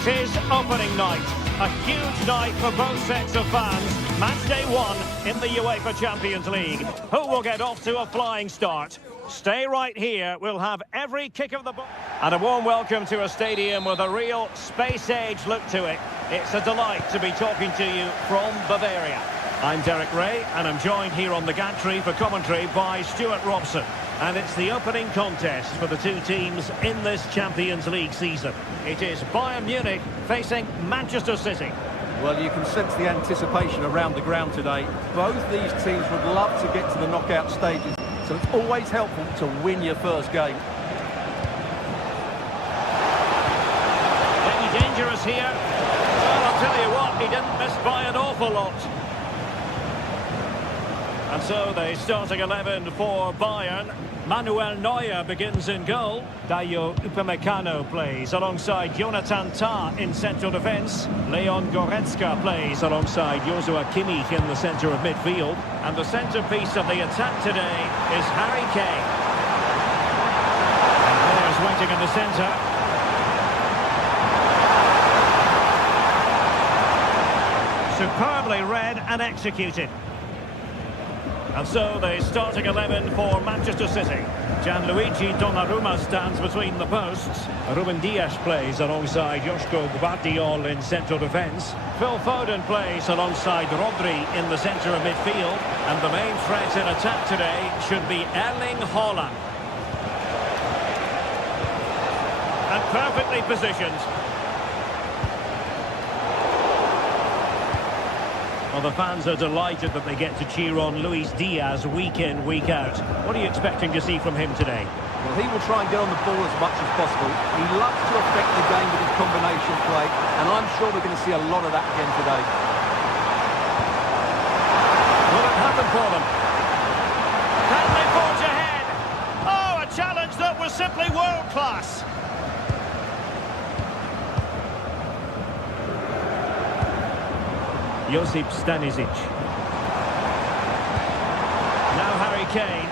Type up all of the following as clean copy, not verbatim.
It is opening night, a huge night for both sets of fans. Match day 1 in the UEFA Champions League. Who will get off to a flying start? Stay right here, we'll have every kick of the ball. And a warm welcome to a stadium with a real space-age look to it. It's a delight to be talking to you from Bavaria. I'm Derek Ray, and I'm joined here on the gantry for commentary by Stuart Robson. And it's the opening contest for the two teams in this Champions League season. It is Bayern Munich facing Manchester City. Well, you can sense the anticipation around the ground today. Both these teams would love to get to the knockout stages, so it's always helpful to win your first game. Getting dangerous here. Well, I'll tell you what, he didn't miss by an awful lot. And so the starting 11 for Bayern. Manuel Neuer begins in goal. Dayo Upamecano plays alongside Jonathan Tah in central defence. Leon Goretzka plays alongside Joshua Kimmich in the centre of midfield. And the centrepiece of the attack today is Harry Kane. And players waiting in the centre. Superbly read and executed. And so the starting 11 for Manchester City. Gianluigi Donnarumma stands between the posts. Ruben Dias plays alongside Joško Gvardiol in central defence. Phil Foden plays alongside Rodri in the centre of midfield. And the main threat in attack today should be Erling Haaland. And perfectly positioned. Well, the fans are delighted that they get to cheer on Luis Diaz week in, week out. What are you expecting to see from him today? Well, he will try and get on the ball as much as possible. He loves to affect the game with his combination play, and I'm sure we're going to see a lot of that again today. Will it happen for them? Can they forge ahead? Oh, a challenge that was simply world-class. Josip Stanisic. Now Harry Kane.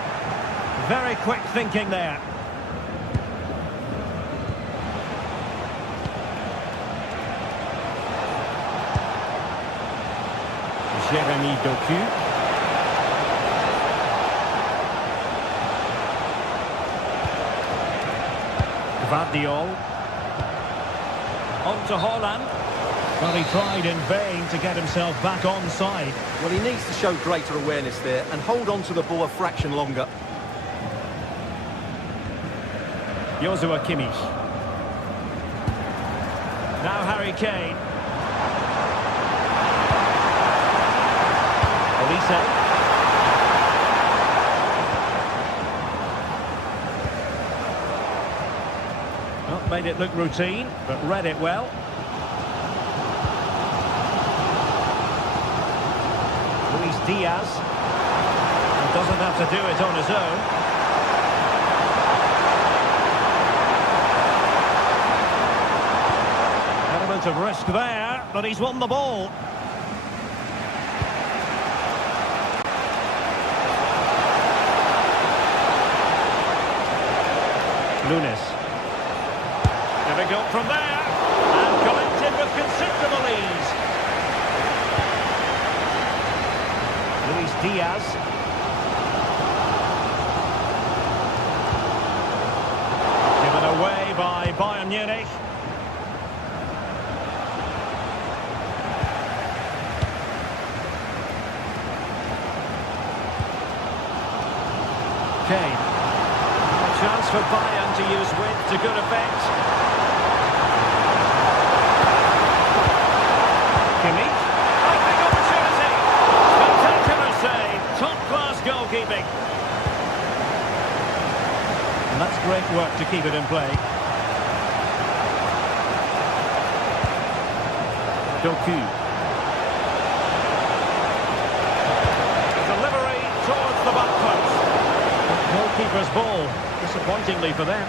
Very quick thinking there. Jeremy Doku. Gvardiol. On to Haaland. Well, he tried in vain to get himself back on side. Well, he needs to show greater awareness there and hold on to the ball a fraction longer. Joshua Kimmich. Now Harry Kane. Olise. Well, made it look routine, but read it well. Luis Diaz. He doesn't have to do it on his own. Element of risk there, but he's won the ball. Lunis. Difficult from there. And collected with considerable ease. Luis Diaz. Given away by Bayern Munich. Kane. A chance for Bayern to use width to good effect. Kimmich. Big opportunity. Spectacular save. Top-class goalkeeping. And that's great work to keep it in play. Doku. Delivery towards the back post. Goalkeeper's ball, disappointingly for them.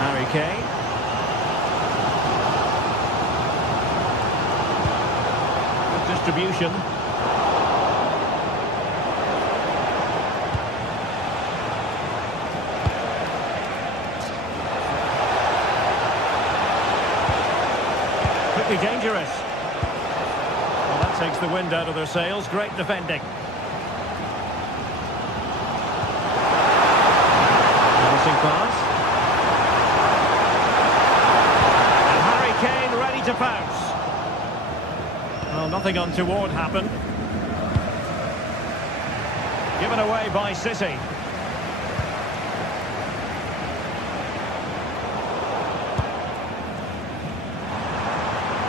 Harry Kane. Good distribution. Be dangerous. Well, that takes the wind out of their sails. Great defending. Missing pass. And Harry Kane ready to pounce. Well, nothing untoward happened. Given away by City.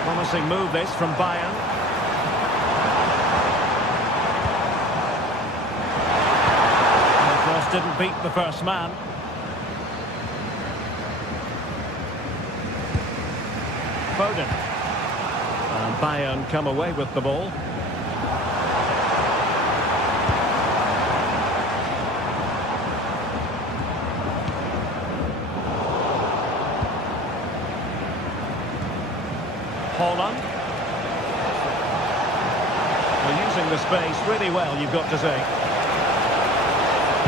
Promising move this from Bayern. And the cross didn't beat the first man. Foden. And Bayern come away with the ball. Holland. They're using the space really well, you've got to say.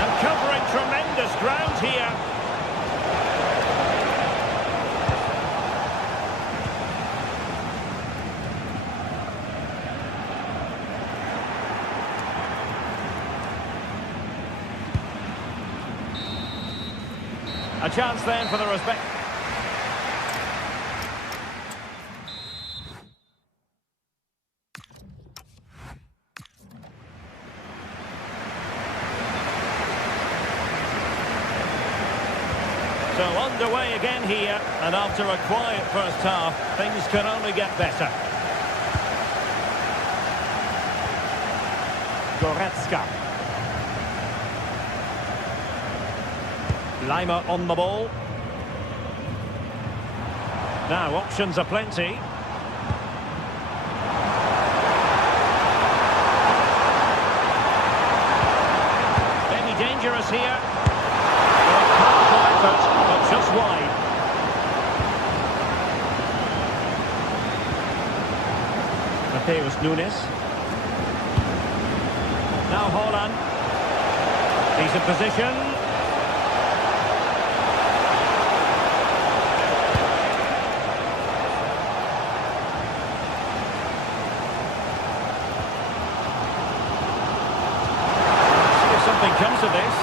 And covering tremendous ground here. A chance then for the respect. So underway again here, and after a quiet first half, things can only get better. Goretzka. Lima on the ball. Now options are plenty. Maybe dangerous here. But just wide. Mateus Nunes. Now Holland. He's in position. See if something comes of this.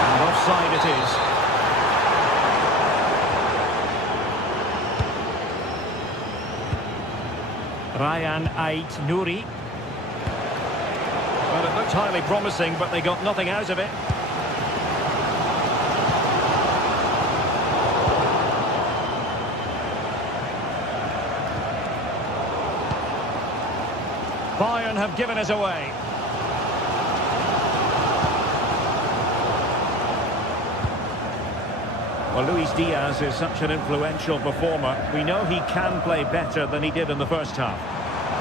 And offside it is. Ryan Ait-Nouri. Well, it looked highly promising, but they got nothing out of it. Bayern have given us away. Well, Luis Diaz is such an influential performer. We know he can play better than he did in the first half.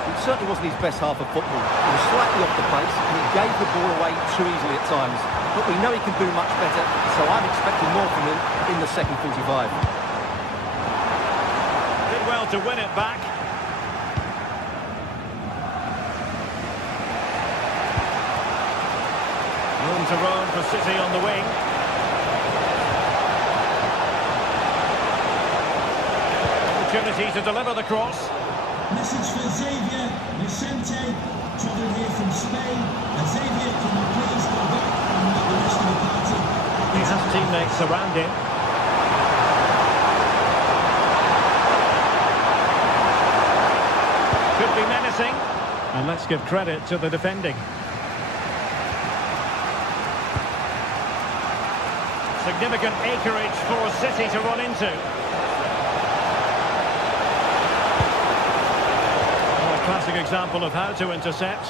It certainly wasn't his best half of football. He was slightly off the pace and he gave the ball away too easily at times. But we know he can do much better, so I'm expecting more from him in the second 45. Did well to win it back. Room to roam for City on the wing. Opportunity to deliver the cross. Message for Xavier Vicente, travelling here from Spain. And Xavier, can you please go back and meet the rest of the party? He has teammates around him. Could be menacing. And let's give credit to the defending. Significant acreage for City to run into. Classic example of how to intercept.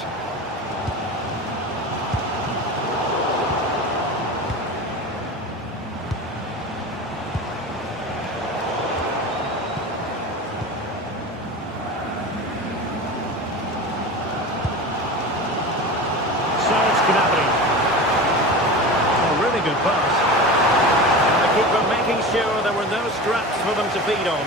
Serge Gnabry. A really good pass. And the keeper making sure there were no scraps for them to feed on.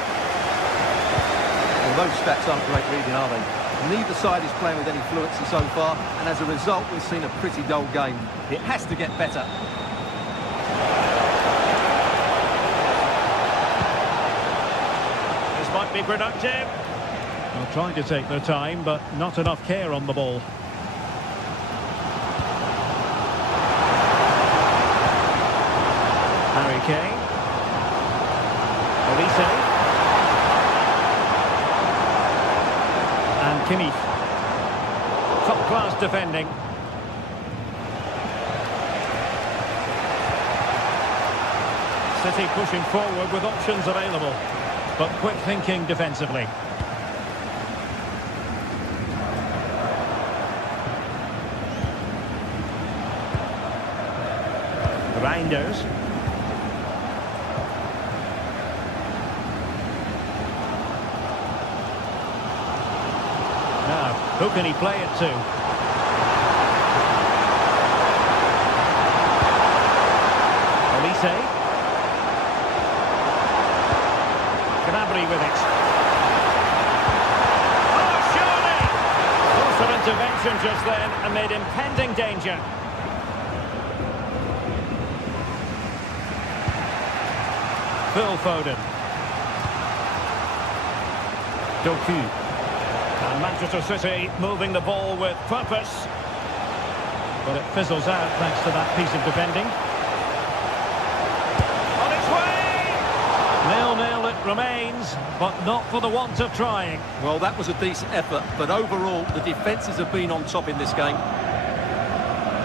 Well, those stats aren't great reading, are they? Neither side is playing with any fluency so far, and as a result, we've seen a pretty dull game. It has to get better. This might be productive. Well, trying to take their time, but not enough care on the ball. Harry Kane. Olise. And Kimmich. Top-class defending. City pushing forward with options available, but quick thinking defensively. Reinders. Now, who can he play it to? Olise. Gnabry with it. Oh, surely! Force of intervention just then amid impending danger. Phil Foden. Doku. And Manchester City moving the ball with purpose. But it fizzles out thanks to that piece of defending. On its way! 0-0 it remains, but not for the want of trying. Well, that was a decent effort, but overall, the defences have been on top in this game.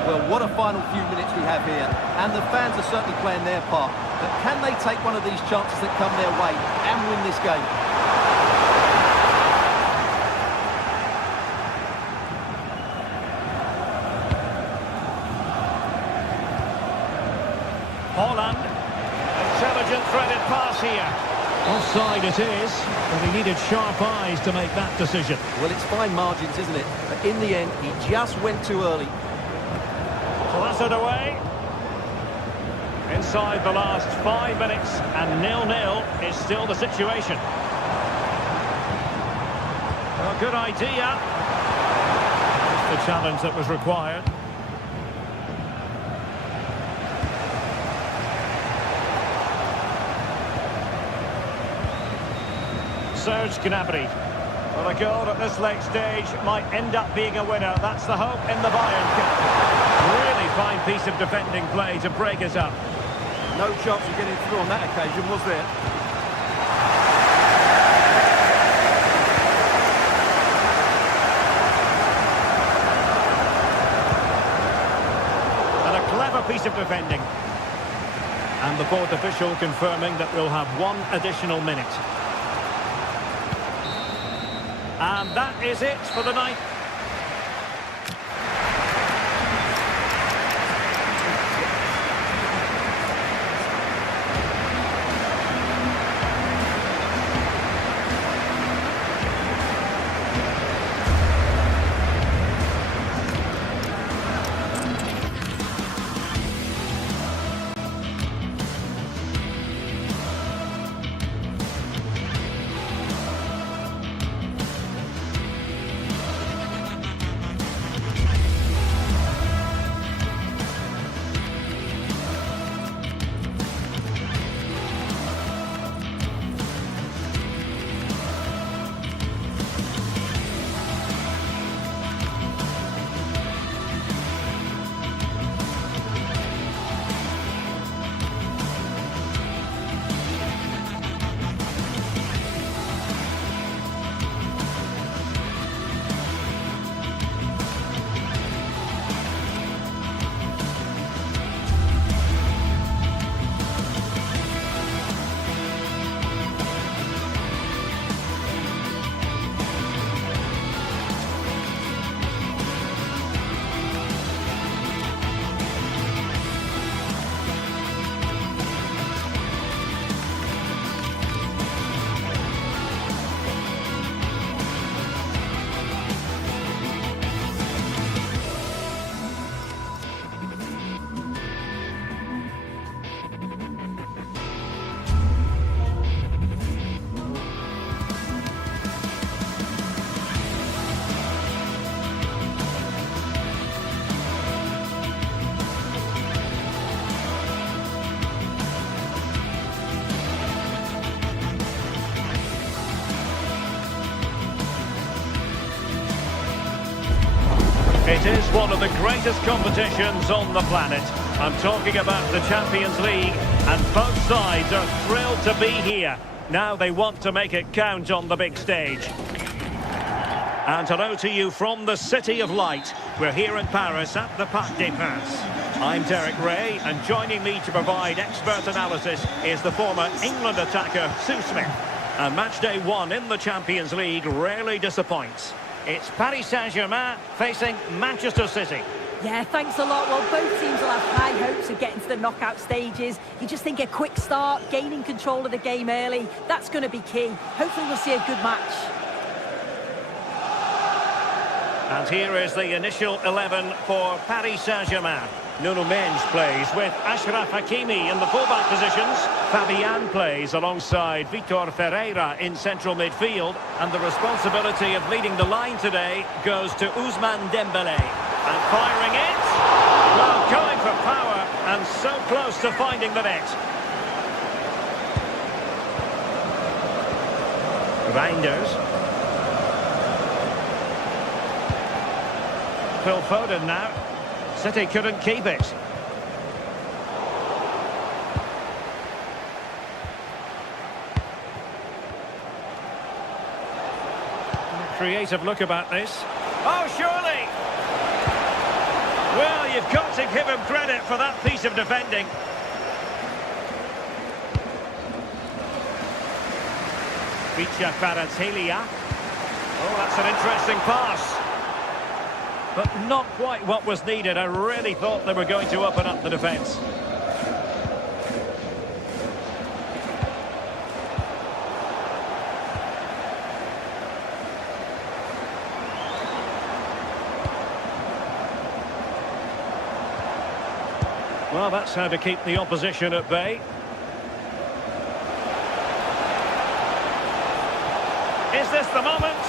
Well, what a final few minutes we have here, and the fans are certainly playing their part. But can they take one of these chances that come their way and win this game? Holland. Intelligent threaded pass here. Offside it is, but he needed sharp eyes to make that decision. Well, it's fine margins, isn't it? But in the end, he just went too early. Clattered away. Inside the last 5 minutes, and 0-0 is still the situation. Well, good idea. Just the challenge that was required. Serge Gnabry. Well, a goal at this late stage might end up being a winner. That's the hope in the Bayern kit. Really fine piece of defending play to break it up. No chance of getting through on that occasion, was there? And a clever piece of defending. And the fourth official confirming that we'll have 1 additional minute. And that is it for the night. It is one of the greatest competitions on the planet. I'm talking about the Champions League, and both sides are thrilled to be here. Now they want to make it count on the big stage. And hello to you from the City of Light. We're here in Paris at the Parc des Princes. I'm Derek Ray, and joining me to provide expert analysis is the former England attacker Sue Smith. And match day 1 in the Champions League rarely disappoints. It's Paris Saint-Germain facing Manchester City. Yeah, thanks a lot. Well, both teams will have high hopes of getting to the knockout stages. You just think a quick start, gaining control of the game early, that's going to be key. Hopefully we'll see a good match. And here is the initial 11 for Paris Saint-Germain. Nuno Mendes plays with Achraf Hakimi in the fullback positions. Fabian plays alongside Vitor Ferreira in central midfield. And the responsibility of leading the line today goes to Ousmane Dembélé. And firing it. Well, going for power and so close to finding the net. Reinders. Phil Foden now. City couldn't keep it. Creative look about this. Oh, surely! Well, you've got to give him credit for that piece of defending. Vicha Kvaratskhelia. Oh, that's an interesting pass. But not quite what was needed. I really thought they were going to open up the defence. Well, that's how to keep the opposition at bay. Is this the moment?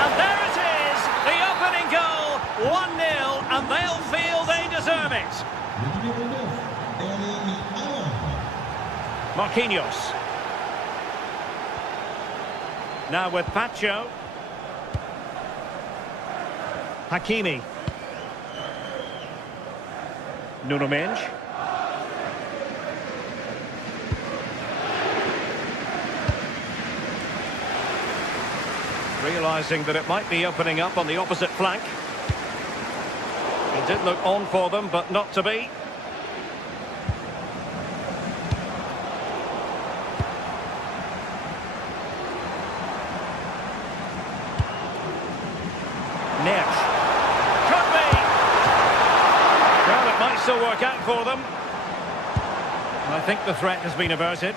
And there it is, the opening goal, 1-0, and they'll feel they deserve it. Marquinhos. Now with Pacho. Hakimi. Nuno Mendes. Realising that it might be opening up on the opposite flank. It did look on for them, but not to be. Neres. Could be! Well, it might still work out for them. I think the threat has been averted.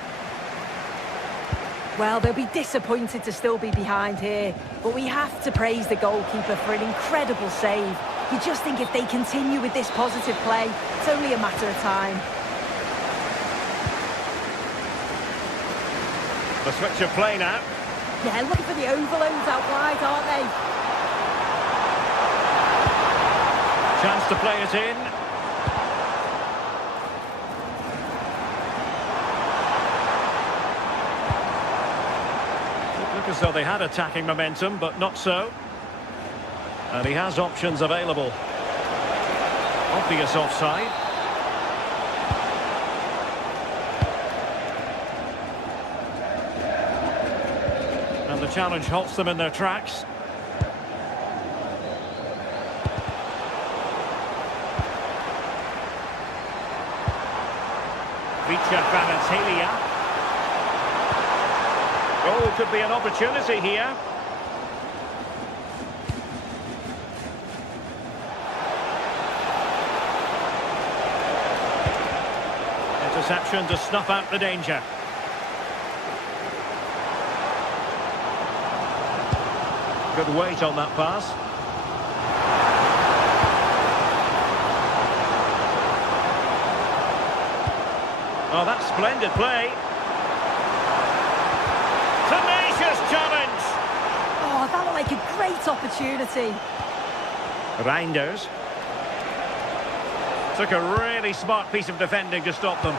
Well, they'll be disappointed to still be behind here, but we have to praise the goalkeeper for an incredible save. You just think if they continue with this positive play, it's only a matter of time. The switch of play now. Yeah, looking for the overloads out wide, aren't they? Chance to play it in. As though they had attacking momentum, but not so. And he has options available. Obvious offside. And the challenge halts them in their tracks. Vicha Kvaratskhelia. Oh, could be an opportunity here. Interception to snuff out the danger. Good weight on that pass. Oh, that's splendid play. Tenacious challenge. Oh, that looked like a great opportunity. Reinders. Took a really smart piece of defending to stop them.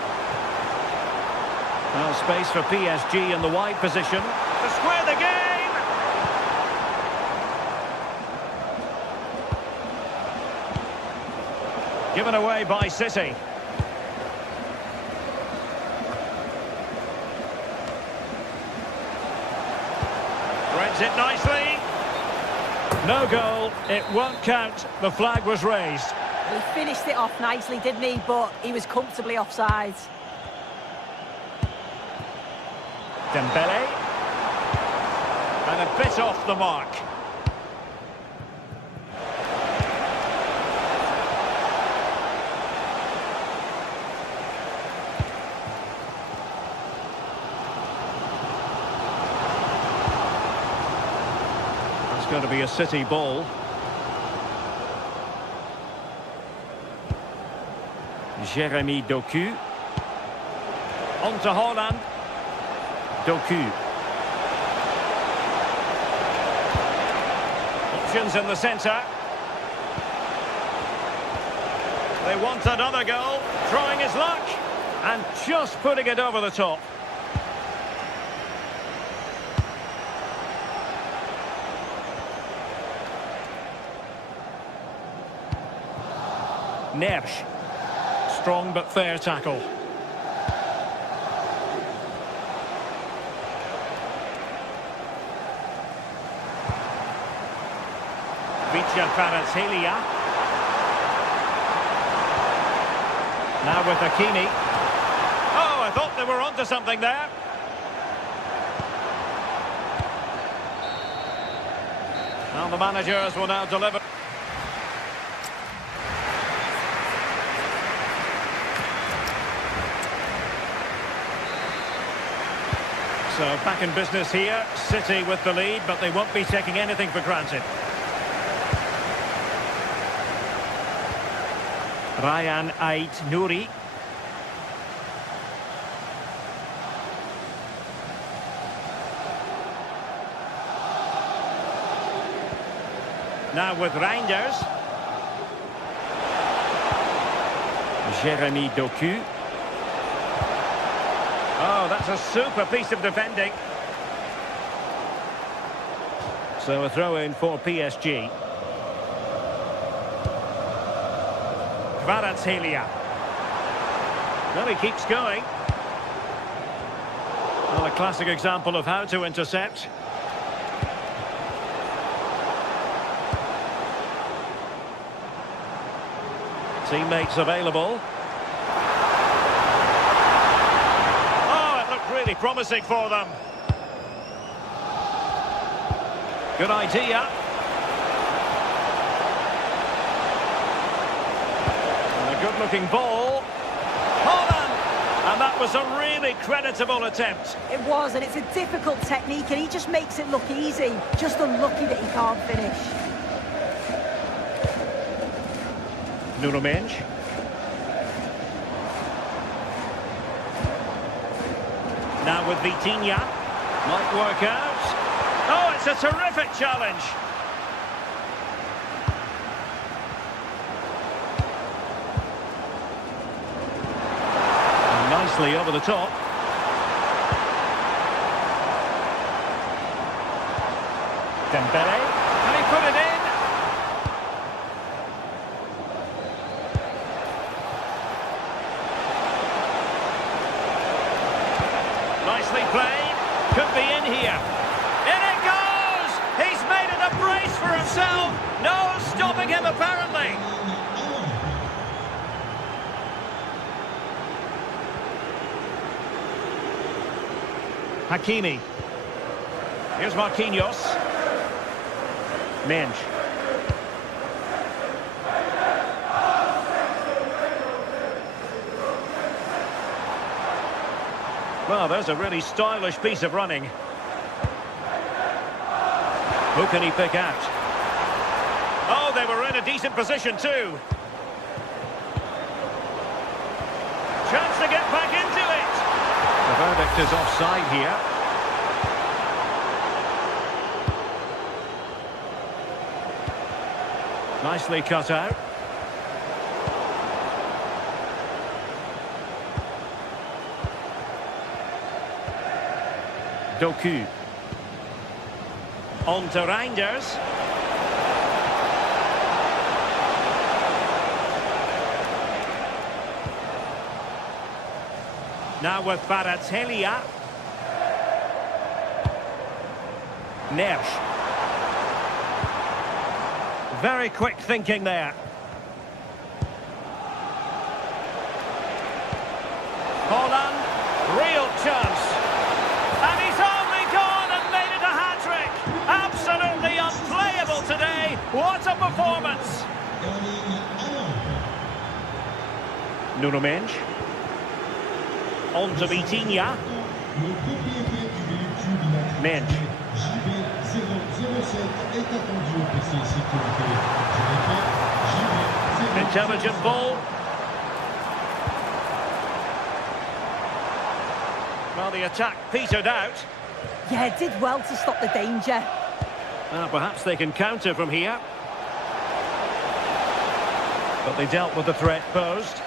Now space for PSG in the wide position to square the game. Given away by City. Threads it nicely. No goal. It won't count. The flag was raised. He finished it off nicely, didn't he? But he was comfortably offside. Dembele. And a bit off the mark. It's going to be a City ball. Jeremy Doku. On to Haaland. Doku. Options in the centre. They want another goal. Trying his luck. And just putting it over the top. Nersch. Strong but fair tackle. Kvaratskhelia. Now with Hakimi. Oh, I thought they were onto something there. Well, the managers will now deliver. So back in business here. City with the lead, but they won't be taking anything for granted. Ryan Ait-Nouri. Now with Reinders. Jeremy Doku. Oh, that's a super piece of defending. So a throw-in for PSG. Kvaratskhelia. Well, he keeps going. Well, a classic example of how to intercept. Teammates available. Oh, it looked really promising for them. Good idea. Good-looking ball. Haaland! And that was a really creditable attempt. It was, and it's a difficult technique, and he just makes it look easy. Just unlucky that he can't finish. Nuno Mendes. Now with Vitinha. Might work out. Oh, it's a terrific challenge. Nicely over the top. Dembele, and he put it in. Nicely played. Could be in here. In it goes! He's made it a brace for himself. No stopping him, apparently. Hakimi. Here's Marquinhos. Mendes. Well, there's a really stylish piece of running. Who can he pick out? Oh, they were in a decent position too. Chance to get back into it. The verdict is offside here. Nicely cut out. Doku. On to Reinders. Now with Baratelia. Nersch. Very quick thinking there. Holland, real chance. And he's only gone and made it a hat-trick. Absolutely unplayable today. What a performance. Nuno Mendes. On to Vitinha. Mendes. Intelligent ball. Well, the attack petered out. Yeah, did well to stop the danger. Perhaps they can counter from here. But they dealt with the threat posed.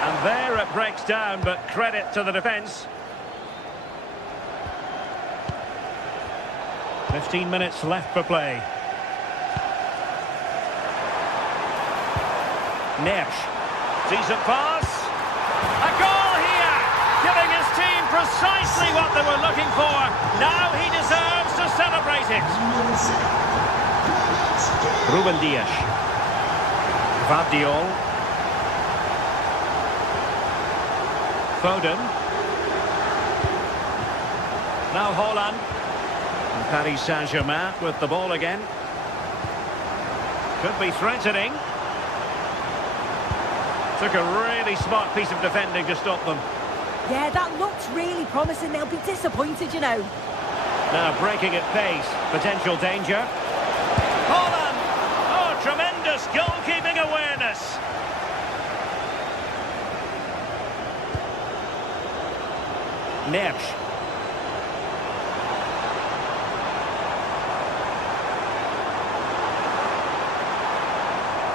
And there it breaks down, but credit to the defence. 15 minutes left for play. Nersch. Decent pass. A goal here! Giving his team precisely what they were looking for. Now he deserves to celebrate it. Ruben Dias. Vardiol. Foden. Now Holland. And Paris Saint-Germain with the ball again. Could be threatening. Took a really smart piece of defending to stop them. Yeah, that looked really promising. They'll be disappointed, you know. Now breaking at pace. Potential danger. Holland! Oh, tremendous goalkeeping awareness. Nersch.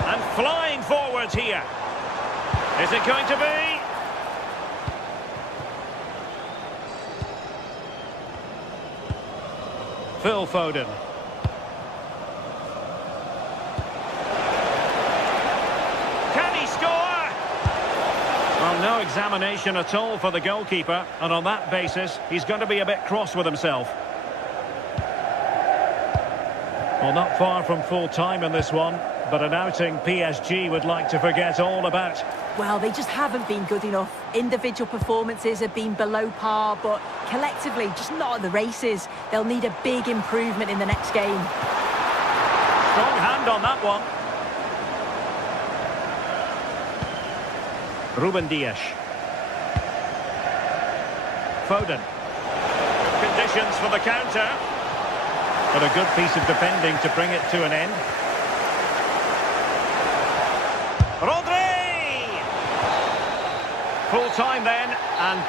And flying forwards here. Is it going to be? Phil Foden. Can he score? Well, no examination at all for the goalkeeper, and on that basis, he's going to be a bit cross with himself. Well, not far from full time in this one, but an outing PSG would like to forget all about. Well, they just haven't been good enough. Individual performances have been below par, but collectively, just not at the races. They'll need a big improvement in the next game. Strong hand on that one. Ruben Dias. Foden. Conditions for the counter. But a good piece of defending to bring it to an end. Rodri! Full time then, and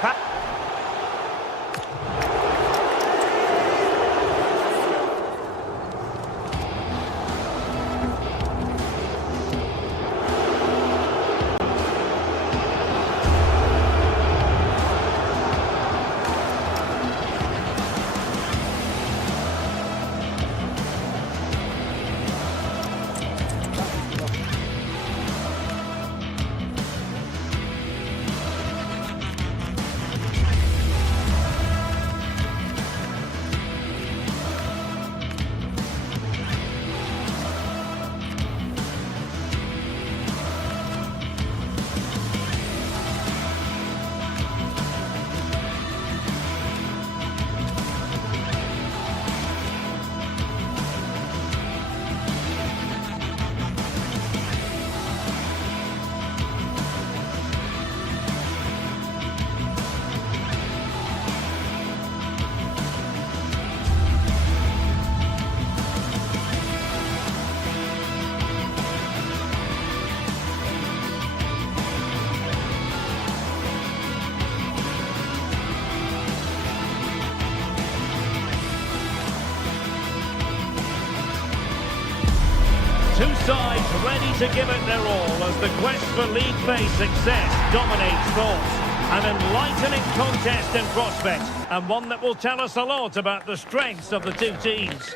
two sides ready to give it their all as the quest for league-based success dominates thoughts. An enlightening contest in prospect, and one that will tell us a lot about the strengths of the two teams.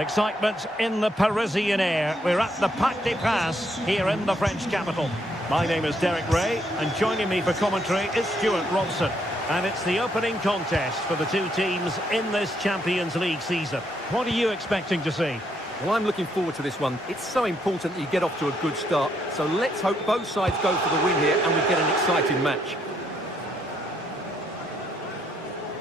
Excitement in the Parisian air. We're at the Parc des Princes here in the French capital. My name is Derek Ray, and joining me for commentary is Stuart Robson. And it's the opening contest for the two teams in this Champions League season. What are you expecting to see? Well, I'm looking forward to this one. It's so important that you get off to a good start. So let's hope both sides go for the win here and we get an exciting match.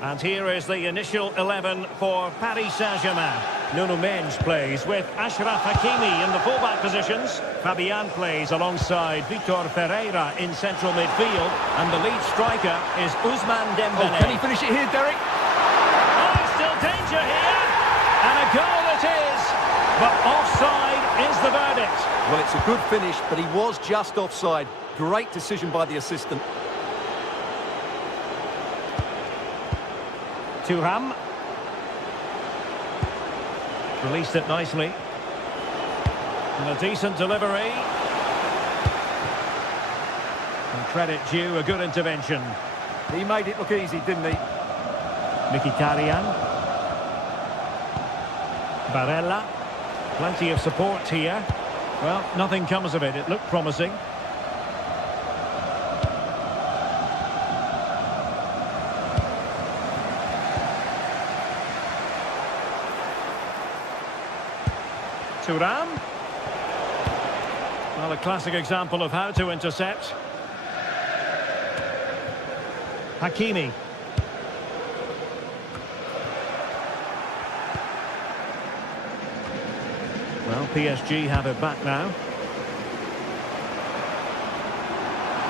And here is the initial 11 for Paris Saint-Germain. Nuno Mendes plays with Achraf Hakimi in the fullback positions. Fabian plays alongside Vitor Ferreira in central midfield. And the lead striker is Ousmane Dembélé. Oh, can he finish it here, Derek? Oh, still danger here. And a goal it is. But offside is the verdict. Well, it's a good finish, but he was just offside. Great decision by the assistant. Thuram. Released it nicely. And a decent delivery. And credit due, a good intervention. He made it look easy, didn't he? Mkhitaryan. Barella. Plenty of support here. Well, nothing comes of it. It looked promising. Thuram. Well, a classic example of how to intercept. Hakimi. Well, PSG have it back now.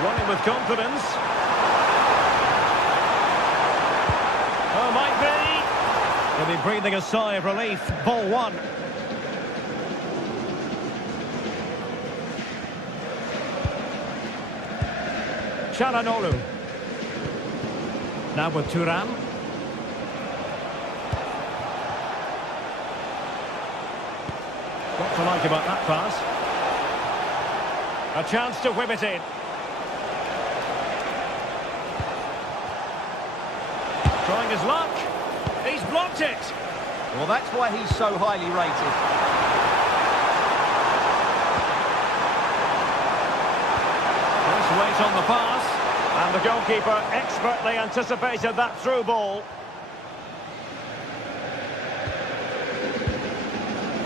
Running with confidence. Oh, might be. They'll be breathing a sigh of relief. Ball one. Çalhanoğlu. Now with Thuram. What to like about that pass? A chance to whip it in. Trying his luck. He's blocked it. Well, that's why he's so highly rated. Nice weight on the pass. And the goalkeeper expertly anticipated that through ball.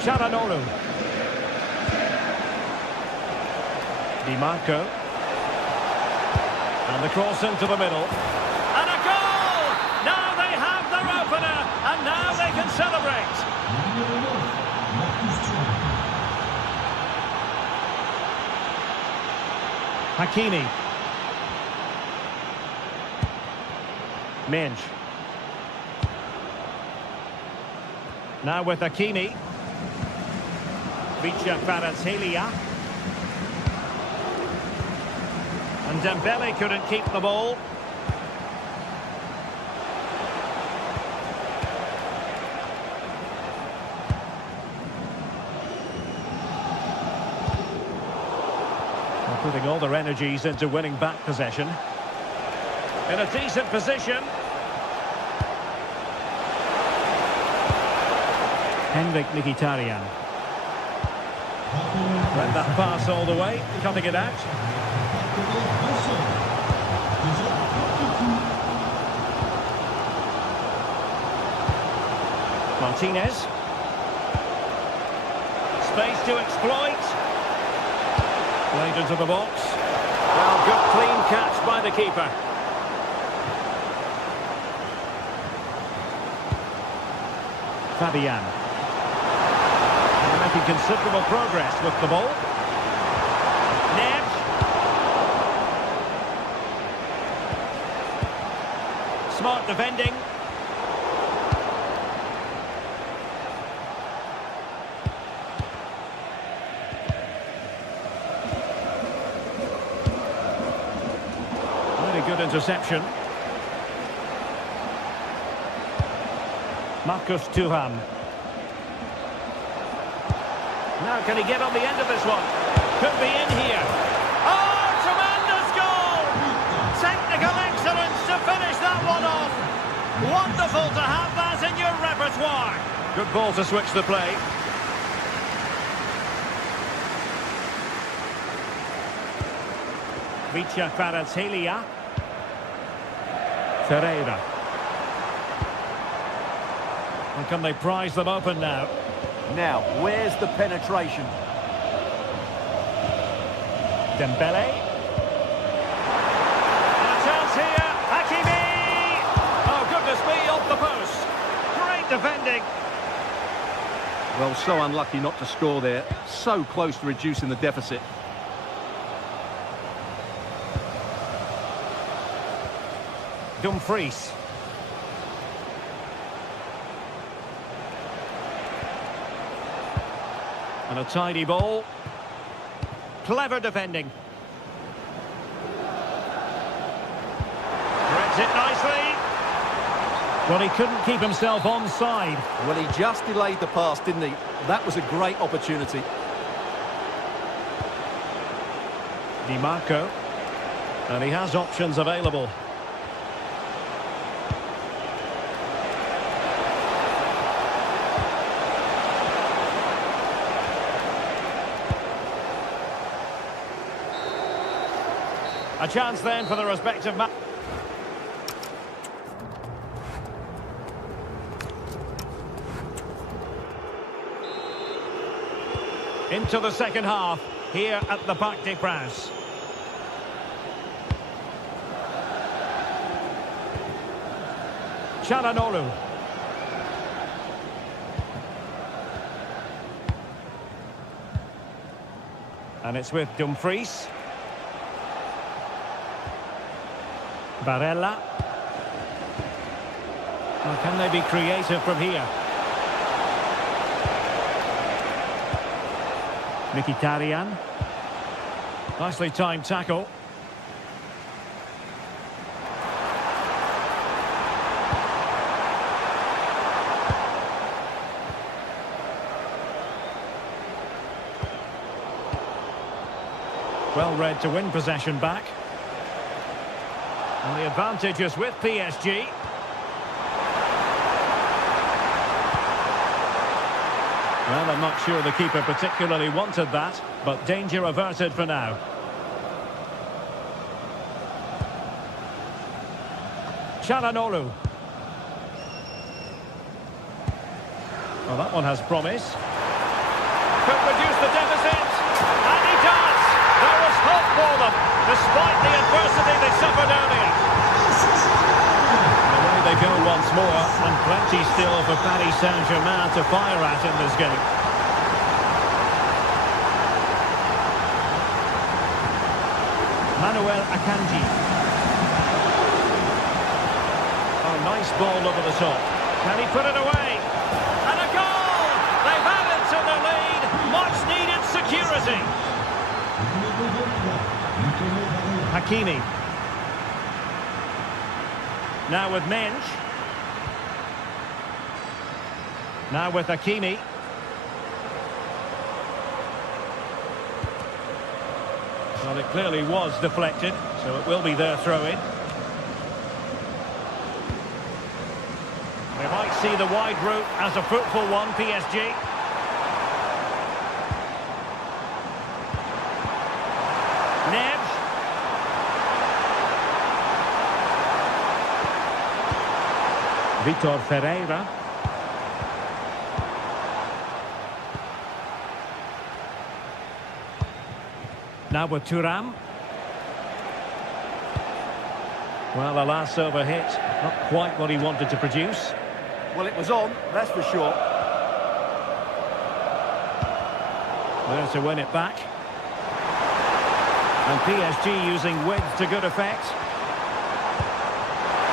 Çalhanoğlu. Di Marco. And the cross into the middle. And a goal! Now they have their opener, and now they can celebrate. Hakimi. Mendes. Now with Hakimi. Vicha Kvaratskhelia. And Dembélé couldn't keep the ball. They're putting all their energies into winning back possession. In a decent position. Henrik Mkhitaryan. Read that pass all the way, cutting it out. Martinez. Space to exploit. Played into the box. Well, good clean catch by the keeper. Fabian. They're making considerable progress with the ball. Neves. Smart defending. Very good interception. Marcus Thuram. Now can he get on the end of this one? Could be in here. Oh, tremendous goal! Technical excellence to finish that one off. Wonderful to have that in your repertoire. Good ball to switch the play. Vicha Kvaratskhelia. Ferreira. And can they prize them open now? Now, where's the penetration? Dembele. And a chance here. Hakimi! Oh, goodness me, off the post. Great defending. Well, so unlucky not to score there. So close to reducing the deficit. Dumfries. And a tidy ball. Clever defending. Threads it nicely. Well, he couldn't keep himself onside. Well, he just delayed the pass, didn't he? That was a great opportunity. Di Marco. And he has options available. A chance then for the respective match. Into the second half, here at the Parc des Princes. Çalhanoğlu. And it's with Dumfries. Barella. Well, can they be creative from here? Mkhitaryan. Nicely timed tackle. Well read to win possession back. And the advantage is with PSG. Well, I'm not sure the keeper particularly wanted that, but danger averted for now. Çalhanoğlu. Well, that one has promise. Could reduce the deficit. And he does! There was hope for them, despite the adversity they suffered earlier. And away they go once more, and plenty still for Paris Saint-Germain to fire at in this game. Manuel Akanji. Oh, nice ball over the top. Can he put it away? And a goal! They've added to the lead. Much needed security. Hakimi. Now with Mensch. Now with Hakimi. Well, it clearly was deflected, so it will be their throw-in. They might see the wide route as a fruitful one, PSG. Neves. Vitor Ferreira. Now with Thuram. Well, the last over hit, not quite what he wanted to produce. Well, it was on, that's for sure. There to win it back. And PSG using width to good effect.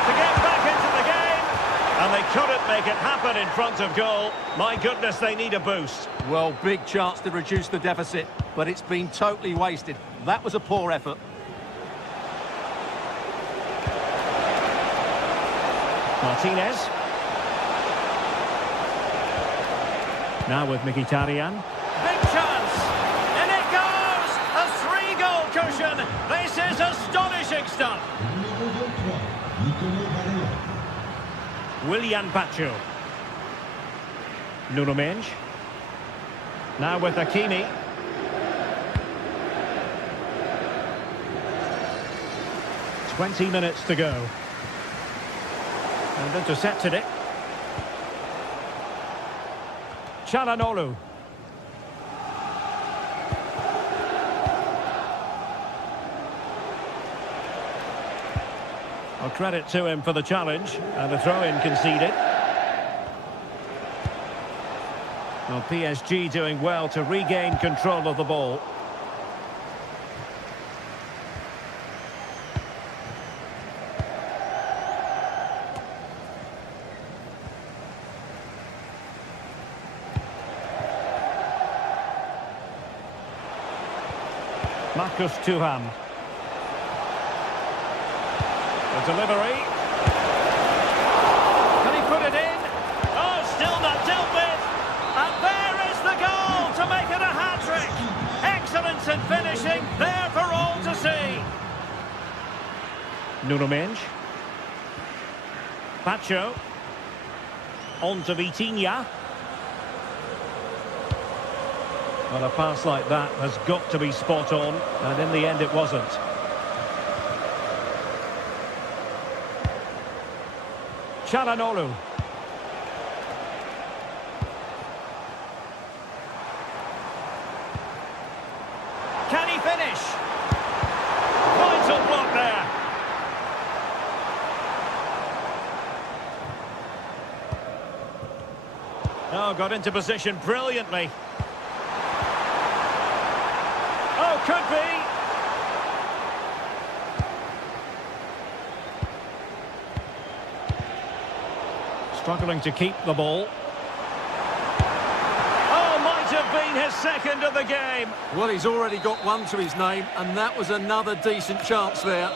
To get back into the game. And they couldn't make it happen in front of goal. My goodness, they need a boost. Well, big chance to reduce the deficit, but it's been totally wasted. That was a poor effort. Martinez. Now with Mkhitaryan. Big chance! And it goes! A 3-goal cushion! This is astonishing stuff! Willian Pacho. Nuno Mendes. Now with Hakimi. "20 minutes to go. And intercepted it. Çalhanoğlu. Well, credit to him for the challenge, and the throw-in conceded. Well, PSG doing well to regain control of the ball. Marcus Thuram. The delivery. Can he put it in? Oh, still not dealt with. And there is the goal to make it a hat-trick. Excellence in finishing, there for all to see. Nuno Mendes. Pacho. On to Vitinha. Well, a pass like that has got to be spot on, and in the end it wasn't. Çalhanoğlu. Can he finish? Vital block there. Oh, got into position brilliantly. Oh, could be. Struggling to keep the ball. Oh, might have been his second of the game. Well, he's already got one to his name, and that was another decent chance there.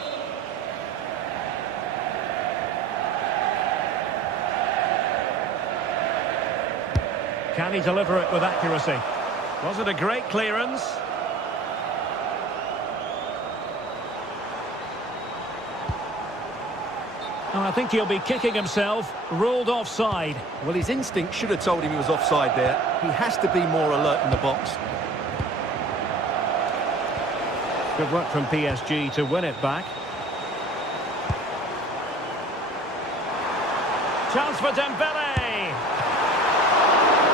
Can he deliver it with accuracy? Was it a great clearance? Oh, I think he'll be kicking himself. Ruled offside. Well, his instinct should have told him he was offside there. He has to be more alert in the box. Good work from PSG to win it back. Chance for Dembele.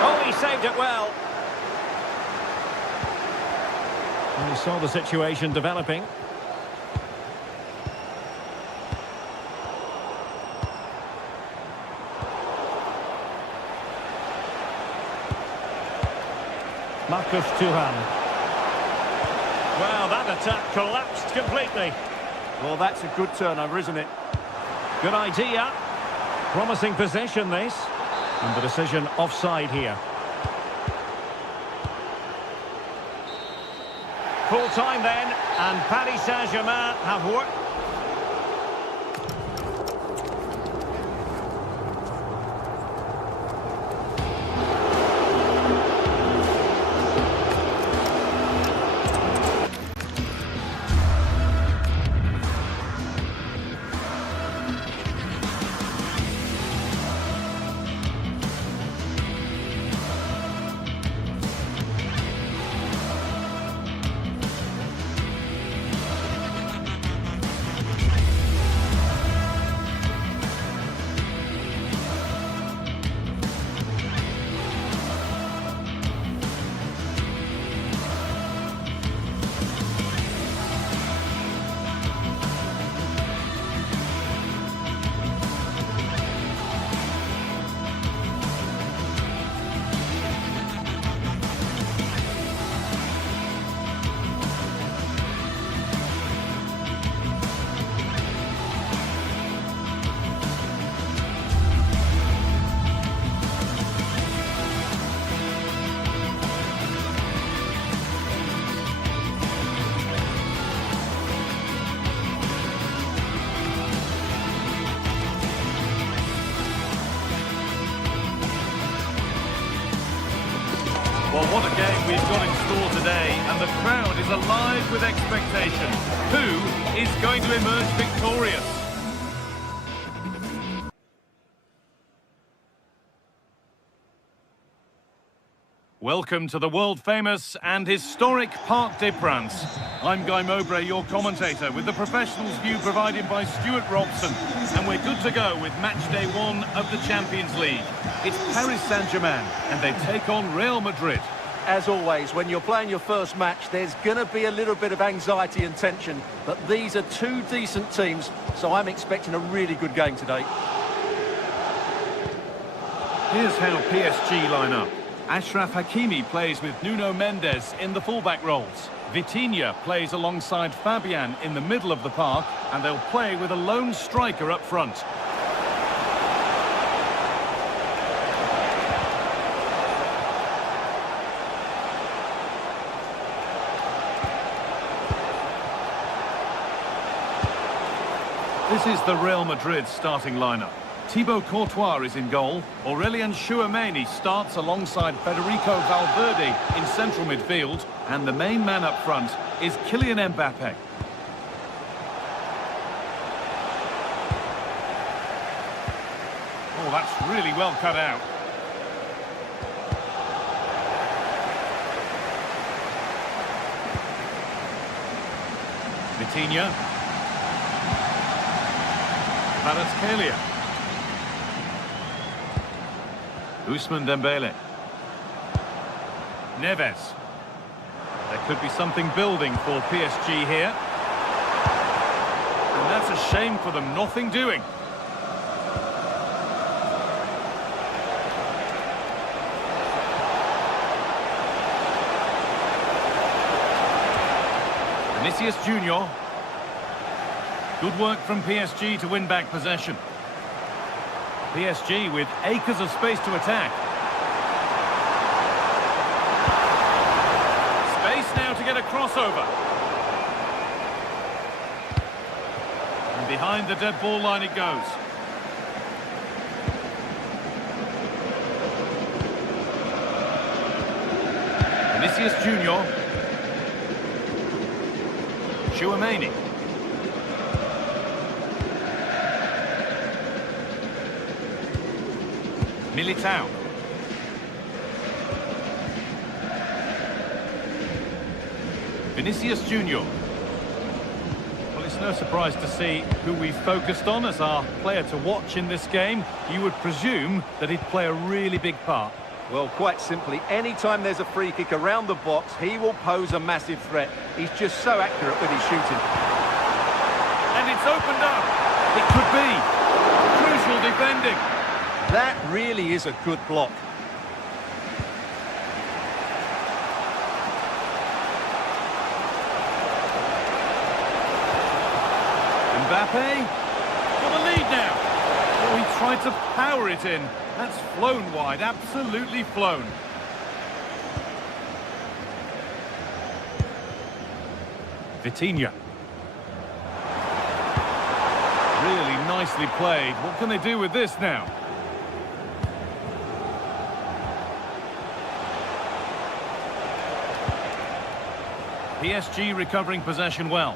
Oh, he saved it well. And he saw the situation developing. Marcus Thuram. Well, that attack collapsed completely. Well, that's a good turnover, isn't it? Good idea. Promising possession, this. And the decision offside here. Full time then, and Paris Saint-Germain have worked. Well, what a game we've got in store today, and the crowd is alive with expectation. Who is going to emerge victorious? Welcome to the world-famous and historic Parc des Princes. I'm Guy Mowbray, your commentator, with the professionals' view provided by Stuart Robson. And we're good to go with match day 1 of the Champions League. It's Paris Saint-Germain, and they take on Real Madrid. As always, when you're playing your first match, there's going to be a little bit of anxiety and tension. But these are two decent teams, so I'm expecting a really good game today. Here's how PSG line up. Achraf Hakimi plays with Nuno Mendes in the fullback roles. Vitinha plays alongside Fabian in the middle of the park, and they'll play with a lone striker up front. This is the Real Madrid starting lineup. Thibaut Courtois is in goal. Aurélien Tchouameni starts alongside Federico Valverde in central midfield. And the main man up front is Kylian Mbappe. Oh, that's really well cut out. Vitinha. Kvaratskhelia. Ousmane Dembele. Neves. There could be something building for PSG here. And that's a shame for them, nothing doing. Vinicius Junior. Good work from PSG to win back possession. PSG with acres of space to attack. Space now to get a crossover. And behind the dead ball line it goes. Vinicius Junior. Tchouameni. Militao. Vinicius Junior. Well, it's no surprise to see who we focused on as our player to watch in this game. You would presume that he'd play a really big part. Well, quite simply, anytime there's a free kick around the box, he will pose a massive threat. He's just so accurate with his shooting. And it's opened up. It could be. Crucial defending. That really is a good block. Mbappe for the lead now. Oh, he tried to power it in. That's flown wide, absolutely flown. Vitinha. Really nicely played. What can they do with this now? PSG recovering possession well.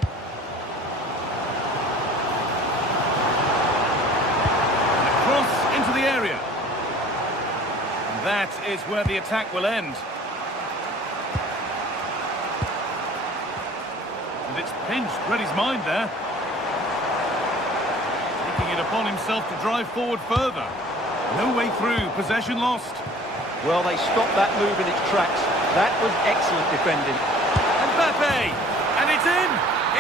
And a cross into the area. And that is where the attack will end. And it's pinched, read his mind there. Taking it upon himself to drive forward further. No way through, possession lost. Well, they stopped that move in its tracks. That was excellent defending. Mbappe, and it's in.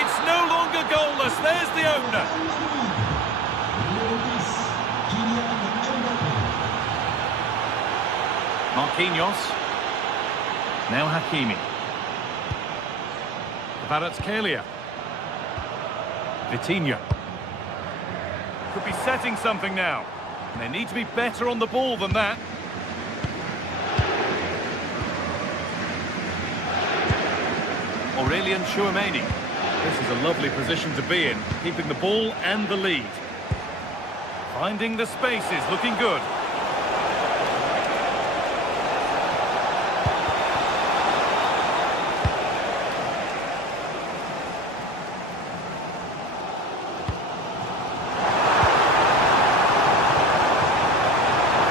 It's no longer goalless. There's the opener. Marquinhos. Now Hakimi. Kvaratskhelia. Vitinha. Could be setting something now. And they need to be better on the ball than that. Aurélien Tchouameni. This is a lovely position to be in, keeping the ball and the lead. Finding the spaces, looking good.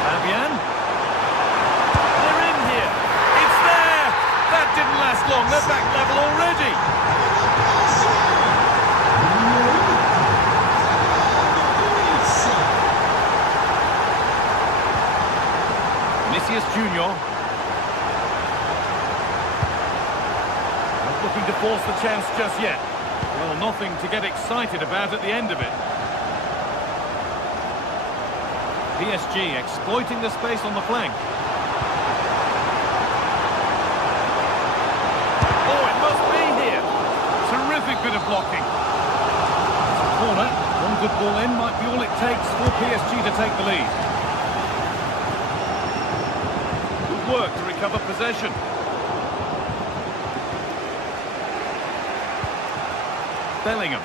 Fabian. They're in here. It's Vinicius Junior. Not looking to force the chance just yet. Well, nothing to get excited about at the end of it. PSG exploiting the space on the flank. Oh, it must be here. Terrific bit of blocking. It's a corner. One good ball in might be all it takes for PSG to take the lead. Good work to recover possession. Bellingham.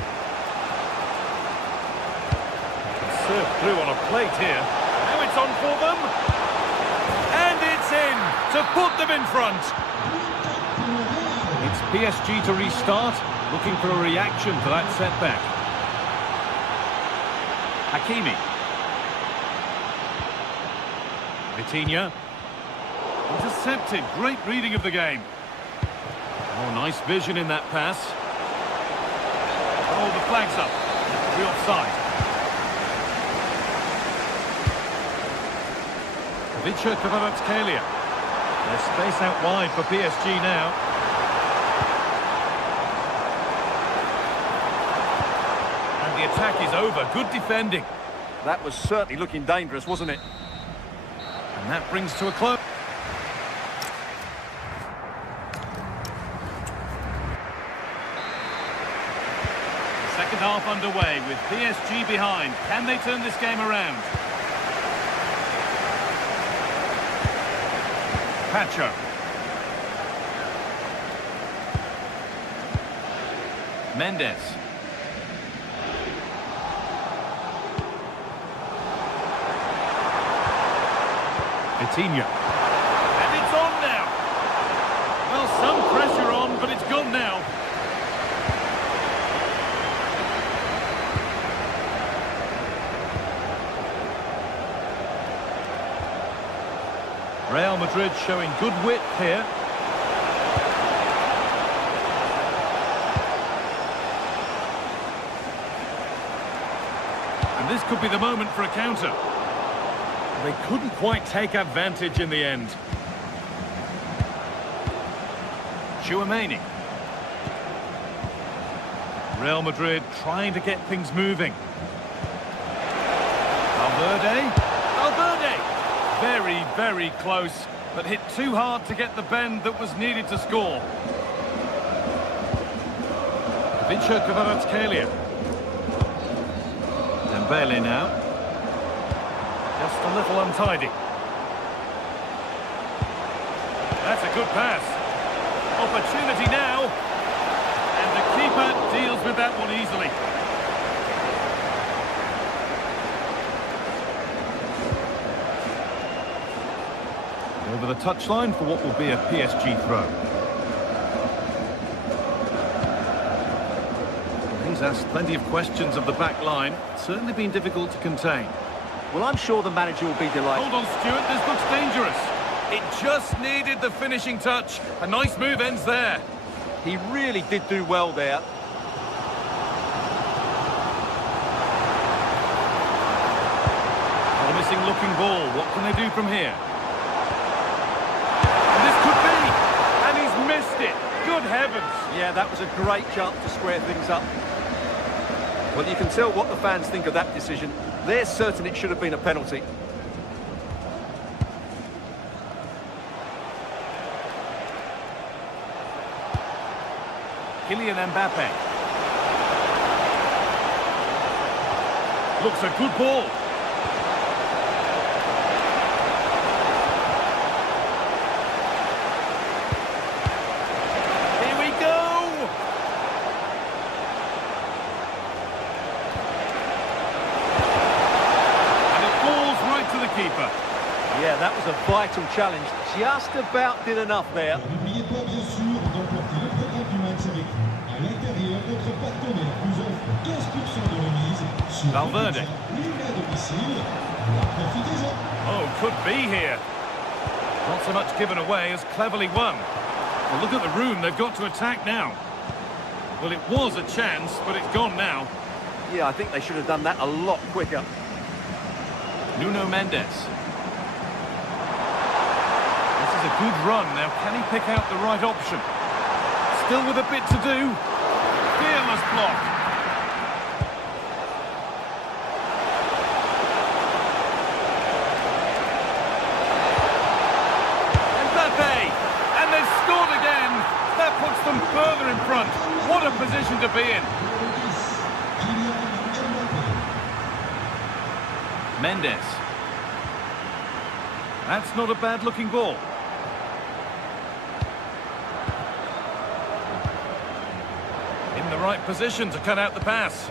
Served through on a plate here. Now it's on for them. And it's in to put them in front. It's PSG to restart, looking for a reaction to that setback. Hakimi. Vitinha. Intercepted. Great reading of the game. Oh, nice vision in that pass. Oh, the flag's up. The offside. Kvaratskhelia. There's space out wide for PSG now. And the attack is over. Good defending. That was certainly looking dangerous, wasn't it? And that brings to a close. Second half underway with PSG behind. Can they turn this game around? Pacho. Mendes. Vitinha. And it's on now. Well, some pressure on, but it's gone now. Real Madrid showing good width here. And this could be the moment for a counter. They couldn't quite take advantage in the end. Tchouaméni. Real Madrid trying to get things moving. Valverde. Very, very close, but hit too hard to get the bend that was needed to score. Kvaratskhelia. Dembele now. Just a little untidy. That's a good pass. Opportunity now. And the keeper deals with that one easily. Over the touchline for what will be a PSG throw. He's asked plenty of questions of the back line. It's certainly been difficult to contain. Well, I'm sure the manager will be delighted. Hold on, Stuart, this looks dangerous. It just needed the finishing touch. A nice move ends there. He really did do well there. Promising looking ball. What can they do from here? And he's missed it. Good heavens. Yeah, that was a great chance to square things up. Well, you can tell what the fans think of that decision. They're certain it should have been a penalty. Kylian Mbappe. Looks a good ball. Keeper. Yeah, that was a vital challenge. Just about did enough there. N'oubliez pas, bien sûr, d'emporter le programme du match avec vous. À l'intérieur, notre partenaire vous offre 15% de remise sur Valverde. l'île à domicile. Alors profitez-en. Oh, could be here. Not so much given away as cleverly won. Well, look at the room. They've got to attack now. Well, it was a chance, but it's gone now. Yeah, I think they should have done that a lot quicker. Nuno Mendes. Good run. Now, can he pick out the right option? Still with a bit to do. Fearless block. And they've scored again. That puts them further in front. What a position to be in. Mendes. That's not a bad looking ball. In the right position to cut out the pass.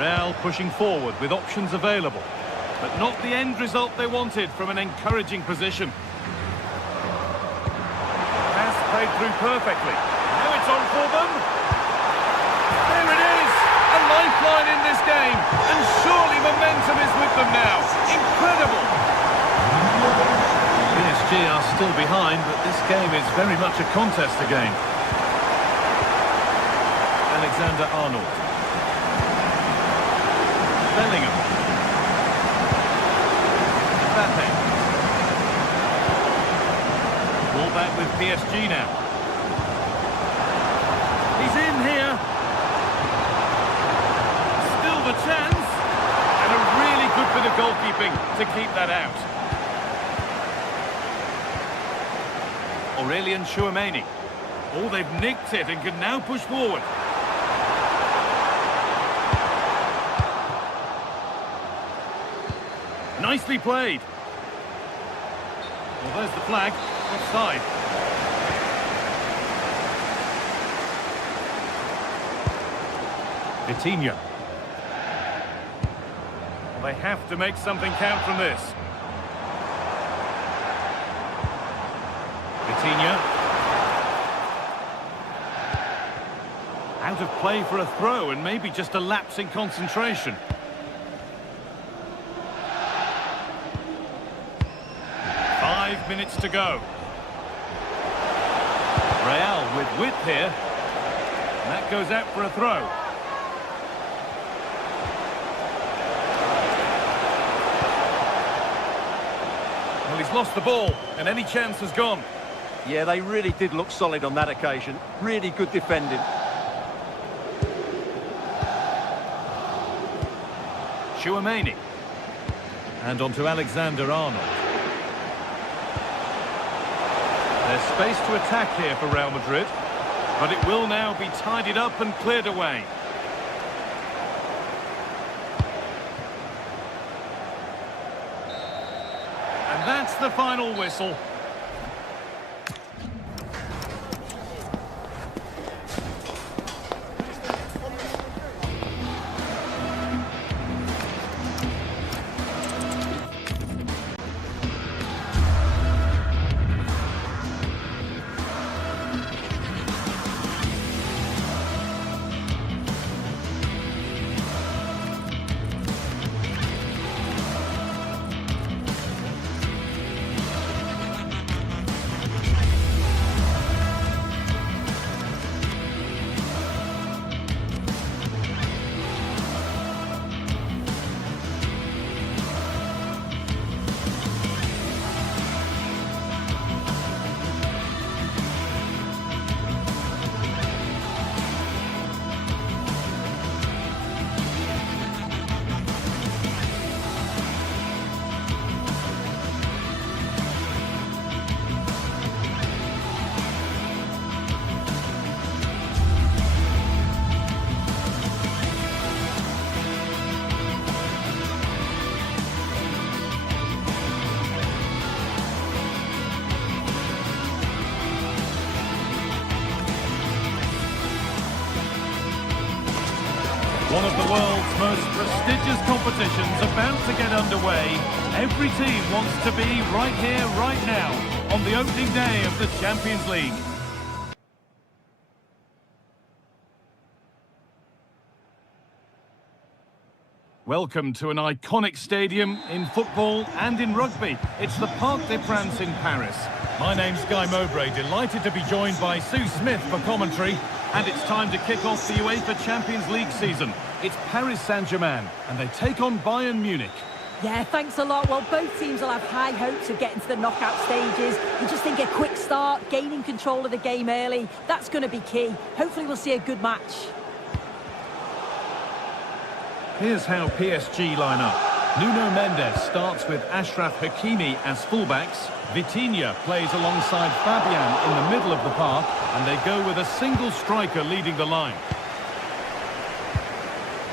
Real pushing forward with options available, but not the end result they wanted from an encouraging position. Pass played through perfectly. Now it's on for them. There it is! A lifeline in this game, and surely momentum is with them now. Incredible! PSG are still behind, but this game is very much a contest again. Alexander-Arnold. Bellingham. Mbappe. Ball back with PSG now. He's in here. Still the chance. And a really good bit of goalkeeping to keep that out. Aurelien Tchouameni. Oh, they've nicked it and can now push forward. Nicely played. Well, there's the flag. Offside. Vitinha. Well, they have to make something count from this. Vitinha. Out of play for a throw and maybe just a lapse in concentration. 5 minutes to go. Real with width here. And that goes out for a throw. Well, he's lost the ball, and any chance has gone. Yeah, they really did look solid on that occasion. Really good defending. Tchouameni. And on to Alexander-Arnold. There's space to attack here for Real Madrid, but it will now be tidied up and cleared away. And that's the final whistle. One of the world's most prestigious competitions about to get underway. Every team wants to be right here, right now, on the opening day of the Champions League. Welcome to an iconic stadium in football and in rugby. It's the Parc des Princes in Paris. My name's Guy Mowbray, delighted to be joined by Sue Smith for commentary. And it's time to kick off the UEFA Champions League season. It's Paris Saint-Germain, and they take on Bayern Munich. Yeah, thanks a lot. Well, both teams will have high hopes of getting to the knockout stages. You just think a quick start, gaining control of the game early, that's going to be key. Hopefully we'll see a good match. Here's how PSG line up. Nuno Mendes starts with Achraf Hakimi as fullbacks. Vitinha plays alongside Fabian in the middle of the park, and they go with a single striker leading the line.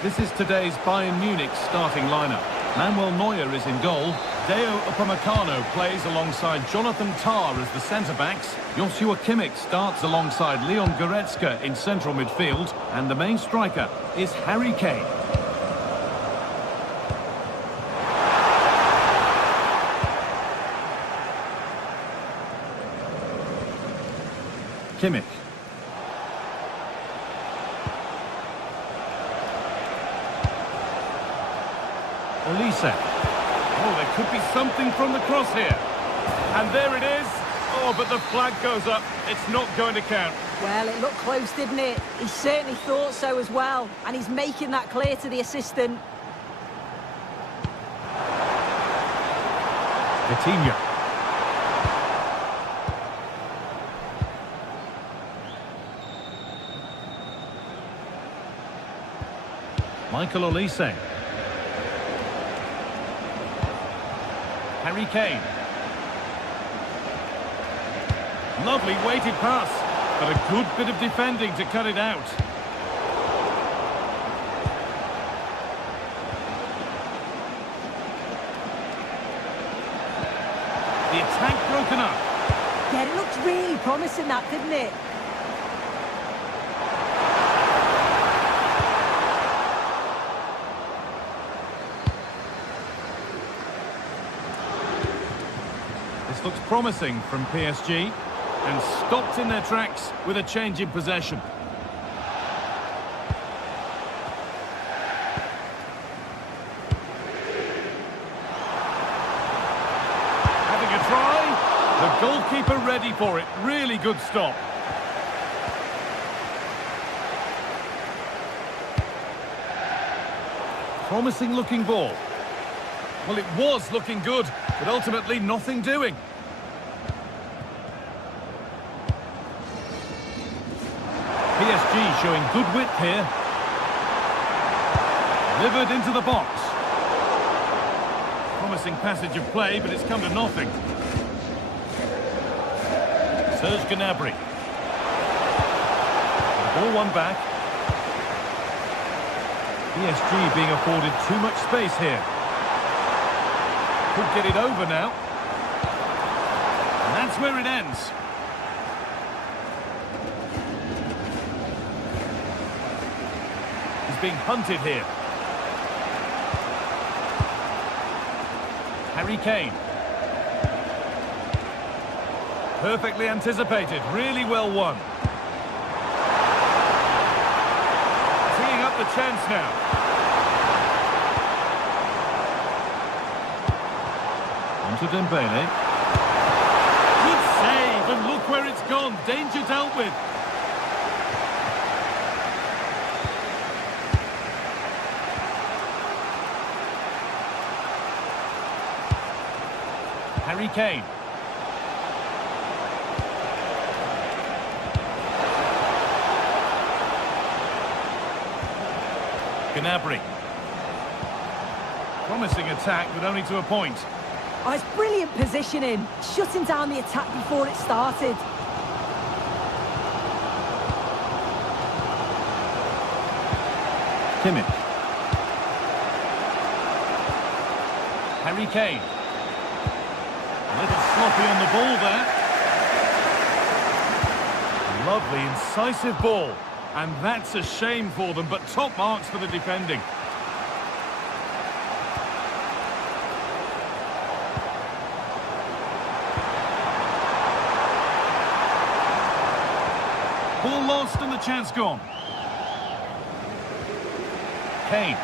This is today's Bayern Munich starting lineup. Manuel Neuer is in goal. Deo Upamecano plays alongside Jonathan Tah as the centre-backs. Joshua Kimmich starts alongside Leon Goretzka in central midfield, and the main striker is Harry Kane. Kimmich. Olise. Oh, there could be something from the cross here. And there it is. Oh, but the flag goes up. It's not going to count. Well, it looked close, didn't it? He certainly thought so as well. And he's making that clear to the assistant. Vitinha. Michael Olise. Harry Kane. Lovely weighted pass, but a good bit of defending to cut it out. The attack broken up. Yeah, it looked really promising, that, didn't it? This looks promising from PSG, and stopped in their tracks with a change in possession. Having a try, the goalkeeper ready for it. Really good stop. Promising looking ball. Well, it was looking good, but ultimately nothing doing. PSG showing good width here. Delivered into the box. Promising passage of play, but it's come to nothing. Serge Gnabry. The ball won back. PSG being afforded too much space here. Could get it over now. And that's where it ends. He's being hunted here. Harry Kane. Perfectly anticipated, really well won. Teeing up the chance now. On to Dembele. Good save, and look where it's gone. Danger dealt with. Harry Kane. Gnabry. Promising attack, but only to a point. Oh, it's brilliant positioning, shutting down the attack before it started. Kimmich. Harry Kane. A little sloppy on the ball there. Lovely, incisive ball. And that's a shame for them, but top marks for the defending. Ball lost and the chance gone. Kane.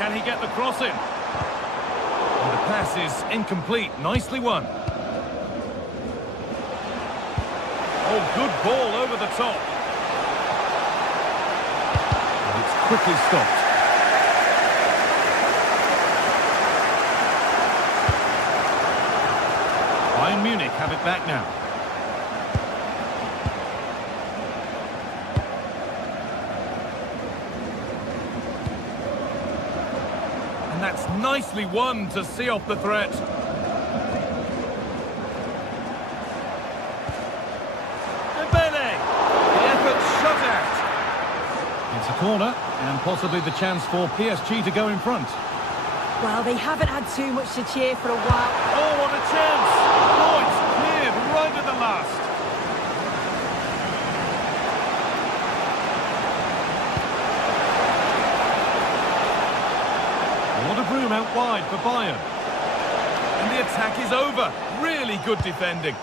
Can he get the cross in? And the pass is incomplete. Nicely won. Oh, good ball over the top. And it's quickly stopped. Bayern Munich have it back now. And that's nicely won to see off the threat. Dembele! The effort shut out. It's a corner and possibly the chance for PSG to go in front. Well, they haven't had too much to cheer for a while. Oh, what a chance! Oh, it's cleared right at the last. A lot of room out wide for Bayern. And the attack is over. Really good defending.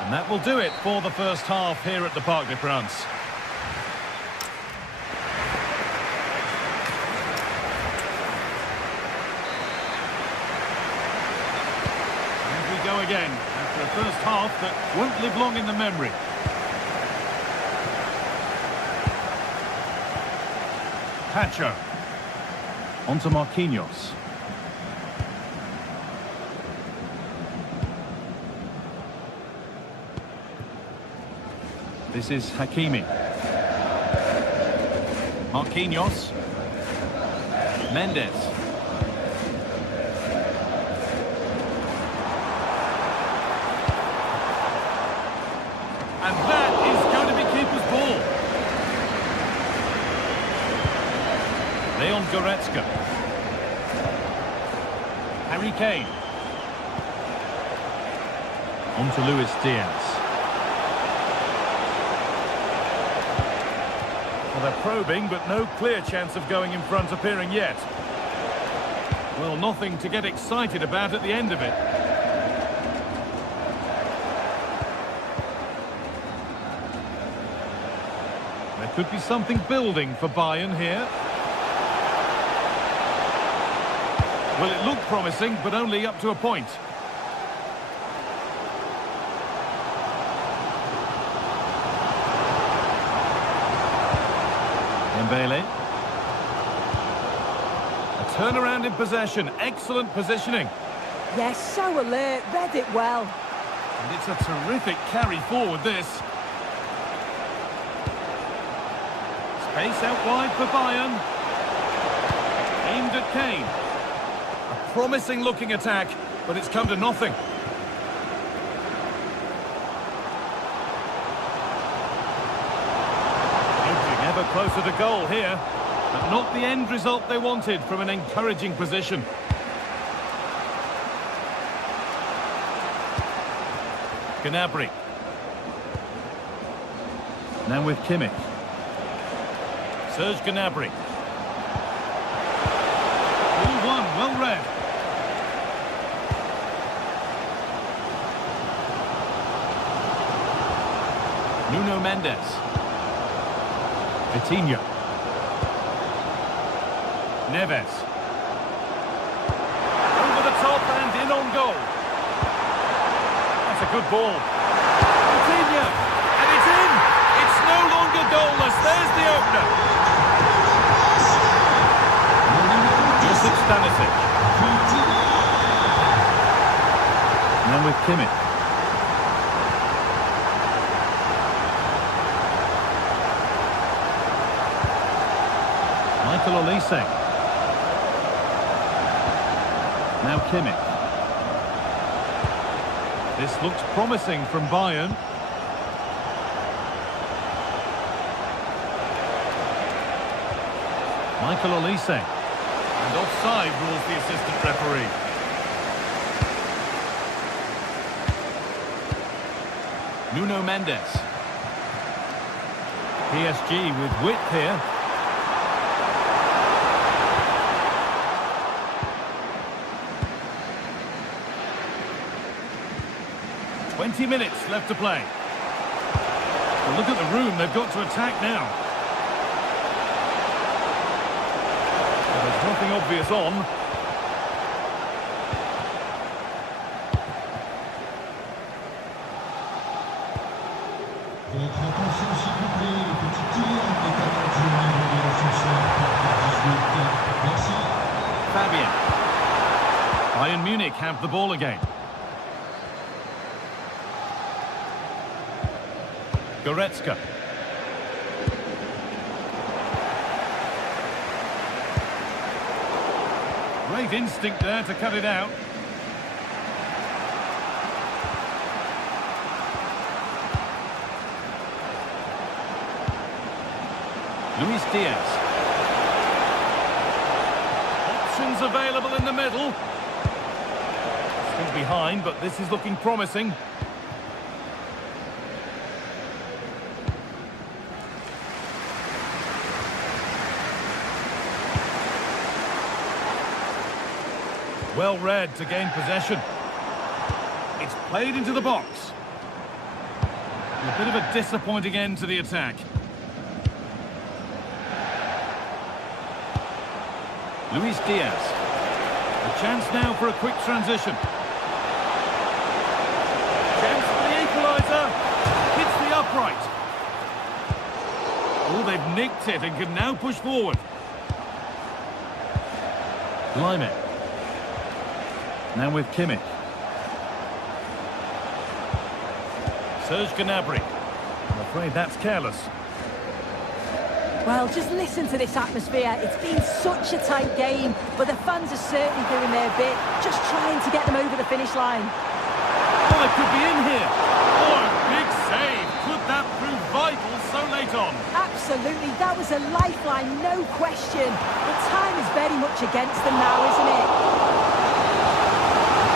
And that will do it for the first half here at the Parc des Princes. Go again after a first half that won't live long in the memory. Pacho. On to Marquinhos. This is Hakimi. Marquinhos. Mendes. And that is going to be keeper's ball. Leon Goretzka. Harry Kane. On to Luis Diaz. Well, they're probing, but no clear chance of going in front appearing yet. Well, nothing to get excited about at the end of it. There could be something building for Bayern here. Well, it looked promising, but only up to a point. Dembele. A turnaround in possession. Excellent positioning. Yes, so alert. Read it well. And it's a terrific carry forward, this. Space out wide for Bayern. Aimed at Kane. A promising looking attack, but it's come to nothing. Edging ever closer to goal here, but not the end result they wanted from an encouraging position. Gnabry. Now with Kimmich. Serge Gnabry. 2-1, well read. Nuno Mendes. Vitinha. Neves. Over the top and in on goal. That's a good ball. Vitinha. And it's in. It's no longer goalless. There's the opener. Stanisic. Now with Kimmich. Michael Olise. Now Kimmich. This looks promising from Bayern. Michael Olise. And offside rules the assistant referee. Nuno Mendes. PSG with width here. .20 minutes left to play. Well, look at the room they've got to attack now. is on. Votre attention s'il vous plaît, le petit tir est attendu au niveau de l'offensive par 18. Merci. Fabian. Bayern Munich have the ball again. Goretzka. Great instinct there to cut it out. Luis Diaz. Options available in the middle. Still behind, but this is looking promising. Well read to gain possession. It's played into the box. A bit of a disappointing end to the attack. Luis Diaz. A chance now for a quick transition. Chance for the equaliser. Hits the upright. Oh, they've nicked it and can now push forward. Lime. Now with Kimmich. Serge Gnabry. I'm afraid that's careless. Well, just listen to this atmosphere. It's been such a tight game, but the fans are certainly doing their bit, just trying to get them over the finish line. Oh, it could be in here. Oh, a big save. Could that prove vital so late on? Absolutely, that was a lifeline, no question. But time is very much against them now, isn't it?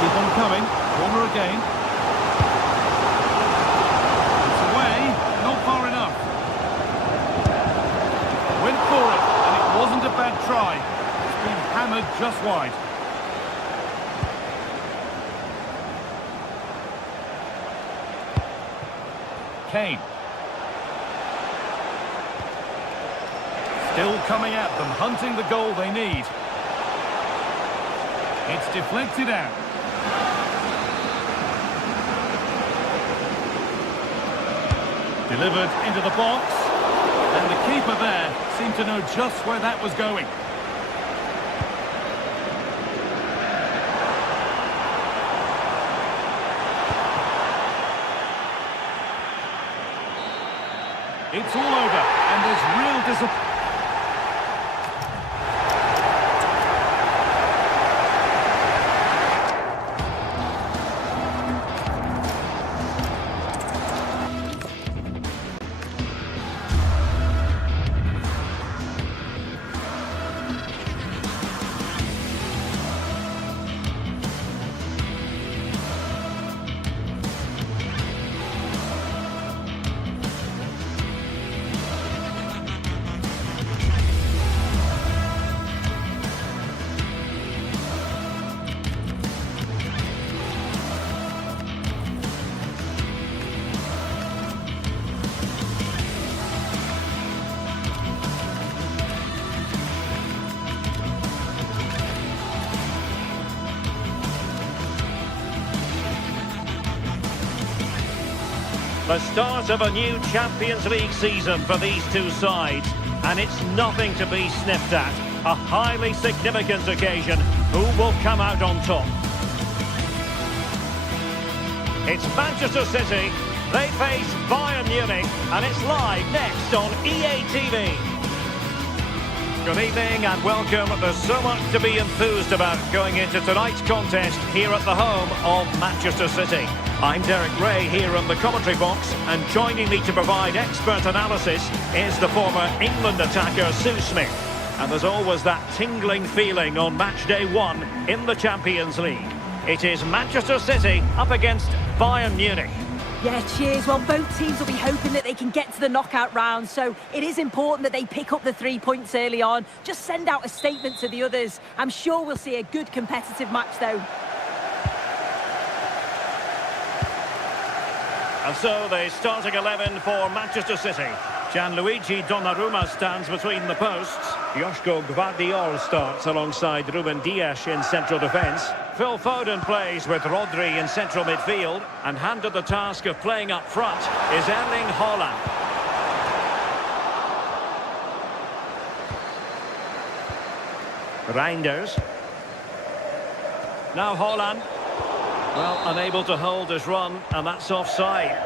Keep on coming. Corner again. It's away. Not far enough. Went for it, and it wasn't a bad try. It's been hammered just wide. Kane. Still coming at them, hunting the goal they need. It's deflected out. Delivered into the box. And the keeper there seemed to know just where that was going. It's all over, and there's real disappointment. The start of a new Champions League season for these two sides, and it's nothing to be sniffed at. A highly significant occasion. Who will come out on top? It's Manchester City. They face Bayern Munich, and it's live next on EA TV. Good evening and welcome. There's so much to be enthused about going into tonight's contest here at the home of Manchester City. I'm Derek Ray here in the commentary box, and joining me to provide expert analysis is the former England attacker Sue Smith. And there's always that tingling feeling on match day one in the Champions League. It is Manchester City up against Bayern Munich. Yeah, cheers. Well, both teams will be hoping that they can get to the knockout round, so it is important that they pick up the 3 points early on. Just send out a statement to the others. I'm sure we'll see a good competitive match, though. And so the starting 11 for Manchester City. Gianluigi Donnarumma stands between the posts. Joško Gvardiol starts alongside Ruben Dias in central defence. Phil Foden plays with Rodri in central midfield. And handed the task of playing up front is Erling Haaland. Reinders. Now Haaland. Well, unable to hold his run, and that's offside.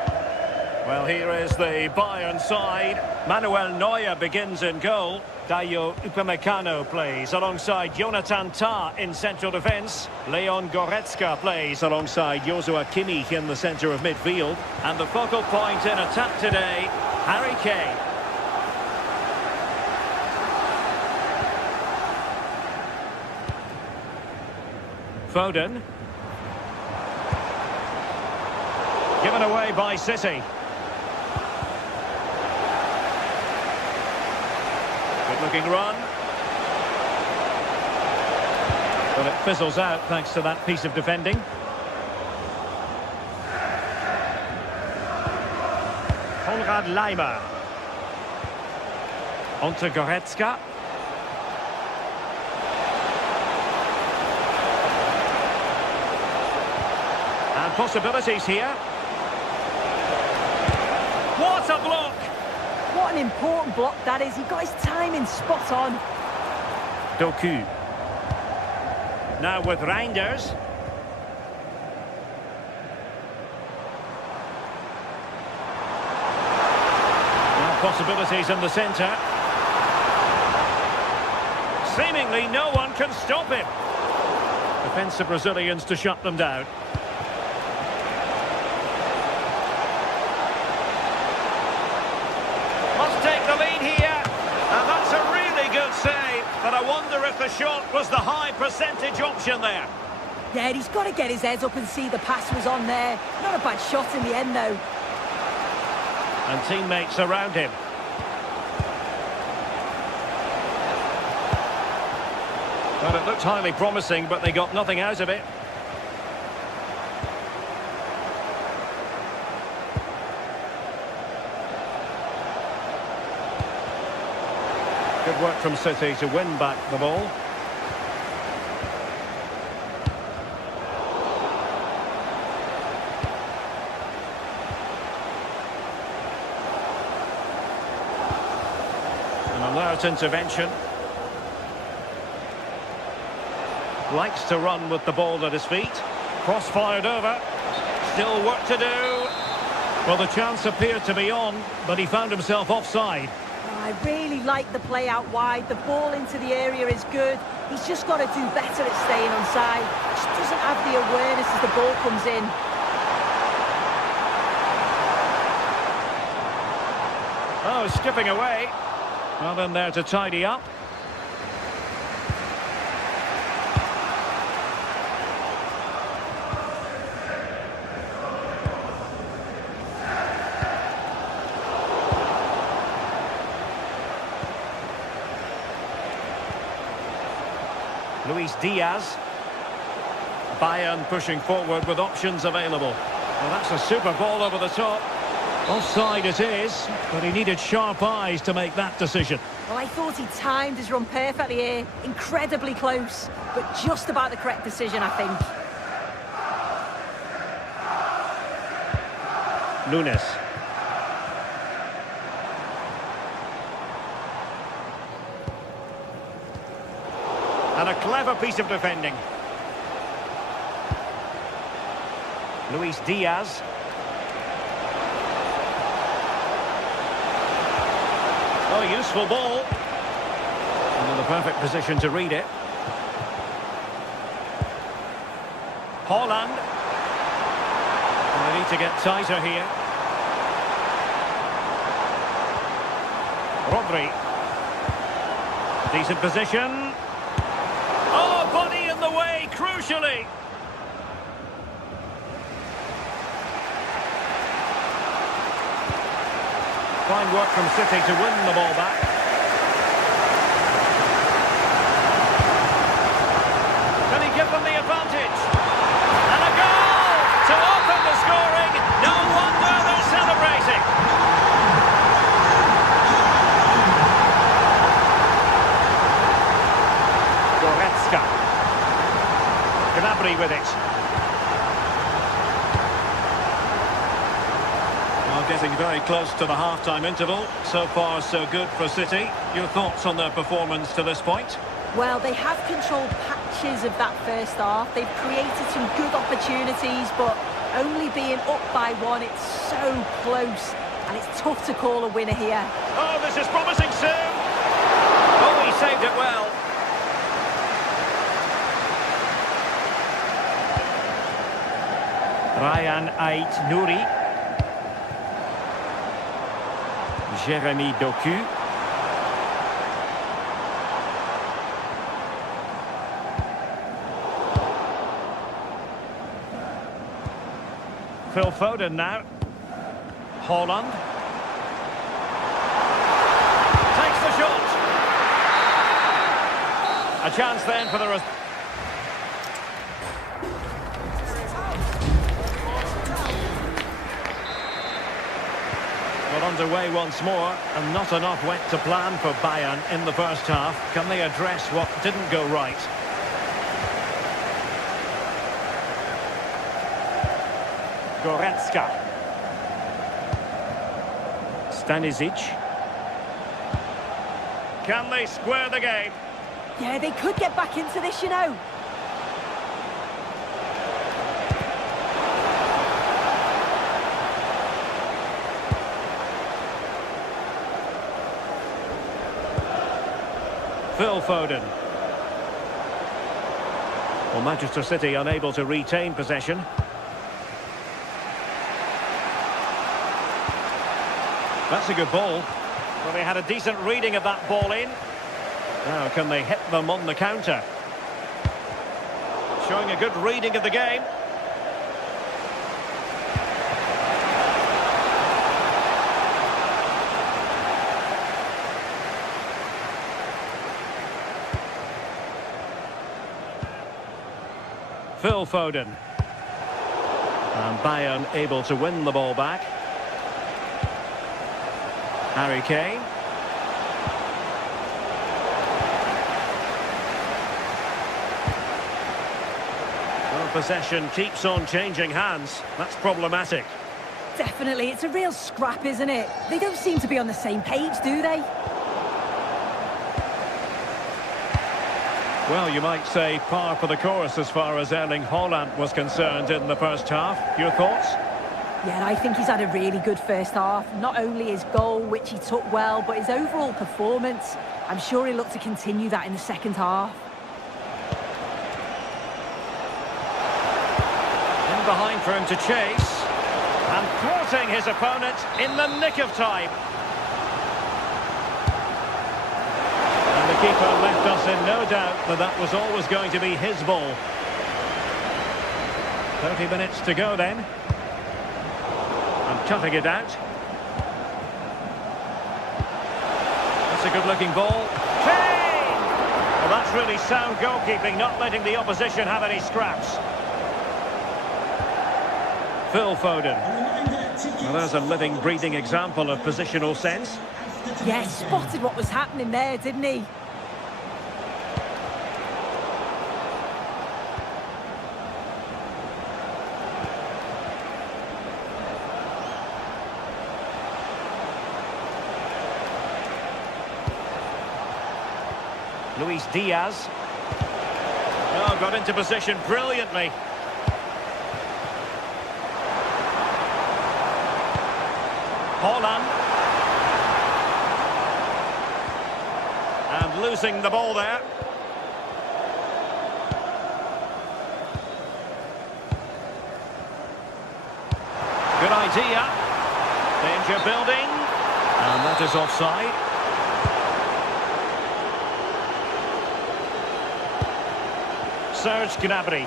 Well, here is the Bayern side. Manuel Neuer begins in goal. Dayo Upamecano plays alongside Jonathan Tah in central defence. Leon Goretzka plays alongside Joshua Kimmich in the centre of midfield. And the focal point in attack today, Harry Kane. Foden. Given away by City. Good-looking run. But it fizzles out thanks to that piece of defending. Konrad Laimer. Onto Goretzka. And possibilities here. What a block! What an important block that is. He got his timing spot on. Doku. Now with Reinders. Now possibilities in the centre. Seemingly no one can stop him. Defensive Brazilians to shut them down. Take the lead here, and that's a really good save, but I wonder if the shot was the high percentage option there. Yeah, he's got to get his head up and see the pass was on there. Not a bad shot in the end, though. And teammates around him. Well, it looked highly promising, but they got nothing out of it. Good work from City to win back the ball. An alert intervention. Likes to run with the ball at his feet. Cross fired over. Still work to do. Well, the chance appeared to be on, but he found himself offside. I really like the play out wide. The ball into the area is good. He's just got to do better at staying onside. Just doesn't have the awareness as the ball comes in. Oh, skipping away. Well, in there to tidy up. Luis Diaz. Bayern pushing forward with options available. Well, that's a super ball over the top. Offside it is, but he needed sharp eyes to make that decision. Well, I thought he timed his run perfectly here. Incredibly close, but just about the correct decision, I think. Nunes. And a clever piece of defending. Luis Diaz. Oh, useful ball. And in the perfect position to read it. Haaland. And they need to get tighter here. Rodri. Decent position. Oh, body in the way, crucially. Fine work from City to win the ball back. Can he give them the advantage? And a goal to open the scoring. No wonder they're celebrating. Gnabry with it. Well, getting very close to the half-time interval. So far, so good for City. Your thoughts on their performance to this point? Well, they have controlled patches of that first half. They've created some good opportunities, but only being up by one, it's so close. And it's tough to call a winner here. Oh, this is promising soon. Oh, he saved it well. Ryan Ait-Nouri. Jérémy Doku. Phil Foden now. Haaland. Takes the shot. A chance then for the rest. Well, underway once more, and not enough went to plan for Bayern in the first half. Can they address what didn't go right? Goretzka. Stanisic. Can they square the game? Yeah, they could get back into this, you know. Phil Foden. Well, Manchester City unable to retain possession. That's a good ball. Well, they had a decent reading of that ball in. Now, can they hit them on the counter? Showing a good reading of the game. Phil Foden. And Bayern able to win the ball back. Harry Kane. Well, possession keeps on changing hands. That's problematic. Definitely, it's a real scrap, isn't it? They don't seem to be on the same page, do they? Well, you might say par for the course as far as Erling Haaland was concerned in the first half. Your thoughts? Yeah, I think he's had a really good first half. Not only his goal, which he took well, but his overall performance. I'm sure he'll look to continue that in the second half. In behind for him to chase. And thwarting his opponent in the nick of time. And the keeper left us in no doubt that that was always going to be his ball. 30 minutes to go then. And cutting it out. That's a good-looking ball. Kane! Well, that's really sound goalkeeping, not letting the opposition have any scraps. Phil Foden. Well, there's a living, breathing example of positional sense. Yeah, spotted what was happening there, didn't he? Luis Diaz. Oh, got into position brilliantly. Haaland. And losing the ball there. Good idea. Danger building. And that is offside. Serge Gnabry.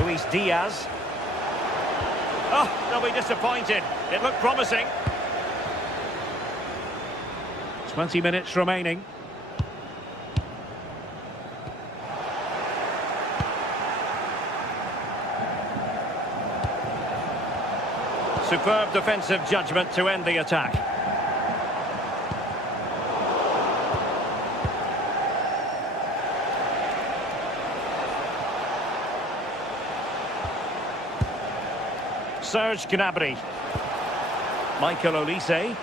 Luis Diaz. Oh, they'll be disappointed. It looked promising. 20 minutes remaining. Superb defensive judgment to end the attack. Serge Gnabry. Michael Olise.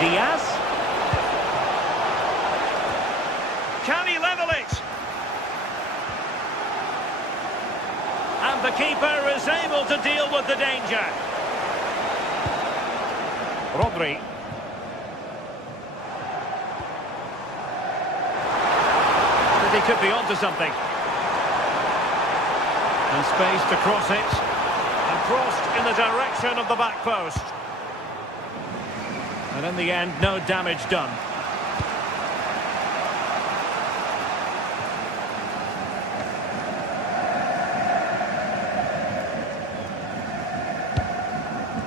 Diaz. Can he level it? And the keeper is able to deal with the danger. Rodri. He could be onto something. And space to cross it. And crossed in the direction of the back post. And in the end, no damage done.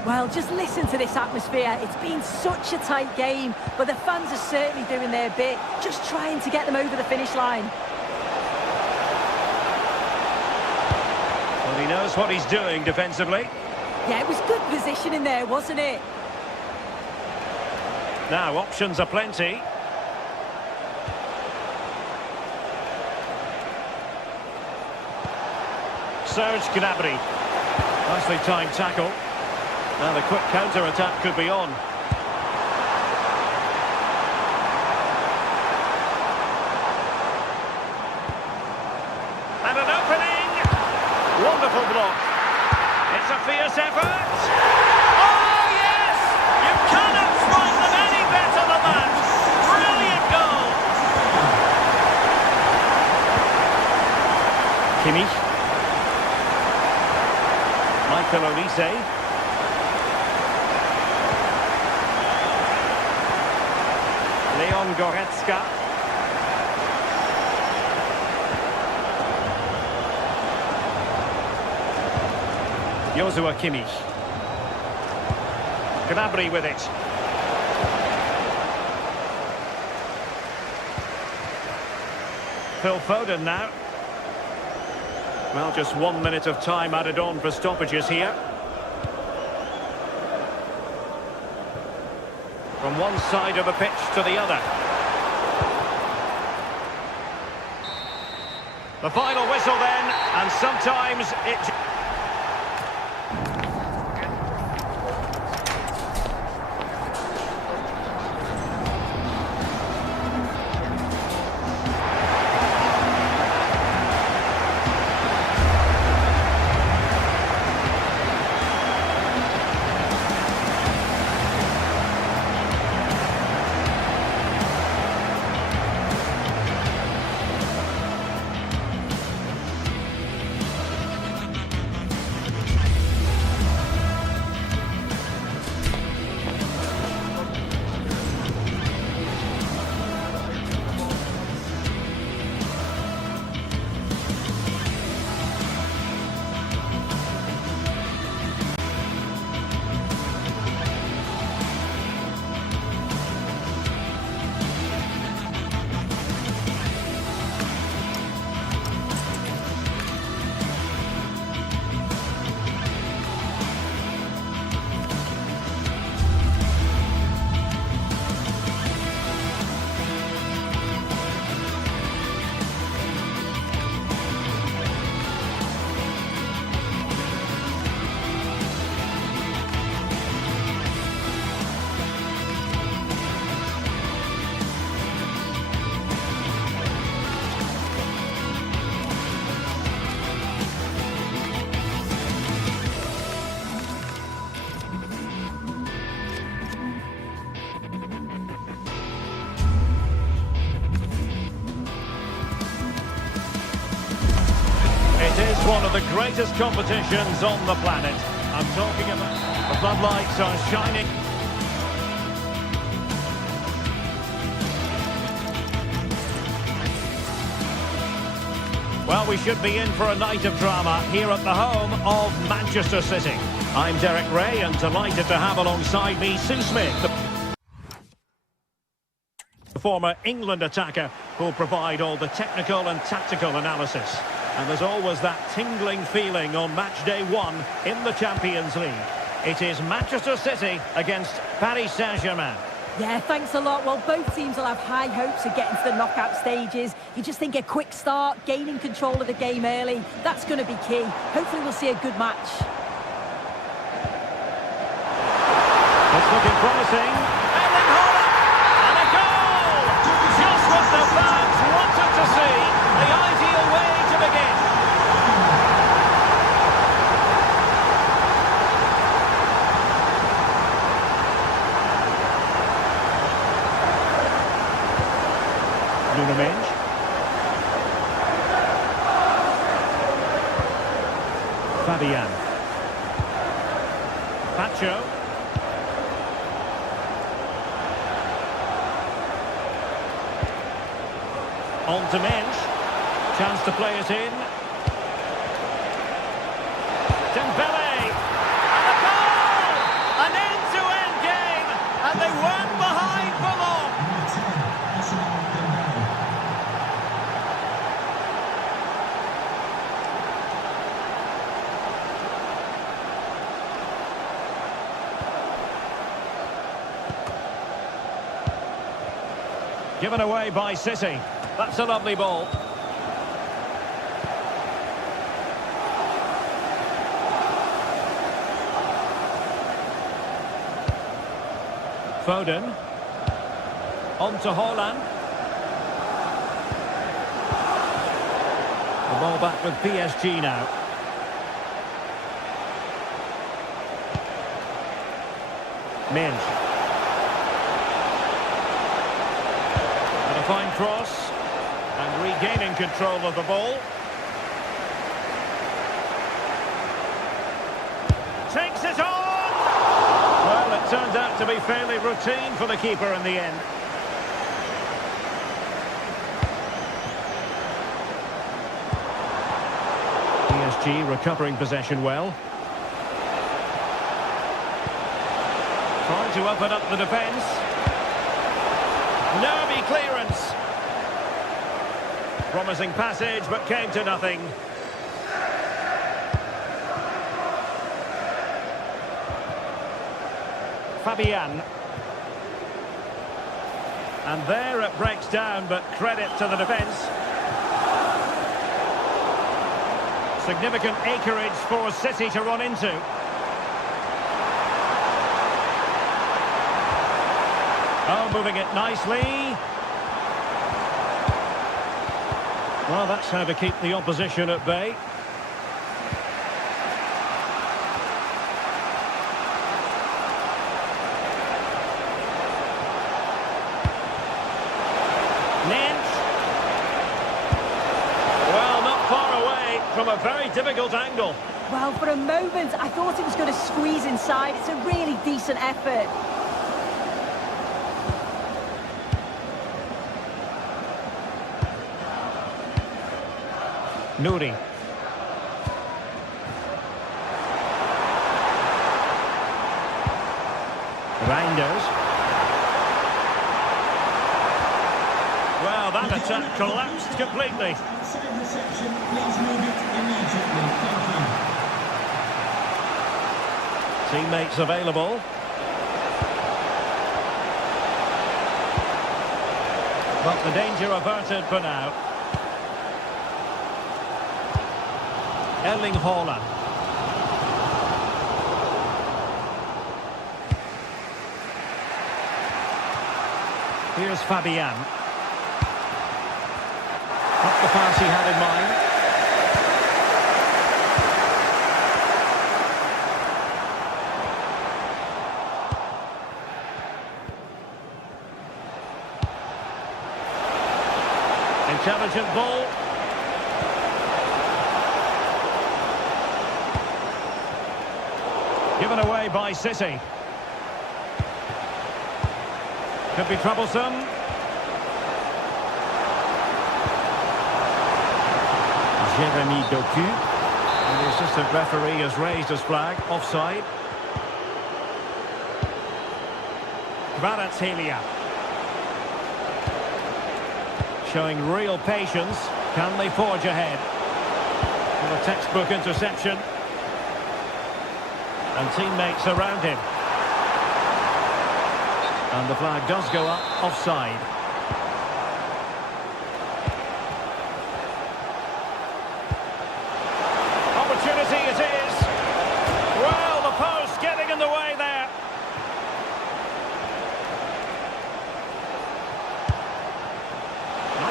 Well, just listen to this atmosphere. It's been such a tight game, but the fans are certainly doing their bit, just trying to get them over the finish line. Well, he knows what he's doing defensively. Yeah, it was good positioning there, wasn't it? Now, options are plenty. Serge Gnabry. Nicely timed tackle. Now the quick counter-attack could be on. And an opening! Wonderful block. It's a fierce effort. Oh, yes! You cannot strike them any better than that. Brilliant goal. Kimmich. Michael Olise. Leon Goretzka. Joshua Kimmich. Gnabry with it. Phil Foden now. Well, just 1 minute of time added on for stoppages here. From one side of the pitch to the other. The final whistle then, and sometimes it... It is one of the greatest competitions on the planet. I'm talking about the floodlights are shining. Well, we should be in for a night of drama here at the home of Manchester City. I'm Derek Ray and delighted to have alongside me Sue Smith, the former England attacker, who'll provide all the technical and tactical analysis. And there's always that tingling feeling on match day 1 in the Champions League. It is Manchester City against Paris Saint-Germain. Yeah, thanks a lot. Well, both teams will have high hopes of getting to the knockout stages. You just think a quick start, gaining control of the game early, that's going to be key. Hopefully we'll see a good match. looking promising. Erling Haaland! And a goal! Just what the fans wanted to see. The ideal way to begin. Nuno. Fabian. Pacho. On to Mensch. Chance to play it in. Dembele. And a goal! An end-to-end game. And they weren't behind for long. Given away by City. That's a lovely ball. Foden. On to Haaland. The ball back with PSG now. Mensch. Fine cross, and regaining control of the ball. Takes it on! Well, it turns out to be fairly routine for the keeper in the end. PSG recovering possession well. Trying to open up the defence. Nervy clearance. Promising passage, but came to nothing. Fabian. And there it breaks down, but credit to the defence. Significant acreage for City to run into. Oh, moving it nicely. Well, that's how to keep the opposition at bay. Mensch. Well, not far away from a very difficult angle. Well, for a moment, I thought it was going to squeeze inside. It's a really decent effort. Nuri. Reinders. Well, that attack collapsed completely. Outside reception, please move it immediately. Thank you. Teammates available. But the danger averted for now. Erling Haaland. Here's Fabian. Not the pass he had in mind. Intelligent ball. Given away by City. Could be troublesome. Jeremy Doku. And the assistant referee has raised his flag. Offside. Kvaratskhelia. Showing real patience. Can they forge ahead? With a textbook interception. And teammates around him. And the flag does go up, offside. Opportunity it is. Well, the post getting in the way there.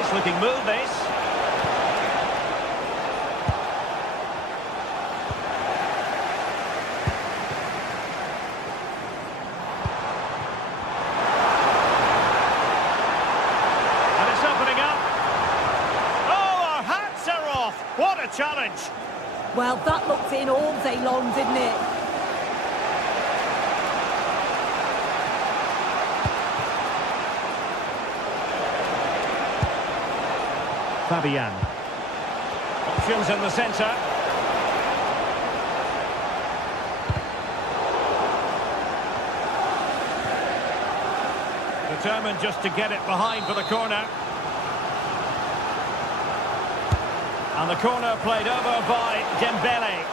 Nice-looking move, this. And it's opening up. Oh, our hats are off. What a challenge. Well, that looked in all day long, didn't it? Fabian. Options in the centre. Determined just to get it behind for the corner. And the corner played over by Dembele.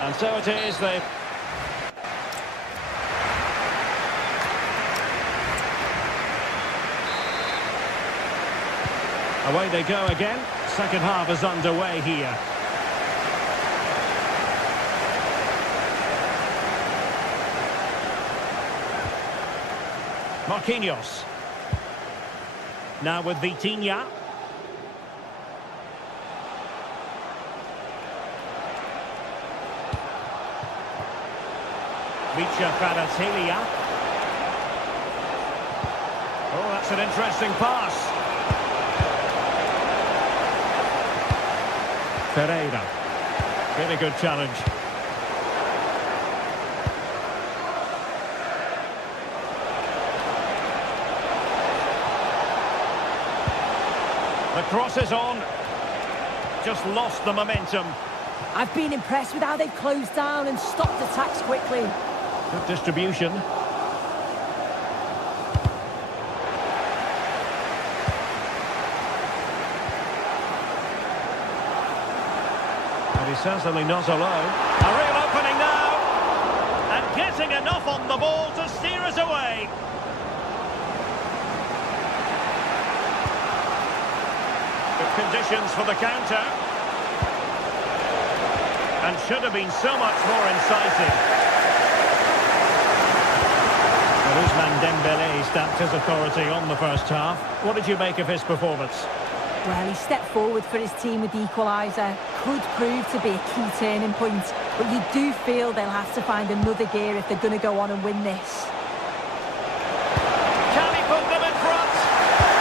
And so it is, they've... Away they go again. Second half is underway here. Marquinhos. Now with Vitinha. Kvaratskhelia. Oh, that's an interesting pass. Pereira. Very good challenge. The cross is on. Just lost the momentum. I've been impressed with how they've closed down and stopped attacks quickly. Good distribution. And he's certainly not alone. A real opening now. And getting enough on the ball to steer us away. Good conditions for the counter. And should have been so much more incisive. Ousmane Dembele stamped his authority on the first half. What did you make of his performance? Well, he stepped forward for his team with the equaliser. Could prove to be a key turning point. But you do feel they'll have to find another gear if they're going to go on and win this. Can he put them in front?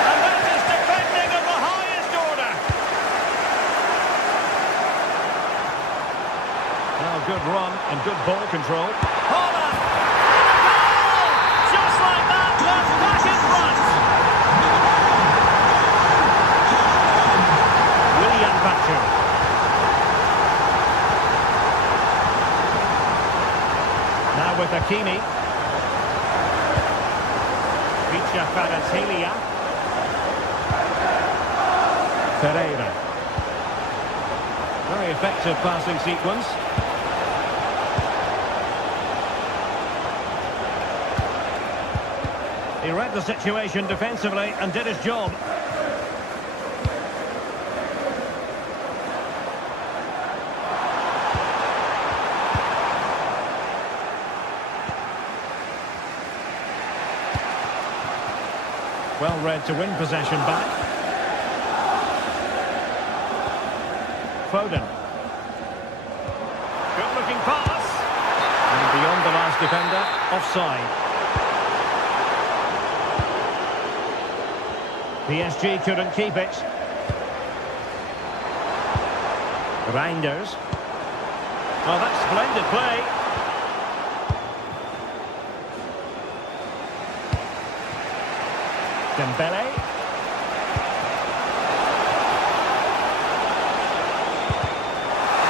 And that is defending of the highest order. Well, good run and good ball control. Holland! Just like that, they're back in front. William Bachu. Now with Hakimi. Kvaratskhelia. Pereira. Very effective passing sequence. He read the situation defensively and did his job. Well read to win possession back. Foden. Good looking pass. And beyond the last defender, offside. PSG couldn't keep it. Reinders. Well, that's splendid play. Dembele.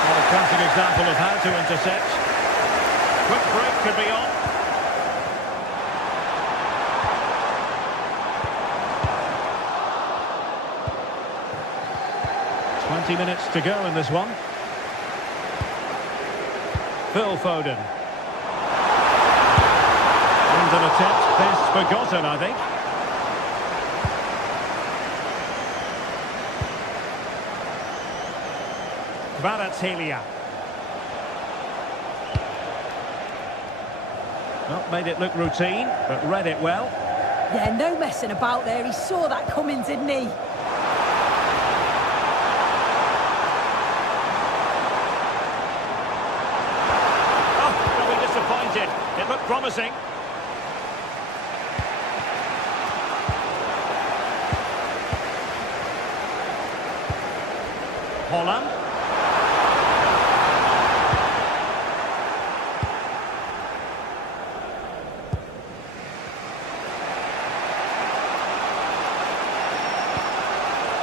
Well, a classic example of how to intercept. Quick break could be on. Minutes to go in this one. Phil Foden. And an attempt best forgotten, I think. Kvaratskhelia. Not made it look routine, but read it well. Yeah, no messing about there. He saw that coming, didn't he? Oh, really disappointed. It looked promising. Holland.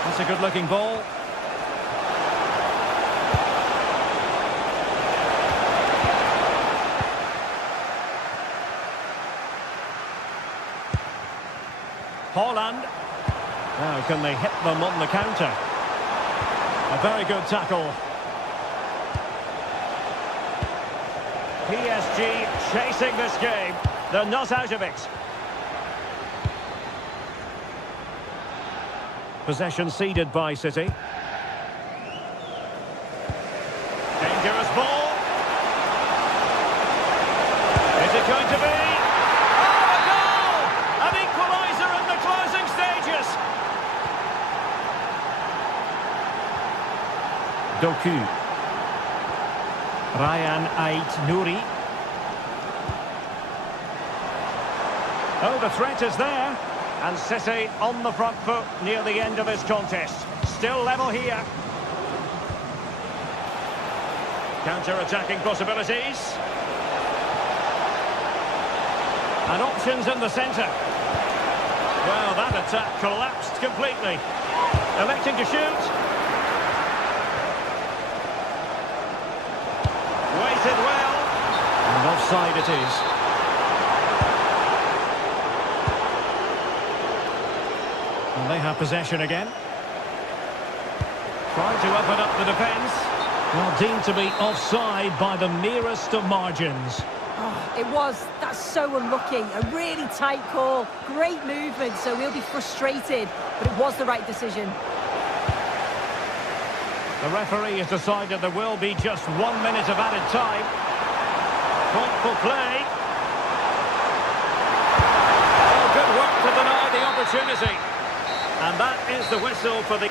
That's a good-looking ball. Holland. Now, can they hit them on the counter? A very good tackle. PSG chasing this game. They're not out of it. Possession ceded by City. Dangerous ball. Is it going to be? Oh, a goal! An equaliser in the closing stages. Doku. Ryan Ait-Nouri. Oh, the threat is there. And City on the front foot near the end of this contest. Still level here. Counter-attacking possibilities. And options in the centre. Well, that attack collapsed completely. Electing to shoot. Waited well. And offside it is. And they have possession again. Trying to open up the defence. Well, deemed to be offside by the merest of margins. Oh, it was. That's so unlucky. A really tight call. Great movement, so he'll be frustrated. But it was the right decision. The referee has decided there will be just 1 minute of added time. Thoughtful play. Oh, good work to deny the opportunity. And that is the whistle for the...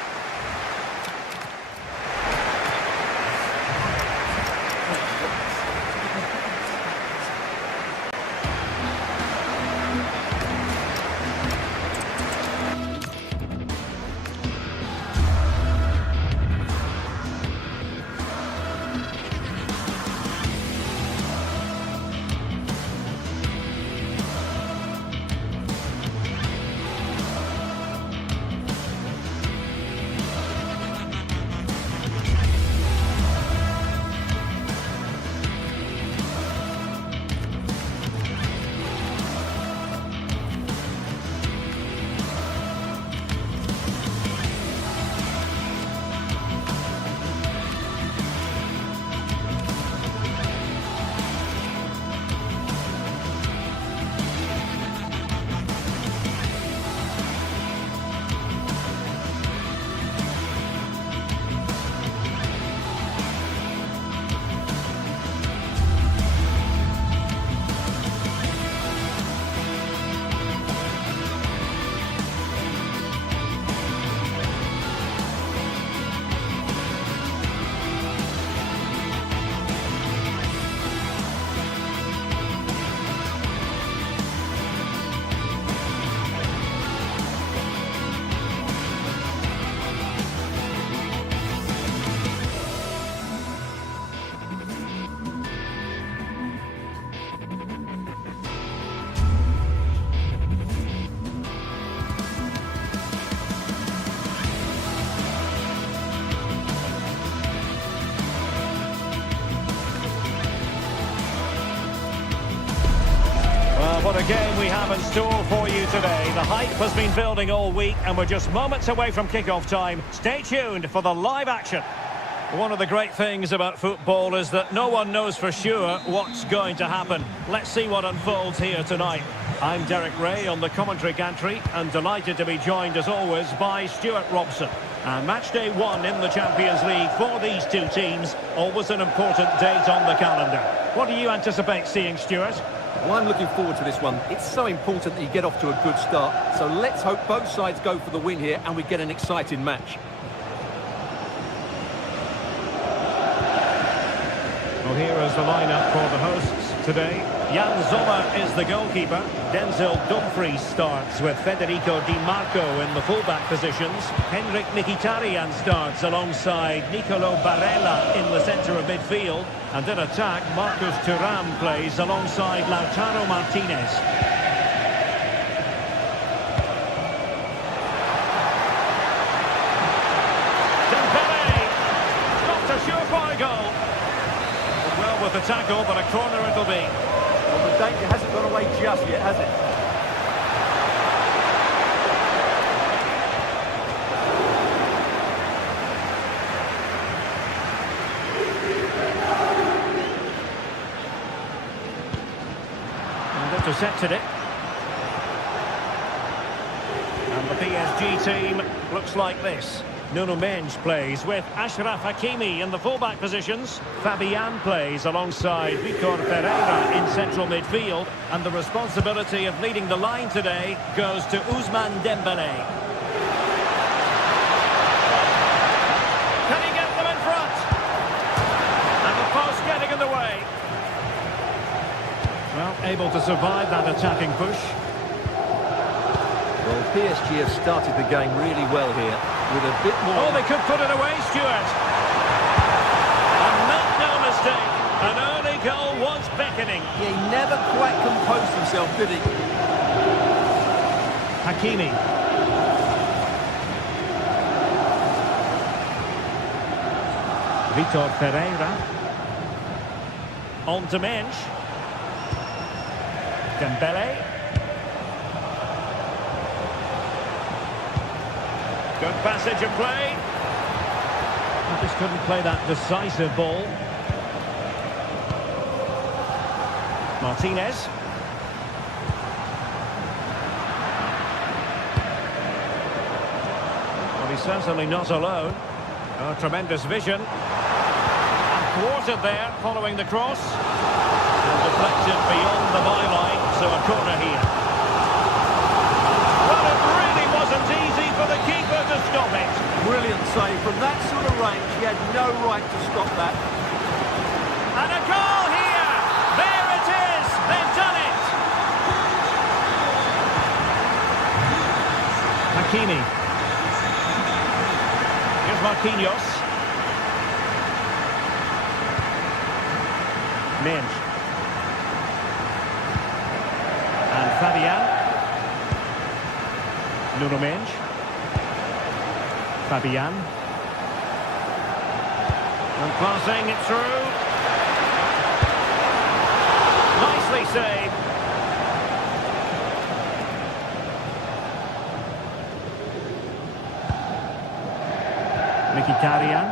What a game we have in store for you today. The hype has been building all week and we're just moments away from kick-off time. Stay tuned for the live action. One of the great things about football is that no one knows for sure what's going to happen. Let's see what unfolds here tonight. I'm Derek Ray on the commentary gantry and delighted to be joined as always by Stuart Robson. And match day 1 in the Champions League for these two teams, always an important date on the calendar. What do you anticipate seeing, Stuart? Well, I'm looking forward to this one. It's so important that you get off to a good start. So let's hope both sides go for the win here and we get an exciting match. Well, here is the lineup for the hosts today. Jan Sommer is the goalkeeper. Denzel Dumfries starts with Federico Di Marco in the fullback positions. Henrik Mkhitaryan starts alongside Nicolo Barella in the centre of midfield. And in attack, Marcus Thuram plays alongside Lautaro Martinez. Dembele! Not a surefire goal. Well with the tackle, but a corner it'll be. Well, the danger hasn't gone away just yet, has it? And intercepted it. And the PSG team looks like this. Nuno Mendes plays with Achraf Hakimi in the fullback positions. Fabian plays alongside Vitor Pereira in central midfield. And the responsibility of leading the line today goes to Ousmane Dembele. Can he get them in front? And the post getting in the way. Well, able to survive that attacking push. Well, PSG have started the game really well here. With a bit more... Oh, they could put it away, Stuart. And make no mistake, an early goal was beckoning. He never quite composed himself, did he? Hakimi. Vitor Pereira. On to Mendes. Dembele. Good passage of play. He just couldn't play that decisive ball. Martinez. Well, he's certainly not alone. Oh, tremendous vision. And thwarted there following the cross. And deflected beyond the byline, so a corner here. Well, it really wasn't easy for the keeper to stop it. Brilliant save. From that sort of range, he had no right to stop that. And a goal here! There it is! They've done it! Hakimi. Here's Marquinhos. Mendes. And Fabian. Nuno Mendes. Fabian. And passing it through. Nicely saved. Mkhitaryan.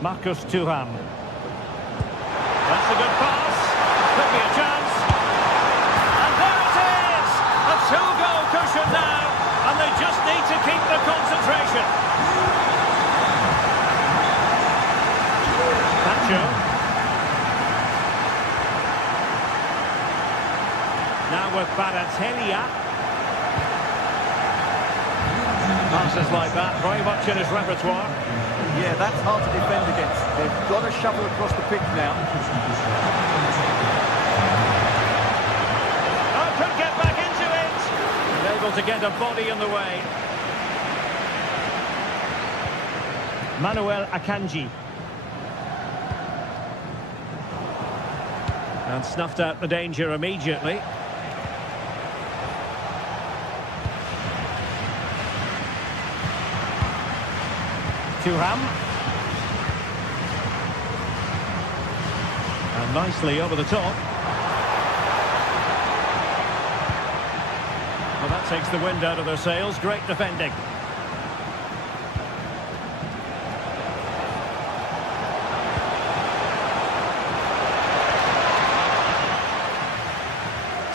Marcus Thuram. That's a good pass. Could be a chance. And there it is! A two-goal cushion now. And they just need to keep the concentration. Nacho. Now with Baratelia. Passes like that, very much in his repertoire. Yeah, that's hard to defend against. They've got to shovel across the pitch now. Oh, could get back into it. And able to get a body in the way. Manuel Akanji. And snuffed out the danger immediately. Thuram. And nicely over the top. Well, that takes the wind out of their sails. Great defending.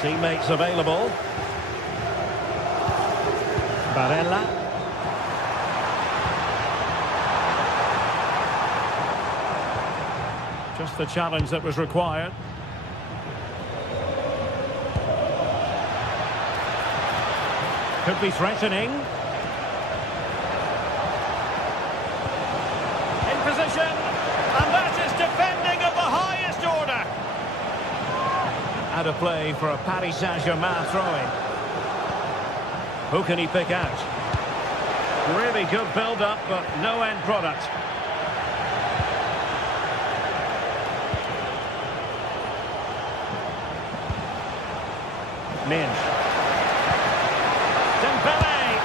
Teammates available. Barella. Just the challenge that was required. Could be threatening. In position. And that is defending of the highest order. Out of play for a Paris Saint-Germain throw-in. Who can he pick out? Really good build-up, but no end product. Minge. Dembele.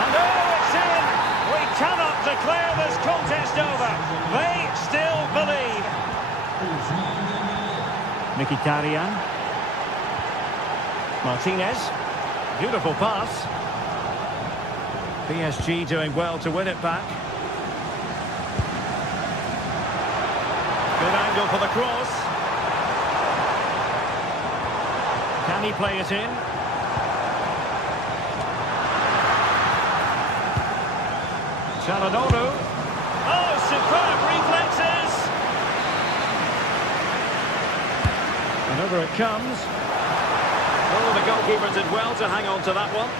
And oh, it's in! We cannot declare this contest over. They still believe. Mkhitaryan. Martinez. Beautiful pass. PSG doing well to win it back. Good angle for the cross. Can he play it in? Çalhanoğlu. Oh, superb reflexes! And over it comes. Oh, the goalkeeper did well to hang on to that one.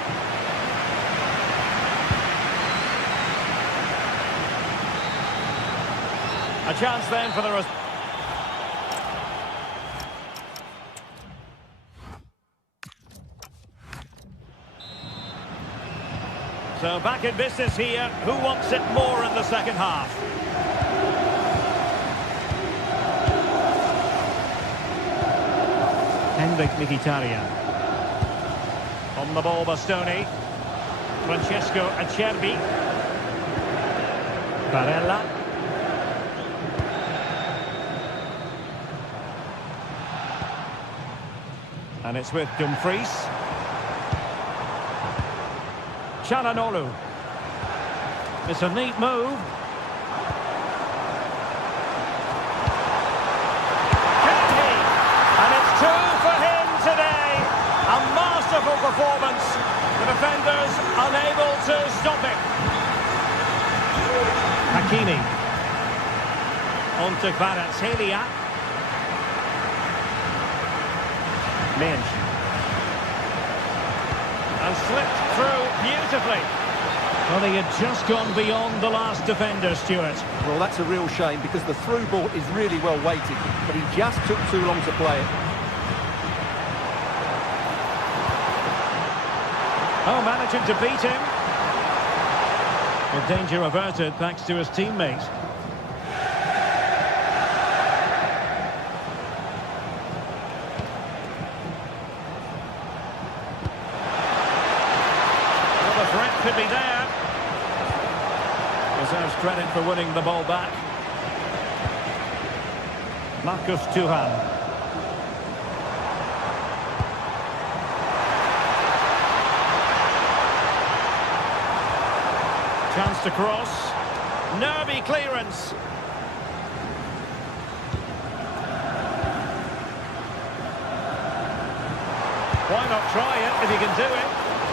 A chance then for the... So back in business here. Who wants it more in the second half? Mkhitaryan. On the ball, Bastoni. Francesco Acerbi. Barella. And it's with Dumfries. Çalhanoğlu. It's a neat move. Can he? And it's two for him today. A masterful performance. The defenders unable to stop it. Hakimi. On to Kvaratskhelia. Minge. And slipped through beautifully. Well, he had just gone beyond the last defender, Stuart. Well, that's a real shame because the through ball is really well weighted, but he just took too long to play it. Oh, managing to beat him. Well, danger averted thanks to his teammate. Well, the threat could be there. Deserves credit for winning the ball back. Marcus Thuram. Chance to cross. Nervy clearance. Why not try it if you can do it?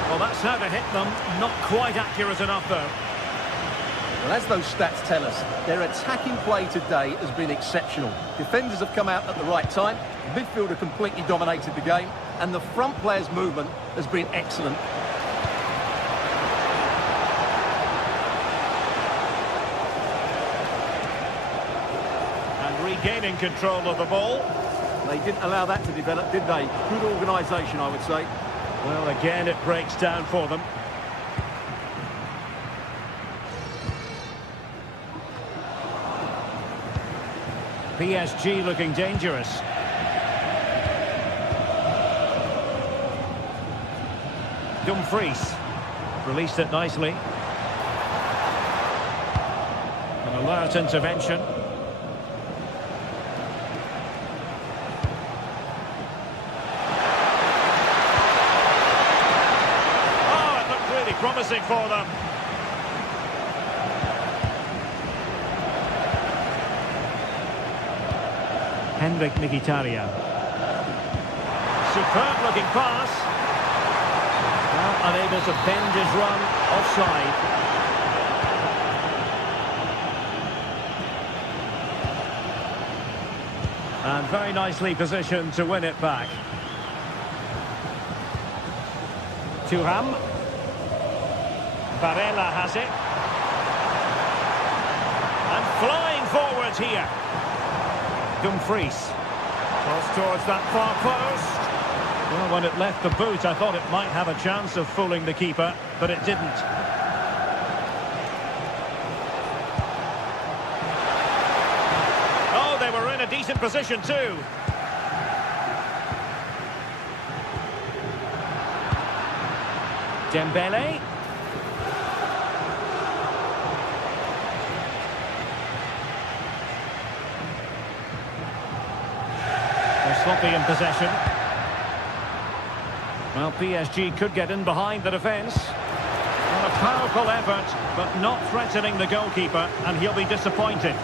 Well, that's how to hit them. Not quite accurate enough, though. Well, as those stats tell us, their attacking play today has been exceptional. Defenders have come out at the right time, midfielder completely dominated the game, and the front player's movement has been excellent. And regaining control of the ball. They didn't allow that to develop, did they? Good organisation, I would say. Well, again, it breaks down for them. PSG looking dangerous. Dumfries released it nicely. An alert intervention. Oh, it looked really promising for them. Mkhitaryan. Superb looking pass. Well, unable to bend his run offside. And very nicely positioned to win it back. Thuram. Barella has it. And flying forwards here. Dumfries. Cross towards that far post. Well, when it left the boot, I thought it might have a chance of fooling the keeper, but it didn't. Oh, they were in a decent position too. Dembele. They're sloppy in possession. Well, PSG could get in behind the defence. Well, a powerful effort, but not threatening the goalkeeper, and he'll be disappointed.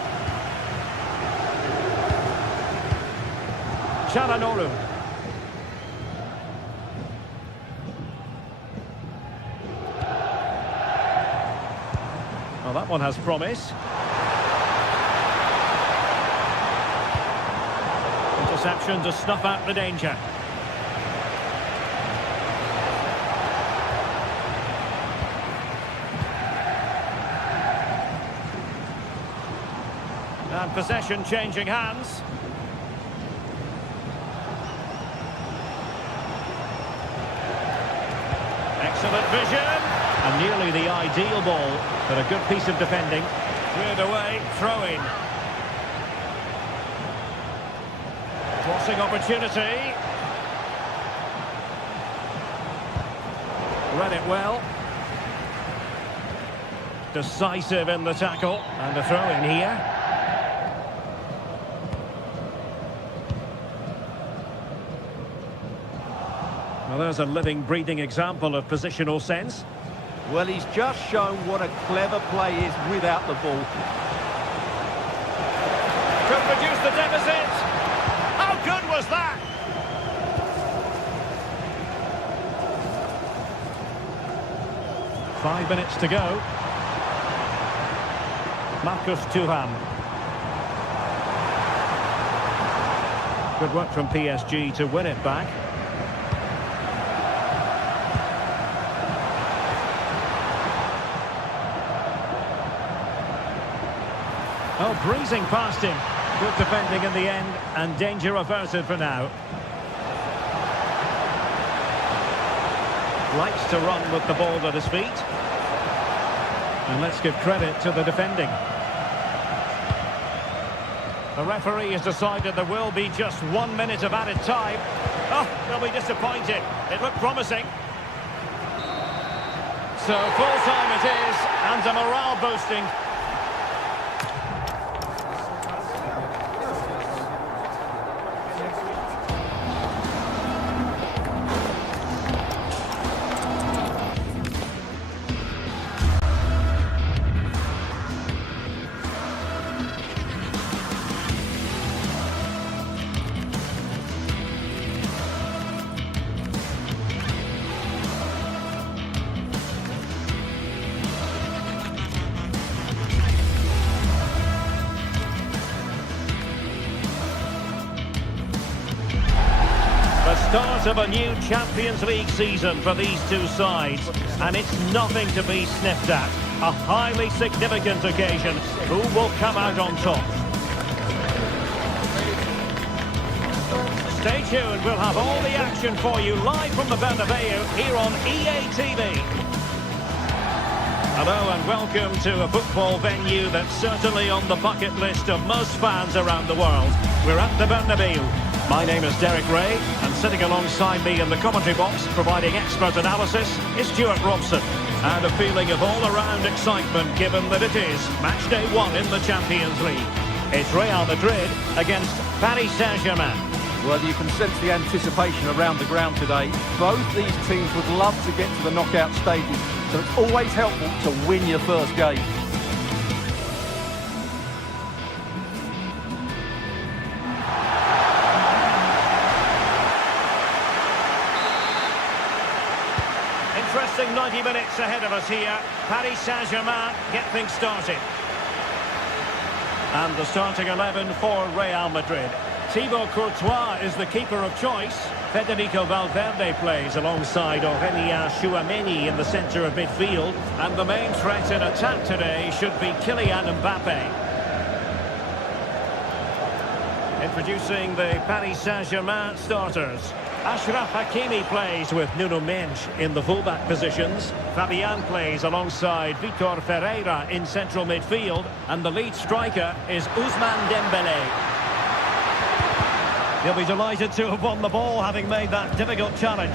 Çalhanoğlu. Well, that one has promise. Interception to snuff out the danger. And possession changing hands. Excellent vision. And nearly the ideal ball, but a good piece of defending. Cleared away, throw in. Crossing opportunity. Read it well. Decisive in the tackle. And a throw in here. Well, there's a living, breathing example of positional sense. Well, he's just shown what a clever play is without the ball. Could reduce the deficit. How good was that? Five minutes to go. Marcus Thuram. Good work from PSG to win it back. Oh, breezing past him. Good defending in the end, and danger averted for now. Likes to run with the ball at his feet. And let's give credit to the defending. The referee has decided there will be just 1 minute of added time. Oh, they'll be disappointed. It looked promising. So full time it is, and a morale boosting. Start of a new Champions League season for these two sides, and it's nothing to be sniffed at. A highly significant occasion. Who will come out on top? Stay tuned, we'll have all the action for you live from the Bernabeu here on EA TV. Hello and welcome to a football venue that's certainly on the bucket list of most fans around the world. We're at the Bernabeu. My name is Derek Ray, and sitting alongside me in the commentary box, providing expert analysis, is Stuart Robson. And a feeling of all-around excitement, given that it is match day 1 in the Champions League. It's Real Madrid against Paris Saint-Germain. Well, you can sense the anticipation around the ground today. Both these teams would love to get to the knockout stages, so it's always helpful to win your first game. Interesting 90 minutes ahead of us here. Paris Saint-Germain get things started. And the starting 11 for Real Madrid. Thibaut Courtois is the keeper of choice. Federico Valverde plays alongside Aurélien Tchouaméni in the centre of midfield. And the main threat in attack today should be Kylian Mbappe. Introducing the Paris Saint-Germain starters. Achraf Hakimi plays with Nuno Mendes in the fullback positions. Fabian plays alongside Vitor Ferreira in central midfield. And the lead striker is Ousmane Dembélé. He'll be delighted to have won the ball, having made that difficult challenge.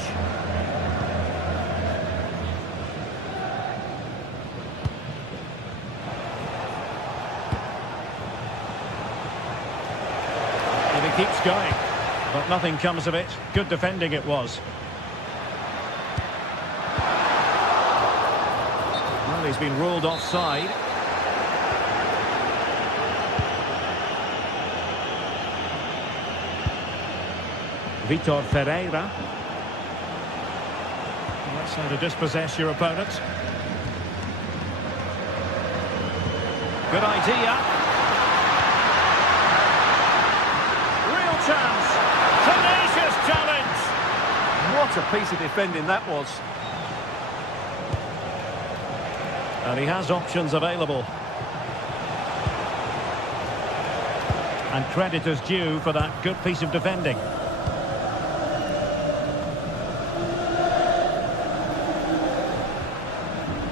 And he keeps going, but nothing comes of it. Good defending it was. Well, he's been ruled offside. Vitor Ferreira. That's how to dispossess your opponent. Good idea. Real chance. Tenacious challenge. What a piece of defending that was. And he has options available. And credit is due for that good piece of defending.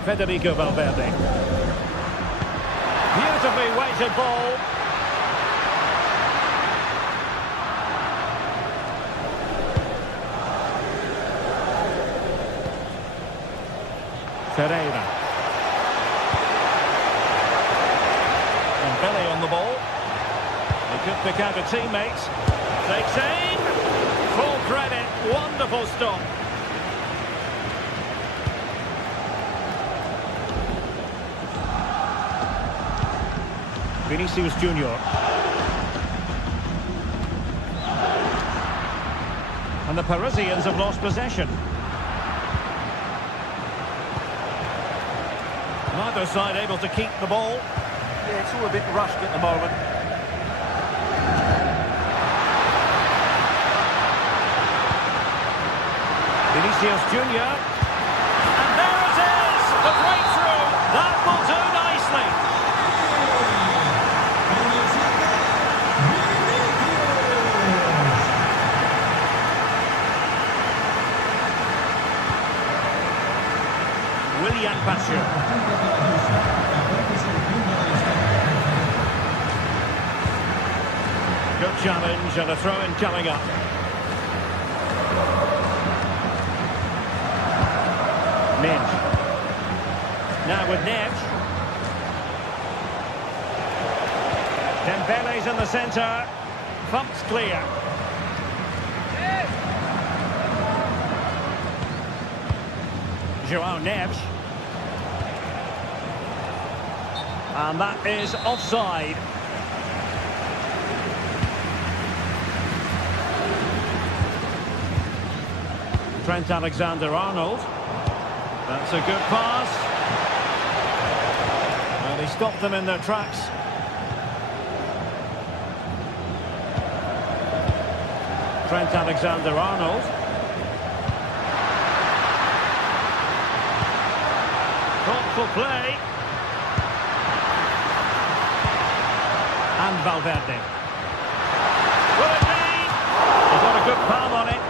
Federico Valverde. Beautifully weighted ball. Ferreira. And Belly on the ball. He could pick out a teammate. Takes aim. Full credit. Wonderful stop. Vinicius Junior. And the Parisians have lost possession. Neither side able to keep the ball. Yeah, it's all a bit rushed at the moment. Vinicius Junior. And there it is! The breakthrough! That will do nicely. William Passion. Good challenge and a throw-in coming up. Mendes. Now with Neves. Dembele's in the centre. Pumped clear. João Neves. And that is offside. Trent Alexander-Arnold. That's a good pass. Well, he stopped them in their tracks. Trent Alexander-Arnold. Thoughtful play. And Valverde. Will it be? He got a good palm on it.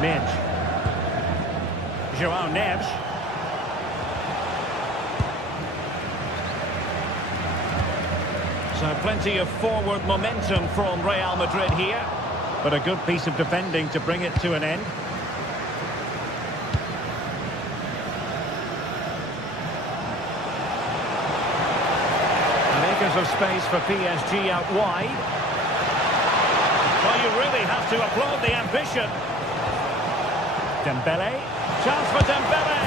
Mendes. João Neves. So plenty of forward momentum from Real Madrid here, but a good piece of defending to bring it to an end. Of space for PSG out wide. Well, you really have to applaud the ambition. Dembele. Chance for Dembele.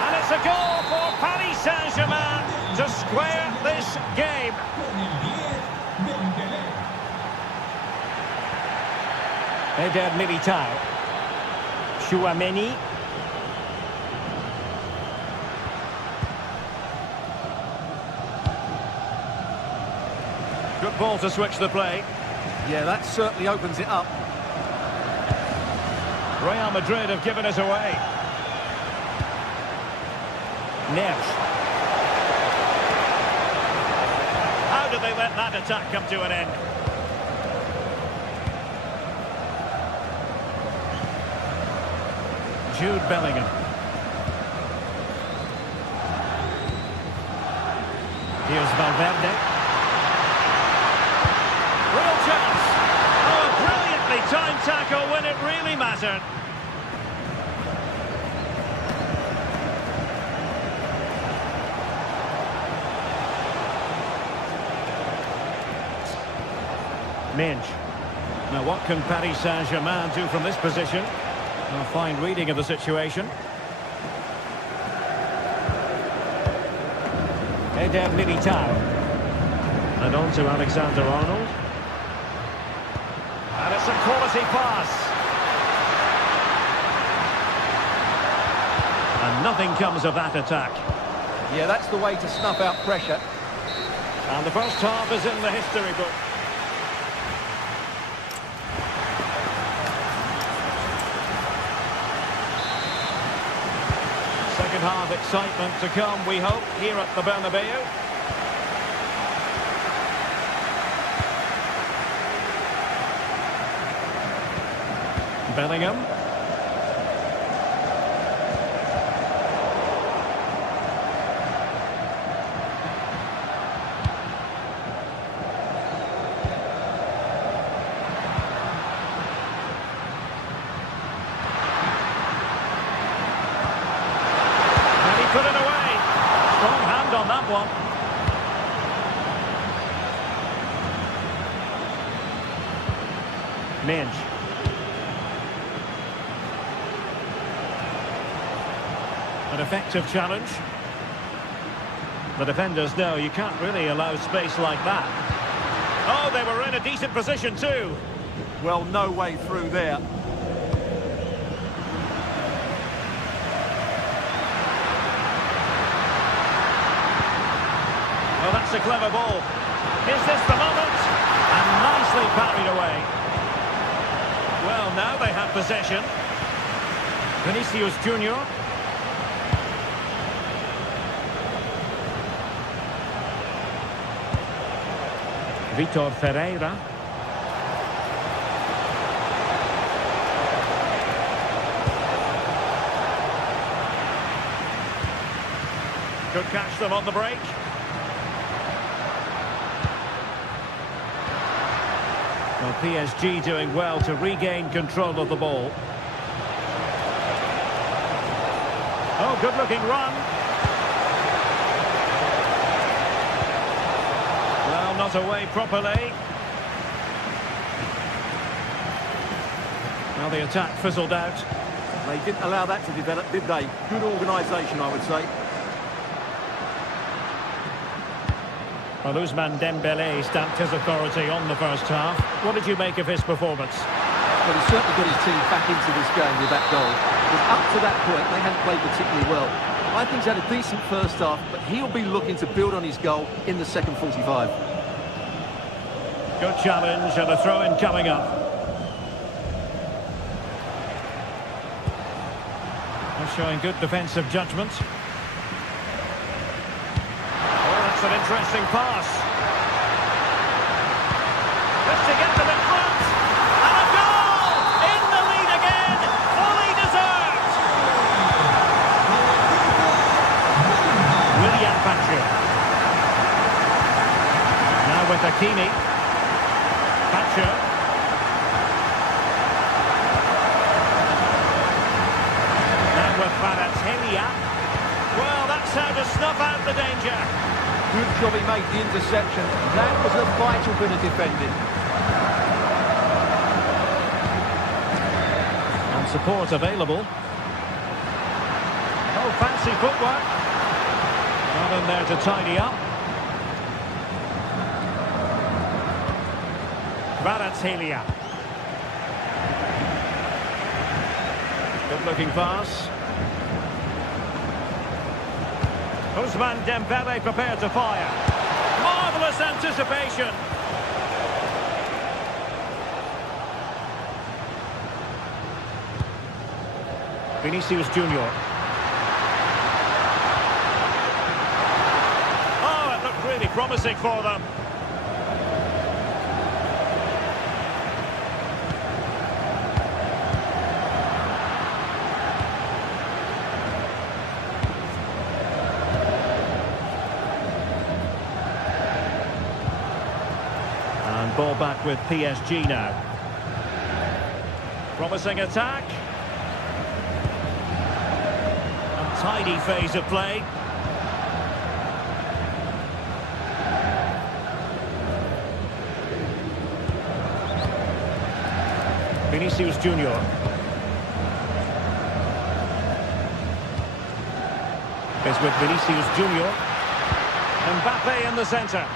And it's a goal for Paris Saint-Germain to square this game. Eder Militao. Tchouaméni. Good ball to switch the play. Yeah, that certainly opens it up. Real Madrid have given it away. Neves. How did they let that attack come to an end? Jude Bellingham. Here's Valverde. Real chance. Oh, a brilliantly timed tackle when it really mattered. Minge. Now what can Paris Saint-Germain do from this position? A fine reading of the situation. Eder Militao. And on to Alexander-Arnold. And it's a quality pass. And nothing comes of that attack. Yeah, that's the way to snuff out pressure. And the first half is in the history book. Second half excitement to come, we hope, here at the Bernabeu. Bellingham. Put it away. Strong hand on that one. Minge. An effective challenge. The defenders know you can't really allow space like that. Oh, they were in a decent position too. Well, no way through there. Well, that's a clever ball. Is this the moment? And nicely parried away. Well, now they have possession. Vinicius Junior. Vitor Ferreira. Could catch them on the break. Well, PSG doing well to regain control of the ball. Oh, good-looking run. Well, not away properly. Well, the attack fizzled out. They didn't allow that to develop, did they? Good organisation, I would say. Well, Ousmane Dembélé stamped his authority on the first half. What did you make of his performance? Well, he certainly got his team back into this game with that goal. Because up to that point, they hadn't played particularly well. I think he's had a decent first half, but he'll be looking to build on his goal in the second 45. Good challenge and a throw-in coming up. They're showing good defensive judgment. That's an interesting pass. Just to get them in front. And a goal! In the lead again. Fully deserved. William Pacho. Now with Hakimi. Pacho. Now with Kvaratskhelia. Well, that's how to snuff out the danger. Good job he made the interception. That was a vital bit of defending. And support available. Oh, fancy footwork. Not in there to tidy up. Kvaratskhelia. Good looking pass. Ousmane Dembélé prepared to fire. Marvellous anticipation. Vinicius Junior. Oh, it looked really promising for them. And ball back with PSG now. Promising attack. Tidy phase of play. Vinicius Junior. Is with Vinicius Junior. Mbappe in the centre.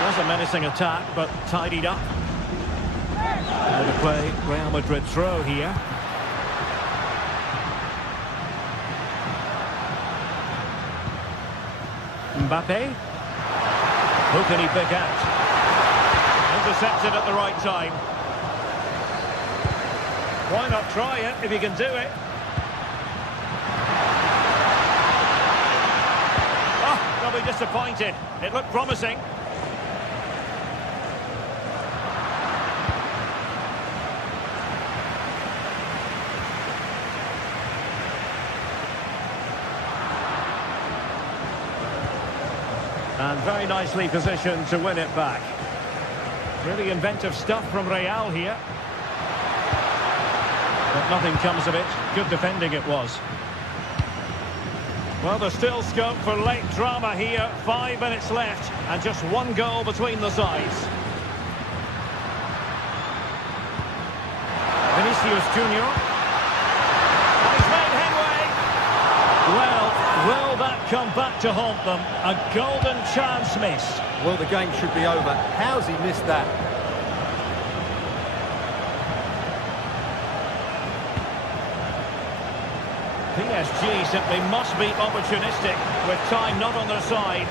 It was a menacing attack, but tidied up. Now to play Real Madrid throw here. Mbappe. Who can he pick out? Intercepted at the right time. Why not try it if you can do it? Oh, they'll be disappointed. It looked promising. And very nicely positioned to win it back. Really inventive stuff from Real here. But nothing comes of it. Good defending it was. Well, there's still scope for late drama here. 5 minutes left and just one goal between the sides. Vinicius Junior. And he's made headway. Well, will that come back to haunt them? A golden chance missed. Well, the game should be over. How's he missed that? PSG simply must be opportunistic with time not on their side.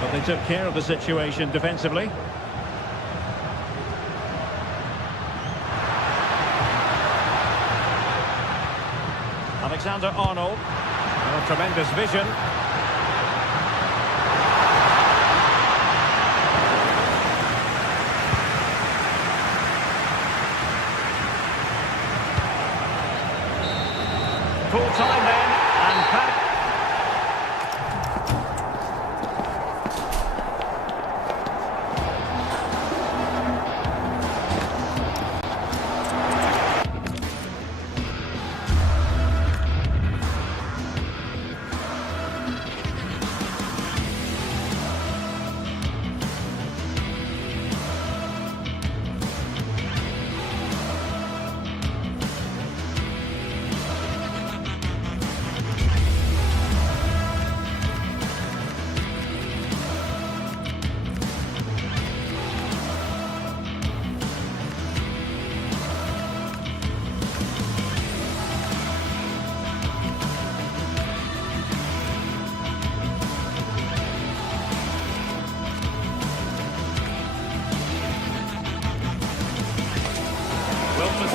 But they took care of the situation defensively. Alexander-Arnold. Oh, tremendous vision. Full time then, and Pat.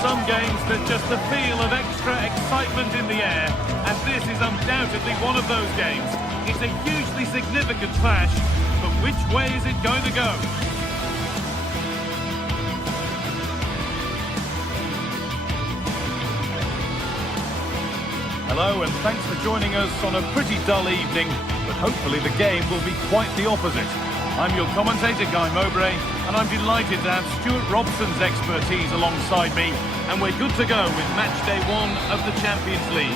Some games, there's just a feel of extra excitement in the air, and this is undoubtedly one of those games. It's a hugely significant clash, but which way is it going to go? Hello, and thanks for joining us on a pretty dull evening, but hopefully the game will be quite the opposite. I'm your commentator, Guy Mowbray, and I'm delighted to have Stuart Robson's expertise alongside me, and we're good to go with match day 1 of the Champions League.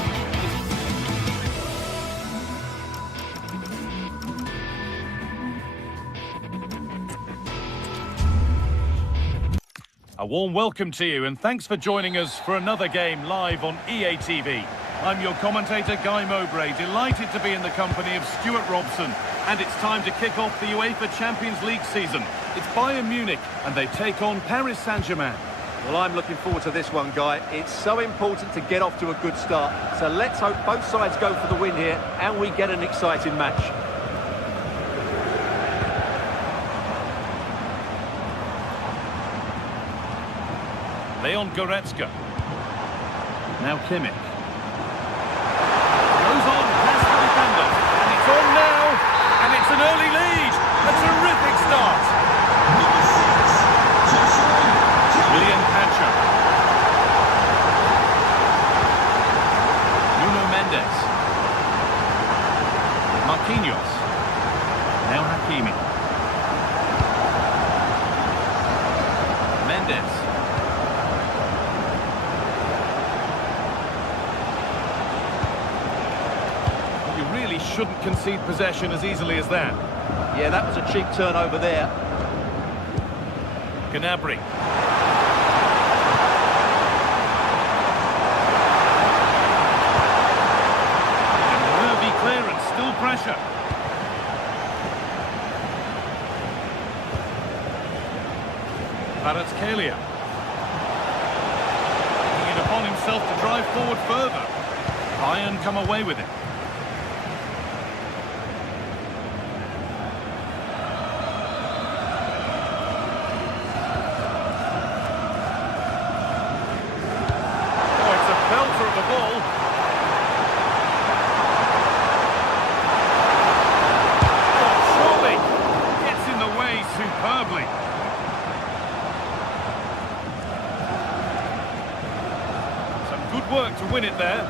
A warm welcome to you, and thanks for joining us for another game live on EA TV. I'm your commentator, Guy Mowbray, delighted to be in the company of Stuart Robson. And it's time to kick off the UEFA Champions League season. It's Bayern Munich, and they take on Paris Saint-Germain. Well, I'm looking forward to this one, Guy. It's so important to get off to a good start. So let's hope both sides go for the win here, and we get an exciting match. Leon Goretzka. Now Kimmich. Goes on past the defender. And it's on now. And it's an early lead. A terrific start. Number 6, Joshua. William Pacha. Nuno Mendes. Marquinhos. Now Hakimi. Mendes. You really shouldn't concede possession as easily as that. Yeah, that was a cheap turnover there. Gnabry. And nervy clearance, still pressure. Kvaratskhelia. Taking it upon himself to drive forward further. Bayern come away with it. Oh, it's a belter of the ball. Oh, surely gets in the way superbly. Good work to win it there.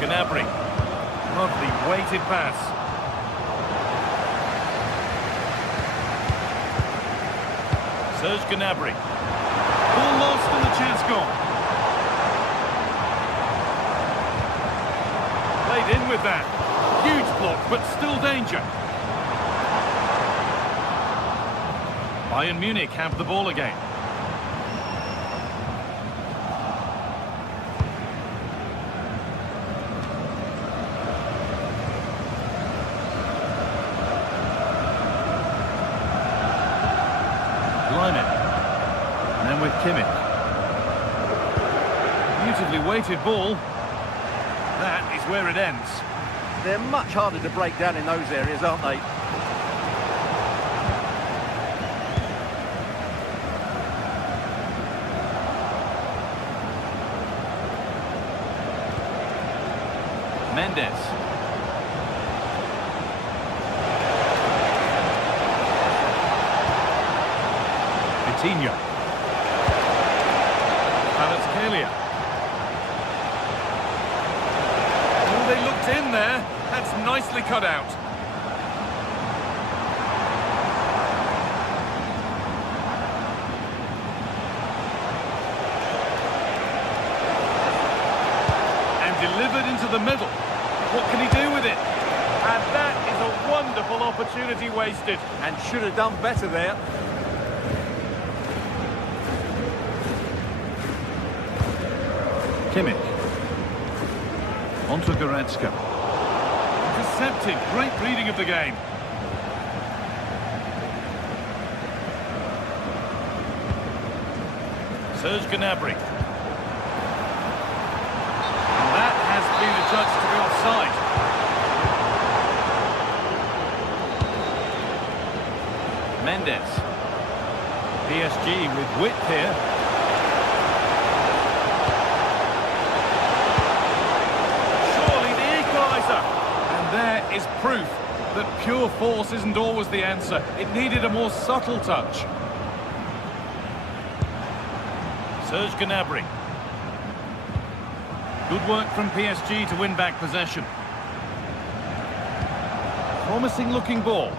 Gnabry. Lovely weighted pass. Serge Gnabry. Ball lost and the chance gone. Played in with that. Huge block, but still danger. Bayern Munich have the ball again. And then with Kimmich. Beautifully weighted ball. That is where it ends. They're much harder to break down in those areas, aren't they? Mendes. Coutinho. Kvaratskhelia. Oh, they looked in there. That's nicely cut out. And delivered into the middle. What can he do with it? And that is a wonderful opportunity wasted. And should have done better there. Kimmich. Onto Goretzka. Intercepted. Great reading of the game. Serge Gnabry. And that has been adjudged to be offside. Mendes. PSG with width here. There is proof that pure force isn't always the answer. It needed a more subtle touch. Serge Gnabry. Good work from PSG to win back possession. Promising looking ball.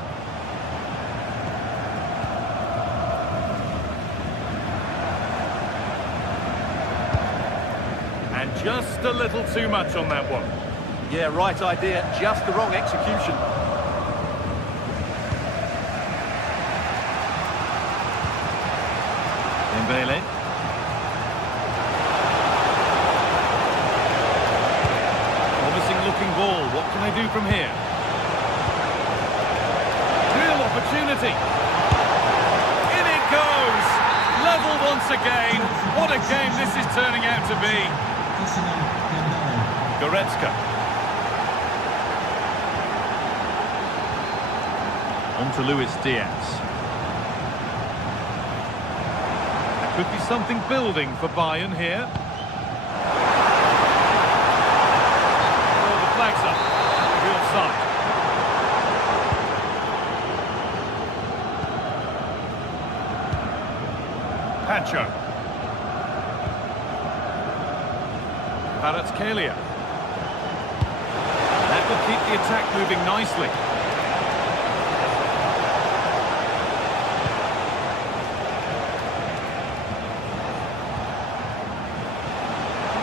And just a little too much on that one. Yeah, right idea, just the wrong execution. Dembele. Promising looking ball. What can they do from here? Real opportunity. In it goes. Level once again. What a game this is turning out to be. Goretzka. On to Luis Diaz. Could be something building for Bayern here. Oh, the flag's up. That would be offside. Pacho. Kvaratskhelia. That will keep the attack moving nicely.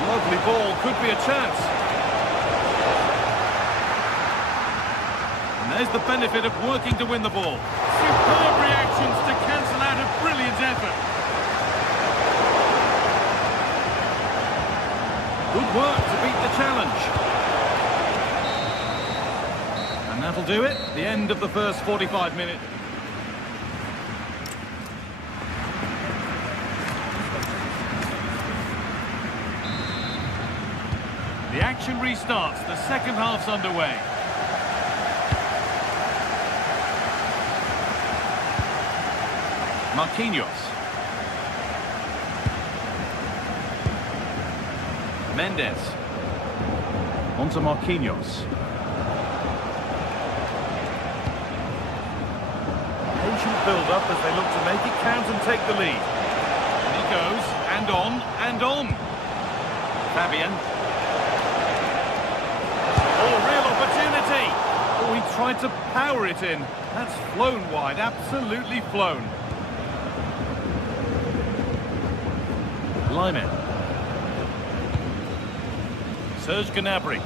Lovely ball, could be a chance. And there's the benefit of working to win the ball. Superb reactions to cancel out a brilliant effort. Good work to beat the challenge. And that'll do it. The end of the first 45 minutes. The action restarts. The second half's underway. Marquinhos. Mendes. Onto Marquinhos. Patient build-up as they look to make it count and take the lead. And he goes, and on, and on. Fabian. Oh, real opportunity. Oh, he tried to power it in. That's flown wide, absolutely flown. Lyman. Serge Gnabry.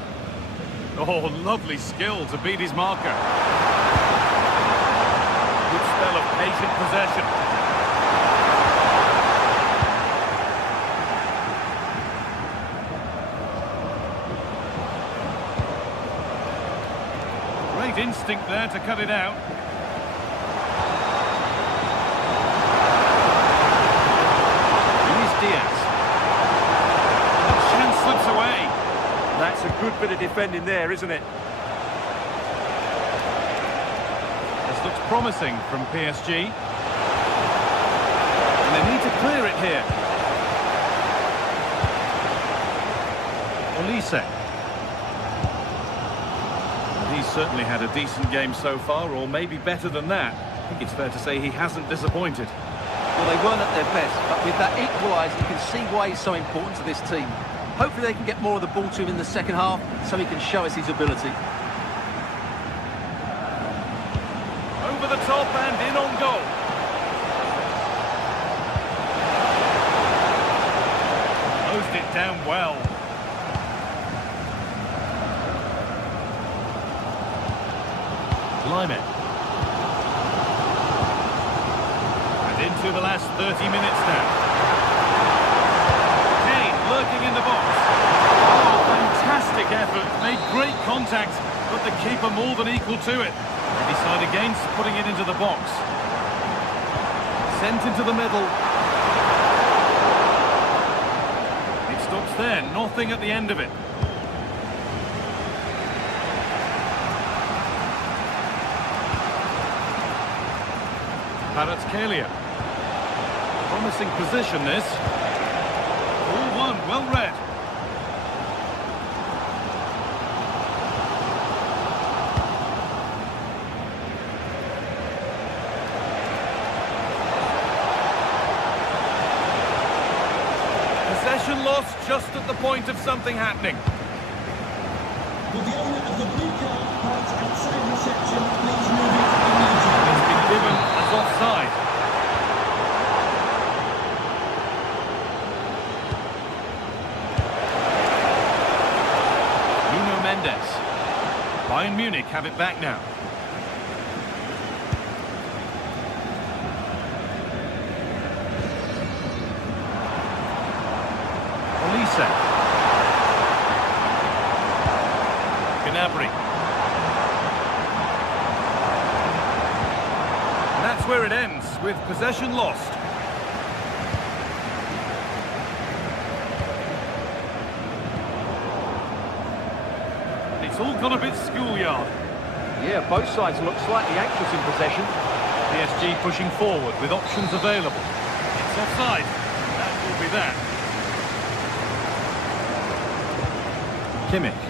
Oh, lovely skill to beat his marker. Good spell of patient possession. Great instinct there to cut it out. Luis Diaz. The chance slips away. That's a good bit of defending there, isn't it? This looks promising from PSG. And they need to clear it here. Olise. Well, he's certainly had a decent game so far, or maybe better than that. I think it's fair to say he hasn't disappointed. Well, they weren't at their best, but with that equaliser, you can see why he's so important to this team. Hopefully they can get more of the ball to him in the second half so he can show us his ability. Over the top and in on goal. Closed it down well. Lyman. And into the last 30 minutes now. Lurking in the box. Oh, fantastic effort. Made great contact, but the keeper more than equal to it. They decide against putting it into the box. Sent into the middle. It stops there. Nothing at the end of it. Kvaratskhelia. Promising position, this. All one, well read. Possession lost just at the point of something happening. Will the owner of the blue card parked outside reception please move it immediately? It's been given as offside. Mendes. Bayern Munich have it back now. Olise. Gnabry. And that's where it ends, with possession lost. It's all gone a bit schoolyard. Yeah, both sides look slightly anxious in possession. PSG pushing forward with options available. It's offside. be that. Kimmich.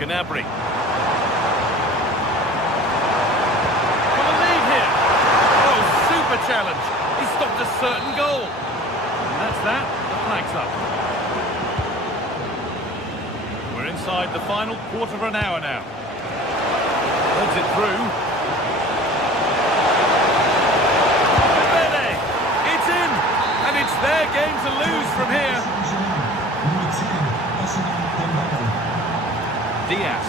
Gnabry. For the lead here. Oh, super challenge. He stopped a certain goal. And that's that. The flag's up. We're inside the final quarter of an hour now. Heads it through. Pele. It's in. And it's their game to lose from here. Diaz.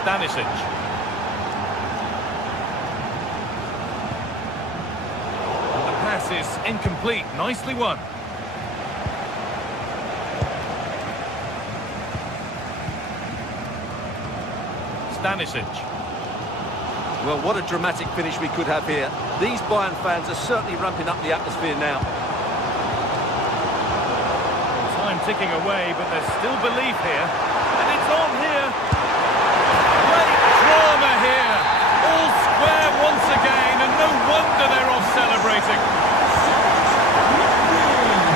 Stanisic. The pass is incomplete. Nicely won. Stanisic. Well, what a dramatic finish we could have here. These Bayern fans are certainly ramping up the atmosphere now. Time ticking away, but there's still belief here. And it's on here. Great drama here. All square once again, and no wonder they're off celebrating.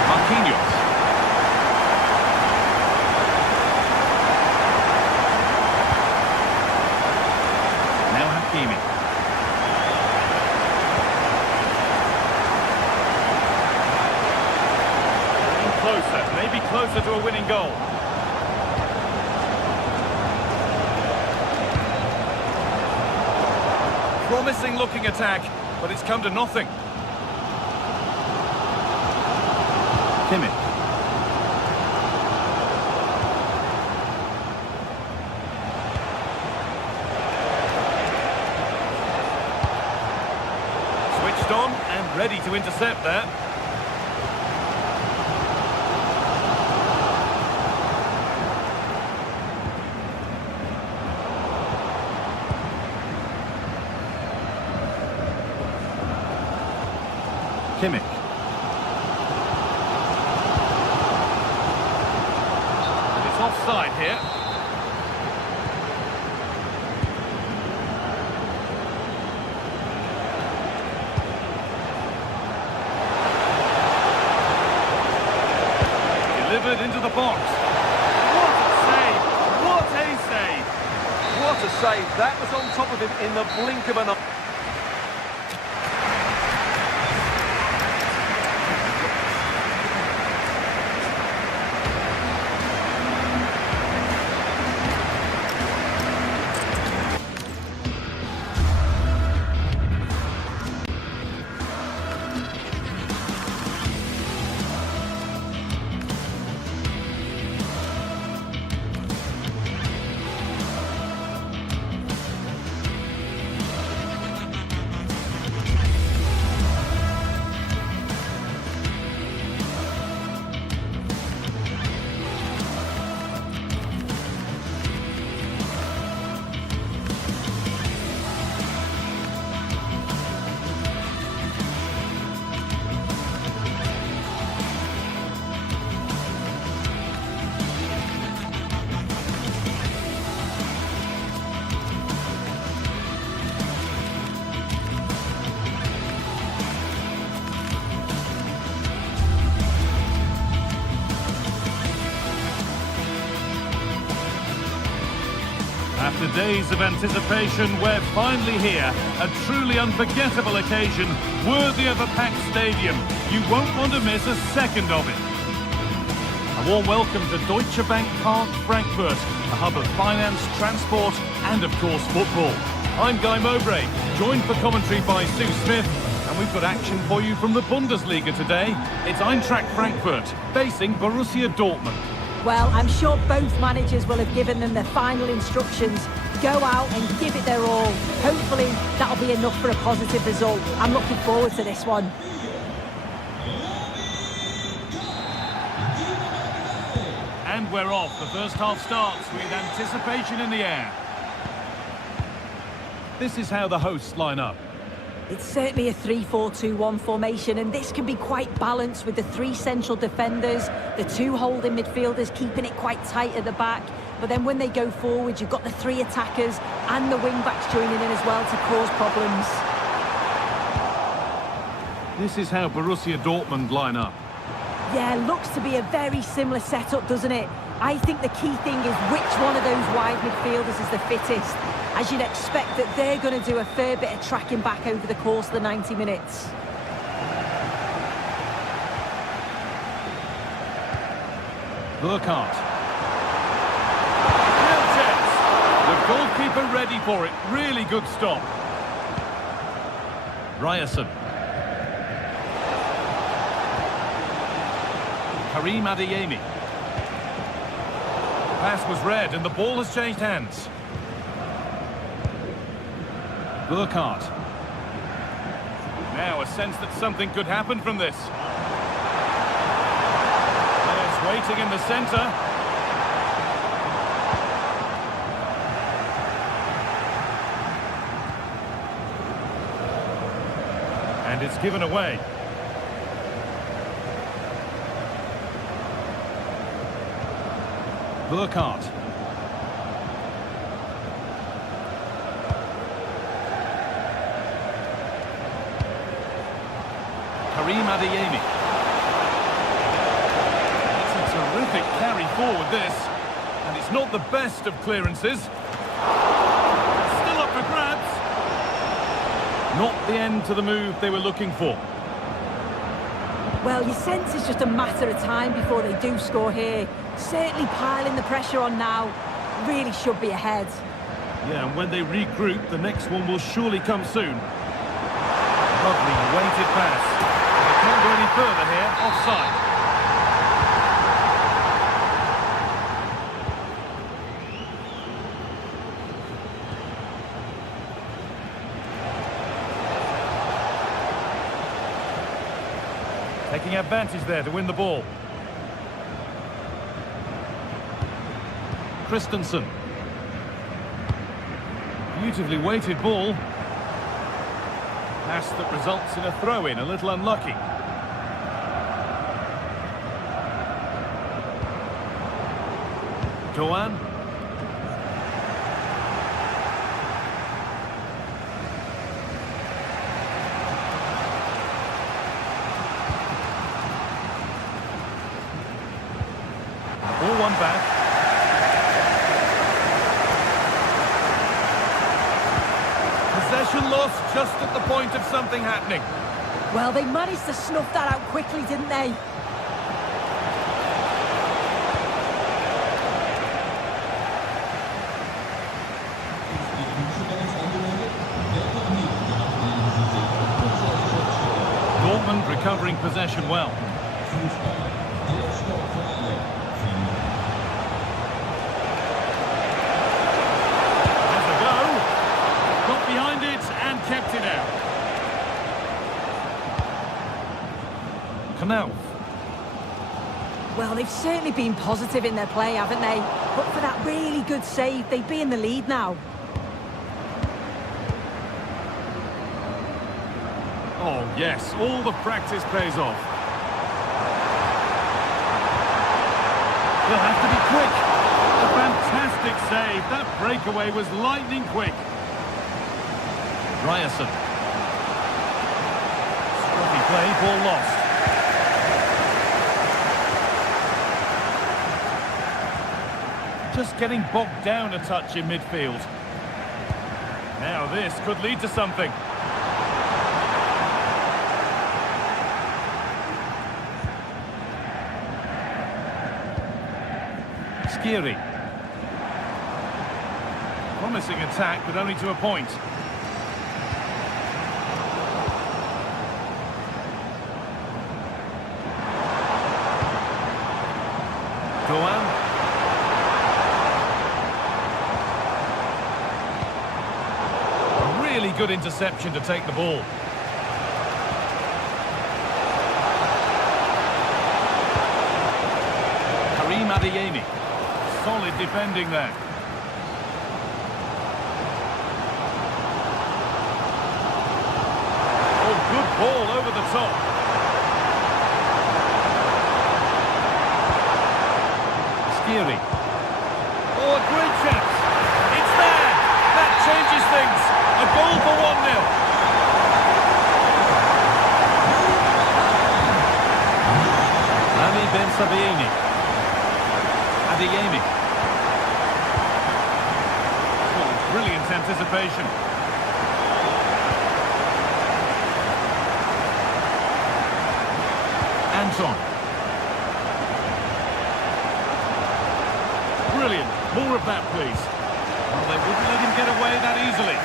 Marquinhos. Now Hakimi. Closer, maybe closer to a winning goal. Promising looking attack, but it's come to nothing. Kimmich. Switched on and ready to intercept that. Kimmich. And it's offside here. Delivered into the box. What a save! What a save! What a save. That was on top of him in the blink of an eye. After days of anticipation, we're finally here. A truly unforgettable occasion, worthy of a packed stadium. You won't want to miss a second of it. A warm welcome to Deutsche Bank Park, Frankfurt, a hub of finance, transport, and of course football. I'm Guy Mowbray, joined for commentary by Sue Smith, and we've got action for you from the Bundesliga today. It's Eintracht Frankfurt facing Borussia Dortmund. Well, I'm sure both managers will have given them their final instructions. Go out and give it their all. Hopefully, that'll be enough for a positive result. I'm looking forward to this one. And we're off. The first half starts with anticipation in the air. This is how the hosts line up. It's certainly a 3-4-2-1 formation, and this can be quite balanced with the three central defenders, the two holding midfielders keeping it quite tight at the back. But then when they go forward, you've got the three attackers and the wing-backs joining in as well to cause problems. This is how Borussia Dortmund line up. Yeah, looks to be a very similar setup, doesn't it? I think the key thing is which one of those wide midfielders is the fittest. As you'd expect that they're going to do a fair bit of tracking back over the course of the 90 minutes. Burkhardt. The goalkeeper ready for it. Really good stop. Ryerson. Karim Adeyemi. Pass was read and the ball has changed hands. Burkhardt. Now a sense that something could happen from this. There's waiting in the centre. And it's given away. Burkhardt. Karim Adeyemi. It's a terrific carry forward, this. And it's not the best of clearances. Still up for grabs. Not the end to the move they were looking for. Well, you sense it's just a matter of time before they do score here. Certainly piling the pressure on now. Really should be ahead. Yeah, and when they regroup, the next one will surely come soon. Lovely weighted pass. They can't go any further here. Offside. Taking advantage there to win the ball. Christensen. Beautifully weighted ball. Pass that results in a throw-in, a little unlucky. Doan. Ball one back. Possession lost just at the point of something happening. Well, they managed to snuff that out quickly, didn't they? Dortmund recovering possession well. Behind it and kept it out. Knauf. Well, they've certainly been positive in their play, haven't they? But for that really good save, they'd be in the lead now. Oh, yes, all the practice pays off. They'll have to be quick. A fantastic save. That breakaway was lightning quick. Ryerson. Scruffy play, ball lost. Just getting bogged down a touch in midfield. Now this could lead to something. Skiri. Promising attack, but only to a point. Doan. A really good interception to take the ball. Karim Adeyemi. Solid defending there. Oh, good ball over the top. Oh, a great chance. It's there. That changes things. A goal for 1-0. Sabiini. Adeyemi. Oh, brilliant anticipation. Anton. Brilliant. More of that, please. Well, they wouldn't let him get away that easily.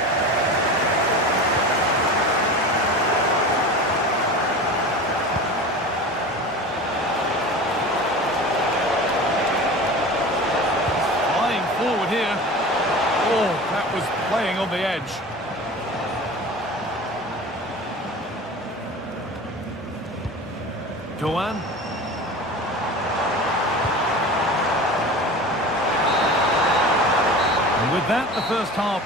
Flying forward here. Oh, that was playing on the edge. Doan. And with that, the first half.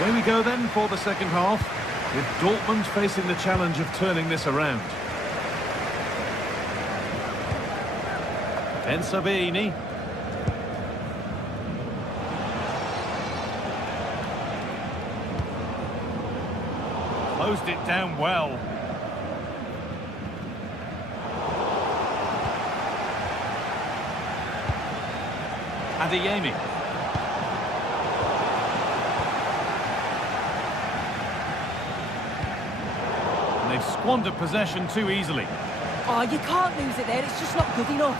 Away we go then for the second half, with Dortmund facing the challenge of turning this around. Ben Sabiini. Closed it down well. Adeyemi. And they've squandered possession too easily. Oh, you can't lose it there. It's just not good enough.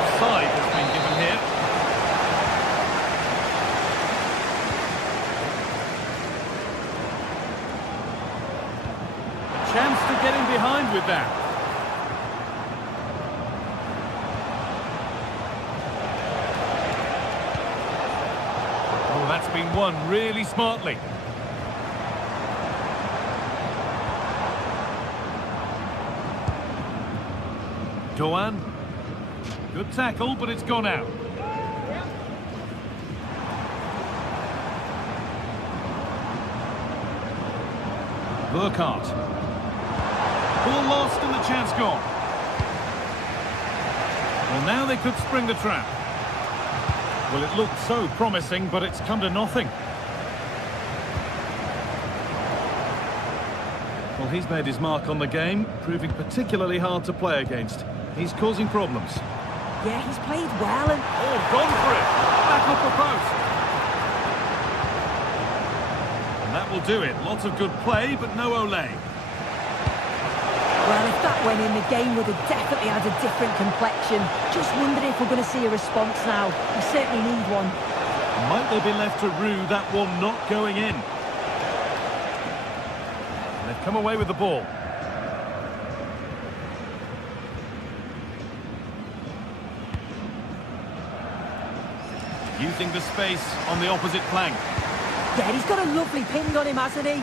Offside has been given here. A chance to get in behind with that. Oh, that's been won really smartly. Doan. Good tackle, but it's gone out. Burkhardt. Ball lost and the chance gone. Well, now they could spring the trap. Well, it looked so promising, but it's come to nothing. Well, he's made his mark on the game, proving particularly hard to play against. He's causing problems. Yeah, he's played well and... Oh, gone for it! Back up the post! And that will do it. Lots of good play, but no Olé. Well, if that went in, the game would have definitely had a different complexion. Just wondering if we're going to see a response now. We certainly need one. Might they be left to rue that one not going in? And they've come away with the ball. Using the space on the opposite flank. Yeah, he's got a lovely ping on him, hasn't he?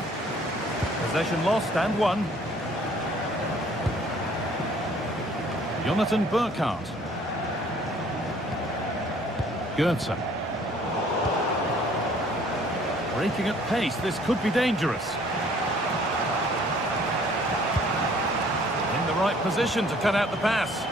Possession lost and won. Jonathan Burkhardt. Goetze. Breaking at pace, this could be dangerous. In the right position to cut out the pass.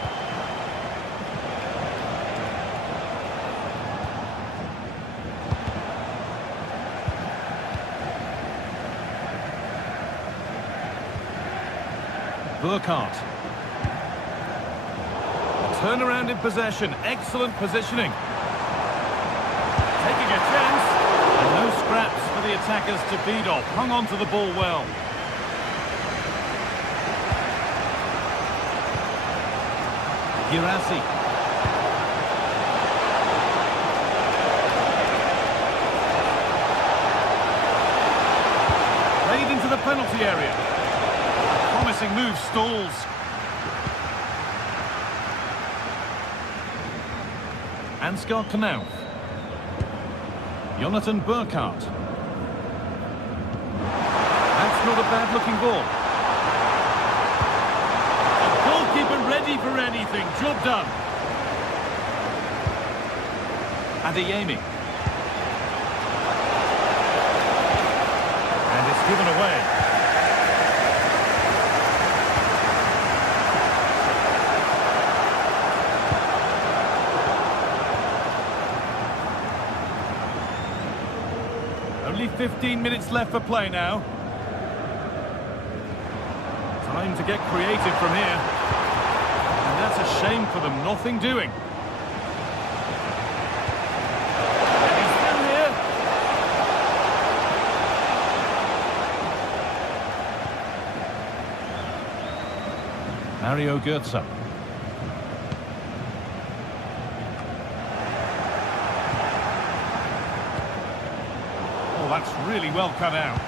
Burkhardt. Turnaround in possession. Excellent positioning. Taking a chance. And no scraps for the attackers to beat off. Hung on to the ball well. Girassi. Played into the penalty area. Promising move stalls. Ansgar Knauf. Jonathan Burkhardt. That's not a bad-looking ball. Goalkeeper ready for anything. Job done. Adeyemi. And it's given away. Only 15 minutes left for play now. Time to get creative from here. And that's a shame for them, nothing doing. And he's still here. Mario Götze. Oh, that's really well cut out.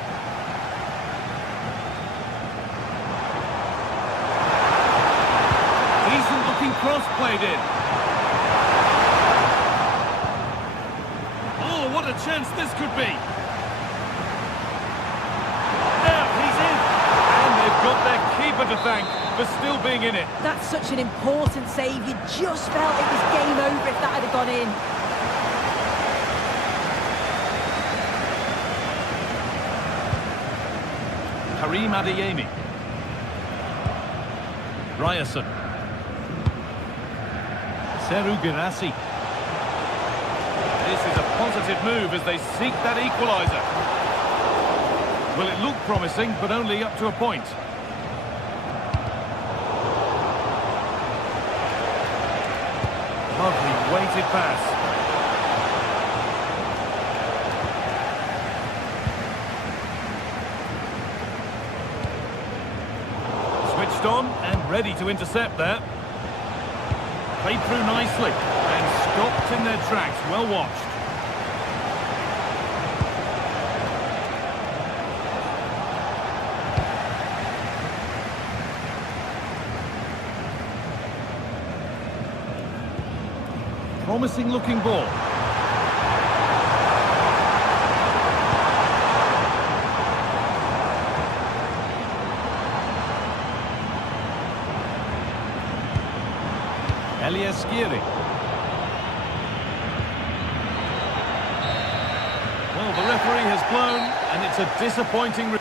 Decent looking cross played in. Oh, what a chance this could be. Now he's in. And they've got their keeper to thank for still being in it. That's such an important save. You just felt it was game over if that had gone in. Karim Adeyemi. Ryerson. Seru Girassi. This is a positive move as they seek that equaliser. Well, it looked promising, but only up to a point. Lovely weighted pass. Switched on and ready to intercept there. Played through nicely and stopped in their tracks. Well watched. Promising looking ball. Elias Skiri. Well, the referee has blown, and it's a disappointing...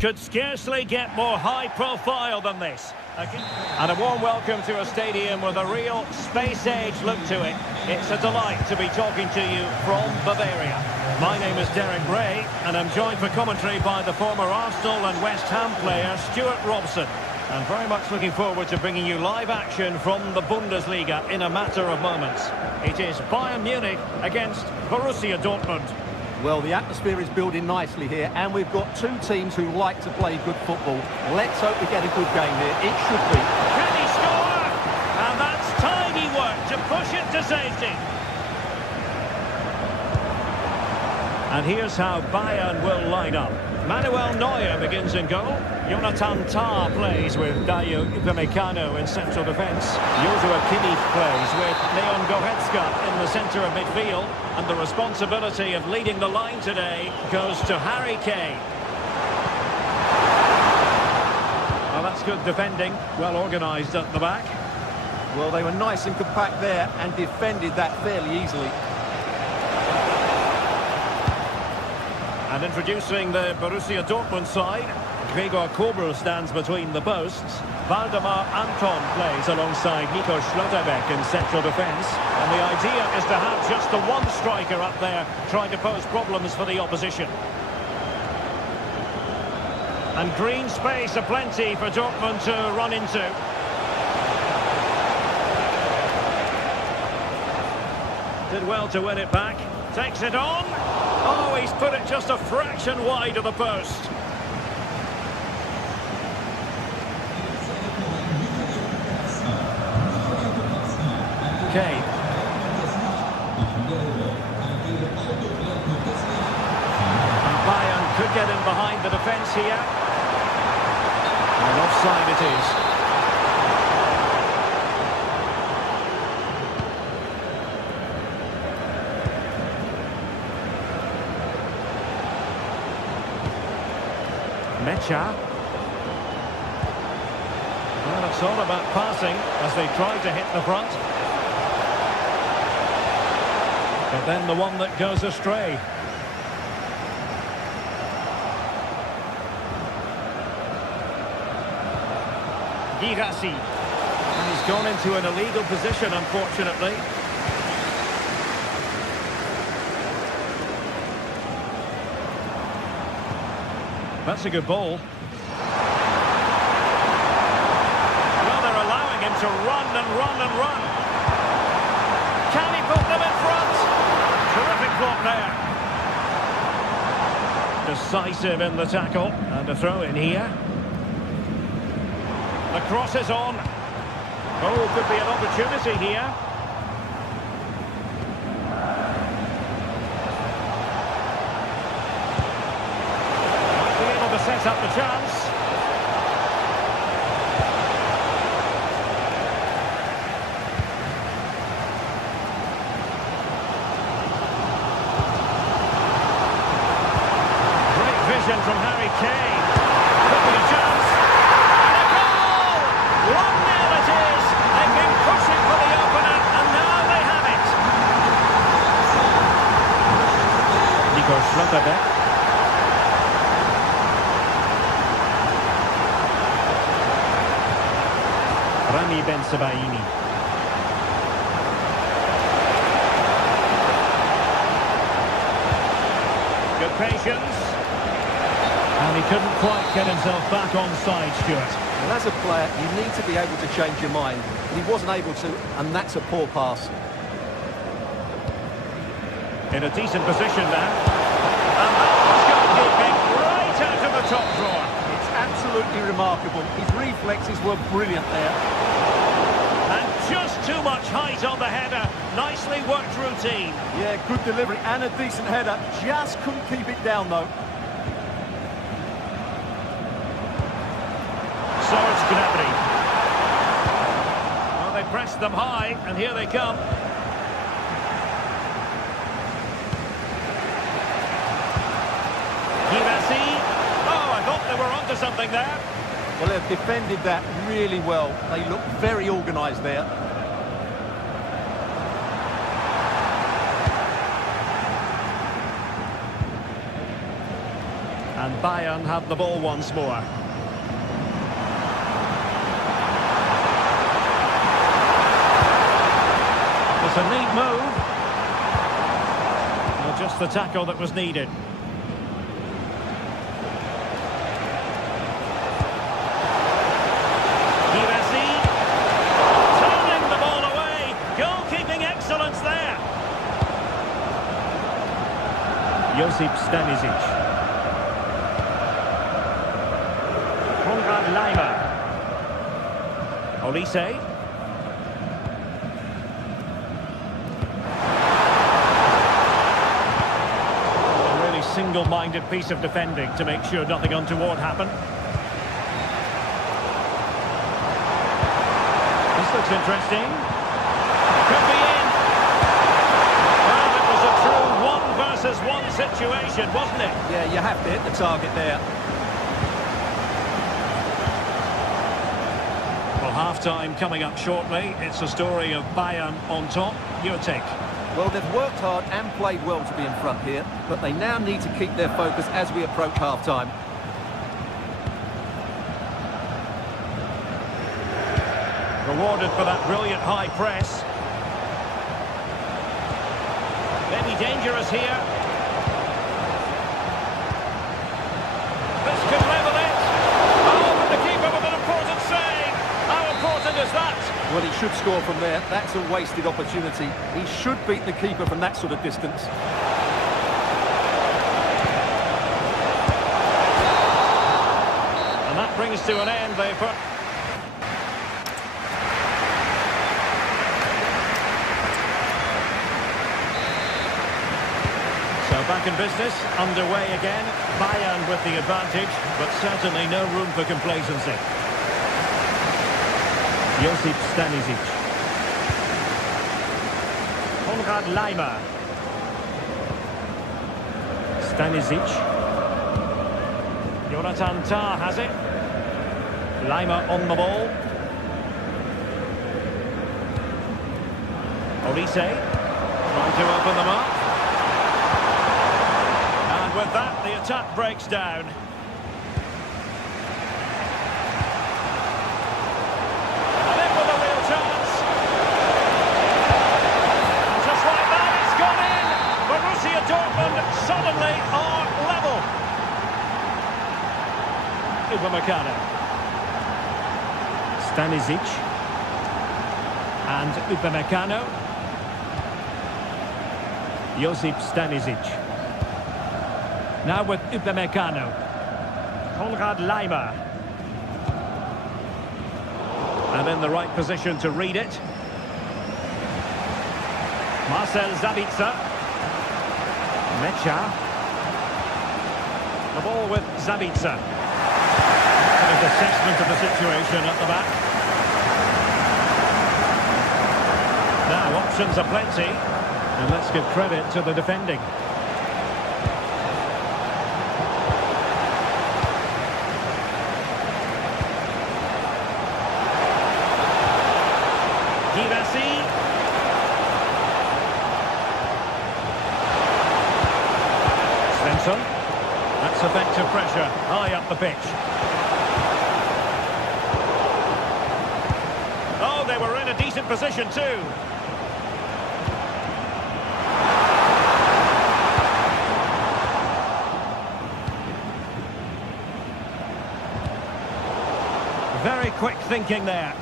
Could scarcely get more high profile than this. And a warm welcome to a stadium with a real space-age look to it. It's a delight to be talking to you from Bavaria. My name is Derek Ray, and I'm joined for commentary by the former Arsenal and West Ham player Stuart Robson. And very much looking forward to bringing you live action from the Bundesliga in a matter of moments. It is Bayern Munich against Borussia Dortmund. Well, the atmosphere is building nicely here, and we've got two teams who like to play good football. Let's hope we get a good game here. It should be. Can he score? And that's tidy work to push it to safety. And here's how Bayern will line up. Manuel Neuer begins in goal. Jonathan Tah plays with Dayo Upamecano in central defence. Joshua Kimmich plays with Leon Goretzka in the centre of midfield. And the responsibility of leading the line today goes to Harry Kane. Well, that's good defending. Well organised at the back. Well, they were nice and compact there and defended that fairly easily. And introducing the Borussia Dortmund side, Gregor Kobel stands between the posts. Waldemar Anton plays alongside Nico Schlotterbeck in central defence. And the idea is to have just the one striker up there trying to pose problems for the opposition. And green space aplenty for Dortmund to run into. Did well to win it back. Takes it on. Oh, he's put it just a fraction wide of the post. Kane. And Bayern could get in behind the defence here. And offside it is. Mecha. Well, it's all about passing as they try to hit the front. But then the one that goes astray. Girassi. And he's gone into an illegal position, unfortunately. That's a good ball. Well, they're allowing him to run and run and run. Can he put them in front? Terrific block there. Decisive in the tackle. And a throw in here. The cross is on. Oh, could be an opportunity here. Set up the chance. Great vision from Harry Kane. Could be a chance. And a goal! 1-0 it is. They've been pushing for the opener, and now they have it. Nico Schlotterbeck. Rami Ben-Sebaini. Good patience. And he couldn't quite get himself back on side, Stuart. And as a player, you need to be able to change your mind. He wasn't able to, and that's a poor pass. In a decent position now. And that was goalkeeping right out of the top drawer. It's absolutely remarkable. His reflexes were brilliant there. And just too much height on the header. Nicely worked routine. Yeah, good delivery and a decent header. Just couldn't keep it down, though. So it's Gnabry. Well, they pressed them high, and here they come. Girassi. Oh, I thought they were onto something there. Well, they've defended that really well. They look very organised there. And Bayern have the ball once more. It's a neat move. Well, just the tackle that was needed. Josip Stanisic. Konrad Leimer. Olise. single-minded piece of defending to make sure nothing untoward happened. This looks interesting. Could be in. Well, it was a true 1-versus-1 situation, wasn't it? Yeah, you have to hit the target there. Well, half-time coming up shortly. It's a story of Bayern on top. Your take? Well, they've worked hard and played well to be in front here, but they now need to keep their focus as we approach half-time. Rewarded for that brilliant high press. Maybe dangerous here. This could level it. Oh, but the keeper with an important save. How important is that? Well, he should score from there. That's a wasted opportunity. He should beat the keeper from that sort of distance. And that brings to an end the... So back in business, underway again. Bayern with the advantage, but certainly no room for complacency. Josip Stanisic. Konrad Laimer. Stanisic. Jonathan Tah has it. Laimer on the ball. Olise trying to open them up. And with that, the attack breaks down. And in with a real chance. And just like that, it's gone in. Borussia Dortmund suddenly are level. Upamecano. Stanisic. And Upamecano. Josip Stanisic. Now with Upamecano. Konrad Laimer. And in the right position to read it. Marcel Sabitzer. Mecha. The ball with Sabitzer. An assessment of the situation at the back. Now options are plenty. And let's give credit to the defending. Svensson. That's effective pressure high up the pitch. Oh, they were in a decent position too. Very quick thinking there.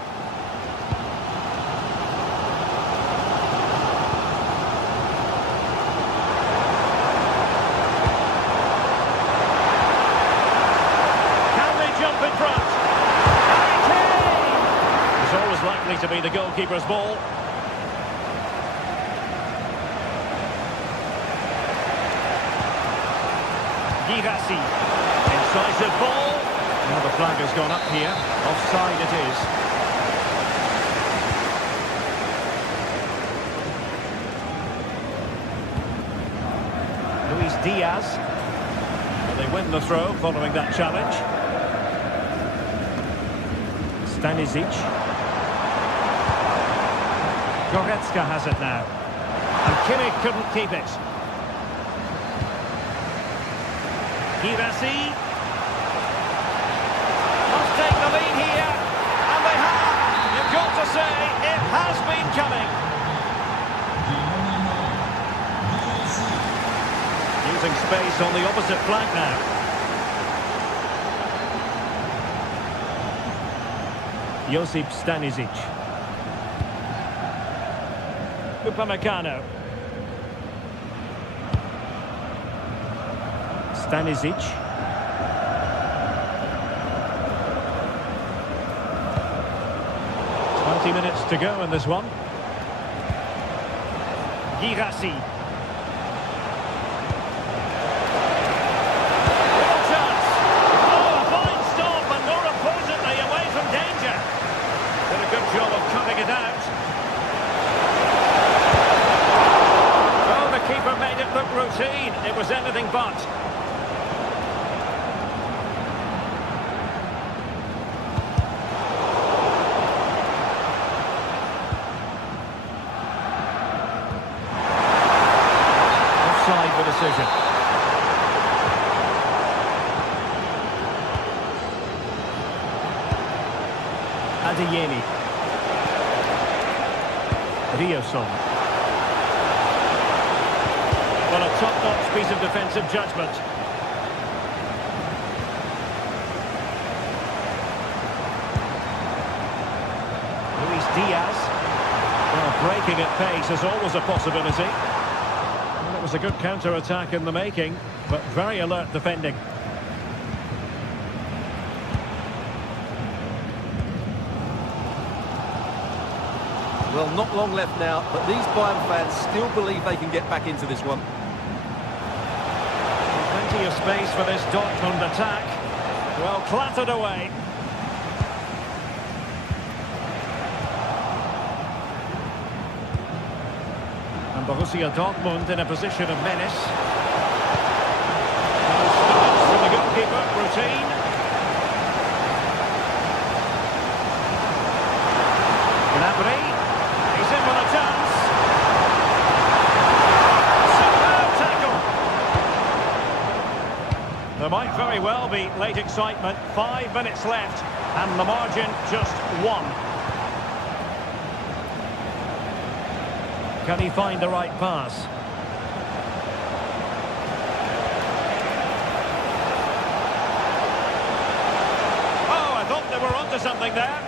To be the goalkeeper's ball. Girassi. Incisive ball. Now the flag has gone up here. Offside it is. Luis Diaz. Well, they win the throw following that challenge. Stanisic. Goretzka has it now. And Kimmich couldn't keep it. Girassi. Must take the lead here. And they have. You've got to say, it has been coming. Using space on the opposite flank now. Josip Stanisic. Upamecano. Stanisic. Minutes to go in this one. Girassi. Adeyemi. Rioson. Well, a top-notch piece of defensive judgment. Luis Diaz. Well, breaking at pace is always a possibility. Well, it was a good counter-attack in the making, but very alert defending. Well, not long left now, but these Bayern fans still believe they can get back into this one. Plenty of space for this Dortmund attack. Well, clattered away. And Borussia Dortmund in a position of menace. Starts from the goalkeeper, routine. Gnabry. He's in with a chance. Superb tackle. There might very well be late excitement. 5 minutes left, and the margin just 1. Can he find the right pass? Oh, I thought they were onto something there.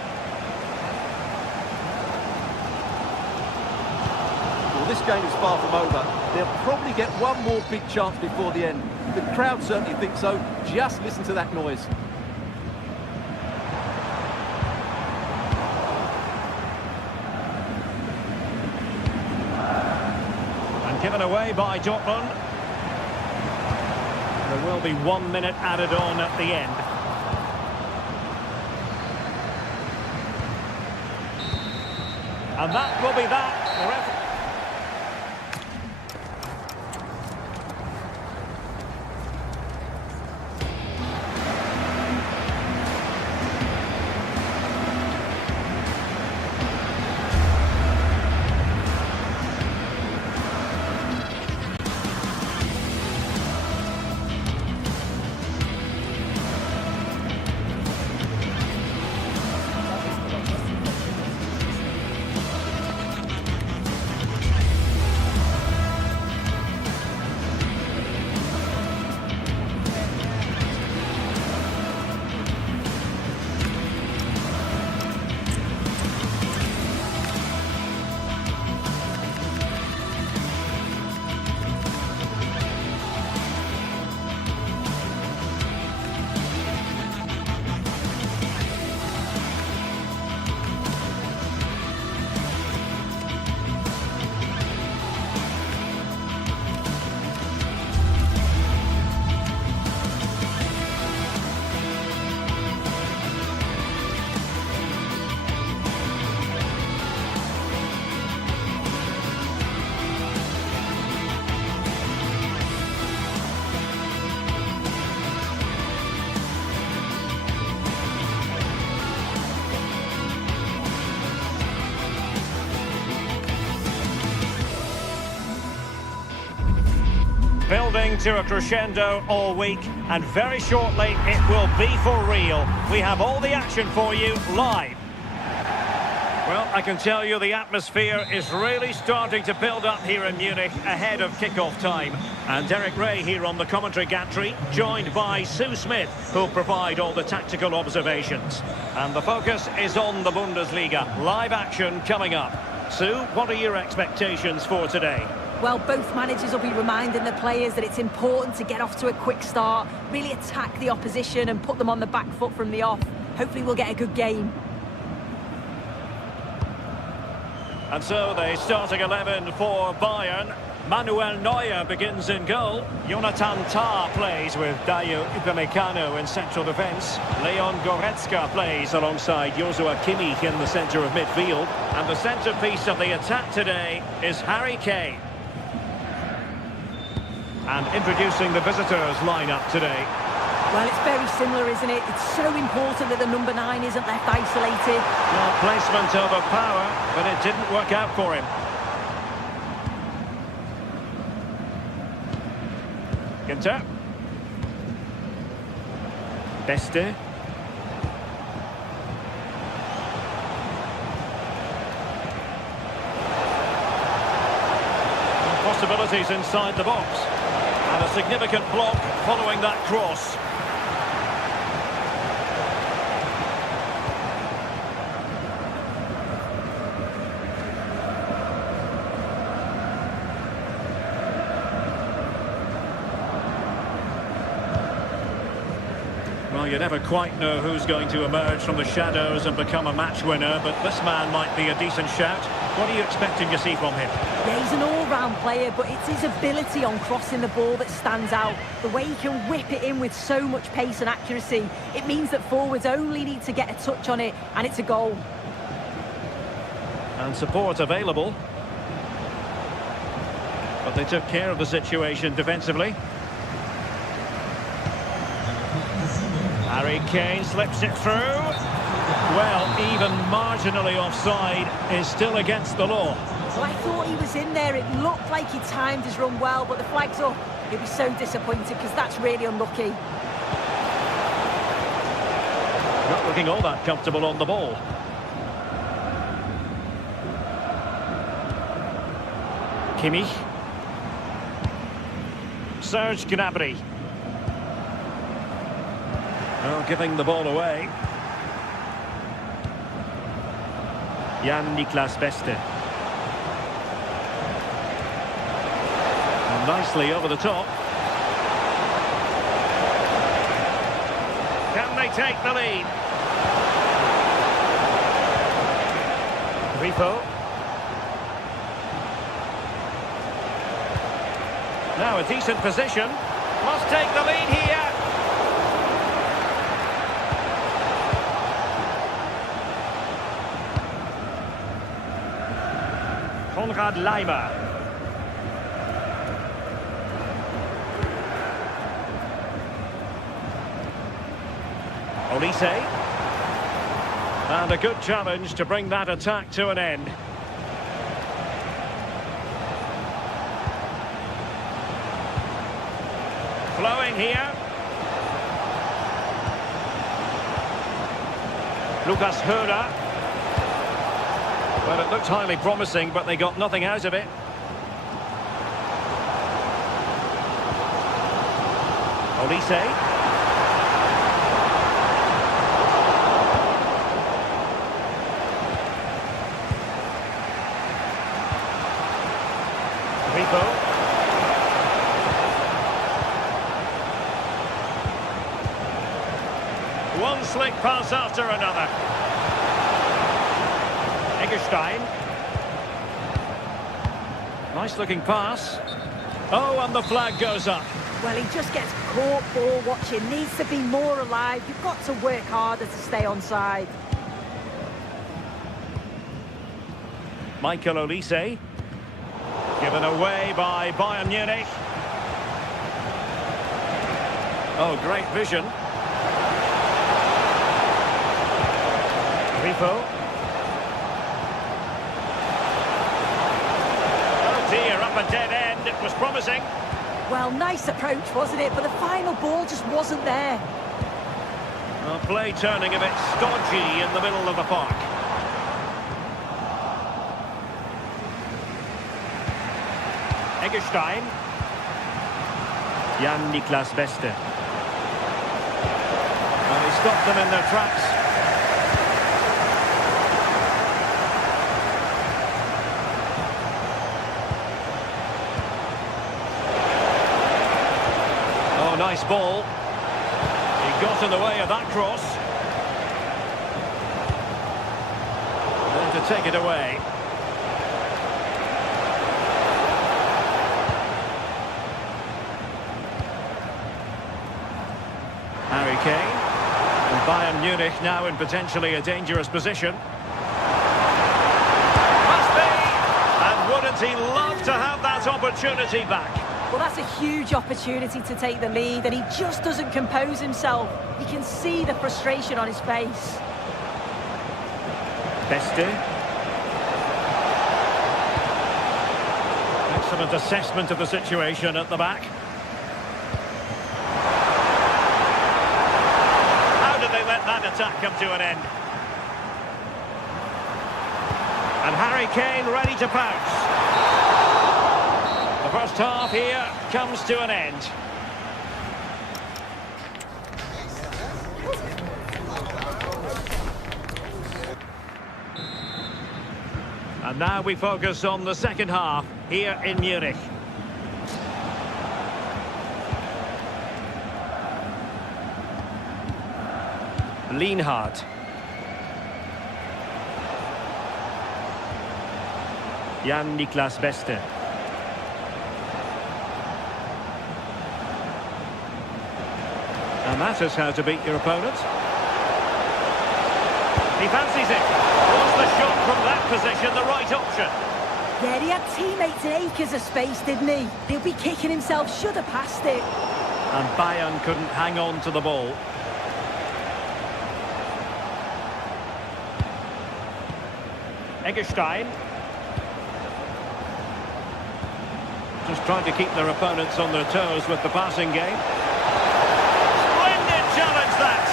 Well, this game is far from over. They'll probably get one more big chance before the end. The crowd certainly think so. Just listen to that noise. Given away by Dortmund. There will be 1 minute added on at the end. And that will be that. Building to a crescendo all week, and very shortly it will be for real. We have all the action for you live. Well, I can tell you the atmosphere is really starting to build up here in Munich ahead of kick-off time. And Derek Ray here on the commentary gantry, joined by Sue Smith, who'll provide all the tactical observations. And the focus is on the Bundesliga. Live action coming up. Sue, what are your expectations for today? Well, both managers will be reminding the players that it's important to get off to a quick start, really attack the opposition and put them on the back foot from the off. Hopefully we'll get a good game. And so the starting 11 for Bayern. Manuel Neuer begins in goal. Jonathan Tah plays with Dayo Upamecano in central defence. Leon Goretzka plays alongside Joshua Kimmich in the centre of midfield. And the centrepiece of the attack today is Harry Kane. And introducing the visitors lineup today. Well, it's very similar, isn't it? It's so important that the number 9 isn't left isolated. Well, placement over power, but it didn't work out for him. Ginter. Beste. possibilities inside the box. And a significant block following that cross. Well, you never quite know who's going to emerge from the shadows and become a match winner, but this man might be a decent shout. What are you expecting to see from him? Yeah, he's an all-round player, but it's his ability on crossing the ball that stands out. The way he can whip it in with so much pace and accuracy. It means that forwards only need to get a touch on it, and it's a goal. And support available. But they took care of the situation defensively. Harry Kane slips it through. Well, even marginally offside is still against the law. Well, I thought he was in there. It looked like he timed his run well, but the flag's up. He'll be so disappointed because that's really unlucky. Not looking all that comfortable on the ball. Kimmich. Serge Gnabry. Oh, giving the ball away. Jan-Niklas Beste. Nicely over the top. Can they take the lead? Grifo. Now a decent position. Must take the lead here. Konrad Laimer. Olise. And a good challenge to bring that attack to an end. Flowing here. Lucas Höra. Well, it looked highly promising, but they got nothing out of it. Olise. Grifo. One slick pass after another. Eggestein. Nice looking pass. Oh, and the flag goes up. Well, he just gets caught ball watching. Needs to be more alive. You've got to work harder to stay onside. Michael Olise. Given away by Bayern Munich. Oh, great vision. Grifo. Up a dead end, it was promising. Well, nice approach, wasn't it? But the final ball just wasn't there. Well, play turning a bit stodgy in the middle of the park. Eggestein. Jan-Niklas Beste. Well, he stopped them in their tracks. Nice ball. He got in the way of that cross. And to take it away. Harry Kane. And Bayern Munich now in potentially a dangerous position. Must be! And wouldn't he love to have that opportunity back? Well, that's a huge opportunity to take the lead, and he just doesn't compose himself. You can see the frustration on his face. Beste. Excellent assessment of the situation at the back. How did they let that attack come to an end? And Harry Kane ready to pounce. The first half here comes to an end. And now we focus on the second half here in Munich. Lienhard. Jan-Niklas Beste. And that is how to beat your opponent. He fancies it. Was the shot from that position the right option? Yeah, he had teammates in acres of space, didn't he? He'll be kicking himself, should have passed it. And Bayern couldn't hang on to the ball. Eggestein. Just trying to keep their opponents on their toes with the passing game. Splendid challenge, that!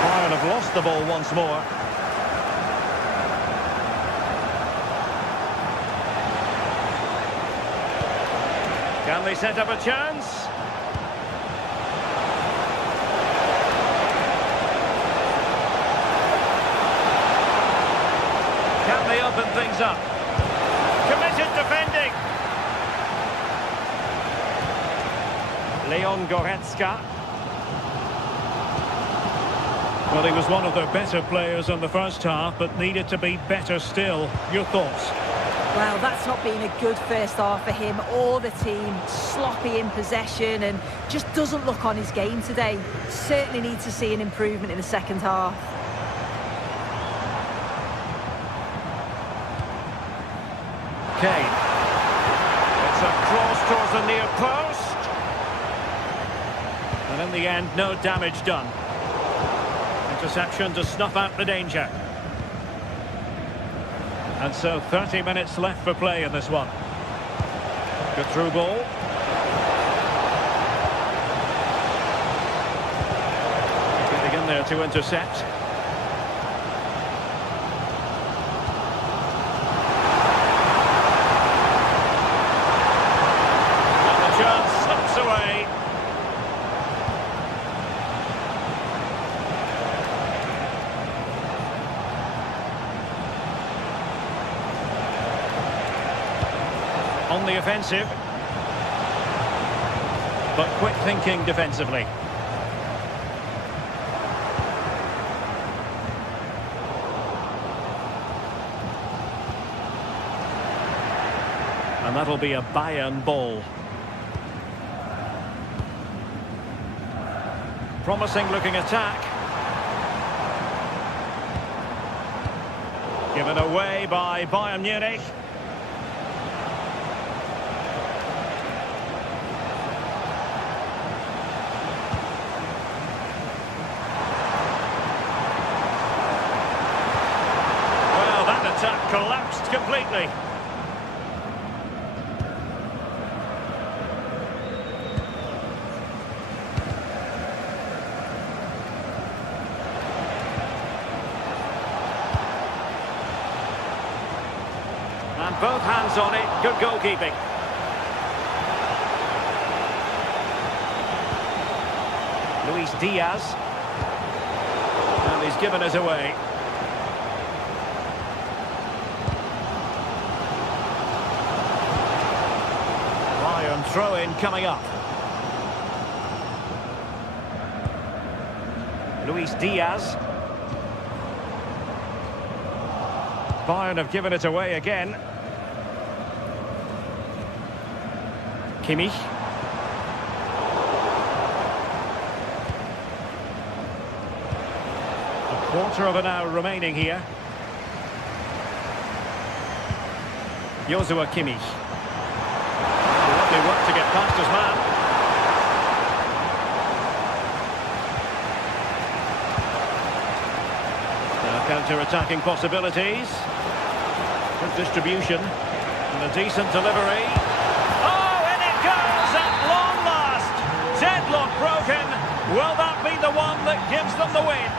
Bayern have lost the ball once more. Can they set up a chance? Can they open things up? Committed defending. Leon Goretzka. Well, he was one of their better players in the first half, but needed to be better still. Your thoughts? Well, that's not been a good first half for him or the team. Sloppy in possession and just doesn't look on his game today. Certainly need to see an improvement in the second half. Kane. It's a cross towards the near post. And in the end, no damage done. Interception to snuff out the danger. And so 30 minutes left for play in this one. Good through ball. Getting in there to intercept. And the chance slips away. On the offensive, but quick thinking defensively. And that'll be a Bayern ball. Promising looking attack. Given away by Bayern Munich. Attack collapsed completely. And both hands on it. Good goalkeeping. Luis Diaz. And he's given it away. Throw-in coming up. Luis Diaz. Bayern have given it away again. Kimmich. A quarter of an hour remaining here. Joshua Kimmich. Lovely work to get past his man. Now counter-attacking possibilities. Good distribution. And a decent delivery. Oh, and it goes at long last. Deadlock broken. Will that be the one that gives them the win?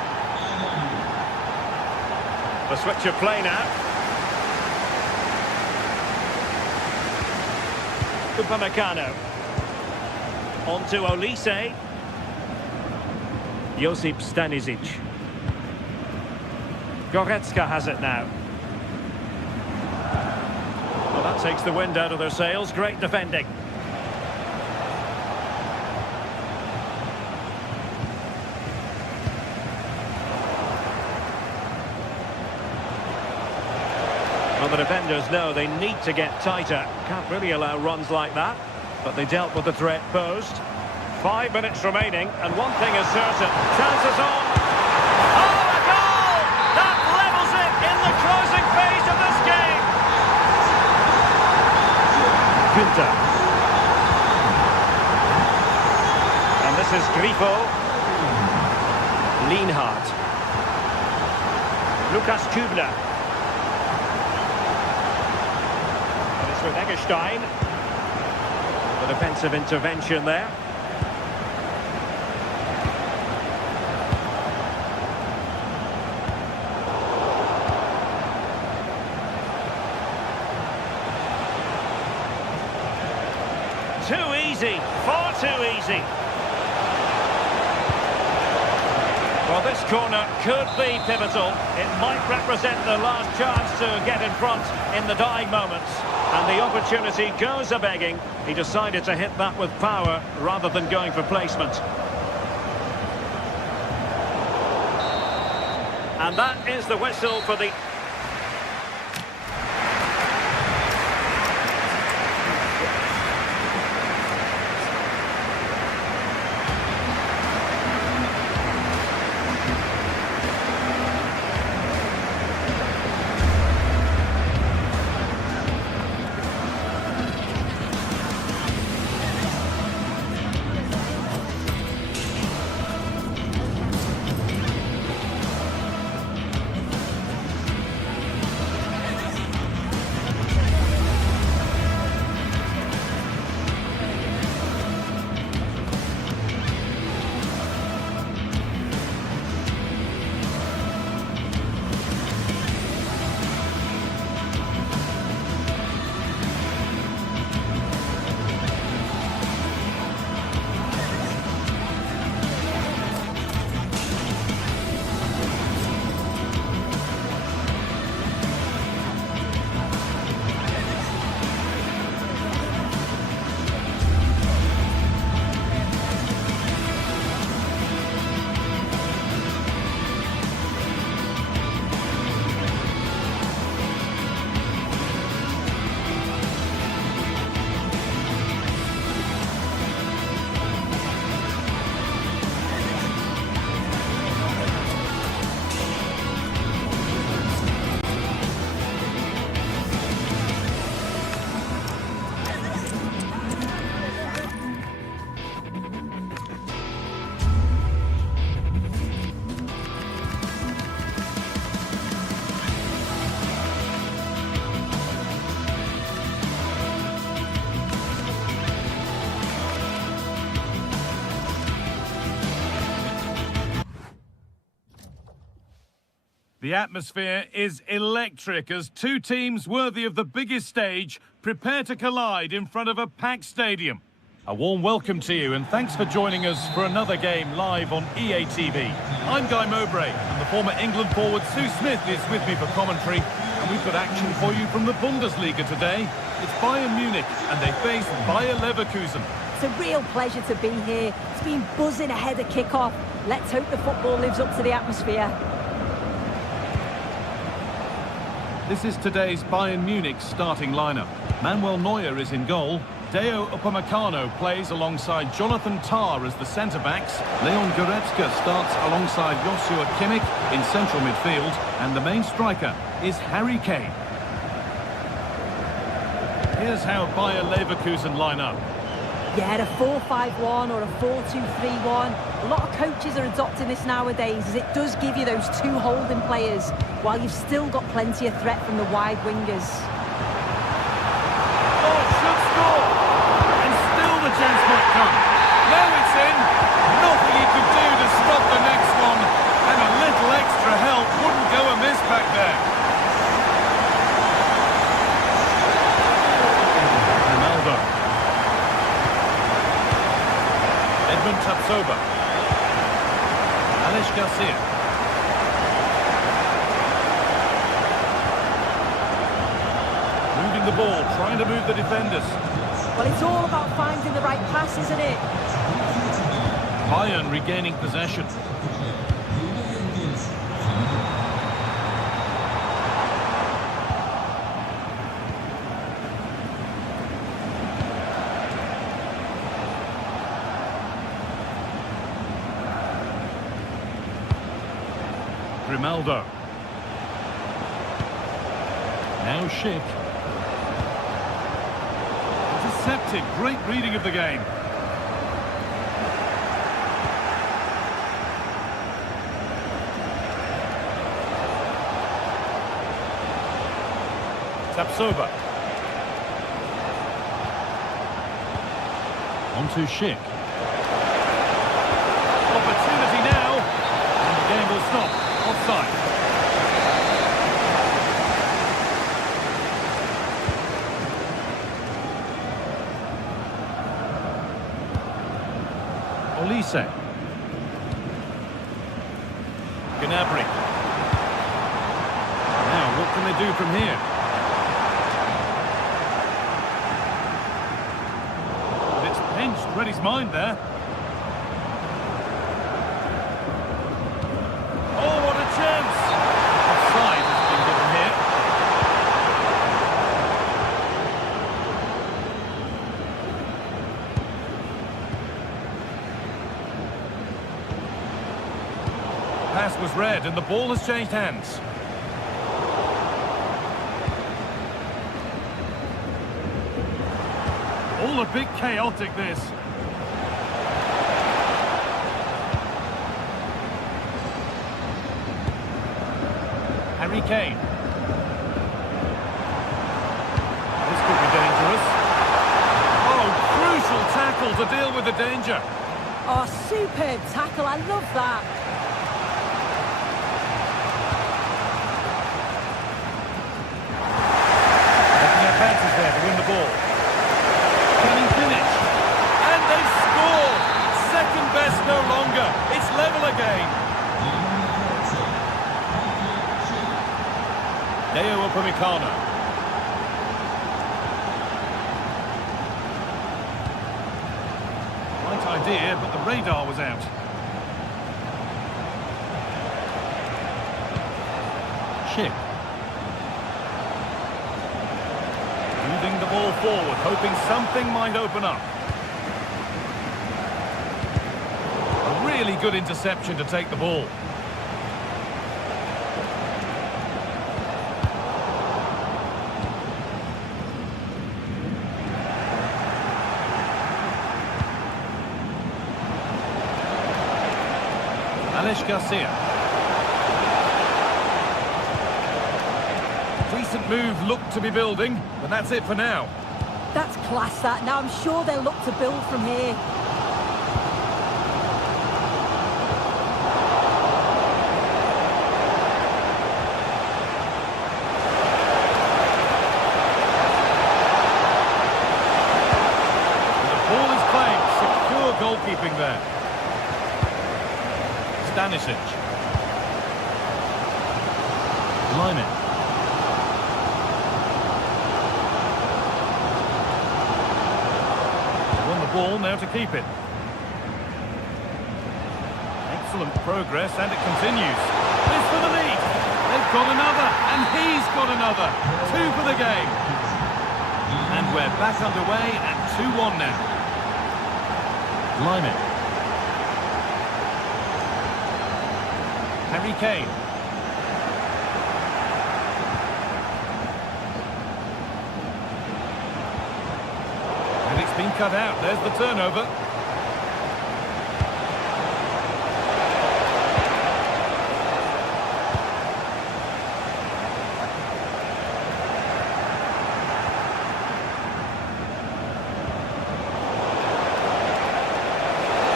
The switch of play now. Upamecano. On to Olise. Josip Stanisic. Goretzka has it now. Well, that takes the wind out of their sails. Great defending. Well, the defenders know they need to get tighter. Can't really allow runs like that. But they dealt with the threat posed. 5 minutes remaining, and one thing is certain. Chances on. Oh, a goal! That levels it in the closing phase of this game. Günther. And this is Grifo. Lienhardt. Lukas Kübler. And it's with Eggestein. The defensive intervention there. Too easy, far too easy. Well, this corner could be pivotal. It might represent the last chance to get in front in the dying moments. And the opportunity goes a-begging. He decided to hit that with power rather than going for placement. And that is the whistle for the... The atmosphere is electric as two teams worthy of the biggest stage prepare to collide in front of a packed stadium. A warm welcome to you and thanks for joining us for another game live on EA TV. I'm Guy Mowbray and the former England forward Sue Smith is with me for commentary, and we've got action for you from the Bundesliga today. It's Bayern Munich and they face Bayer Leverkusen. It's a real pleasure to be here. It's been buzzing ahead of kick-off. Let's hope the football lives up to the atmosphere. This is today's Bayern Munich starting lineup. Manuel Neuer is in goal. Deo Upamecano plays alongside Jonathan Tah as the centre-backs. Leon Goretzka starts alongside Joshua Kimmich in central midfield. And the main striker is Harry Kane. Here's how Bayer Leverkusen line up. Yeah, a 4-5-1 or a 4-2-3-1. A lot of coaches are adopting this nowadays as it does give you those two holding players while you've still got plenty of threat from the wide wingers. Oh, should score! And still the chance might come. Now it's in. Nothing he could do to stop the next one. And a little extra help wouldn't go amiss back there. Ronaldo. movement, Tapsoba. Alex Garcia. Moving the ball, trying to move the defenders. Well, it's all about finding the right pass, isn't it? Bayern regaining possession. Grimaldo. Now Schick. Intercepted. Great reading of the game. Tapsoba. On to Schick. Opportunity now. And the game will stop. Offside. Olise. Gnabry. Now, what can they do from here? But it's pinched. Read his mind there. Oh, what a chance! Offside has been given here. Pass was read and the ball has changed hands. All a bit chaotic, this. Harry Kane. This could be dangerous. Oh, crucial tackle to deal with the danger. Oh, superb tackle. I love that. Making advances there to win the ball. Can he finish? And they've scored! Second best no longer. It's level again. Leo Upamecano. Right idea, but the radar was out. Schick. Moving the ball forward, hoping something might open up. A really good interception to take the ball. Alex Garcia. Decent move looked to be building, but that's it for now. That's class, that. Now I'm sure they'll look to build from here. The ball is played. Secure goalkeeping there. Stanisic. Lyman. Won the ball, now to keep it. Excellent progress, and it continues. This for the lead. They've got another, and he's got another. 2 for the game. And we're back underway at 2-1 now. Lyman. Harry Kane. And it's been cut out. There's the turnover.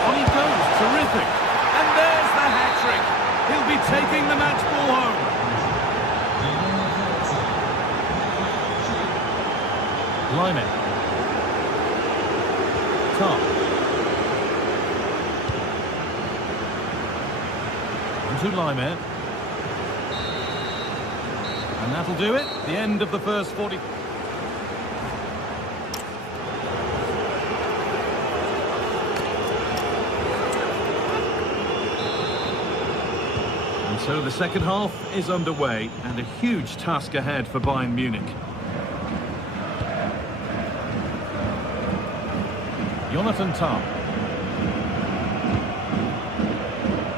On he goes. Terrific. And there's the hat-trick. He'll be taking the match ball home. Lyman. Tom. to Laimer. And that'll do it. The end of the first 40. And so the second half is underway, and a huge task ahead for Bayern Munich. Jonathan Tah.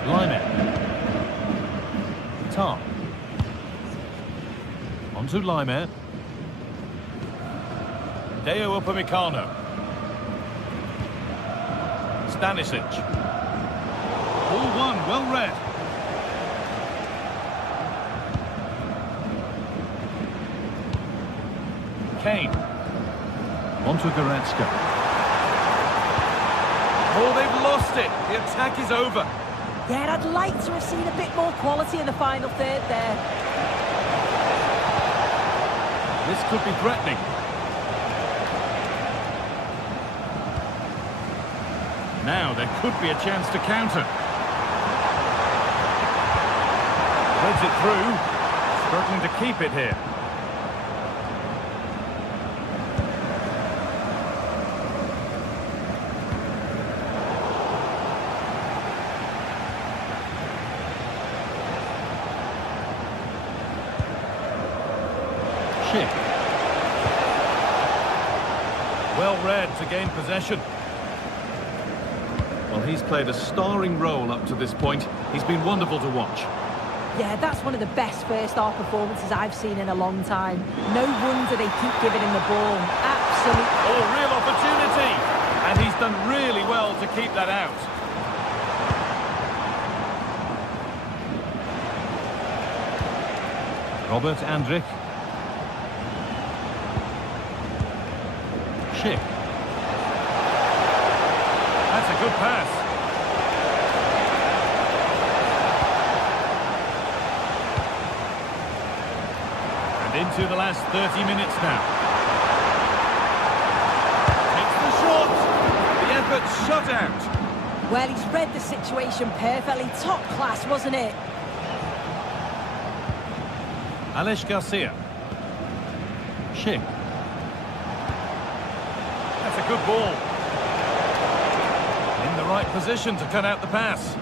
Laimer. Tah. On to Laimer. Deo Upamecano. Stanisic. Ball one, well read. Kane. On to Goretzka. Oh, they've lost it. The attack is over. Yeah, I'd like to have seen a bit more quality in the final third there. This could be threatening. Now there could be a chance to counter. Threads it through. Struggling to keep it here. Well read to gain possession. Well, he's played a starring role up to this point. He's been wonderful to watch. Yeah, that's one of the best first-half performances I've seen in a long time. No wonder they keep giving him the ball. Absolutely. Oh, real opportunity! And he's done really well to keep that out. Robert Andrich. Schick. That's a good pass. And into the last 30 minutes now. Takes the shot. The effort shut out. Well, he's read the situation perfectly. Top class, wasn't it? Alex Garcia. Schick. That's a good ball. In the right position to cut out the pass.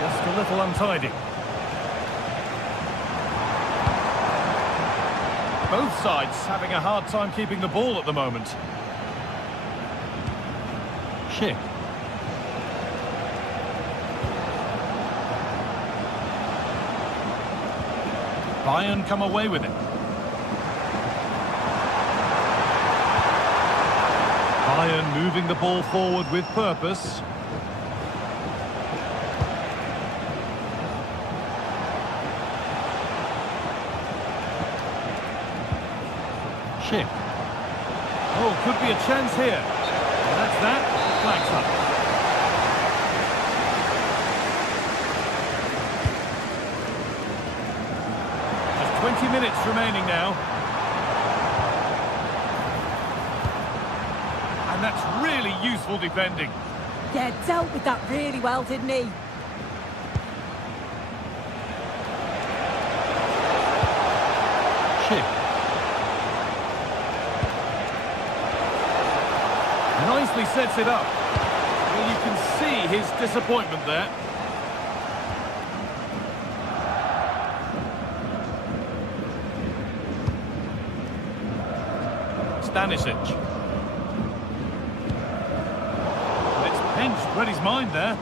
Just a little untidy. Both sides having a hard time keeping the ball at the moment. Schick. Bayern come away with it. Bayern moving the ball forward with purpose. Schick. Oh, could be a chance here. And that's that. Flags up. Just 20 minutes remaining now. And that's really useful defending. Yeah, dealt with that really well, didn't he? Schick. Nicely sets it up. Well, you can see his disappointment there. Stanisic. It's pinched, read his mind there.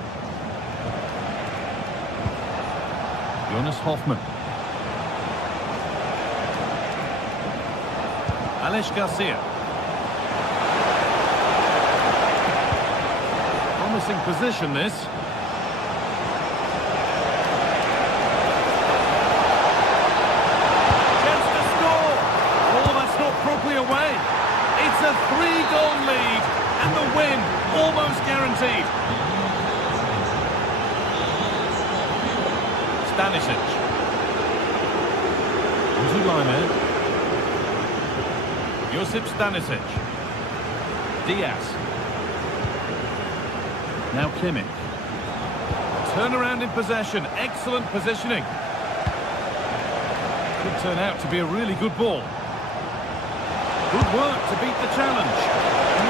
Jonas Hoffmann. Alex Garcia. Promising position, this. Chance to score. Oh, that's not properly away. It's a 3-goal lead, and the win almost guaranteed. Stanisic. Into Laimer. Josip Stanisic. Diaz. Now Kimmich. Turnaround in possession. Excellent positioning. Could turn out to be a really good ball. Good work to beat the challenge.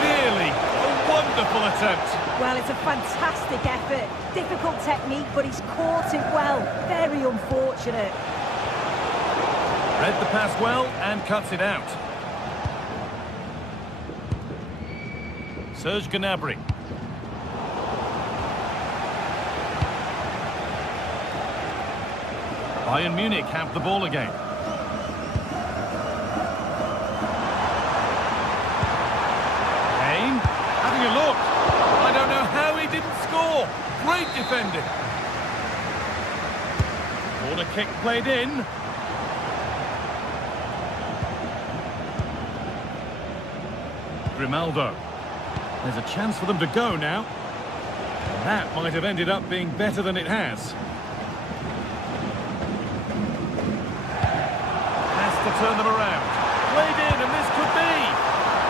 Nearly a wonderful attempt. Well, it's a fantastic effort. Difficult technique, but he's caught it well. Very unfortunate. Read the pass well and cuts it out. Serge Gnabry. Bayern Munich have the ball again. Kane, having a look. I don't know how he didn't score. Great defending. Corner kick played in. Grimaldo. There's a chance for them to go now. That might have ended up being better than it has. Has to turn them around. Played in, and this could be.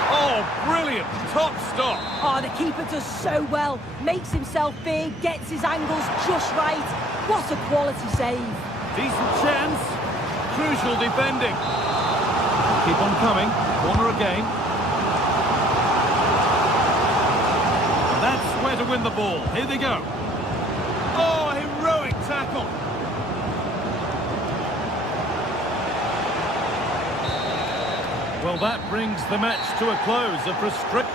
Oh, brilliant. Top stop. Oh, the keeper does so well. Makes himself big, gets his angles just right. What a quality save. Decent chance. Crucial defending. Keep on coming. Corner again. That's where to win the ball. Here they go. Oh, heroic tackle. Well, that brings the match to a close. A frustrating...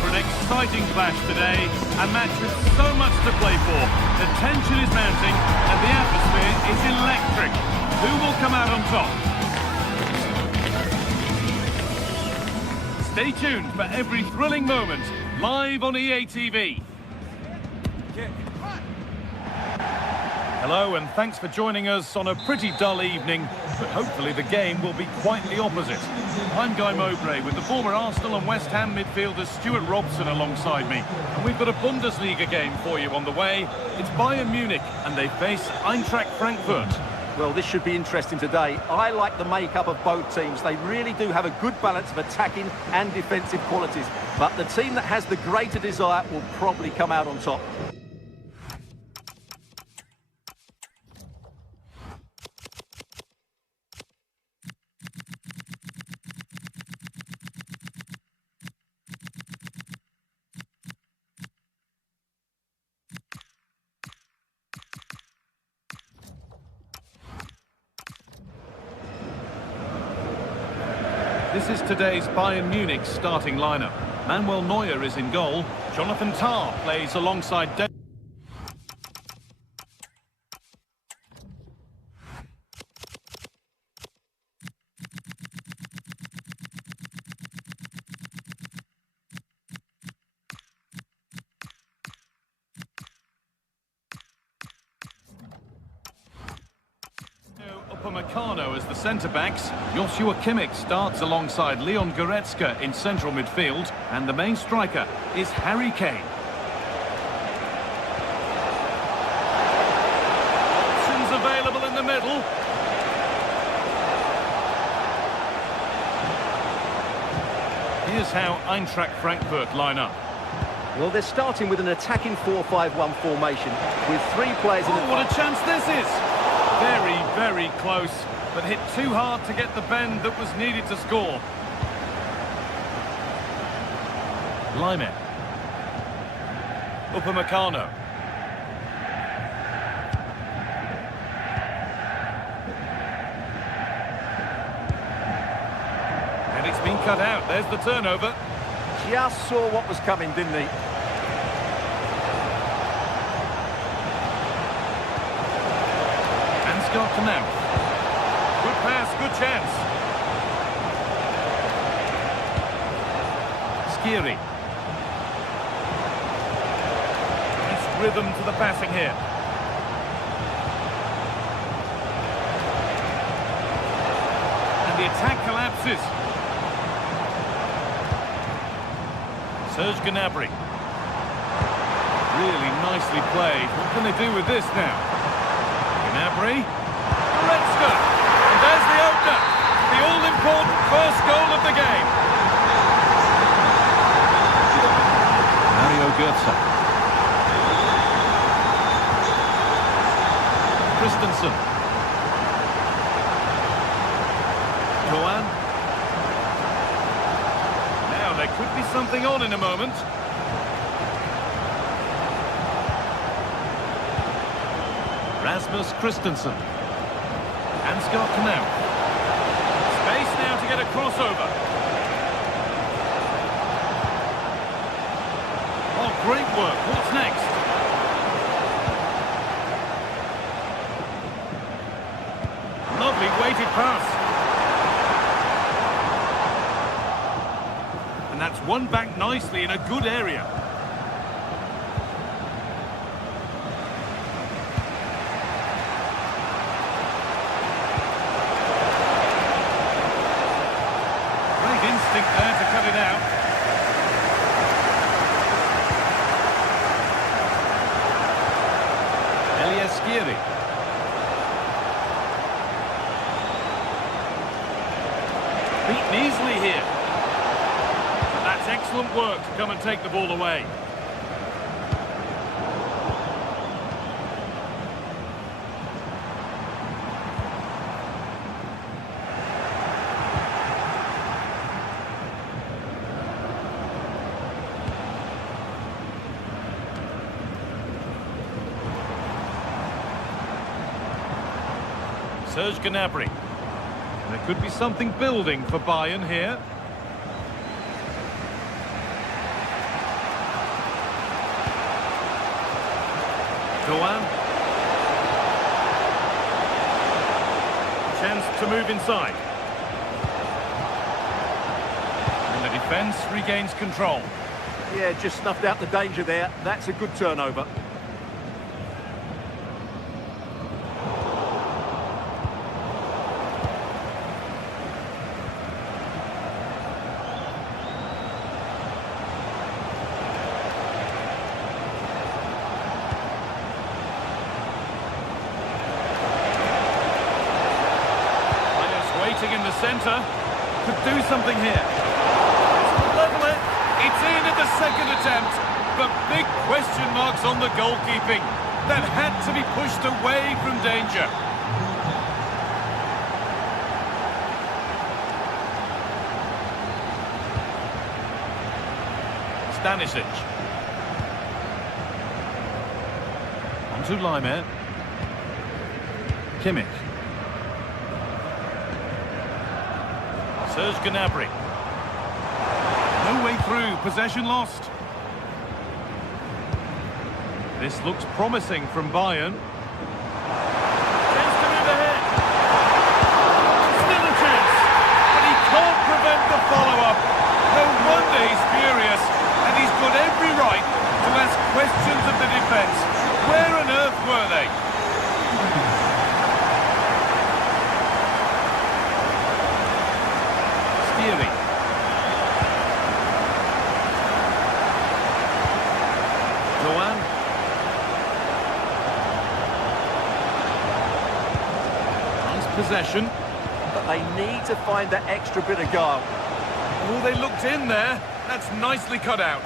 For an exciting clash today, a match with so much to play for. The tension is mounting and the atmosphere is electric. Who will come out on top? Stay tuned for every thrilling moment, live on EA TV. Hello and thanks for joining us on a pretty dull evening, but hopefully the game will be quite the opposite. I'm Guy Mowbray with the former Arsenal and West Ham midfielder Stuart Robson alongside me. And we've got a Bundesliga game for you on the way. It's Bayern Munich and they face Eintracht Frankfurt. Well, this should be interesting today. I like the makeup of both teams. They really do have a good balance of attacking and defensive qualities. But the team that has the greater desire will probably come out on top. This is today's Bayern Munich starting lineup. Manuel Neuer is in goal. Jonathan Tah plays alongside... Upamecano as the centre-backs. Joshua Kimmich starts alongside Leon Goretzka in central midfield. And the main striker is Harry Kane. Options available in the middle. Here's how Eintracht Frankfurt line up. Well, they're starting with an attacking 4-5-1 formation with 3 players in the... Oh, what a chance this is! Very, very close, but hit too hard to get the bend that was needed to score. Lime. Upamecano. And it's been cut out. There's the turnover. Just saw what was coming, didn't he? Ansgar Knauff. Good pass, good chance. Skiri. Nice rhythm to the passing here. And the attack collapses. Serge Gnabry. Really nicely played. What can they do with this now? Gnabry. Goretzka. And there's the opener. The all-important first goal of the game. Mario Götze. Christensen. Coan. There could be something on in a moment. Rasmus Christensen. Ansgar Knauff. Space now to get a crossover. Oh, great work. What's next? Lovely weighted pass. And that's won back nicely in a good area. Great instinct there to cut it out. Skiri. Beaten easily here. That's excellent work to come and take the ball away. Serge Gnabry. There could be something building for Bayern here. Coan. Chance to move inside. And the defence regains control. Yeah, just snuffed out the danger there. That's a good turnover. In the centre, could do something here. It's level it. It's in at the second attempt, but big question marks on the goalkeeping. That had to be pushed away from danger. Stanisic. On to Lime. Kimmich. Serge Gnabry. No way through, possession lost. This looks promising from Bayern. Chance to move ahead. Still a chance, but he can't prevent the follow-up. No wonder he's furious, and he's got every right to ask questions of the defence. Where on earth were they? Coan. Nice possession. But they need to find that extra bit of guile. Oh, they looked in there. That's nicely cut out.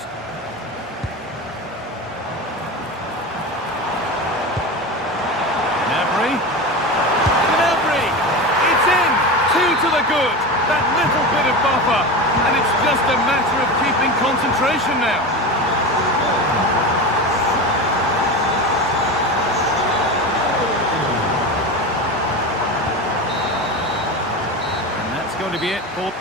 Gnabry! It's in! 2 to the good. That little bit of buffer. And it's just a matter of keeping concentration now. And that's going to be it for...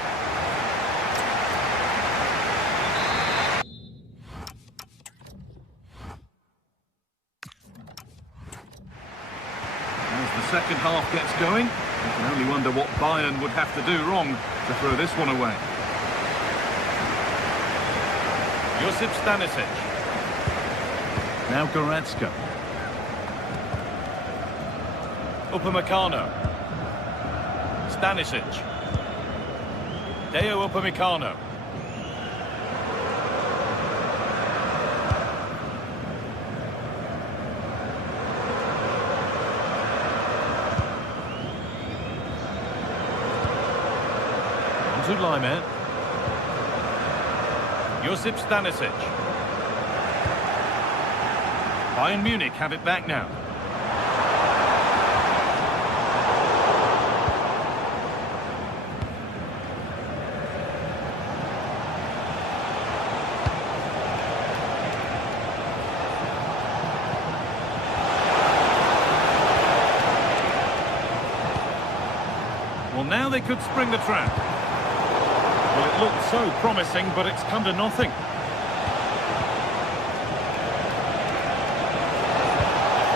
Second half gets going. You can only wonder what Bayern would have to do wrong to throw this one away. Josip Stanisic. Now Goretzka. Upamecano. Stanisic. Deo Upamecano. Zulaimer. Josip Stanisic. Bayern Munich have it back now. Well, now they could spring the trap. Well, it looked so promising, but it's come to nothing.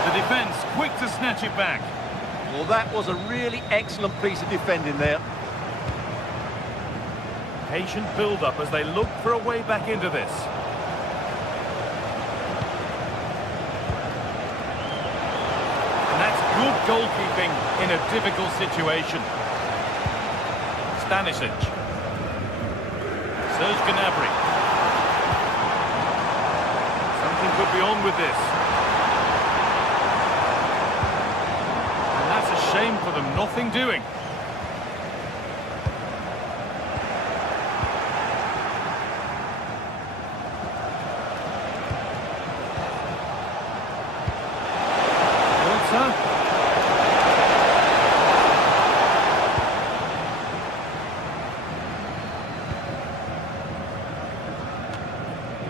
The defence quick to snatch it back. Well, that was a really excellent piece of defending there. Patient build-up as they look for a way back into this. And that's good goalkeeping in a difficult situation. Stanisic. Serge Gnabry. Something could be on with this. And that's a shame for them, nothing doing.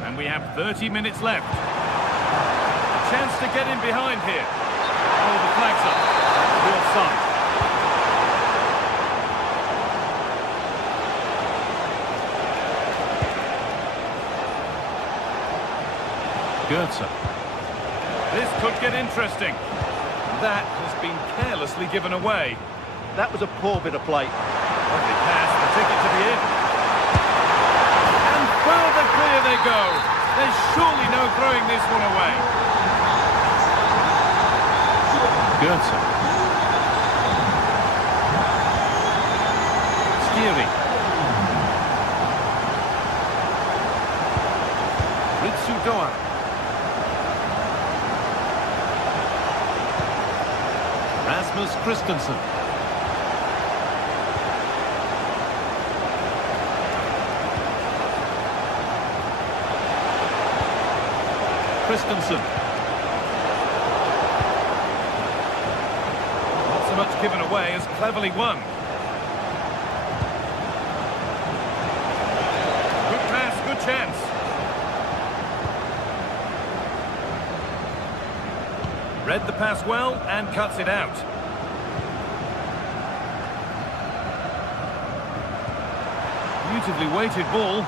And we have 30 minutes left. Chance to get in behind here. Oh, the flag's up. The offside. Goetze. This could get interesting. That has been carelessly given away. That was a poor bit of play. Lovely pass, the ticket to the end. And further clear they go. There's surely no throwing this one away. Goetze. Skiri. Ritsu Doan. Rasmus Christensen. Christensen. Not so much given away as cleverly won. Good pass, good chance. Read the pass well and cuts it out. Beautifully weighted ball.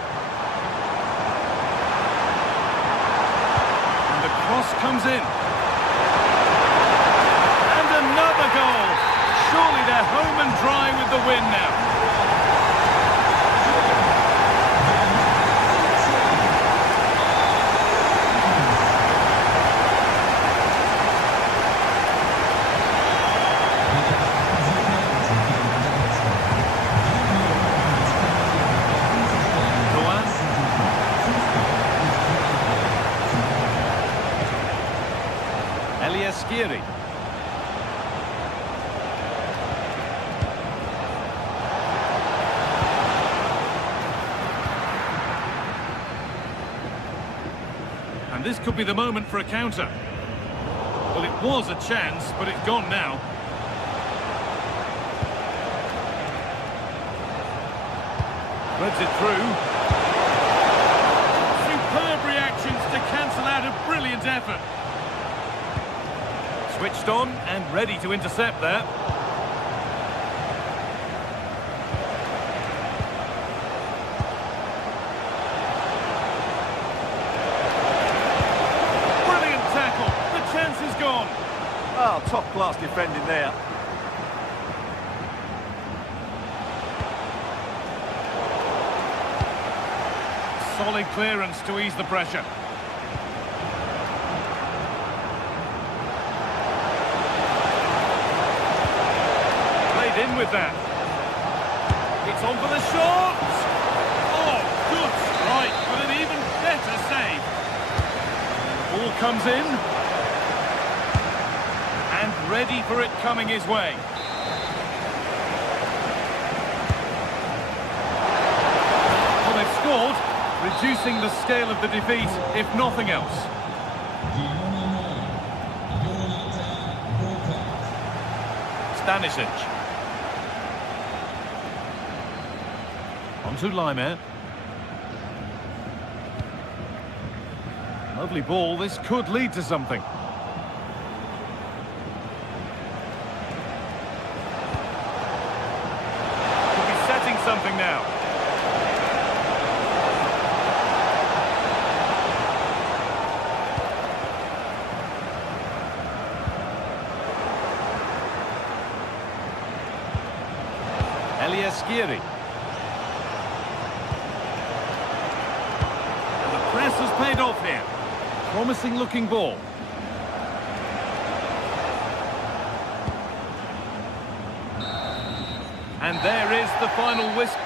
Cross comes in. And another goal. Surely they're home and dry with the win now. Skiri. And this could be the moment for a counter. Well, it was a chance, but it's gone now. Threads it through. Superb reactions to cancel out a brilliant effort. Switched on and ready to intercept there. Brilliant tackle. The chance is gone. Oh, top-class defending there. Solid clearance to ease the pressure. Played in with that. It's on for the shot! Oh, good strike, but an even better save. Ball comes in. And ready for it coming his way. Well, they've scored, reducing the scale of the defeat, if nothing else. Stanisic. On to Laimer. Lovely ball, this could lead to something. Could be setting something now. Skiri. And the press has paid off here. Promising looking ball. And there is the final whistle.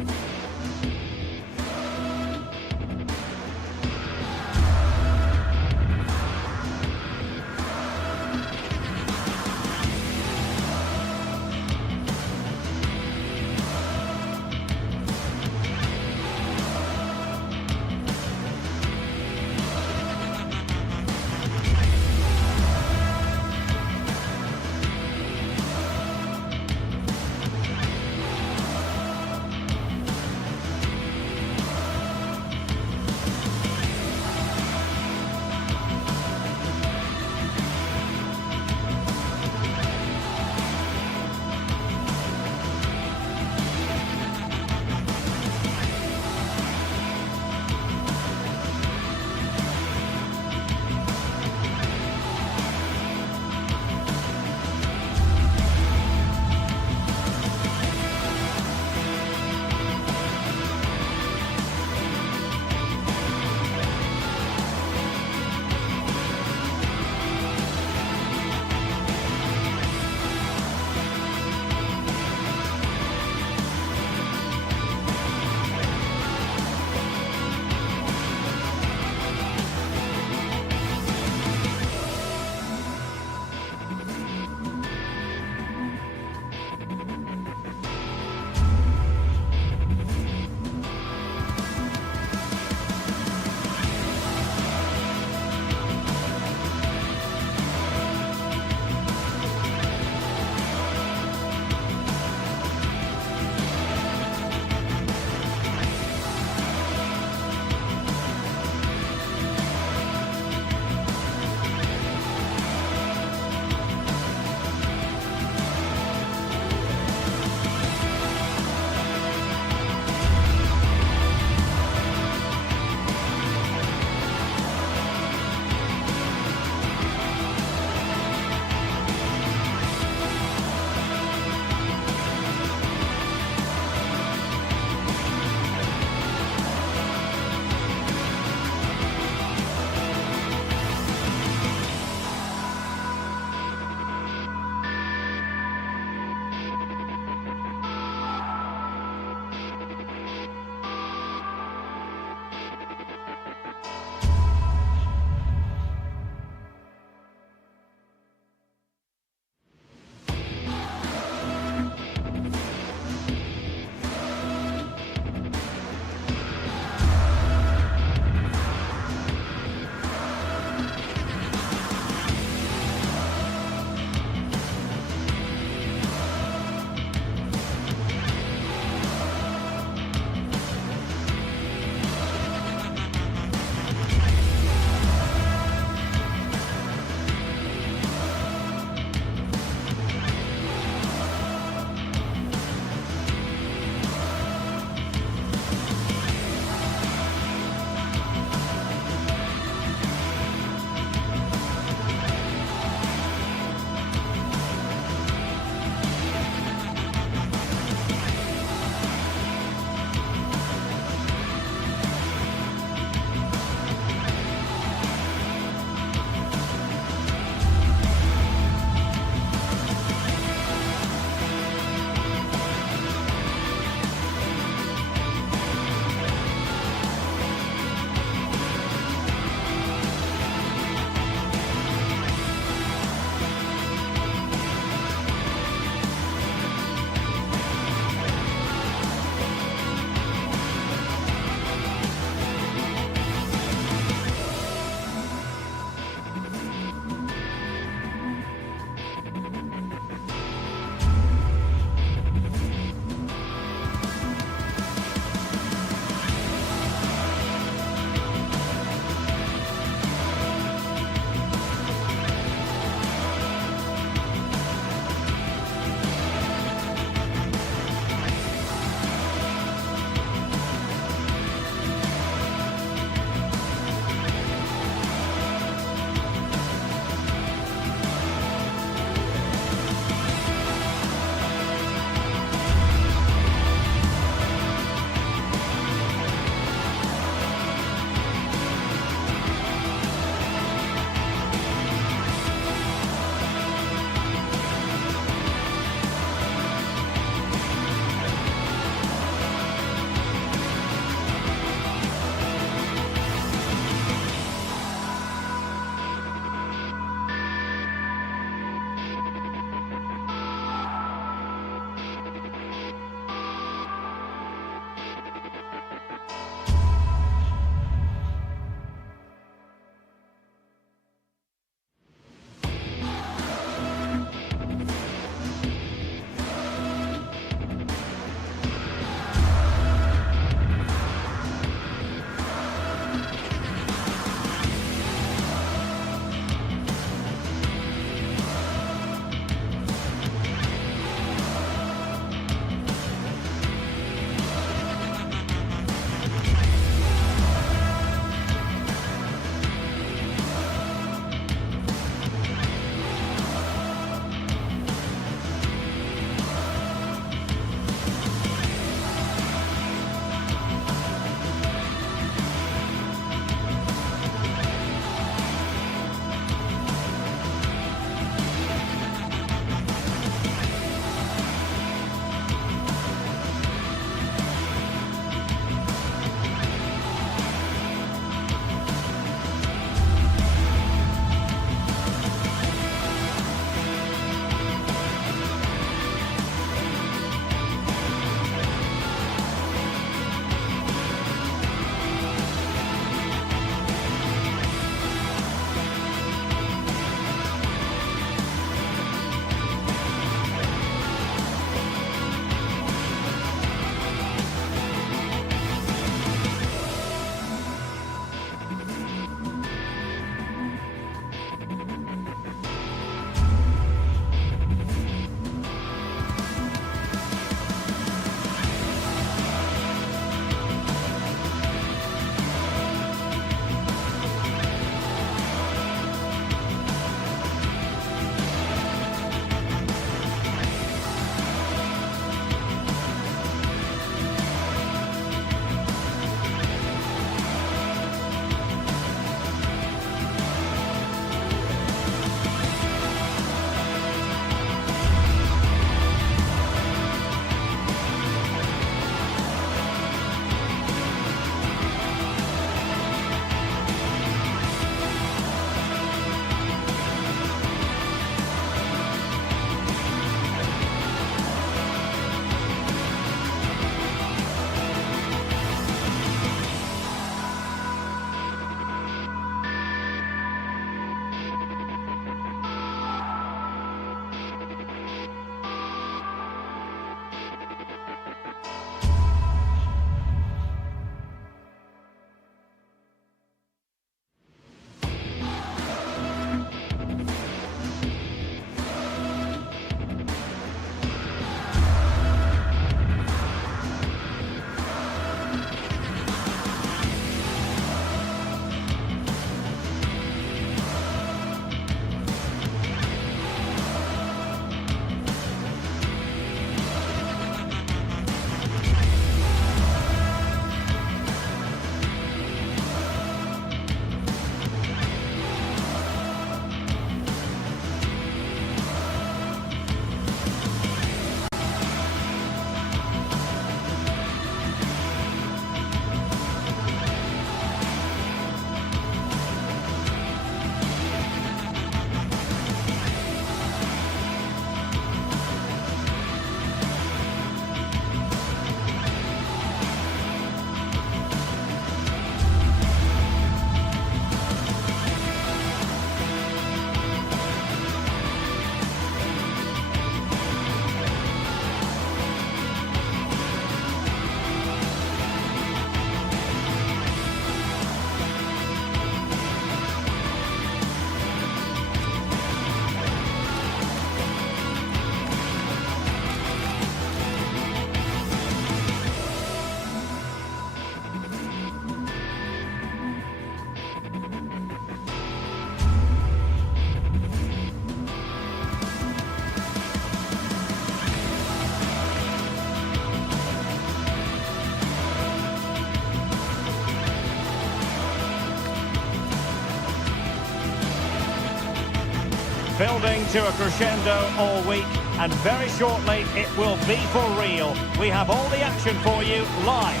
Building to a crescendo all week, and very shortly it will be for real. We have all the action for you live.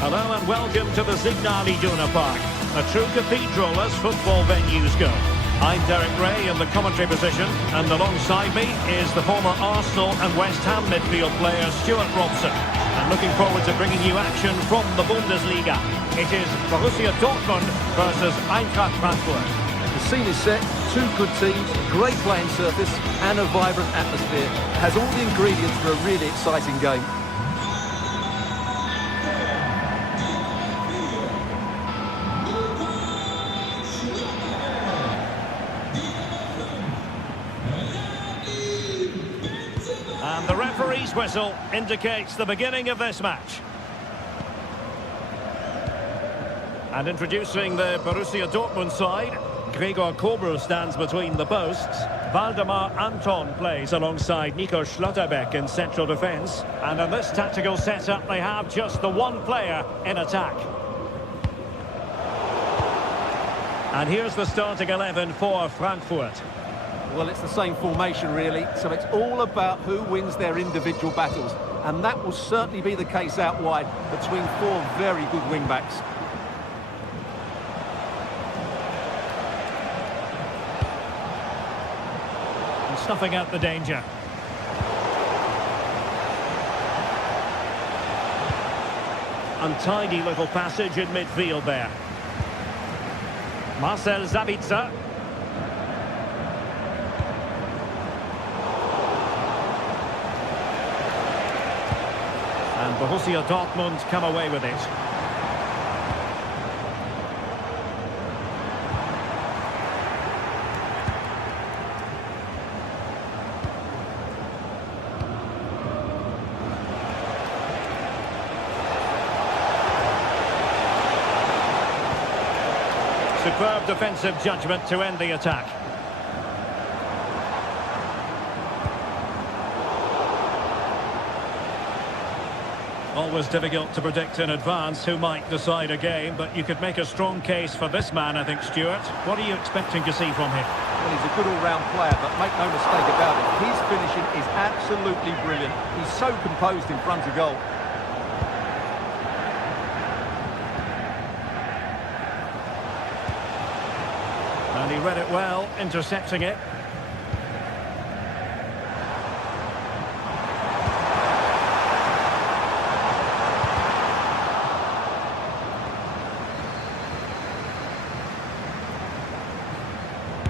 Hello and welcome to the Signal Iduna Park, a true cathedral as football venues go. I'm Derek Ray in the commentary position, and alongside me is the former Arsenal and West Ham midfield player Stuart Robson. And looking forward to bringing you action from the Bundesliga. It is Borussia Dortmund versus Eintracht Frankfurt. The scene is set, two good teams, great playing surface and a vibrant atmosphere. It has all the ingredients for a really exciting game. And the referee's whistle indicates the beginning of this match. And introducing the Borussia Dortmund side, Gregor Kobel stands between the posts. Waldemar Anton plays alongside Nico Schlotterbeck in central defence. And in this tactical setup, they have just the one player in attack. And here's the starting 11 for Frankfurt. Well, it's the same formation, really, so it's all about who wins their individual battles. And that will certainly be the case out wide between four very good wing-backs. Snuffing out the danger. Untidy little passage in midfield there. Marcel Sabitzer. And Borussia Dortmund come away with it. Superb defensive judgment to end the attack. Always difficult to predict in advance who might decide a game, but you could make a strong case for this man, I think, Stuart. What are you expecting to see from him? Well, he's a good all-round player, but make no mistake about it, his finishing is absolutely brilliant. He's so composed in front of goal. And he read it well, intercepting it.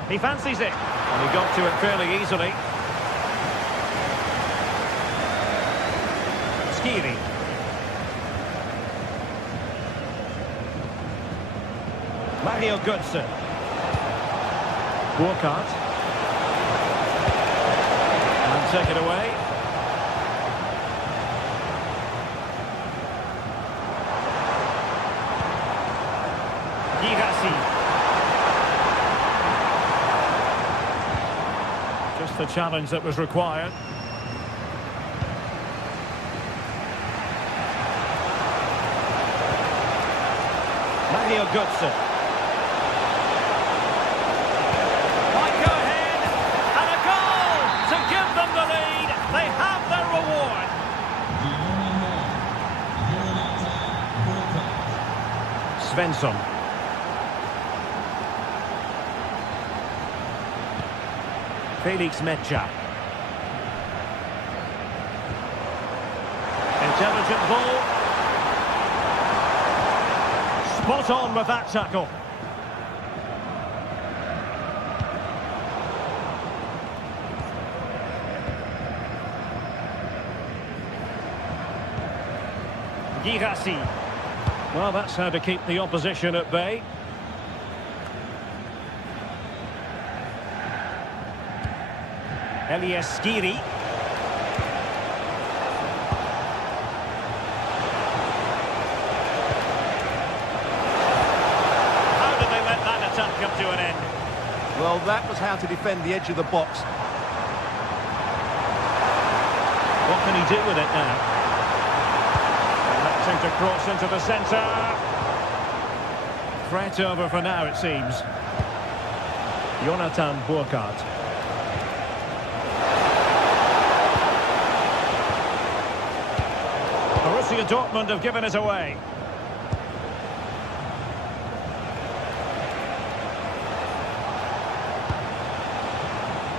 He fancies it, and he got to it fairly easily. Skiri. Mario Götze. Burkhardt. And take it away. Girassi. Just the challenge that was required. Mario Götze. Svensson. Felix Metscher. Intelligent ball. Spot on with that tackle. Girassi. Well, that's how to keep the opposition at bay. Elias Skiri. How did they let that attack come to an end? Well, that was how to defend the edge of the box. What can he do with it now? Electing to cross into the centre. Threat over for now, it seems. Jonathan Burkhardt. Borussia Dortmund have given it away.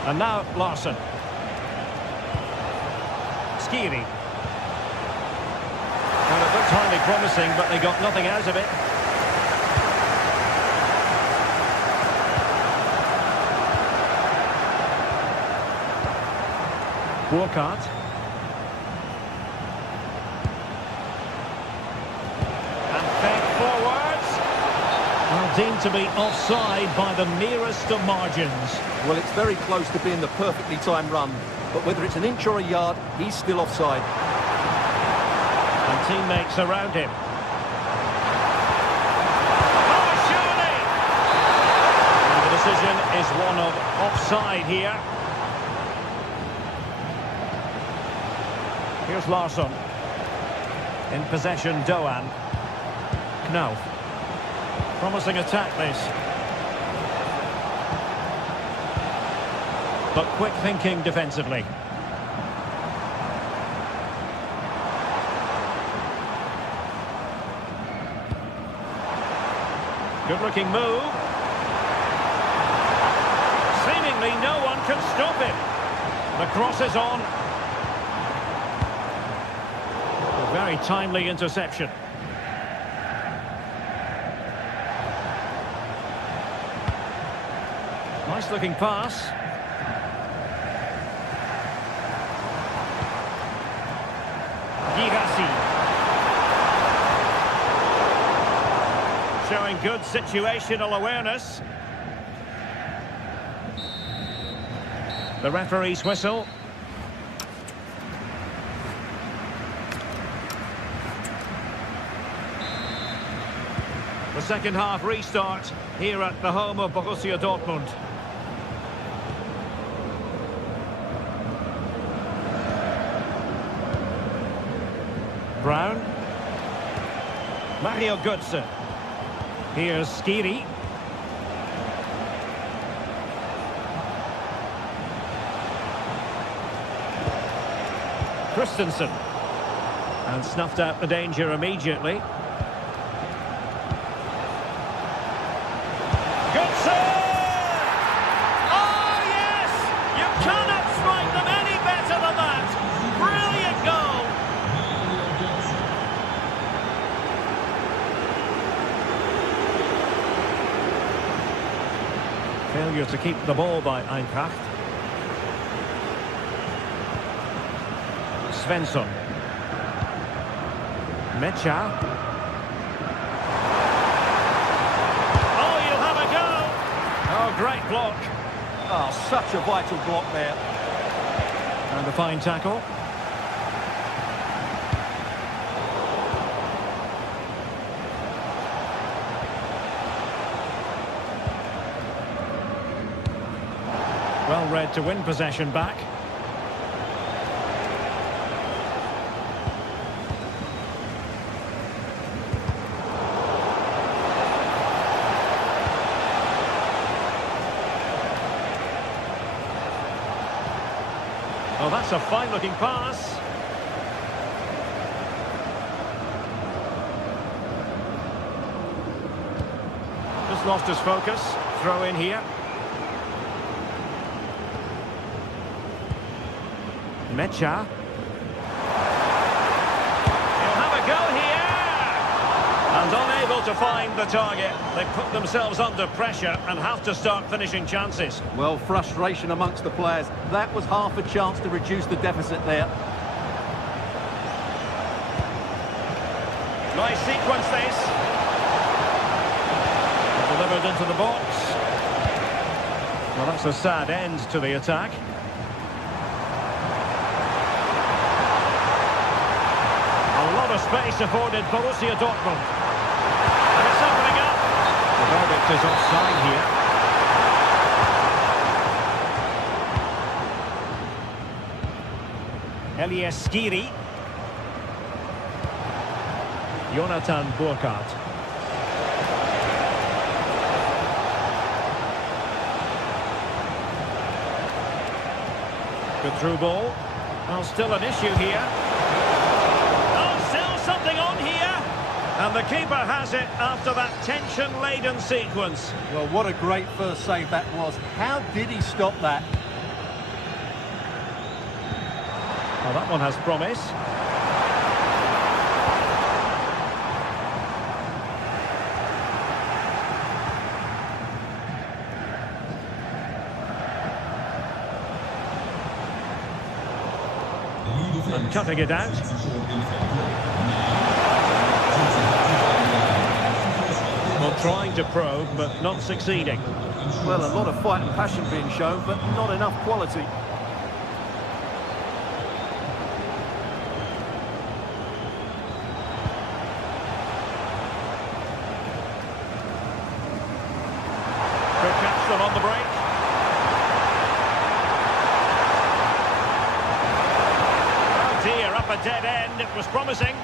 And now Larsson. Skiri. Well, it looks highly promising, but they got nothing out of it. Burkhardt. And fed forwards. Well, deemed to be offside by the merest of margins. Well, it's very close to being the perfectly timed run, but whether it's an inch or a yard, he's still offside. And teammates around him. Oh, surely! And the decision is one of offside here. Here's Larsson. In possession, Doan. Knauf. Promising attack, this. But quick thinking defensively. Good-looking move. Seemingly no one can stop him. The cross is on. A very timely interception. Nice-looking pass. Showing good situational awareness. The referee's whistle. The second half restart here at the home of Borussia Dortmund. Brown. Mario Götze. Here's Skiri. Christensen. And snuffed out the danger immediately. Götze! Oh, yes! You cannot strike them any better than that! Brilliant goal! Failure to keep the ball by Eintracht. Svensson. Mecha. Oh, you'll have a go! Oh, great block. Oh, such a vital block there. And a fine tackle. Well read to win possession back. Oh, that's a fine-looking pass. Just lost his focus. Throw in here. Mecha. He'll have a go here. And unable to find the target. They put themselves under pressure and have to start finishing chances. Well, frustration amongst the players. That was half a chance to reduce the deficit there. Nice sequence, this. Delivered into the box. Well, that's a sad end to the attack. A lot of space afforded Borussia Dortmund. And it's opening up. The verdict is offside here. Elias Skiri. Jonathan Burkhardt. Good through ball. Well, still an issue here. Oh, still something on here. And the keeper has it after that tension-laden sequence. Well, what a great first save that was. How did he stop that? Well, that one has promise. And cutting it out. Well, trying to probe, but not succeeding. Well, a lot of fight and passion being shown, but not enough quality. Could catch them on the break. Oh dear, up a dead end. It was promising.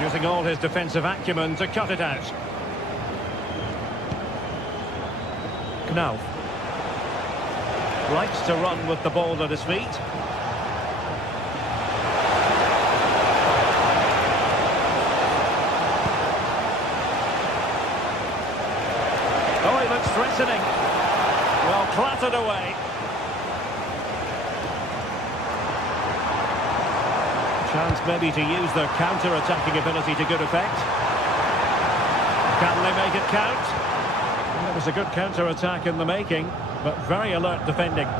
Using all his defensive acumen to cut it out. Knauf. Likes to run with the ball at his feet. Oh, he looks threatening. Well, clattered away. Chance maybe to use their counter-attacking ability to good effect. Can they make it count? Well, it was a good counter-attack in the making, but very alert defending. He's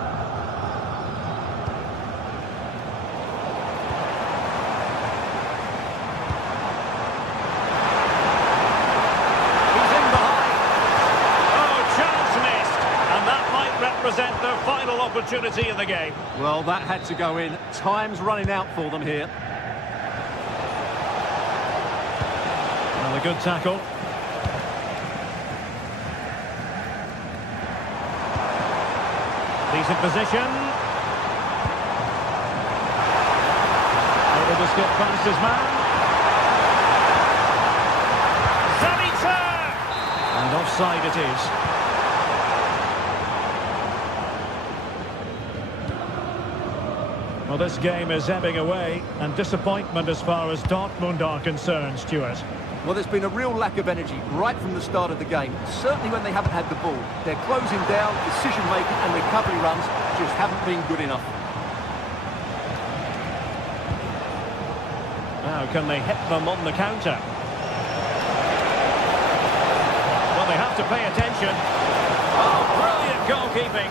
in behind. Oh, chance missed. And that might represent their final opportunity in the game. Well, that had to go in. Time's running out for them here. And a good tackle. Decent position. Able to skip past his man. Zabita! And offside it is. Well, this game is ebbing away, and disappointment as far as Dortmund are concerned, Stuart. Well, there's been a real lack of energy right from the start of the game, certainly when they haven't had the ball. They're closing down, decision-making and recovery runs just haven't been good enough. Now, can they hit them on the counter? Well, they have to pay attention. Oh, brilliant goalkeeping.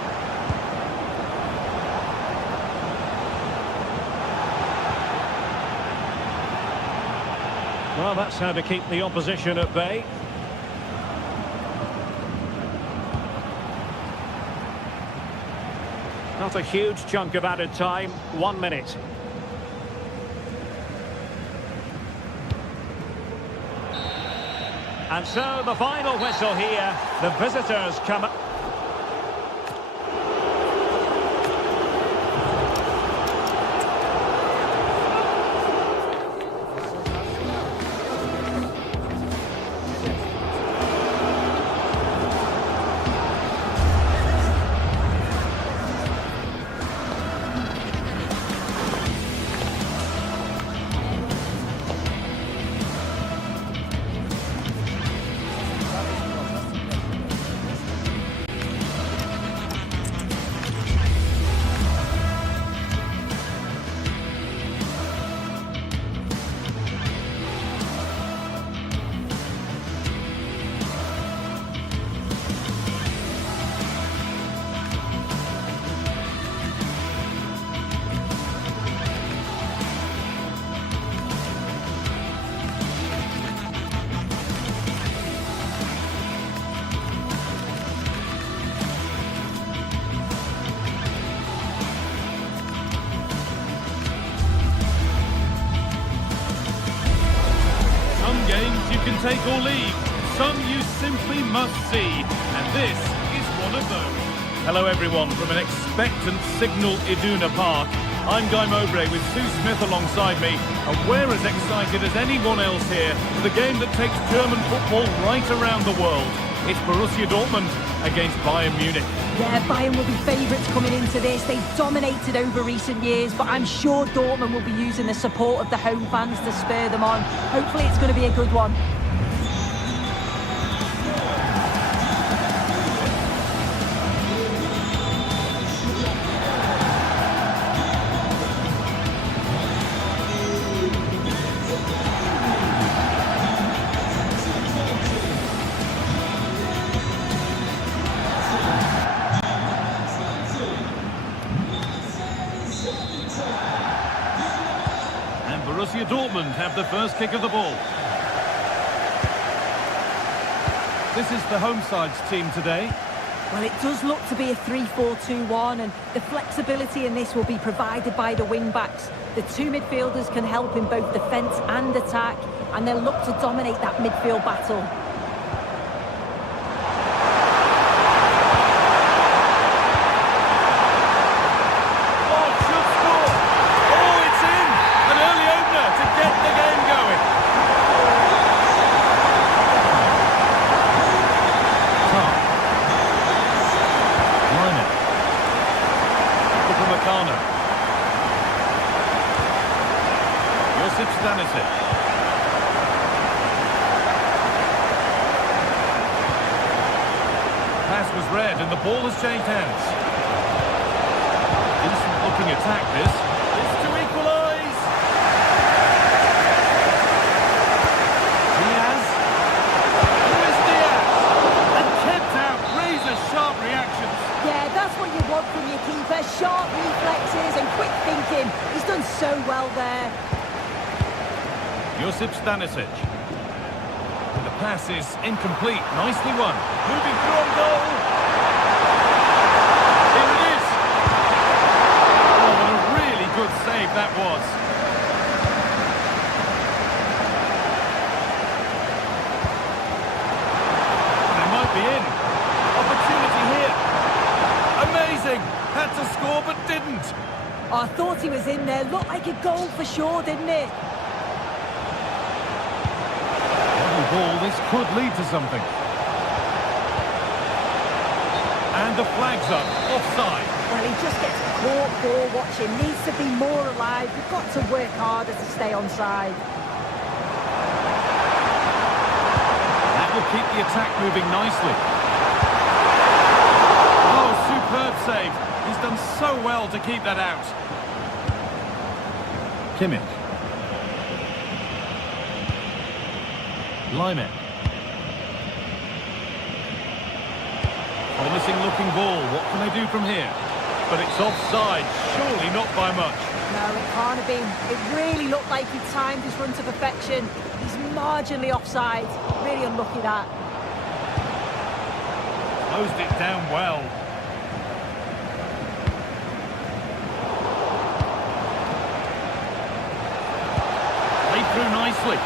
Well, that's how to keep the opposition at bay. Not a huge chunk of added time, 1 minute. And so the final whistle here. The visitors come up. can take or leave. Some you simply must see, and this is one of those. Hello everyone from an expectant Signal Iduna Park. I'm Guy Mowbray with Sue Smith alongside me, and we're as excited as anyone else here for the game that takes German football right around the world. It's Borussia Dortmund against Bayern Munich. Yeah, Bayern will be favourites coming into this. They've dominated over recent years, but I'm sure Dortmund will be using the support of the home fans to spur them on. Hopefully it's going to be a good one. Borussia Dortmund have the first kick of the ball. This is the home side's team today. Well, it does look to be a 3-4-2-1, and the flexibility in this will be provided by the wing-backs. The two midfielders can help in both defence and attack, and they'll look to dominate that midfield battle. Pass was read and the ball has changed hands. Decent looking attack this. It's to equalise. Diaz. Luis Diaz. And kept out. Razor sharp reactions. Yeah, that's what you want from your keeper. Sharp reflexes and quick thinking. He's done so well there. Josip Stanisic. The pass is incomplete. Nicely won. Moving through on goal. Here it is. Oh, what a really good save that was. They might be in. Opportunity here. Amazing. Had to score but didn't. I thought he was in there. Looked like a goal for sure, didn't it? Ball, this could lead to something. And the flag's up, offside. Well, he just gets caught ball watching, needs to be more alive. You've got to work harder to stay onside. That will keep the attack moving nicely. Oh, superb save. He's done so well to keep that out. Kimmich. Lyman. Promising looking ball. What can they do from here? But it's offside. Surely not by much. No, it can't have been. It really looked like he timed his run to perfection. He's marginally offside. Really unlucky that. Closed it down well. Played through nicely.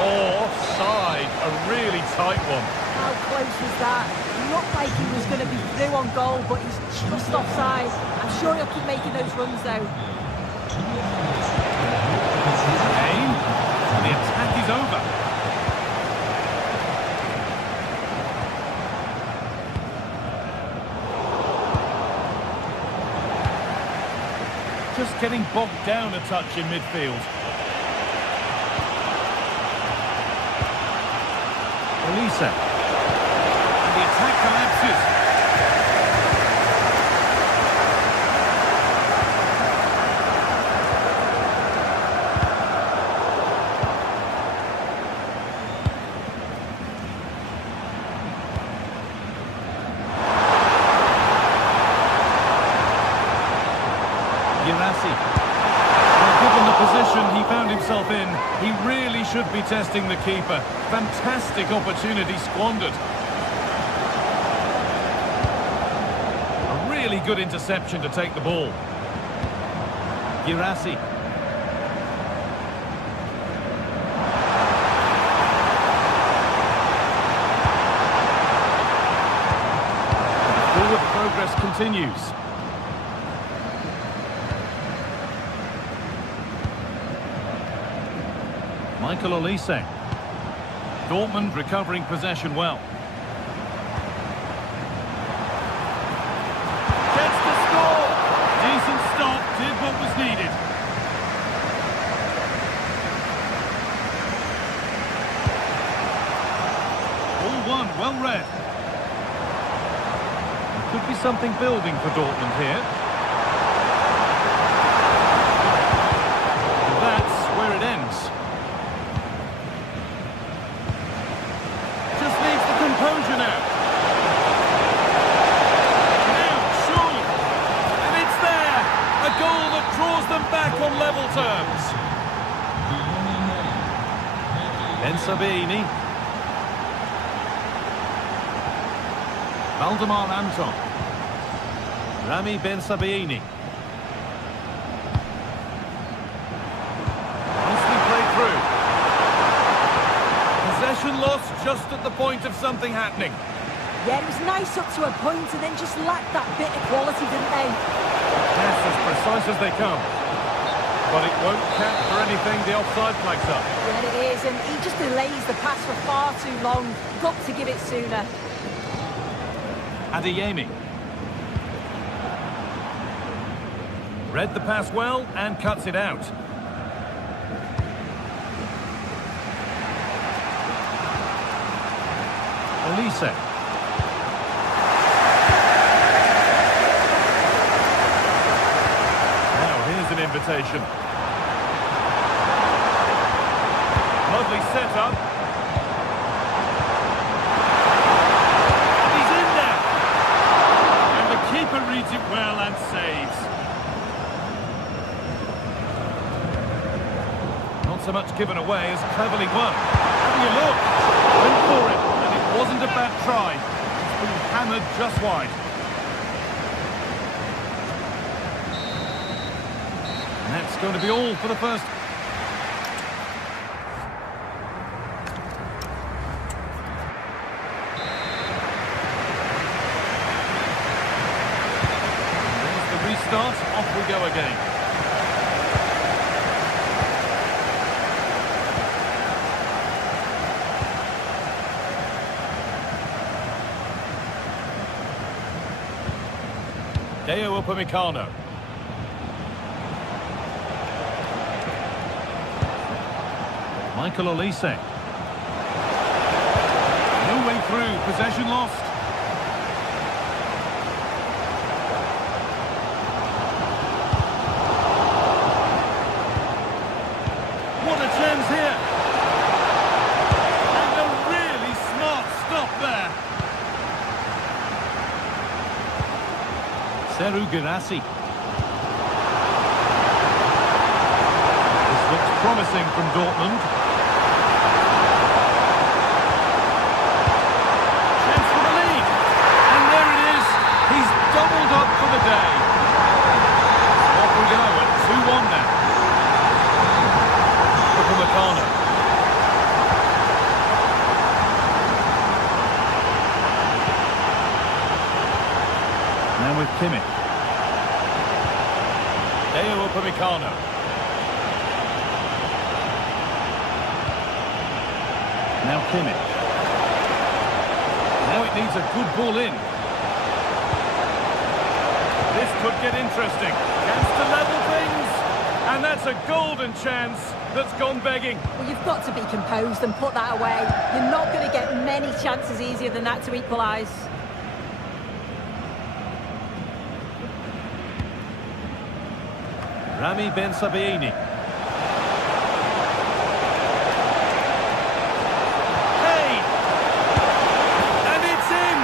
Oh, offside. A really tight one. How close was that? It looked like he was going to be through on goal, but he's just offside. I'm sure he'll keep making those runs, though. Game. The attack is over. Just getting bogged down a touch in midfield. Elisa. And the attack collapses. Girassi. Well, given the position he found himself in, he really should be testing the keeper. Fantastic opportunity squandered. A really good interception to take the ball. Girassi. Forward progress continues. Michael Olise. Dortmund recovering possession well. Gets the score! Decent stop, did what was needed. All one, well read. There could be something building for Dortmund here. And that's where it ends. Just needs the composure now. Now, surely. And it's there. A goal that draws them back on level terms. Ben Sabini. Valdemar Anton. Rami Ben Sabini. Nicely played through. Possession lost just at the point of something happening. Yeah, it was nice up to a point and then just lacked that bit of quality, didn't they? Yes, as precise as they come. But it won't count for anything the offside flags up. Yeah, it is, and he just delays the pass for far too long. Got to give it sooner. Adeyemi. Read the pass well and cuts it out. Olise. Now here's an invitation. Lovely setup. And he's in there. And the keeper reads it well and saves. Not so much given away as cleverly won. Having a look. Went for it. And it wasn't a bad try. It's been hammered just wide. And that's going to be all for the first. There's the restart. Off we go again. Deo Upamecano. Michael Olise. No way through, possession lost. What a chance here. And a really smart stop there. Seru Girassi. This looks promising from Dortmund. Chance for the lead. And there it is. He's doubled up for the day. Off we go at 2-1 now. Upamecano. Now with Kimmich. Deo Upamecano. Now Kimmich. Now it needs a good ball in. This could get interesting. Chance to level things. And that's a golden chance that's gone begging. Well, you've got to be composed and put that away. You're not going to get many chances easier than that to equalise. Rami Ben Sabini. Hey! And it's in!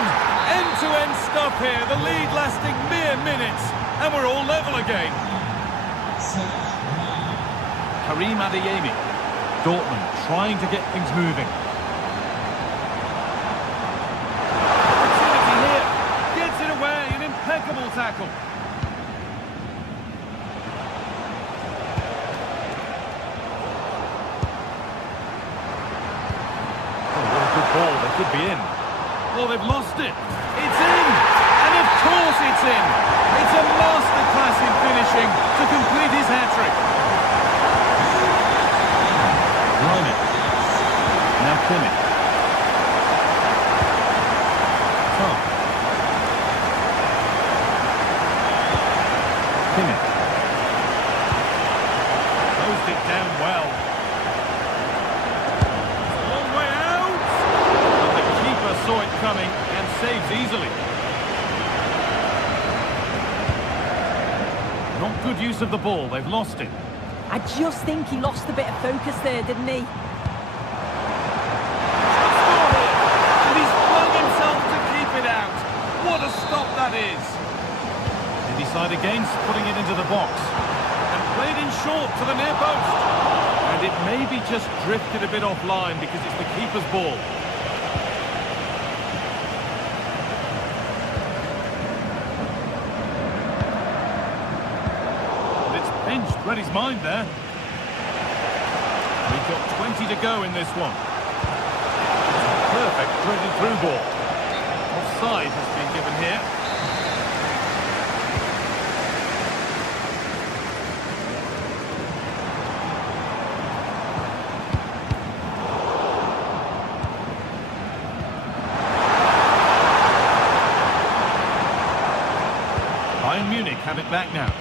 End-to-end stuff here. The lead lasting mere minutes. And we're all level again. Karim Adeyemi. Dortmund trying to get things moving. Opportunity here. Gets it away. An impeccable tackle. Ball, they could be in. Well, they've lost it. It's in! And of course it's in! It's a masterclass in finishing to complete his hat-trick. Kimmich. Closed it down well. It's a long way out. But the keeper saw it coming and saves easily. Not good use of the ball. They've lost it. I just think he lost a bit of focus there, didn't he? And he's flung himself to keep it out. What a stop that is. They decide against putting it into the box. And played in short to the near post. And it maybe just drifted a bit offline because it's the keeper's ball. But it's pinched, read his mind there. We've got 20 to go in this one. It's a perfect threaded through ball. Offside has been given here. Bayern Munich have it back now.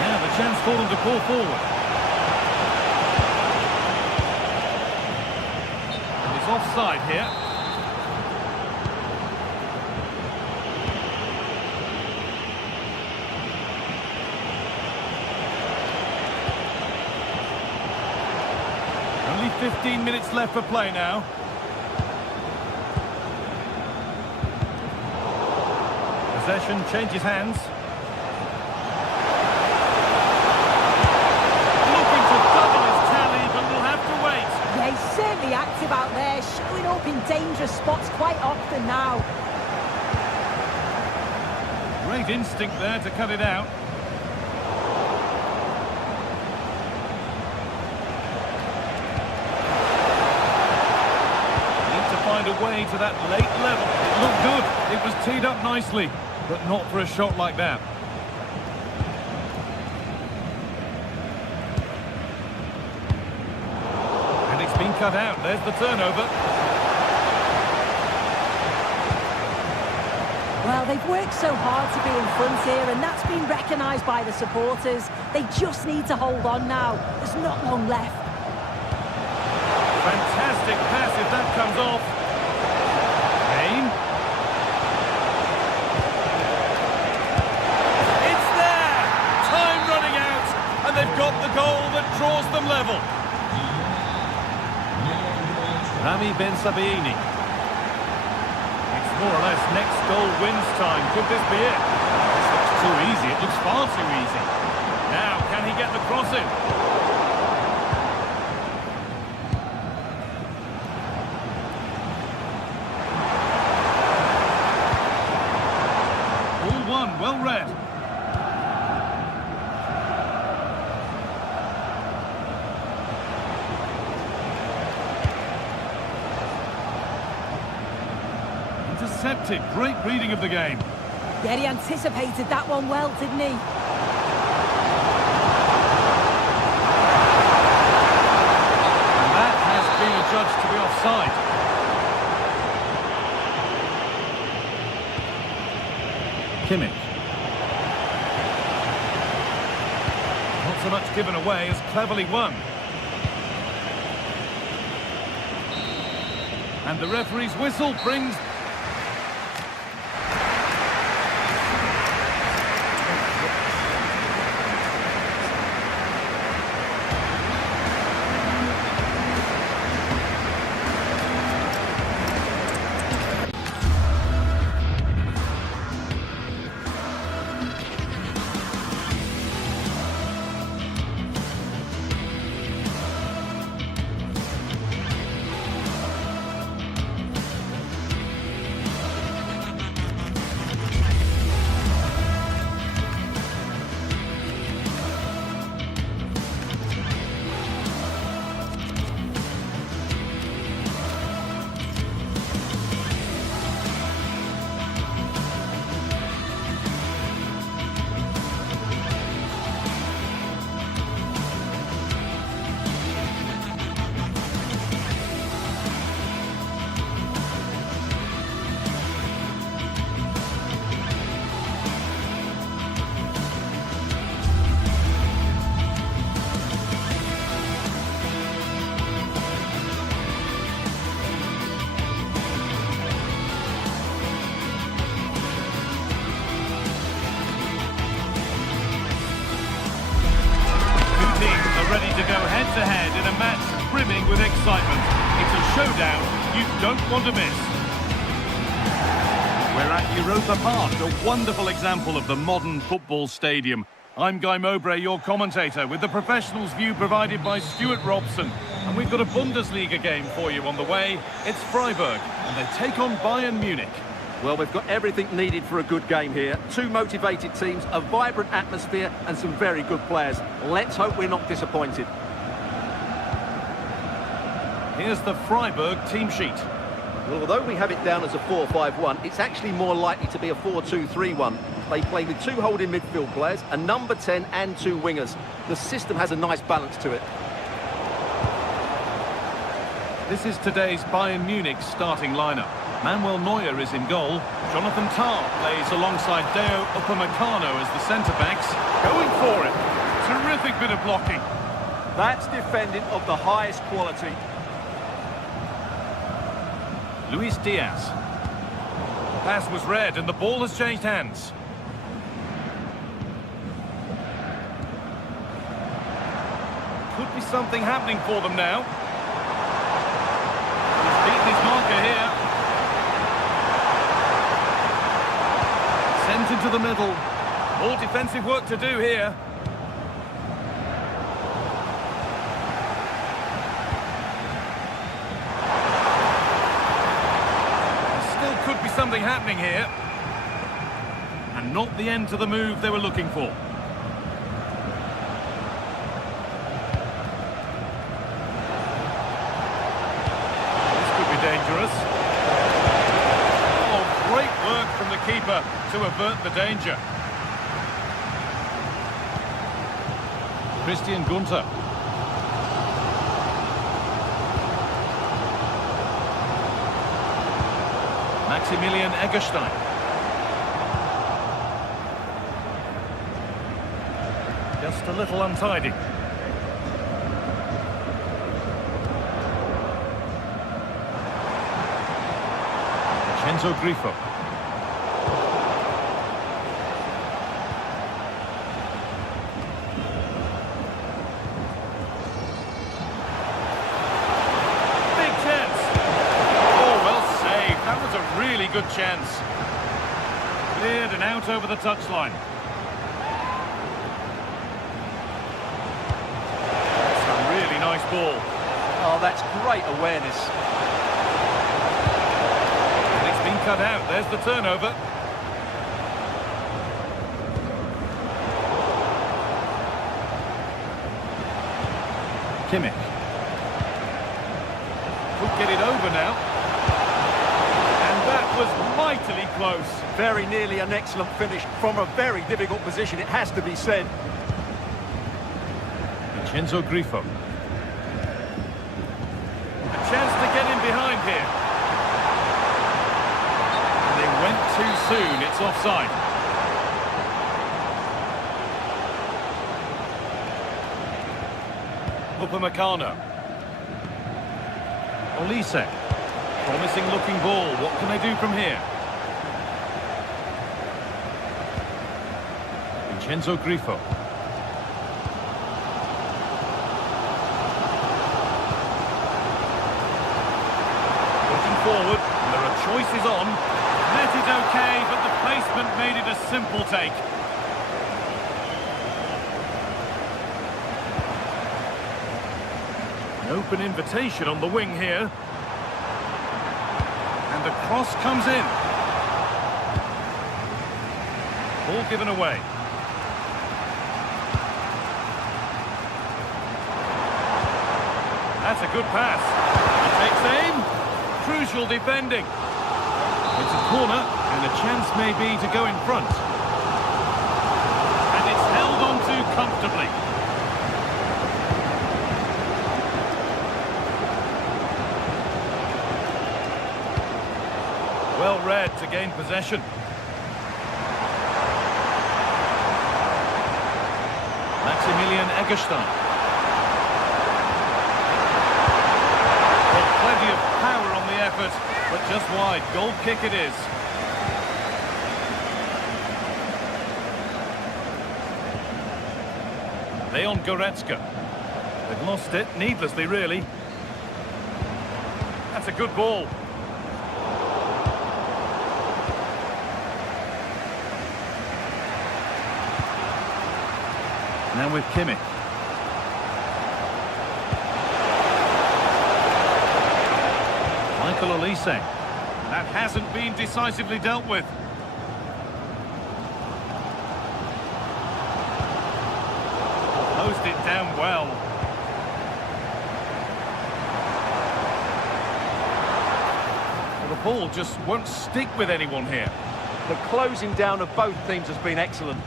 Now the chance for them to pull forward. And it's offside here. Only 15 minutes left for play now. Possession changes hands. Looking to double his tally, but will have to wait. Yeah, he's certainly active out there, showing up in dangerous spots quite often now. Great instinct there to cut it out. Need to find a way to that late level. It looked good. It was teed up nicely, but not for a shot like that. And it's been cut out. There's the turnover. Well, they've worked so hard to be in front here, and that's been recognised by the supporters. They just need to hold on now. There's not long left. Fantastic pass if that comes off. Kane. It's there! Time running out, and they've got the goal that draws them level. Rami Ben Sabiini. It's more or less next goal wins time. Could this be it? This looks too easy. It looks far too easy. Now, can he get the cross in? All one, well read. Intercepted. Great reading of the game. Yeah, he anticipated that one well, didn't he? And that has been adjudged to be offside. Kimmich. Not so much given away as cleverly won. And the referee's whistle brings... head-to-head in a match brimming with excitement. It's a showdown you don't want to miss. We're at Europa Park, a wonderful example of the modern football stadium. I'm Guy Mowbray, your commentator, with the professionals' view provided by Stuart Robson. And we've got a Bundesliga game for you on the way. It's Freiburg, and they take on Bayern Munich. Well, we've got everything needed for a good game here. Two motivated teams, a vibrant atmosphere, and some very good players. Let's hope we're not disappointed. Here's the Freiburg team sheet. Well, although we have it down as a 4-5-1, it's actually more likely to be a 4-2-3-1. They play with two holding midfield players, a number 10 and two wingers. The system has a nice balance to it. This is today's Bayern Munich starting lineup. Manuel Neuer is in goal. Jonathan Tah plays alongside Deo Upamecano as the centre-backs. Going for it. Terrific bit of blocking. That's defending of the highest quality. Luis Diaz. Pass was read and the ball has changed hands. Could be something happening for them now. He's beaten his marker here. Sent into the middle. More defensive work to do here. Still could be something happening here. And not the end to the move they were looking for. Dangerous. Oh, great work from the keeper to avert the danger. Christian Gunter. Maximilian Eggestein. Just a little untidy. Enzo Grifo. Big chance. Oh, well saved. That was a really good chance. Cleared and out over the touchline. That's a really nice ball. Oh, that's great awareness. Cut out, there's the turnover. Kimmich. Could get it over now. And that was mightily close. Very nearly an excellent finish from a very difficult position, it has to be said. Enzo Grifo. A chance to get in behind here. Went too soon, it's offside. Upamecano. Olise. Promising looking ball, what can they do from here? Enzo Grifo. Looking forward, and there are choices on. Net is okay, but the placement made it a simple take. An open invitation on the wing here. And the cross comes in. Ball given away. That's a good pass. He takes aim. Crucial defending. It's a corner, and a chance may be to go in front. And it's held on to comfortably. Well read to gain possession. Maximilian Eggestein. Well, plenty of power on the effort, but just wide. Goal kick it is. Leon Goretzka. The Lost it, needlessly, really. That's a good ball. Now with Kimmich. Michael Olise. That hasn't been decisively dealt with. Closed it down well. Well, the ball just won't stick with anyone here. The closing down of both teams has been excellent.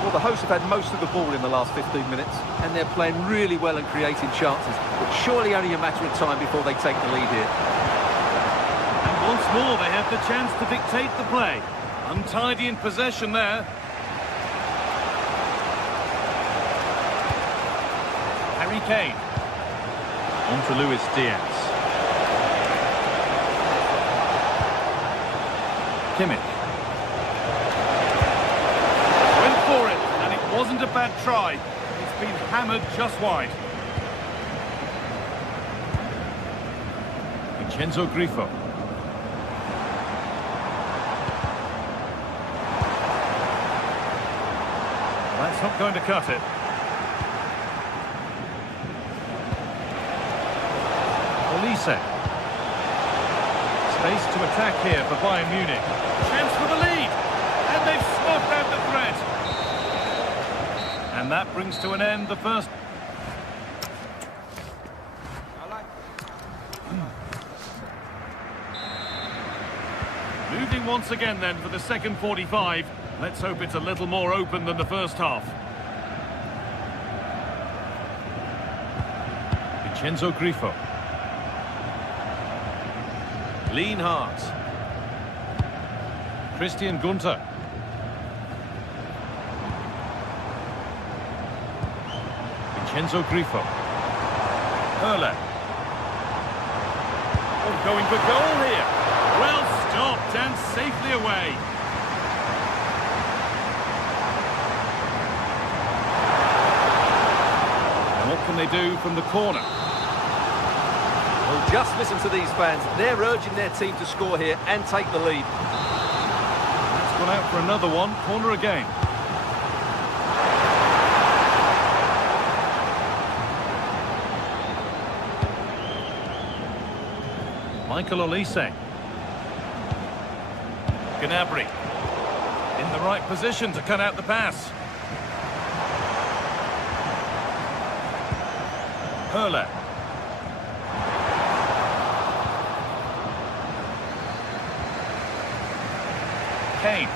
Well, the hosts have had most of the ball in the last 15 minutes, and they're playing really well and creating chances. But surely only a matter of time before they take the lead here. And once more, they have the chance to dictate the play. Untidy in possession there. Harry Kane. On to Luis Diaz. Kimmich. Went for it, and it wasn't a bad try. It's been hammered just wide. Vincenzo Grifo. That's not going to cut it. Olise. Space to attack here for Bayern Munich. Chance for the lead, and they've snuffed out the threat. And that brings to an end the first. Moving once again then for the second 45. Let's hope it's a little more open than the first half. Vincenzo Grifo. Lienhardt. Christian Gunter. Vincenzo Grifo. Höhle. Oh, going for goal here. Well stopped and safely away. And what can they do from the corner? Well, just listen to these fans. They're urging their team to score here and take the lead. That's gone out for another one. Corner again. Michael Olise. Gnabry. In the right position to cut out the pass. Höhle. Kane.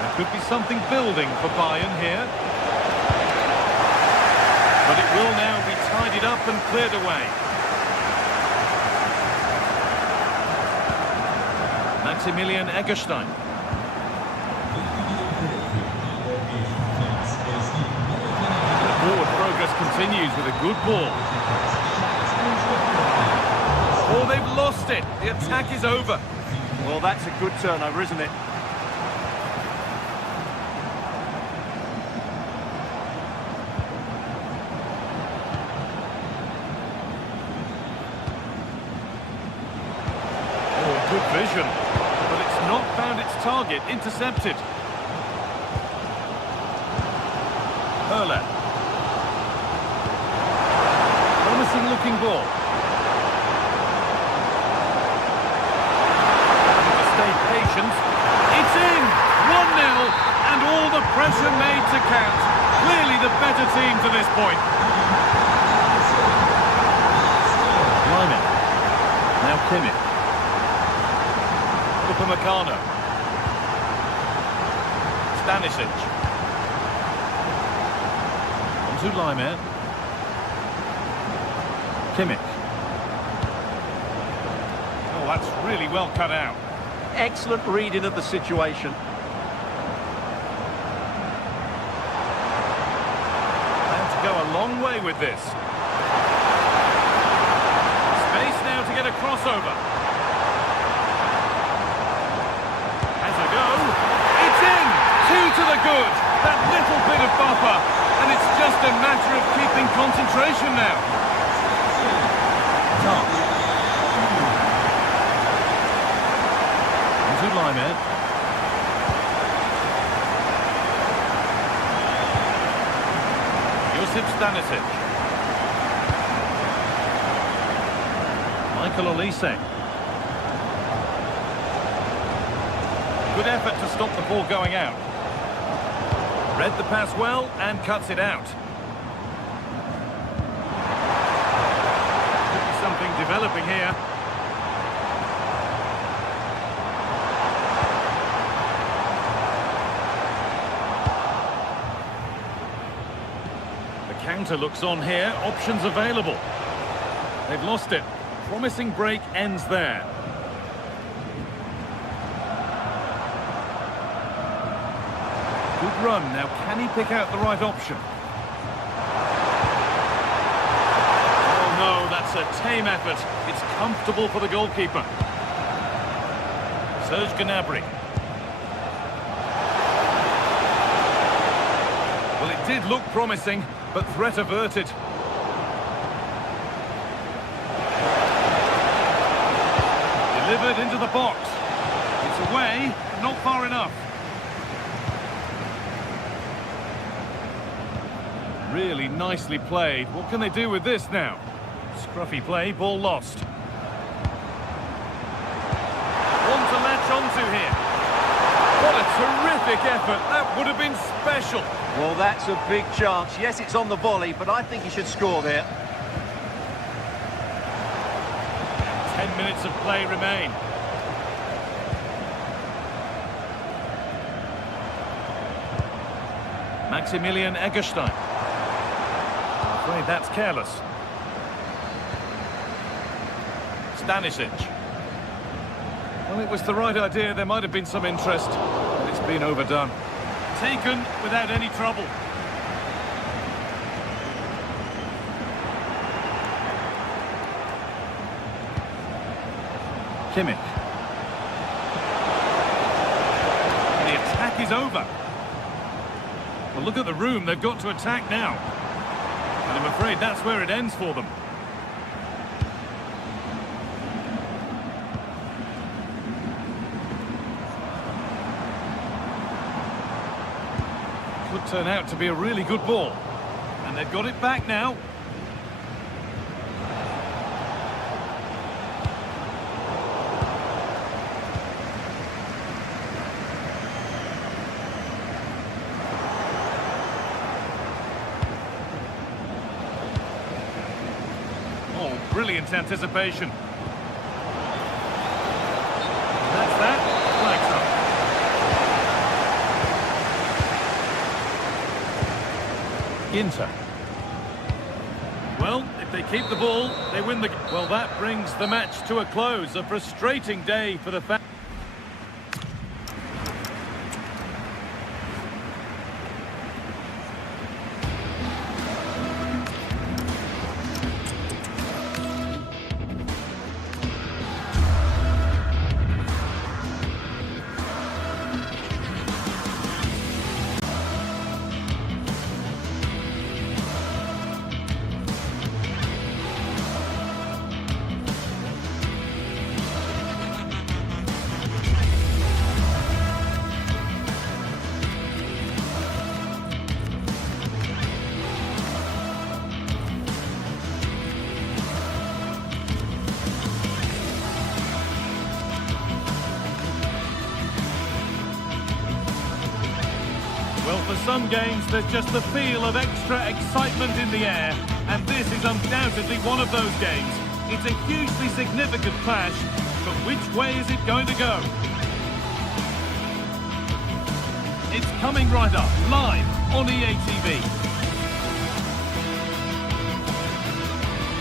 There could be something building for Bayern here. But it will now be tidied up and cleared away. Maximilian Eggestein. The forward progress continues with a good ball. Oh, they've lost it. The attack is over. Well, that's a good turnover, isn't it? Oh, good vision. But it's not found its target. Intercepted. Höhle. Promising looking ball. It's in! 1-0, and all the pressure made to count. Clearly the better team to this point. Lyman. Now Kimmich. Upamecano. Stanisic. On to Lyman. Kimmich. Oh, that's really well cut out. Excellent reading of the situation. And to go a long way with this. Space now to get a crossover. Has a go. It's in! good. That little bit of buffer. And it's just a matter of keeping concentration now. Into Limed. Josip Stanisic. Michael Olise. Good effort to stop the ball going out. Read the pass well and cuts it out. Could be something developing here. The counter looks on here. Options available. They've lost it. Promising break ends there. Good run. Now, can he pick out the right option? Oh, no, that's a tame effort. It's comfortable for the goalkeeper. Serge Gnabry. Well, it did look promising, but threat averted. Delivered into the box. It's away, not far enough. Really nicely played. What can they do with this now? Scruffy play, ball lost. One to latch onto here. What a terrific effort. That would have been special. Well, that's a big chance. Yes, it's on the volley, but I think he should score there. 10 minutes of play remain. Maximilian Eggestein. I'm afraid that's careless. Stanisic. Well, it was the right idea. There might have been some interest, but it's been overdone. Taken without any trouble. Kimmich. And the attack is over. Well, look at the room. They've got to attack now. And I'm afraid that's where it ends for them. Could turn out to be a really good ball. And they've got it back now. Brilliant anticipation. That's that. Flags up. Ginter. Well, if they keep the ball, they win the... Well, that brings the match to a close. A frustrating day for the fans. Well, for some games, there's just the feel of extra excitement in the air, and this is undoubtedly one of those games. It's a hugely significant clash, but which way is it going to go? It's coming right up, live on EA TV.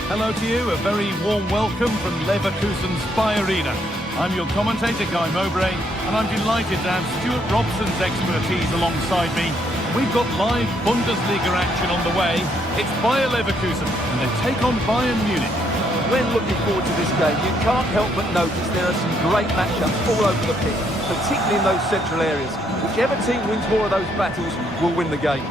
Hello to you, a very warm welcome from Leverkusen's Spy Arena. I'm your commentator, Guy Mowbray, and I'm delighted to have Stuart Robson's expertise alongside me. We've got live Bundesliga action on the way. It's Bayer Leverkusen, and they take on Bayern Munich. when looking forward to this game, you can't help but notice there are some great matchups all over the pitch, particularly in those central areas. Whichever team wins more of those battles will win the game.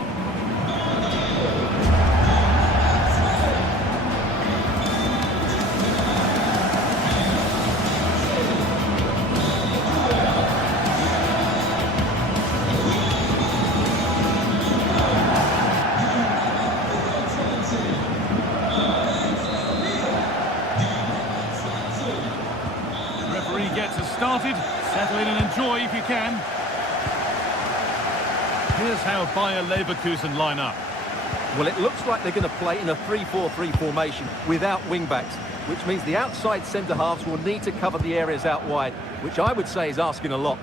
Gets us started. Settle in and enjoy if you can. Here's how Bayer Leverkusen line up. Well, it looks like they're going to play in a 3-4-3 formation without wing-backs, which means the outside centre-halves will need to cover the areas out wide, which I would say is asking a lot.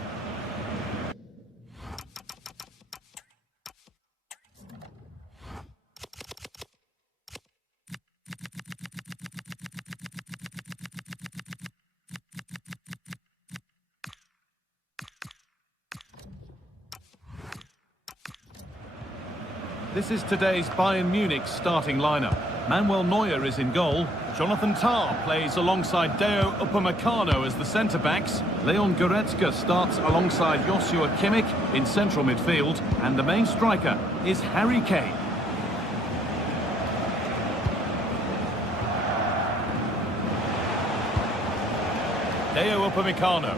This is today's Bayern Munich starting lineup. Manuel Neuer is in goal. Jonathan Tah plays alongside Deo Upamecano as the centre-backs. Leon Goretzka starts alongside Joshua Kimmich in central midfield. And the main striker is Harry Kane. Deo Upamecano.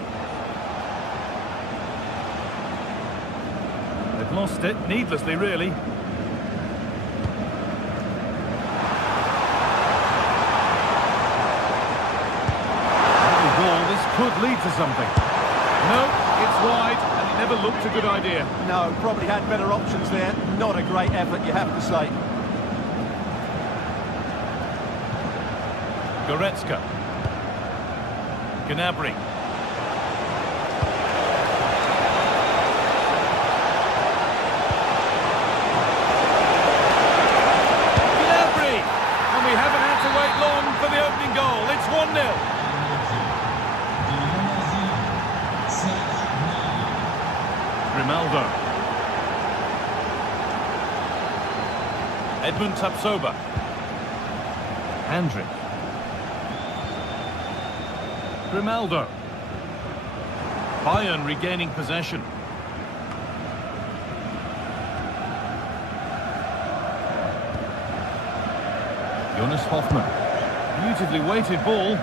They've lost it, needlessly really. Could lead to something. No, it's wide, and it never looked a good idea. No, probably had better options there. Not a great effort, you have to say. Goretzka. Gnabry. Gnabry! And we haven't had to wait long for the opening goal. It's 1-0. Grimaldo. Edmund Tapsoba. Andrić. Grimaldo. Bayern regaining possession. Jonas Hoffmann. Beautifully weighted ball.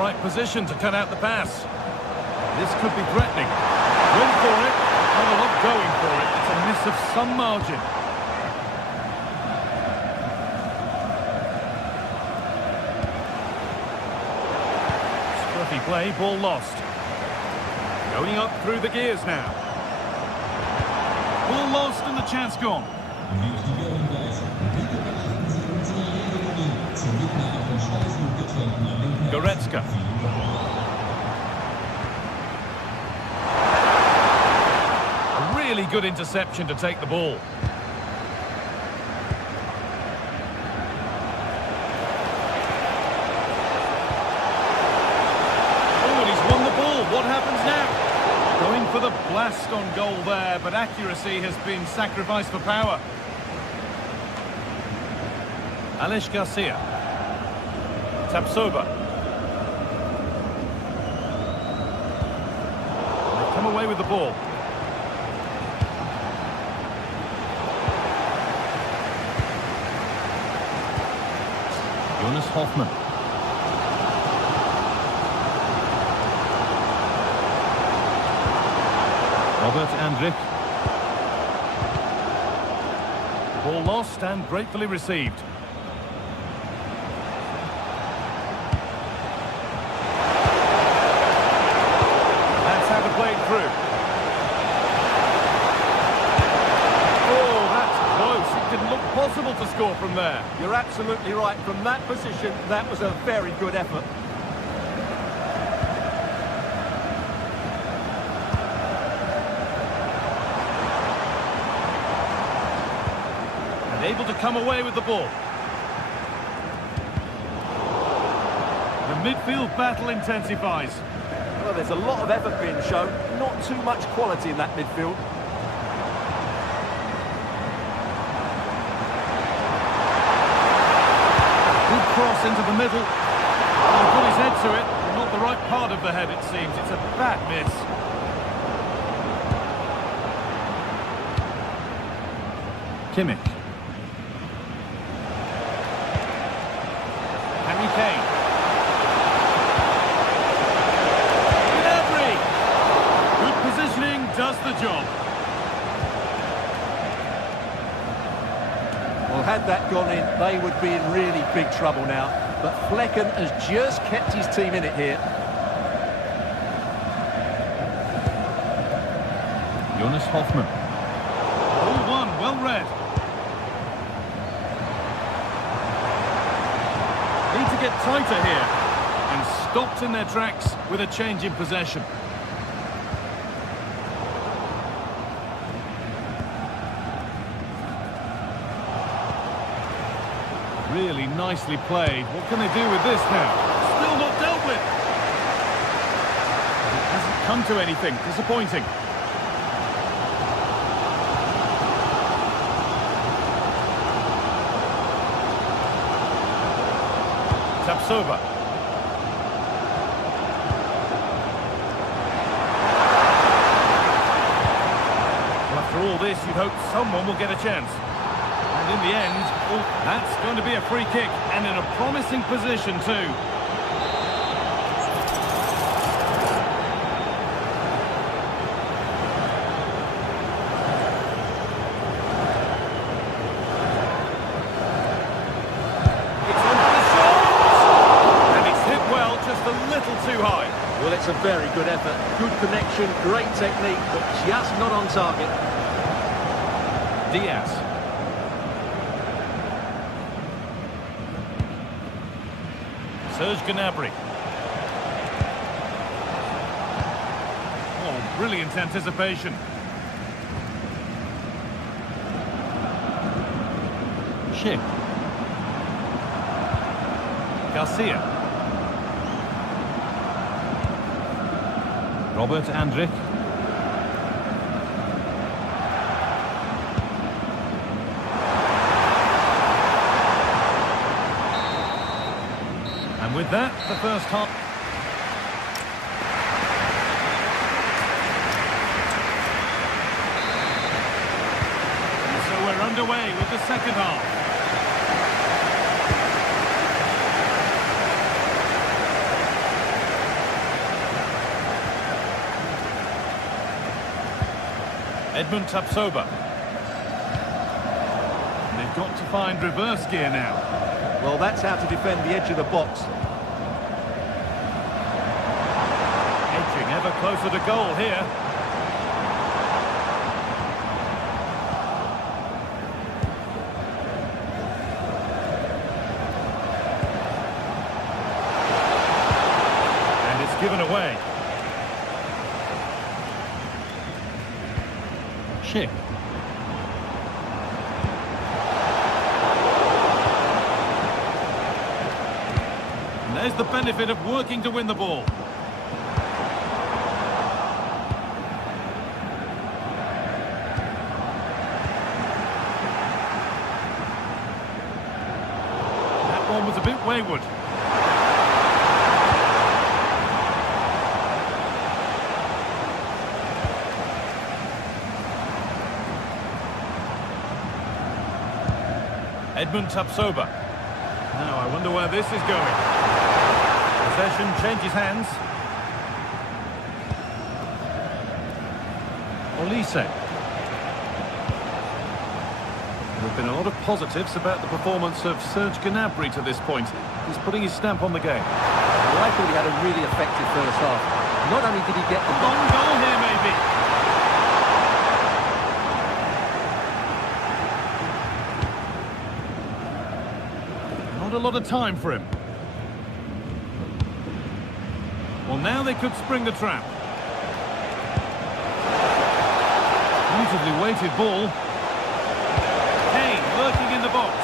Right position to cut out the pass. This could be threatening. Went for it. Oh, not going for it. It's a miss of some margin. Scruffy play, ball lost. Going up through the gears now. Ball lost and the chance gone. Goretzka. A really good interception to take the ball. Oh, and he's won the ball. What happens now? Going for the blast on goal there, but accuracy has been sacrificed for power. Alex Garcia. Tapsoba. They've come away with the ball. Jonas Hoffmann. Robert Andrić. Ball lost and gratefully received. Played through. Oh, that's close. It didn't look possible to score from there. You're absolutely right. From that position, that was a very good effort. And able to come away with the ball. The midfield battle intensifies. Well, there's a lot of effort being shown, not too much quality in that midfield. cross into the middle. He put his head to it. Not the right part of the head, it seems. It's a bad miss. Kimmich. Harry Kane. Gnabry. Good positioning does the job. Well, had that gone in, they would be in really big trouble now. But Flecken has just kept his team in it here. Jonas Hoffmann. All one, well read. Need to get tighter here. And stopped in their tracks with a change in possession. Really nicely played. What can they do with this now? Still not dealt with. It hasn't come to anything. Disappointing. Tapsoba. Well, after all this, you'd hope someone will get a chance. And in the end, oh, that's going to be a free kick, and in a promising position too. It's on for the shot! And it's hit well, just a little too high. Well, it's a very good effort. Good connection, great technique, but just not on target. Diaz. Serge Gnabry. Oh, brilliant anticipation. Schick. Garcia. Robert Andrich. And with that, the first half. And so we're underway with the second half. Edmund Tapsoba. They've got to find reverse gear now. Well, that's how to defend the edge of the box. Edging ever closer to goal here. And it's given away. Schick. There's the benefit of working to win the ball. That one was a bit wayward. Edmund Tapsoba. Now I wonder where this is going. Possession changes hands. Olise. There have been a lot of positives about the performance of Serge Gnabry to this point. He's putting his stamp on the game. Well, I thought he had a really effective first half. Not only did he get the Long goal here, maybe. Not a lot of time for him. Well, now they could spring the trap. Beautifully weighted ball. Kane lurking in the box.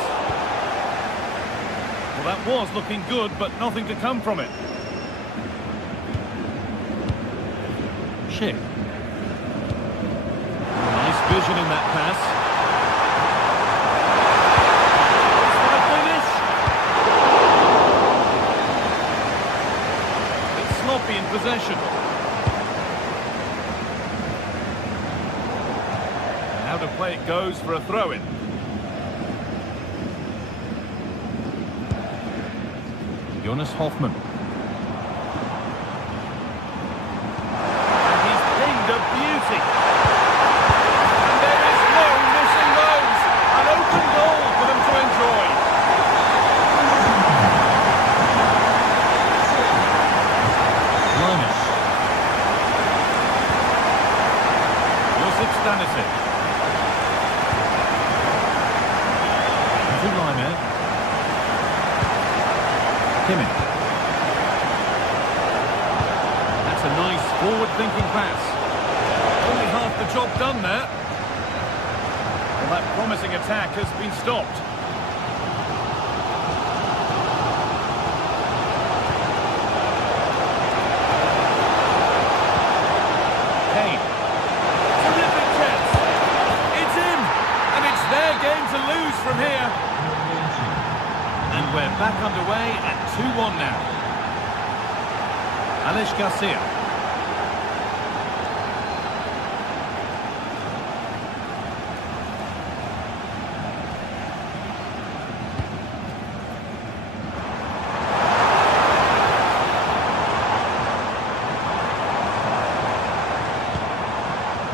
Well, that was looking good, but nothing to come from it. Schick. Nice vision in that pass. possession. Out of play it goes for a throw-in. Jonas Hoffmann. And he's pinged a beauty. And there is no missing those. An open goal for them to enjoy. Linus. Josip Stanisic. Into Liner. Kimmich. That's a nice forward-thinking pass. Only half the job done there. Well, that promising attack has been stopped. Kane. Terrific chance. It's in, and it's their game to lose from here. And we're back underway at 2-1 now. Alex Garcia.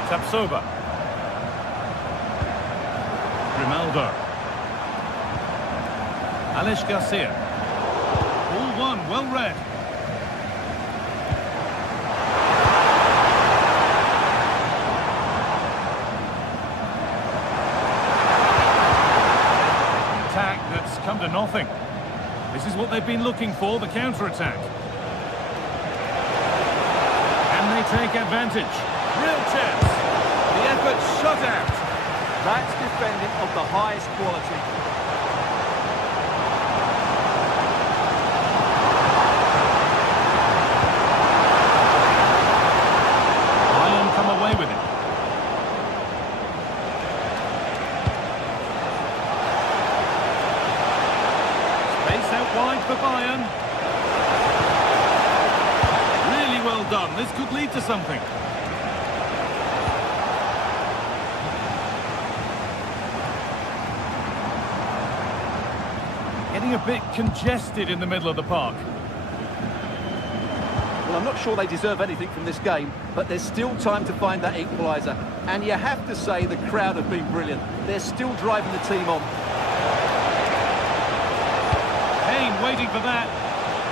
Tapsoba. Grimaldo. Alex Garcia. All one, well read. Attack that's come to nothing. This is what they've been looking for, the counter-attack. Can they take advantage? Real chance. The effort shut out. That's defending of the highest quality. Come away with it. Space out wide for Bayern. Really well done. This could lead to something. Getting a bit congested in the middle of the park. Well, I'm not sure they deserve anything from this game, but there's still time to find that equaliser. And you have to say the crowd have been brilliant. They're still driving the team on. Kane waiting for that.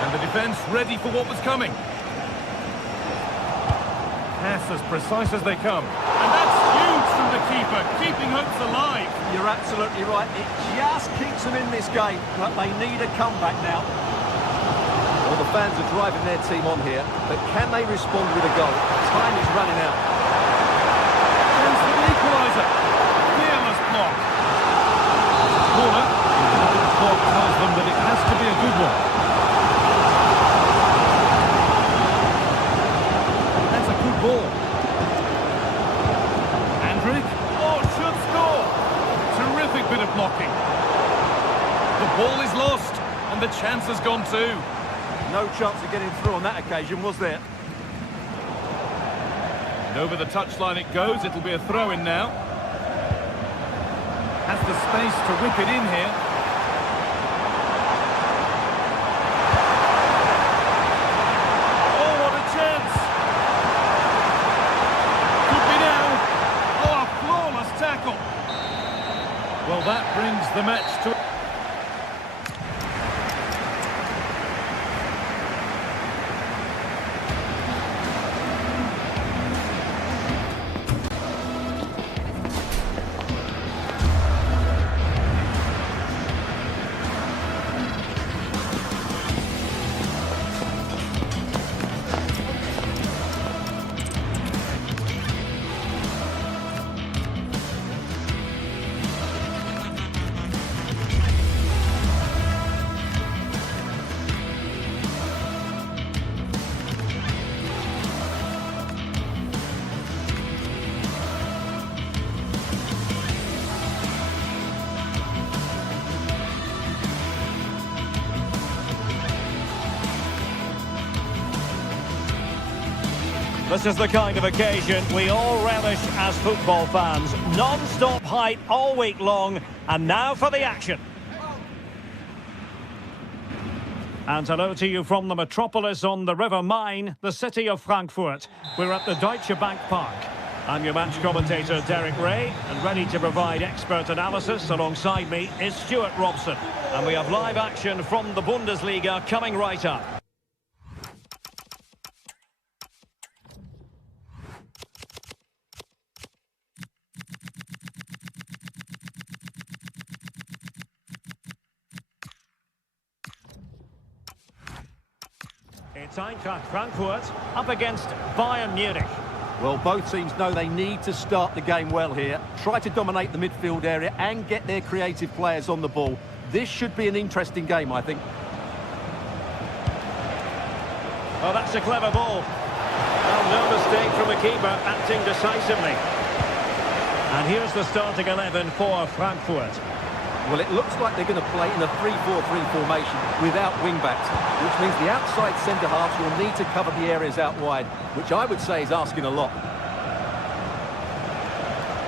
And the defence ready for what was coming. Pass as precise as they come. And that's huge from the keeper, keeping hopes alive. You're absolutely right. It just keeps them in this game, but they need a comeback now. Well, the fans are driving their team on here, but can they respond with a goal? Time is running out. Chance for the equaliser. Fearless block. Corner. The clock tells them that it has to be a good one. That's a good ball. Andrick. Oh, should score. Terrific bit of blocking. The ball is lost, and the chance has gone too. No chance of getting through on that occasion, was there? And over the touchline it goes. It'll be a throw-in now. Has the space to whip it in here. Oh, what a chance! Could be now. Oh, a flawless tackle. Well, that brings the match to... This is the kind of occasion we all relish as football fans. Non-stop hype all week long, and now for the action. And hello to you from the metropolis on the River Main, the city of Frankfurt. We're at the Deutsche Bank Park. I'm your match commentator, Derek Ray, and ready to provide expert analysis alongside me is Stuart Robson. And we have live action from the Bundesliga coming right up. It's Eintracht Frankfurt up against Bayern Munich. Well, both teams know they need to start the game well here. Try to dominate the midfield area and get their creative players on the ball. This should be an interesting game, I think. Oh, that's a clever ball. Well, no mistake from the keeper, acting decisively. And here's the starting 11 for Frankfurt. Well, it looks like they're going to play in a 3-4-3 formation without wing-backs, which means the outside centre-halves will need to cover the areas out wide, which I would say is asking a lot.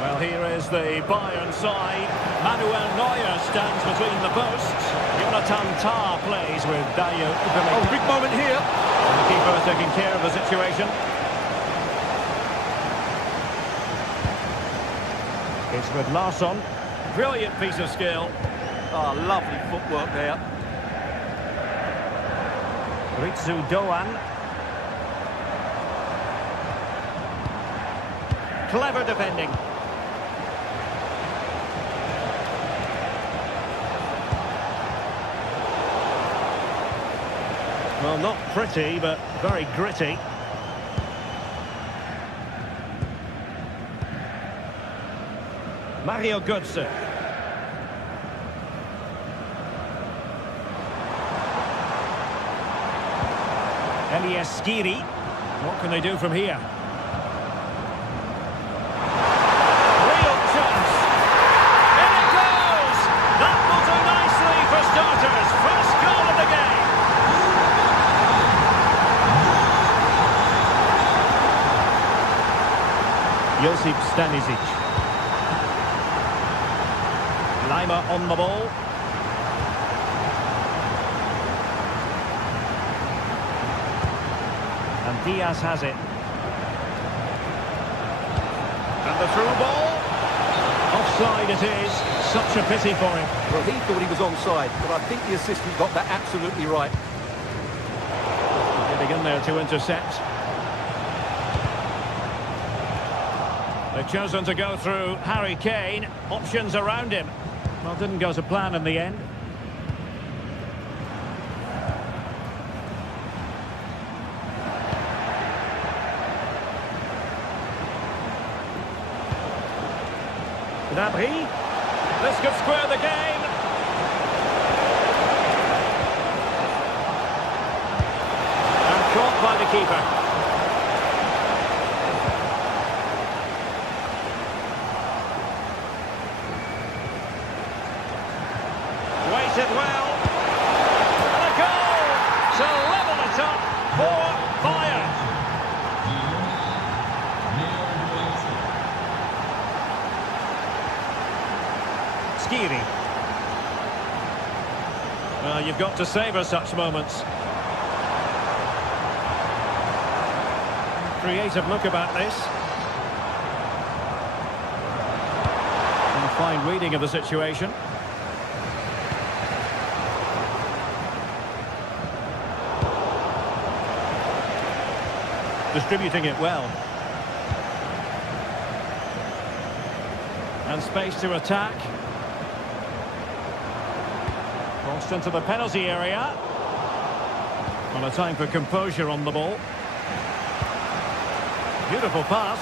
Well, here is the Bayern side. Manuel Neuer stands between the posts. Jonathan Tah plays with Dayo. Oh, big moment here. And the keeper is taking care of the situation. It's with Larsson. Brilliant piece of skill. Oh, lovely footwork there. Ritsu Doan. Clever defending. Well, not pretty, but very gritty. Mario Götze. Elias Skiri. What can they do from here? Real chance. In it goes! That will do nicely for starters. First goal of the game. Josip Stanisic. Lima on the ball. And Diaz has it. And the through ball. Offside it is. Such a pity for him. Well, he thought he was onside, but I think the assistant got that absolutely right. Getting in there to intercept. They've chosen to go through Harry Kane. Options around him. Well, didn't go to plan in the end. Gnabry. This could square the game. And caught by the keeper. Waited well. And a goal to level it up for Bayern. Skiri. Well, you've got to savour such moments. Creative look about this. And a fine reading of the situation. Distributing it well. And space to attack. Crossed into the penalty area. Well, a time for composure on the ball. Beautiful pass.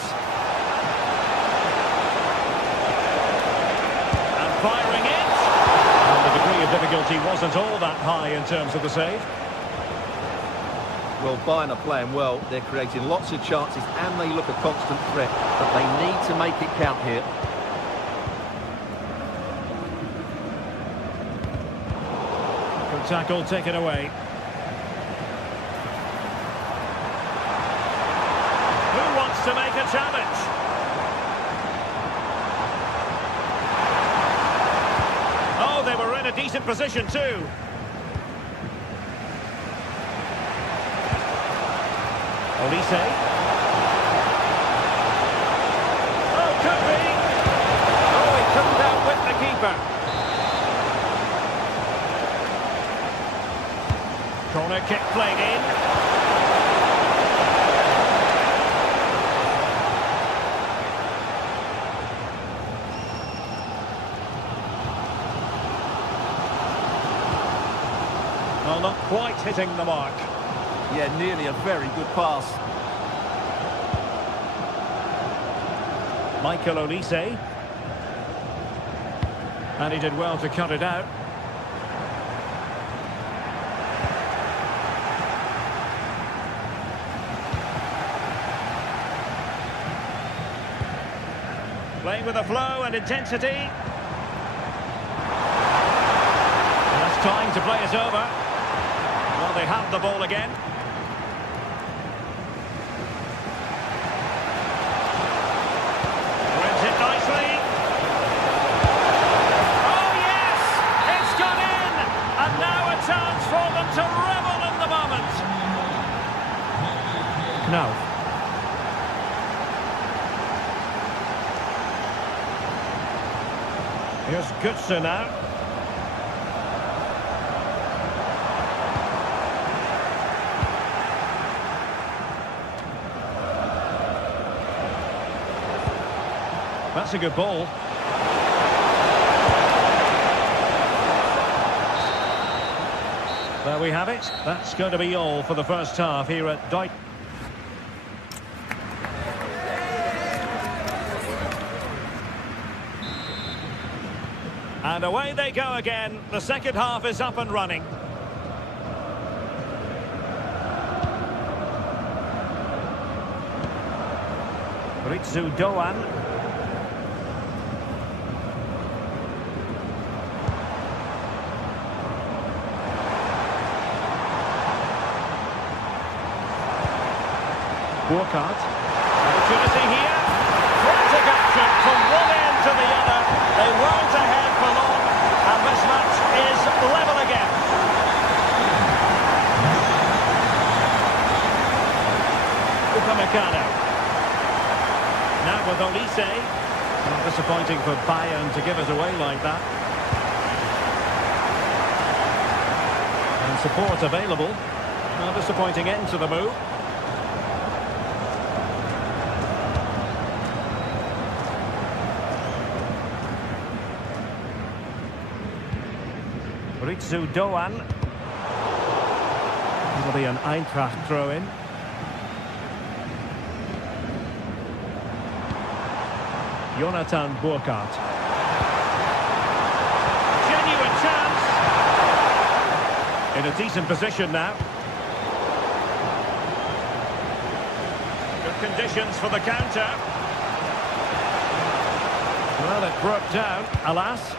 And firing it. And the degree of difficulty wasn't all that high in terms of the save. Well, Bayern are playing well. They're creating lots of chances and they look a constant threat. But they need to make it count here. Good tackle taken away. chance to make a challenge. Oh, they were in a decent position too. Olise. Oh, could be. Oh, he couldn't outwit the keeper. Corner kick played in. Well, not quite hitting the mark. Yeah, nearly a very good pass. Michael Olise. And he did well to cut it out. Playing with a flow and intensity. And that's time to play it over. Well, they have the ball again. Wins it nicely. Oh, yes! It's gone in! And now a chance for them to revel in the moment. No. Here's Götze now. That's a good ball. There we have it. That's going to be all for the first half here at Deutsch. And away they go again. The second half is up and running. Ritsu Doan. Burkhardt. Opportunity here. Frantic action from one end to the other. They weren't ahead for long, and this match is level again. Upamecano. Now with Olise. Not disappointing for Bayern to give it away like that. And support available. Not disappointing end to the move. Ritsu Doan. It'll be an Eintracht throw-in. Jonathan Burkhardt. Genuine chance. In a decent position now. Good conditions for the counter. Well, it broke down, alas.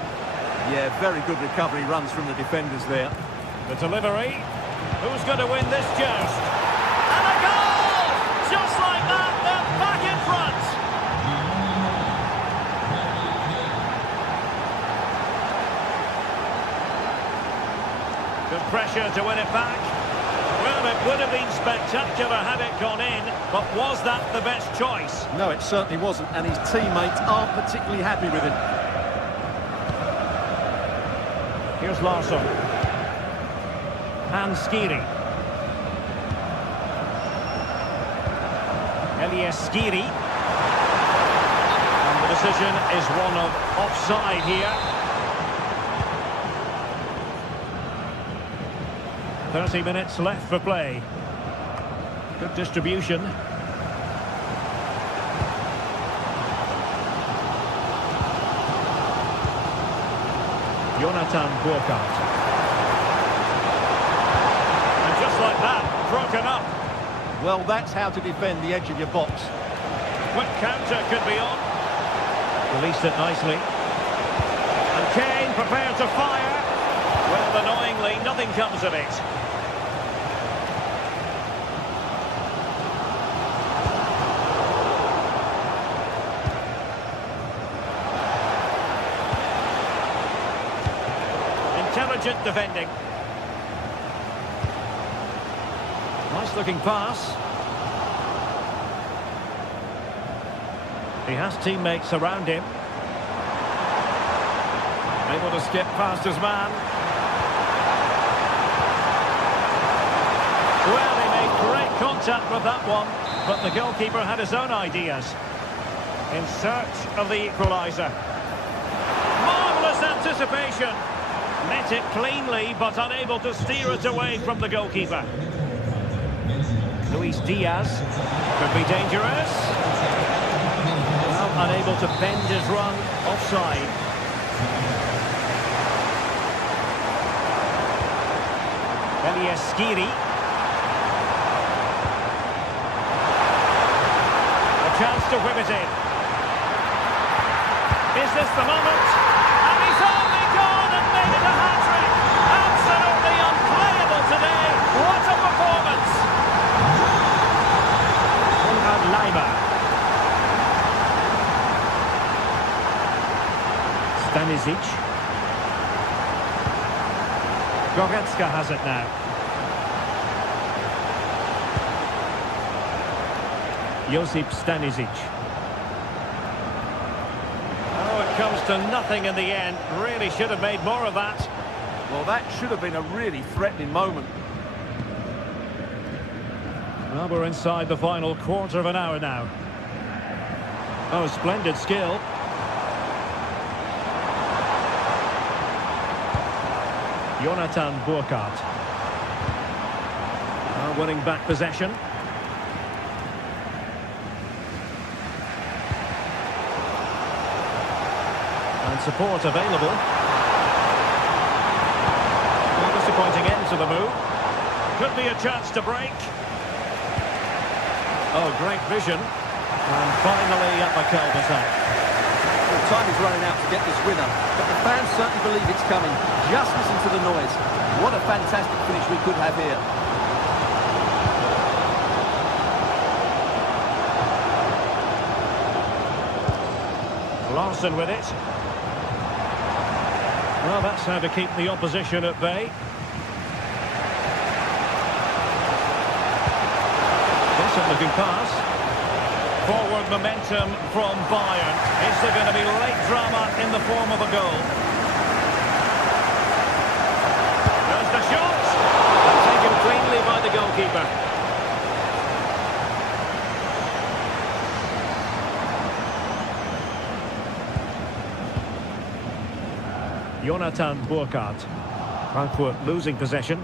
Yeah, very good recovery runs from the defenders there. The delivery. Who's going to win this joust? And a goal! Just like that, they're back in front. Good pressure to win it back. Well, it would have been spectacular had it gone in, but was that the best choice? No, it certainly wasn't, and his teammates aren't particularly happy with him. Here's Larsson. And Skiri. Elias Skiri. And the decision is one of offside here. 30 minutes left for play. Good distribution. Jonathan Burkhardt. And just like that, broken up. Well, that's how to defend the edge of your box. Quick counter could be on. Released it nicely. And Kane prepared to fire. Well, annoyingly, nothing comes of it. intelligent defending. Nice looking pass. He has teammates around him. Able to skip past his man. Well, he made great contact with that one, but the goalkeeper had his own ideas. In search of the equaliser. Marvellous anticipation. Met it cleanly, but unable to steer it away from the goalkeeper. Luis Diaz could be dangerous. Well, unable to bend his run offside. Skiri. A chance to whip it in. Is this the moment? And he's only gone and made it a hat-trick. Absolutely unplayable today. What a performance. Konrad Leimer. Stanisic. Goretzka has it now. Josip Stanisic. Oh, it comes to nothing in the end. Really should have made more of that. Well, that should have been a really threatening moment. Well, we're inside the final quarter of an hour now. Oh, splendid skill. Jonathan Burkhardt. Winning back possession. And support available. Well, disappointing end to the move. Could be a chance to break. Oh, great vision. And finally at the cul-de-sac. Well, time is running out to get this winner, but the fans certainly believe it's coming. Just listen to the noise. What a fantastic finish we could have here. Larson with it. Well, that's how to keep the opposition at bay. Decent looking pass. Forward momentum from Bayern. Is there going to be late drama in the form of a goal? There's the shot! And taken cleanly by the goalkeeper. Jonathan Burkhardt. Frankfurt losing possession.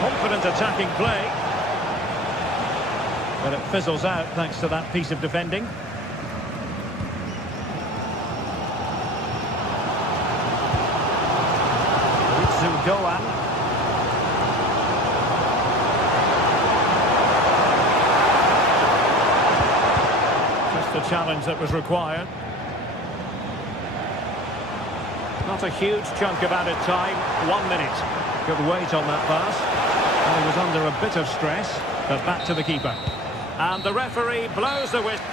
Confident attacking play. But it fizzles out thanks to that piece of defending. Ritsu Doan. Just the challenge that was required. Not a huge chunk of added time. 1 minute. Good weight on that pass. And he was under a bit of stress, but back to the keeper. And the referee blows the whistle.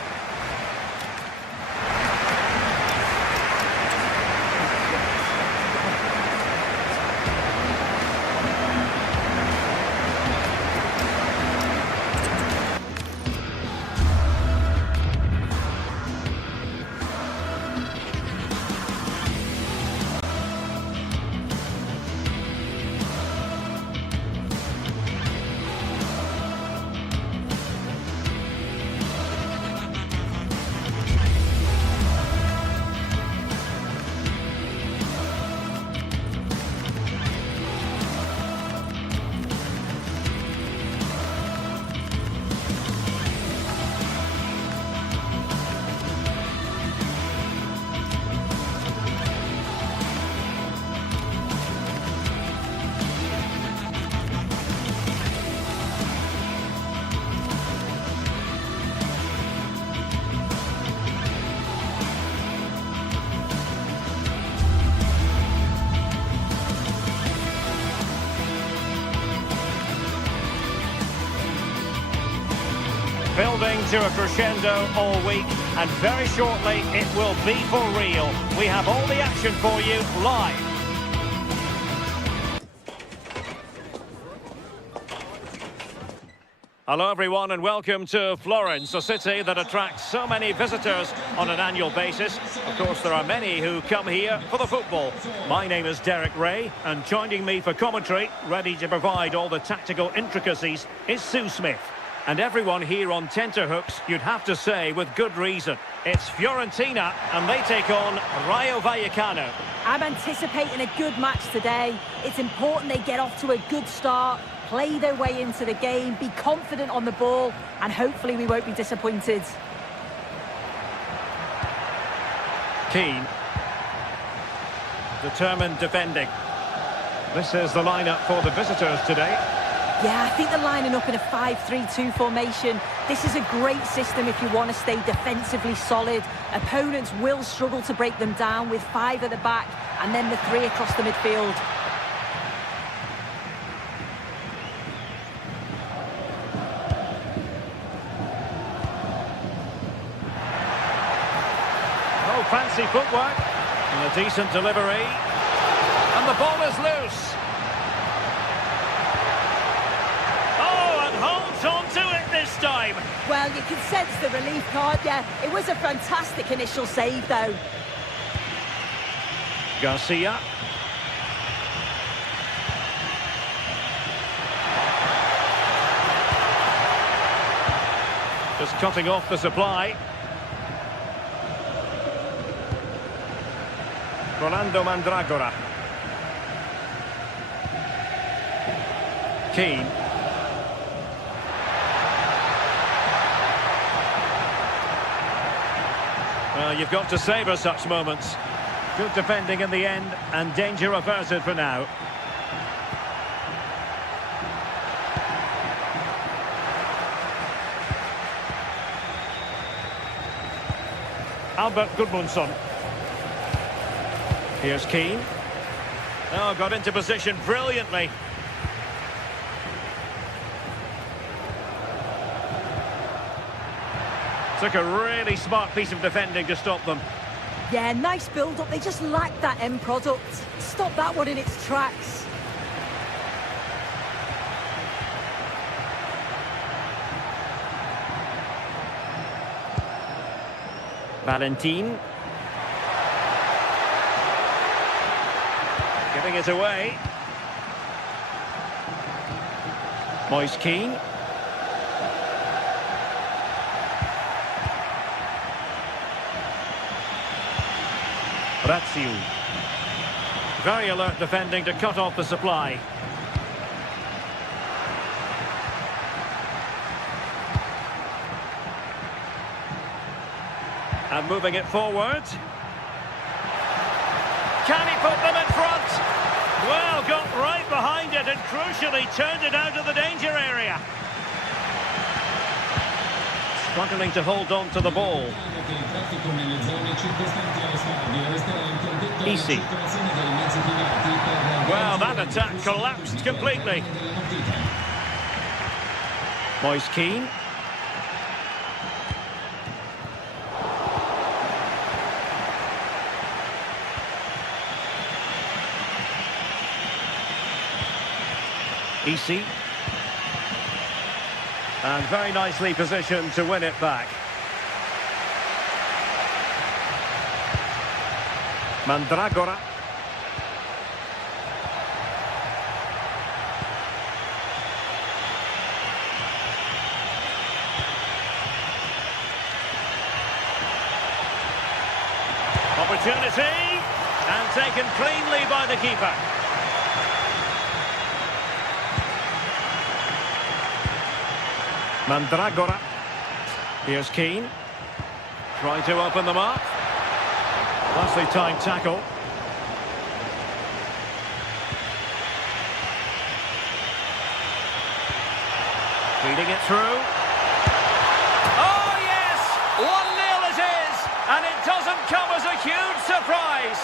to a crescendo all week, and very shortly it will be for real. We have all the action for you live. Hello everyone and welcome to Florence, a city that attracts so many visitors on an annual basis. Of course, there are many who come here for the football. My name is Derek Ray, and joining me for commentary, ready to provide all the tactical intricacies, is Sue Smith. And everyone here on tenterhooks, you'd have to say with good reason. It's Fiorentina and they take on Rayo Vallecano. I'm anticipating a good match today. It's important they get off to a good start, play their way into the game, be confident on the ball, and hopefully we won't be disappointed. Keane. Determined defending. This is the lineup for the visitors today. Yeah, I think they're lining up in a 5-3-2 formation. This is a great system if you want to stay defensively solid. Opponents will struggle to break them down with 5 at the back and then the 3 across the midfield. Oh, fancy footwork and a decent delivery. And the ball is loose. Onto it this time. Well, you can sense the relief, can't you? It was a fantastic initial save, though. Garcia. Just cutting off the supply. Rolando Mandragora. Keane. Well, you've got to savour such moments. Good defending in the end, and danger averted for now. Albert Gudmundsson. Here's Keane. Oh, got into position brilliantly. Took a really smart piece of defending to stop them. Yeah, nice build-up. They just lacked that end product. Stop that one in its tracks. Valentin. Giving it away. Moise Keane. Razziu. Very alert defending to cut off the supply. And moving it forward. Can he put them in front? Well, got right behind it and crucially turned it out of the danger area. Struggling to hold on to the ball. Easy. Well, that attack collapsed completely. Moise Keane. Easy. And very nicely positioned to win it back. Mandragora. Opportunity. And taken cleanly by the keeper. Mandragora. Here's Keane. Trying to open them up. Nicely timed tackle. Feeding it through. Oh, yes! 1-0 it is! And it doesn't come as a huge surprise.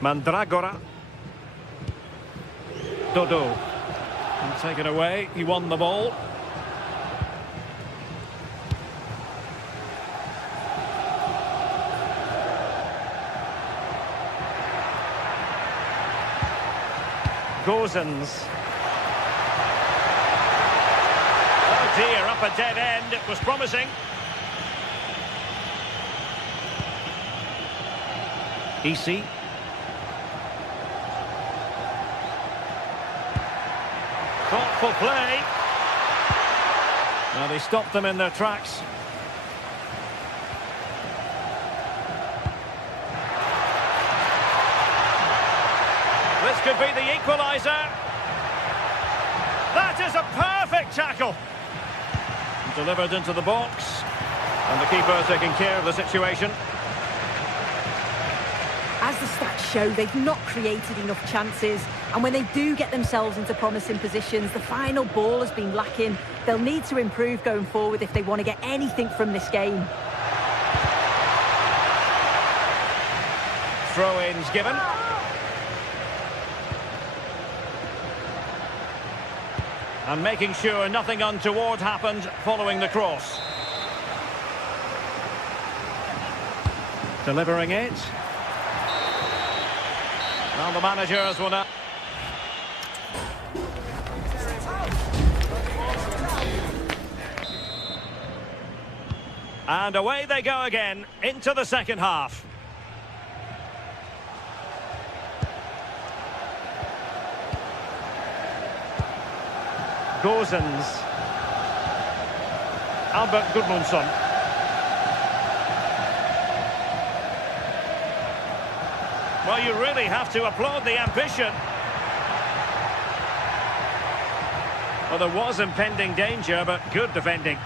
Mandragora. Dodo. And taken away. He won the ball. Gozens. Oh dear, up a dead end. It was promising. Easy. Thoughtful play. Now they stopped them in their tracks. This could be the equaliser. That is a perfect tackle. Delivered into the box. And the keeper taking care of the situation. As the stats show, they've not created enough chances. And when they do get themselves into promising positions, the final ball has been lacking. They'll need to improve going forward if they want to get anything from this game. Throw-ins given. And making sure nothing untoward happened following the cross. Delivering it. Now the managers will now... And away they go again, into the second half. Gozens. Albert Gudmundsson. Well, you really have to applaud the ambition. Well, there was impending danger, but good defending.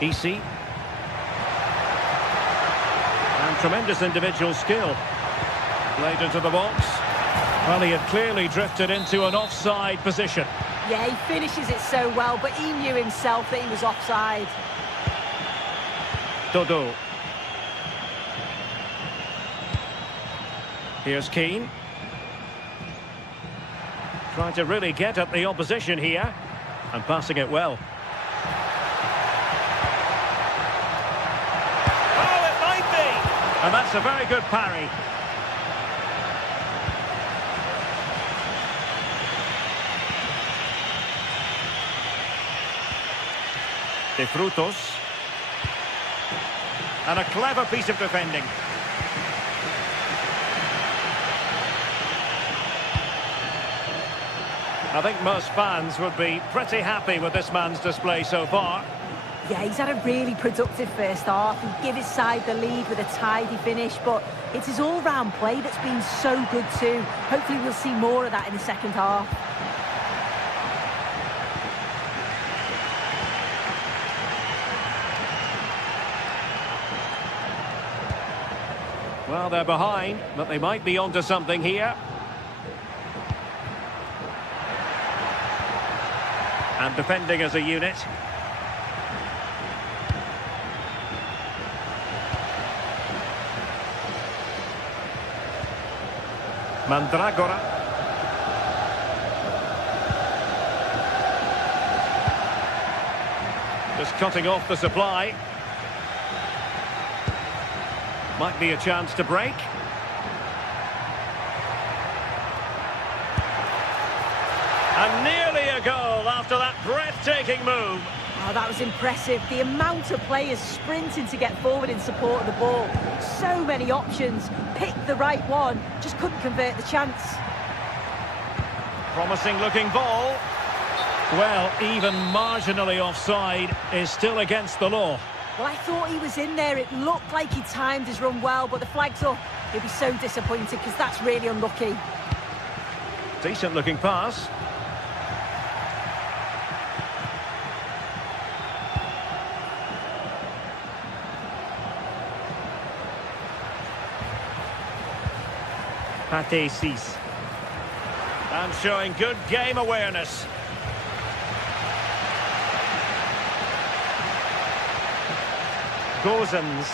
Easy. And tremendous individual skill. Played into the box. Well, he had clearly drifted into an offside position. Yeah, he finishes it so well, but he knew himself that he was offside. Dodo. Here's Keane. Trying to really get at the opposition here. And passing it well. Oh, it might be! And that's a very good parry. De Frutos. And a clever piece of defending. I think most fans would be pretty happy with this man's display so far. Yeah, he's had a really productive first half. He gave his side the lead with a tidy finish, but it's his all-round play that's been so good too. Hopefully we'll see more of that in the second half. Well, they're behind, but they might be onto something here. And defending as a unit. Mandragora. Just cutting off the supply. Might be a chance to break. And nearly a goal after that breathtaking move. Oh, that was impressive. The amount of players sprinting to get forward in support of the ball. So many options. Picked the right one. Just couldn't convert the chance. Promising looking ball. Well, even marginally offside is still against the law. Well, I thought he was in there. It looked like he timed his run well, but the flag's up. He'll be so disappointed because that's really unlucky. Decent looking pass. Pate Cis. And showing good game awareness. Gozens.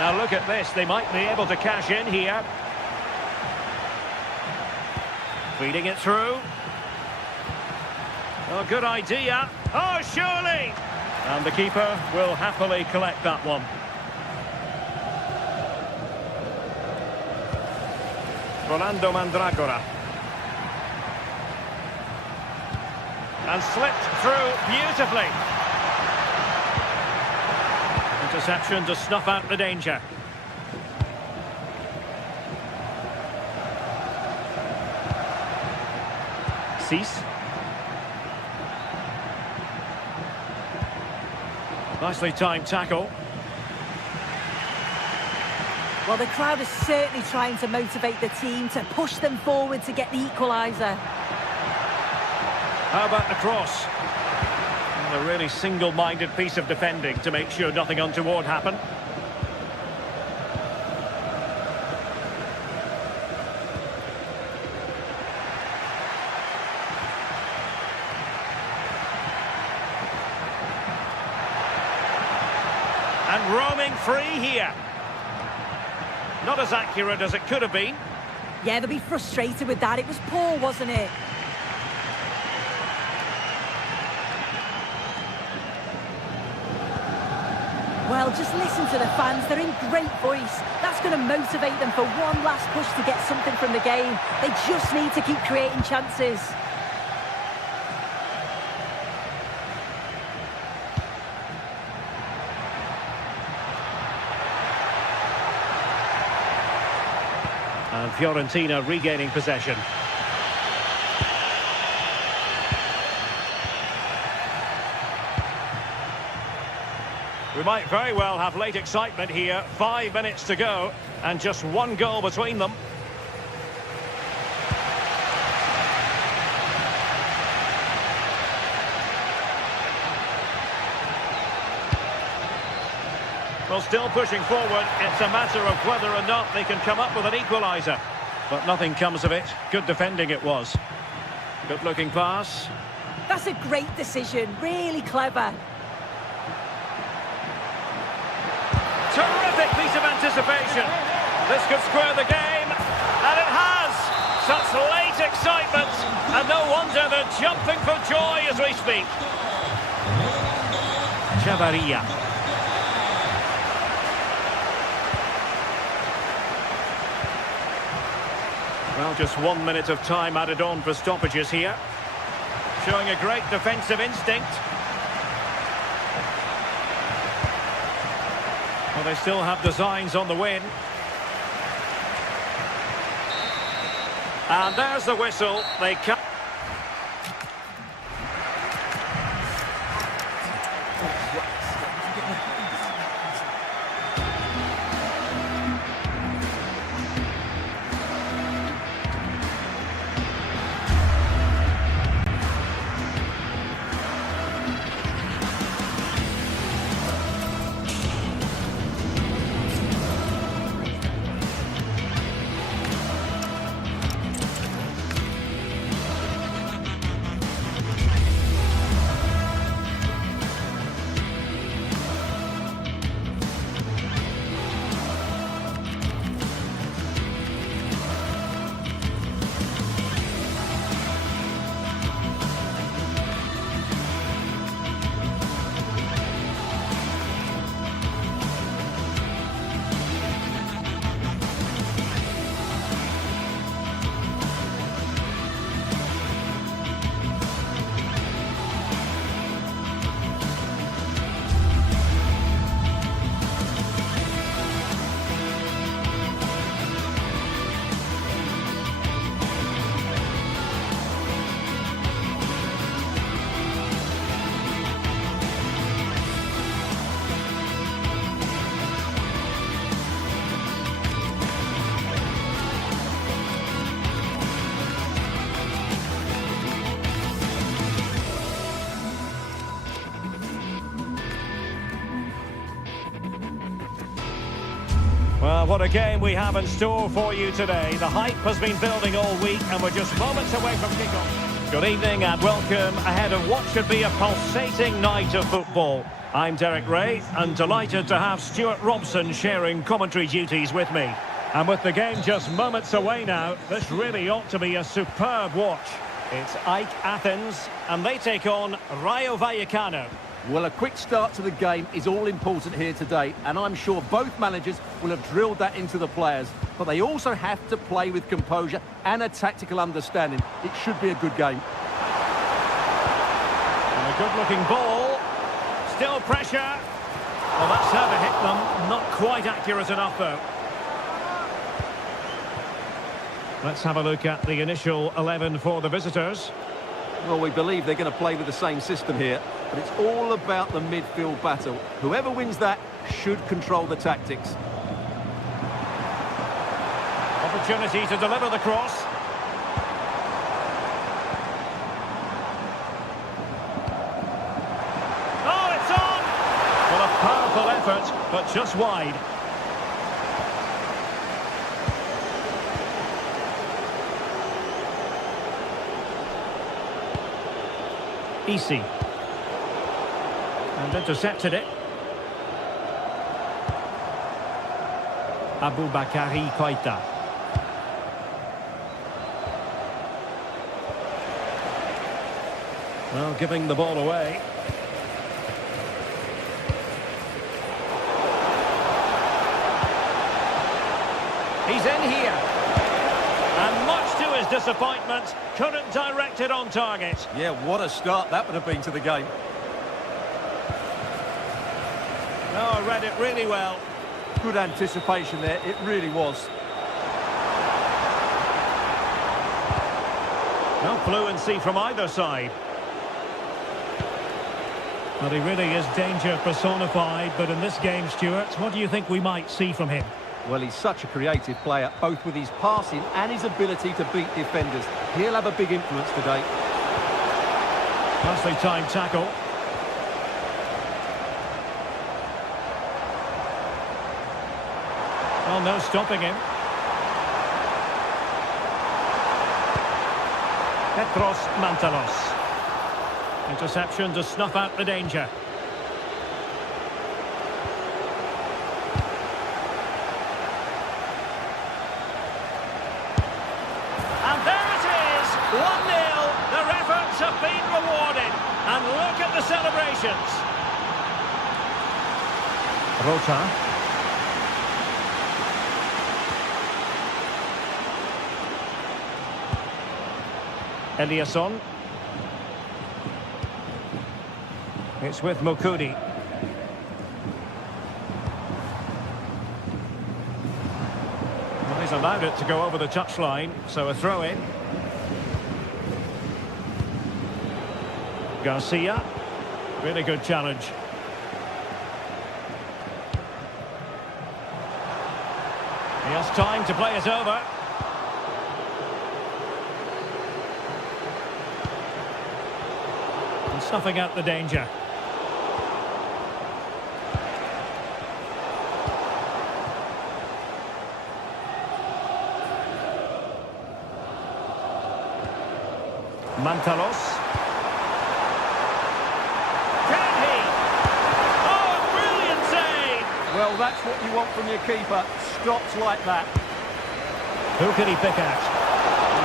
Now look at this, they might be able to cash in here. Feeding it through. Oh, good idea. Oh, surely! And the keeper will happily collect that one. Rolando Mandragora. And slipped through beautifully. Interception to snuff out the danger. Cease. Nicely timed tackle. Well, the crowd is certainly trying to motivate the team to push them forward to get the equaliser. How about the cross? A really single-minded piece of defending to make sure nothing untoward happened. And roaming free here. Not as accurate as it could have been. Yeah, they'll be frustrated with that. It was poor, wasn't it? Well, just listen to the fans. They're in great voice. That's going to motivate them for one last push to get something from the game. They just need to keep creating chances. And Fiorentina regaining possession. We might very well have late excitement here. 5 minutes to go and just one goal between them. Well, still pushing forward. It's a matter of whether or not they can come up with an equaliser. But nothing comes of it. Good defending it was. Good looking pass. That's a great decision. Really clever. Terrific piece of anticipation. This could square the game. And it has. Such late excitement. And no wonder they're jumping for joy as we speak. Chavarria. Well, just 1 minute of time added on for stoppages here. Showing a great defensive instinct. Well, they still have designs on the win. And there's the whistle. They come. Well, what a game we have in store for you today. The hype has been building all week and we're just moments away from kickoff. Good evening and welcome ahead of what should be a pulsating night of football. I'm Derek Ray and delighted to have Stuart Robson sharing commentary duties with me. And with the game just moments away now, this really ought to be a superb watch. It's AEK Athens and they take on Rayo Vallecano. Well, a quick start to the game is all important here today, and I'm sure both managers will have drilled that into the players. But they also have to play with composure and a tactical understanding. It should be a good game. And a good-looking ball. Still pressure. Well, that's how to hit them. Not quite accurate enough, though. Let's have a look at the initial 11 for the visitors. Well, we believe they're going to play with the same system here, but it's all about the midfield battle. Whoever wins that should control the tactics. Opportunity to deliver the cross. Oh, it's on! Well, a powerful effort, but just wide. Easy. And intercepted it. Aboubakary Koita. Well, giving the ball away. He's in here. And much to his disappointment, couldn't direct it on target. Yeah, what a start that would have been to the game. Oh, read it really well. Good anticipation there, it really was. No fluency from either side. Well, he really is danger personified, but in this game, Stuart, what do you think we might see from him? Well, he's such a creative player, both with his passing and his ability to beat defenders. He'll have a big influence today. Nicely timed tackle. Well, no stopping him. Petros Mantalos. Interception to snuff out the danger. And there it is, 1-0. Their efforts have been rewarded. And look at the celebrations. Rota. Eliasson. It's with Mokudi. Well, he's allowed it to go over the touchline, so a throw-in. Garcia. Really good challenge. He has time to play it over. And snuffing out the danger. Mantalos. Can he? Oh, a brilliant save! Well, that's what you want from your keeper. Stops like that. Who can he pick out?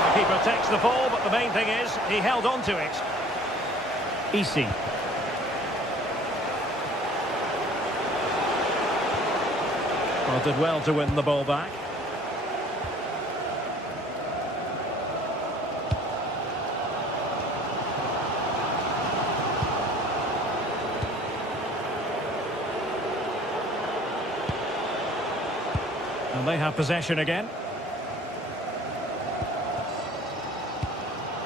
The keeper takes the ball, but the main thing is he held on to it. Easy. Well, did well to win the ball back. And they have possession again.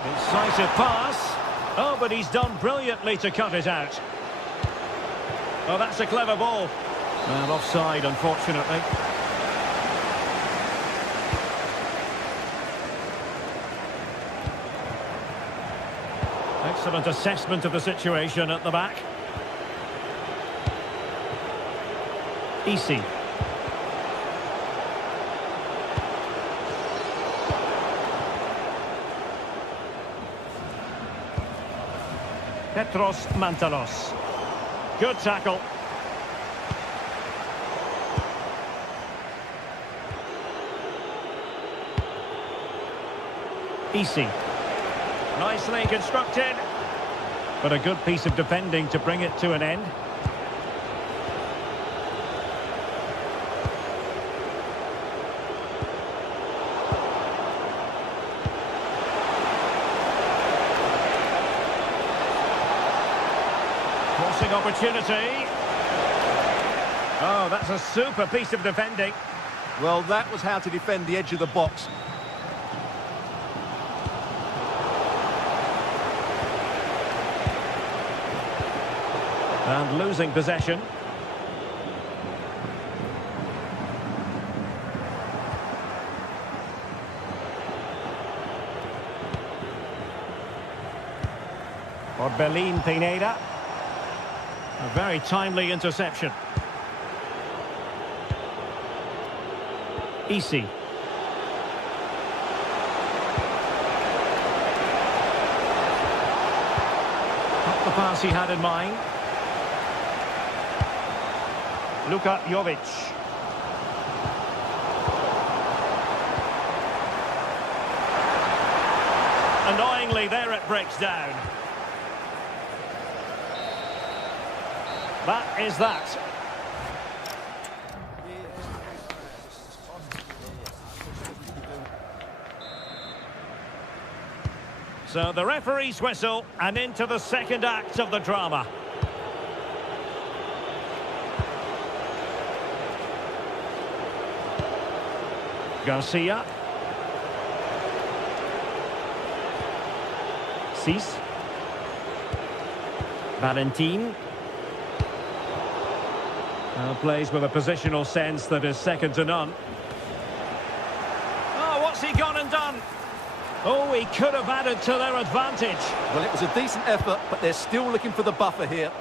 Incisive pass. Oh, but he's done brilliantly to cut it out. Oh, that's a clever ball. Well, offside, unfortunately. Excellent assessment of the situation at the back. Easy. Petros Mantalos. Good tackle. Easy. Nicely constructed. But a good piece of defending to bring it to an end. Crossing opportunity. Oh, that's a super piece of defending. Well, that was how to defend the edge of the box. And losing possession. Orbelín Pineda. A very timely interception. Easy. Not the pass he had in mind. Luka Jovic. Annoyingly, there it breaks down. That is that. So the referee's whistle, and into the second act of the drama. Garcia. Cis. Valentin. Plays with a positional sense that is second to none. Oh, what's he gone and done? Oh, he could have added to their advantage. Well, it was a decent effort, but they're still looking for the buffer here.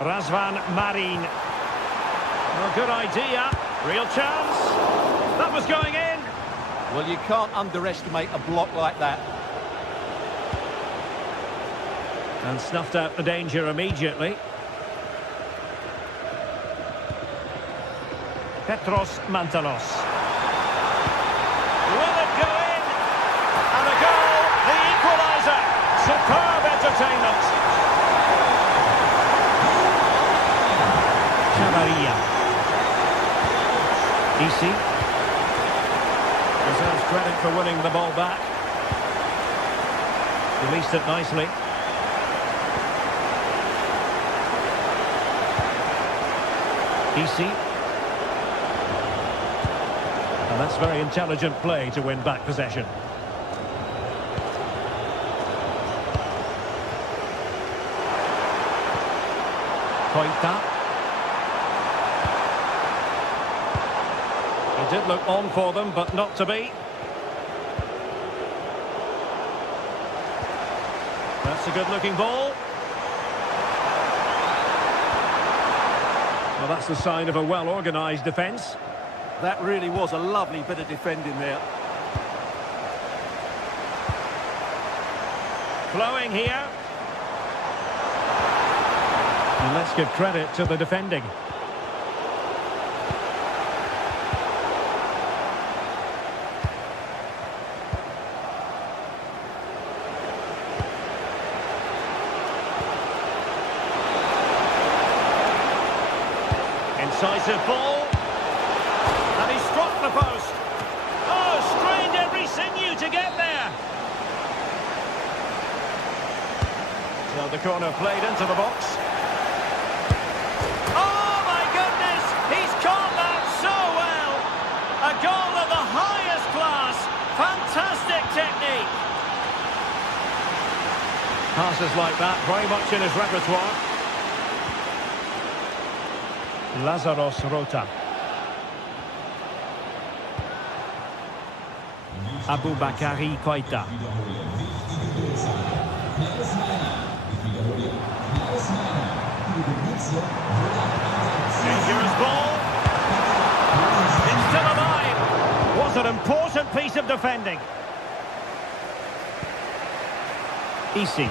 Razvan Marin. Oh, good idea. Real chance. That was going in. Well, you can't underestimate a block like that. And snuffed out the danger immediately. Petros Mantalos. Will it go in? And a goal, the equaliser. Superb entertainment. Chavaria. Easy. Deserves credit for winning the ball back. Released it nicely. Easy. And that's very intelligent play to win back possession. Koita. It did look on for them, but not to be. That's a good-looking ball. Well, that's the sign of a well-organised defence. That really was a lovely bit of defending there. Flowing here. And let's give credit to the defending. Incisive ball. And he struck the post. Oh, strained every sinew to get there. So the corner played into the box. Oh, my goodness! He's caught that so well. A goal of the highest class. Fantastic technique. Passes like that, very much in his repertoire. Lazaros Rota. Aboubakary Koita. Dangerous ball. It's still alive. Was an important piece of defending. Easy.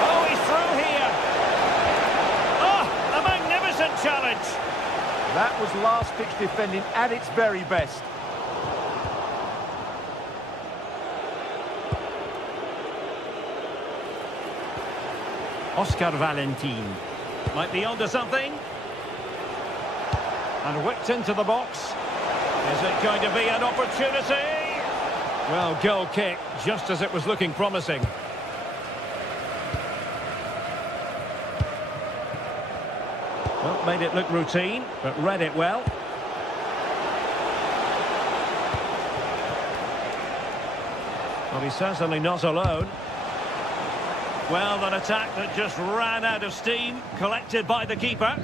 Oh, he's through here. Oh, a magnificent challenge. That was last-ditch defending at its very best. Oscar Valentin. Might be onto something. And whipped into the box. Is it going to be an opportunity? Well, goal kick, just as it was looking promising. Well, made it look routine, but read it well. Well, he's certainly not alone. Well, an attack that just ran out of steam, collected by the keeper.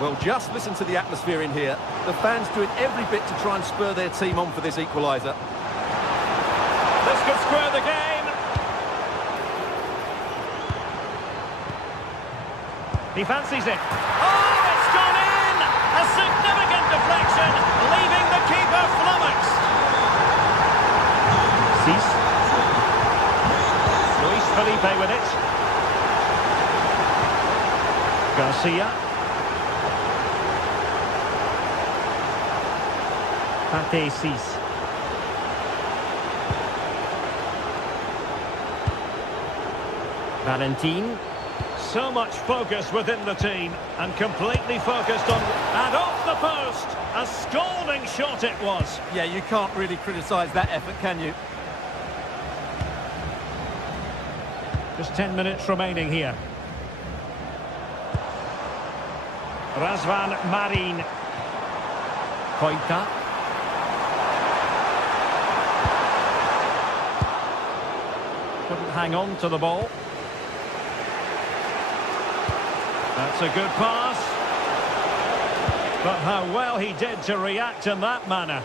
Well, just listen to the atmosphere in here. The fans doing every bit to try and spur their team on for this equaliser. This could square the game. He fancies it. Oh, it's gone in! A significant deflection, leaving the keeper flummoxed. Cease. Luis Felipe with it. Garcia. Pate Cease. Valentin. So much focus within the team and completely focused on... And off the post! A scalding shot it was. Yeah, you can't really criticise that effort, can you? Just 10 minutes remaining here. Razvan Marin. Koita. Couldn't hang on to the ball. That's a good pass. But how well he did to react in that manner.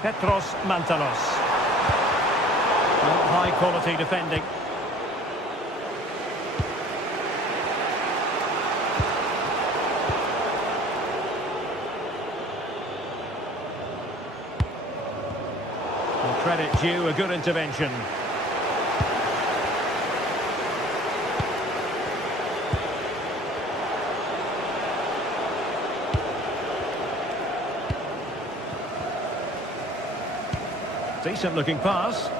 Petros Mantalos. Well, high quality defending. Credit due, a good intervention. Decent looking pass.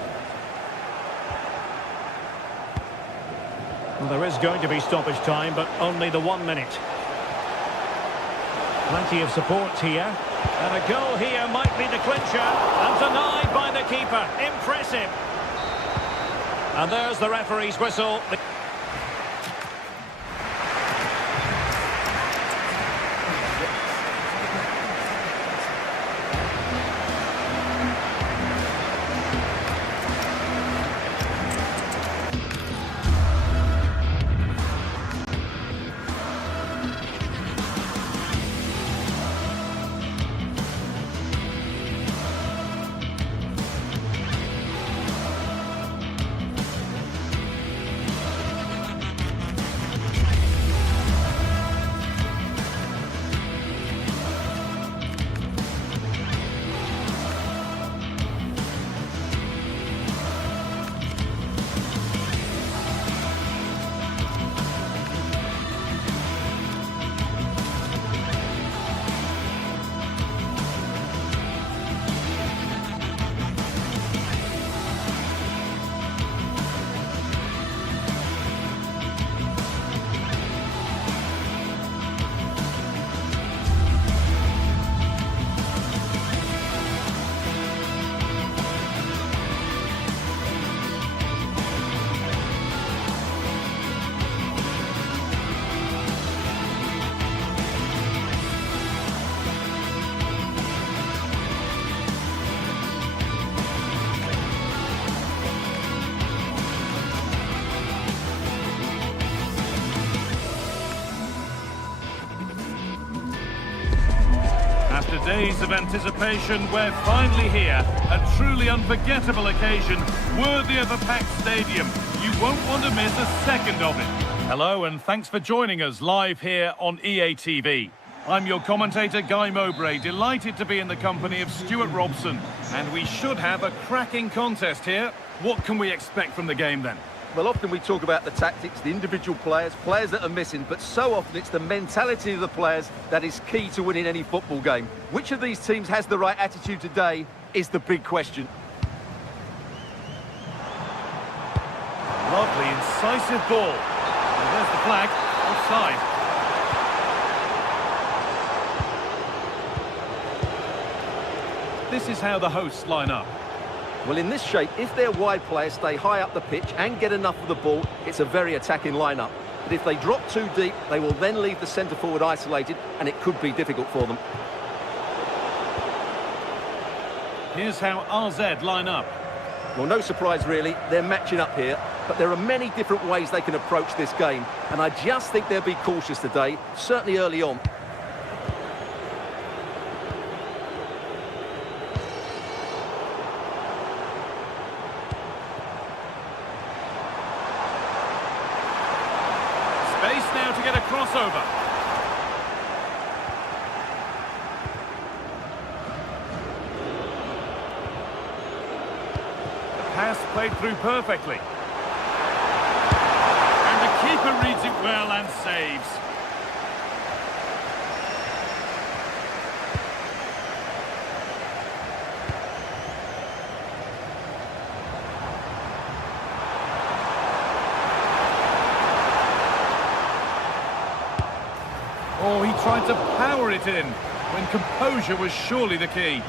Well, there is going to be stoppage time, but only the 1 minute. Plenty of support here. And a goal here might be the clincher. And denied by the keeper. Impressive. And there's the referee's whistle. days of anticipation, we're finally here. A truly unforgettable occasion, worthy of a packed stadium. You won't want to miss a second of it. Hello and thanks for joining us live here on EA TV. I'm your commentator, Guy Mowbray, delighted to be in the company of Stuart Robson. And we should have a cracking contest here. What can we expect from the game then? Well, often we talk about the tactics, the individual players that are missing, but so often it's the mentality of the players that is key to winning any football game. Which of these teams has the right attitude today is the big question. Lovely, incisive ball. And there's the flag, offside. This is how the hosts line up. Well, in this shape, if their wide players stay high up the pitch and get enough of the ball, it's a very attacking lineup. But if they drop too deep, they will then leave the centre-forward isolated, and it could be difficult for them. Here's how RZ line up. Well, no surprise, really. They're matching up here, but there are many different ways they can approach this game, and I just think they'll be cautious today, certainly early on. Space now to get a crossover. The pass played through perfectly. And the keeper reads it well and saves. Oh, he tried to power it in, when composure was surely the key.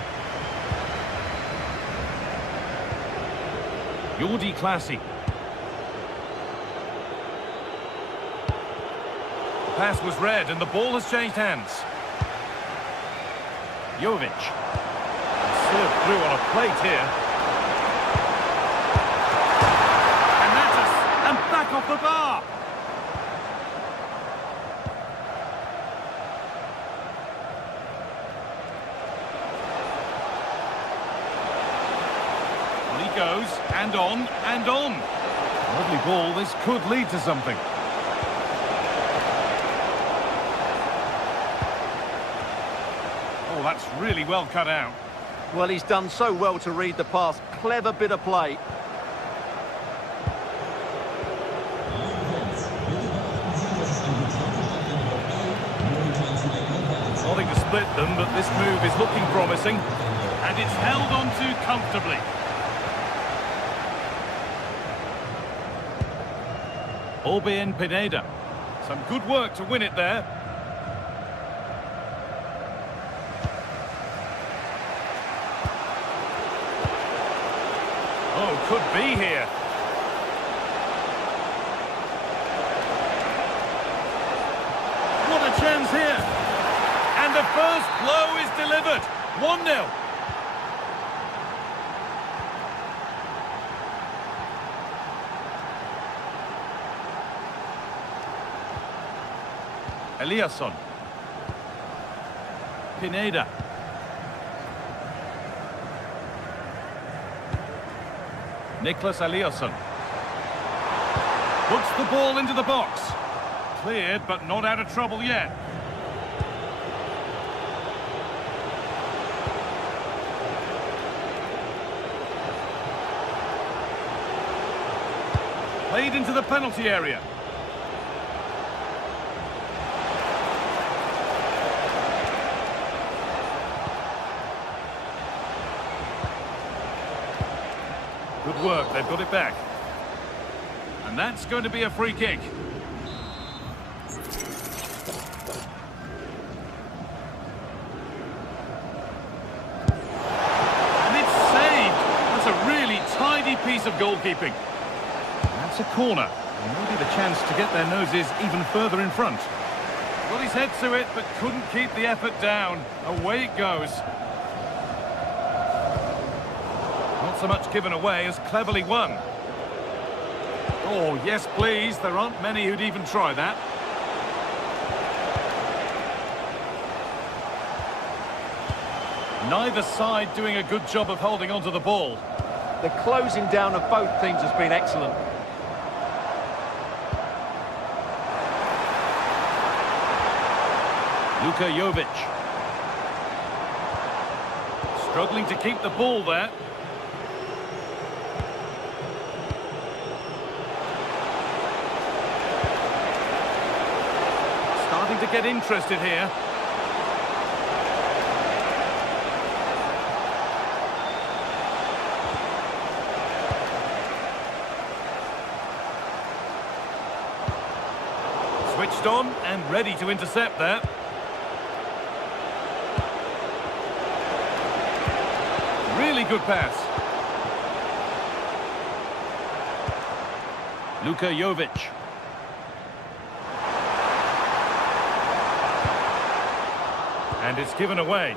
Jordi Classy. The pass was read and the ball has changed hands. Jovic. Served through on a plate here. And Matas, and back off the bar. Goes, and on, and on. Lovely ball, this could lead to something. Oh, that's really well cut out. Well, he's done so well to read the pass. Clever bit of play. Nothing to split them, but this move is looking promising. And it's held on to comfortably. Albin Pineda. Some good work to win it there. Oh, could be here. What a chance here. And the first blow is delivered. 1-0. Eliasson. Pineda. Nicholas Eliasson. Puts the ball into the box. Cleared, but not out of trouble yet. Played into the penalty area. Good work, they've got it back. And that's going to be a free kick. And it's saved. That's a really tidy piece of goalkeeping. That's a corner. And maybe the chance to get their noses even further in front. Got his head to it, but couldn't keep the effort down. Away it goes. Not so much given away as cleverly won. Oh, yes, please. There aren't many who'd even try that. Neither side doing a good job of holding onto the ball. The closing down of both teams has been excellent. Luka Jovic. Struggling to keep the ball there. Starting to get interested here. Switched on and ready to intercept there. Really good pass. Luka Jovic. And it's given away.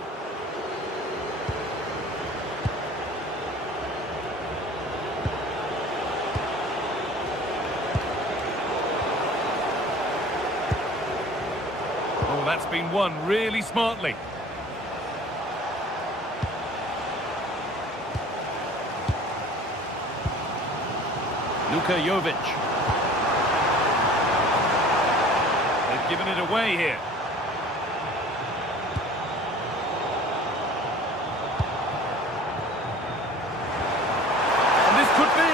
Oh, that's been won really smartly. Luka Jovic. They've given it away here. And this could be...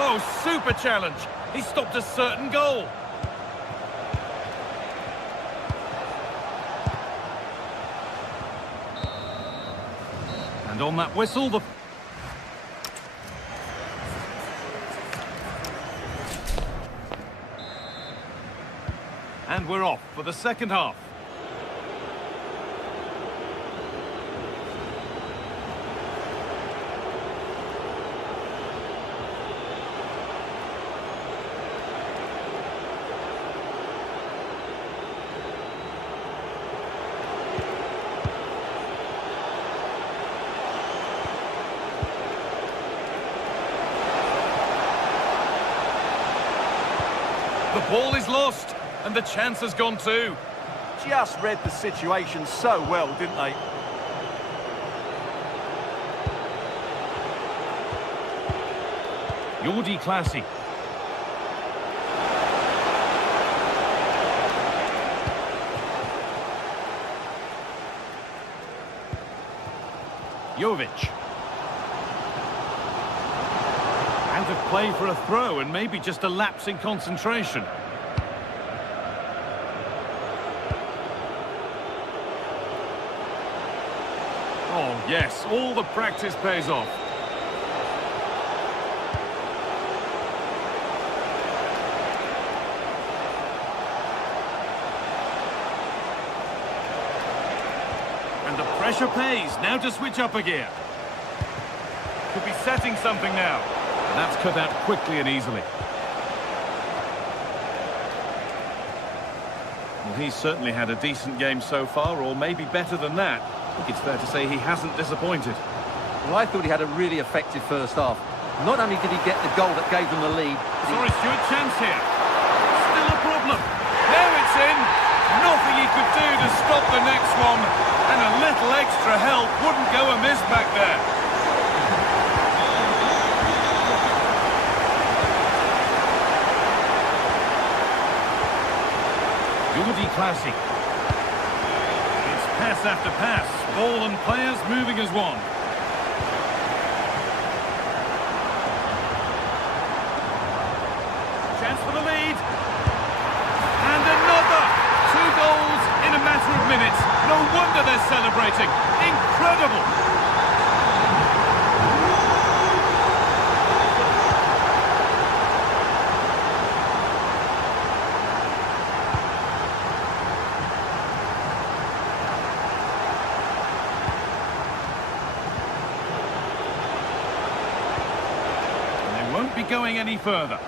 Oh, super challenge. He stopped a certain goal. And on that whistle, the... And we're off for the second half. The ball is lost. And the chance has gone too. Just read the situation so well, didn't they? Jordi Classy. Jovic. Out of play for a throw and maybe just a lapse in concentration. Oh, yes, all the practice pays off. And the pressure pays. Now to switch up a gear. Could be setting something now. And that's cut out quickly and easily. Well, he's certainly had a decent game so far, or maybe better than that. I think it's fair to say he hasn't disappointed. Well, I thought he had a really effective first half. Not only did he get the goal that gave them the lead... Sorry, Stuart, chance here. Still a problem. There it's in. Nothing he could do to stop the next one. And a little extra help wouldn't go amiss back there. Jordi Classy. It's pass after pass. Ball and players moving as one. Chance for the lead. And another. 2 goals in a matter of minutes. No wonder they're celebrating. Incredible. Won't be going any further.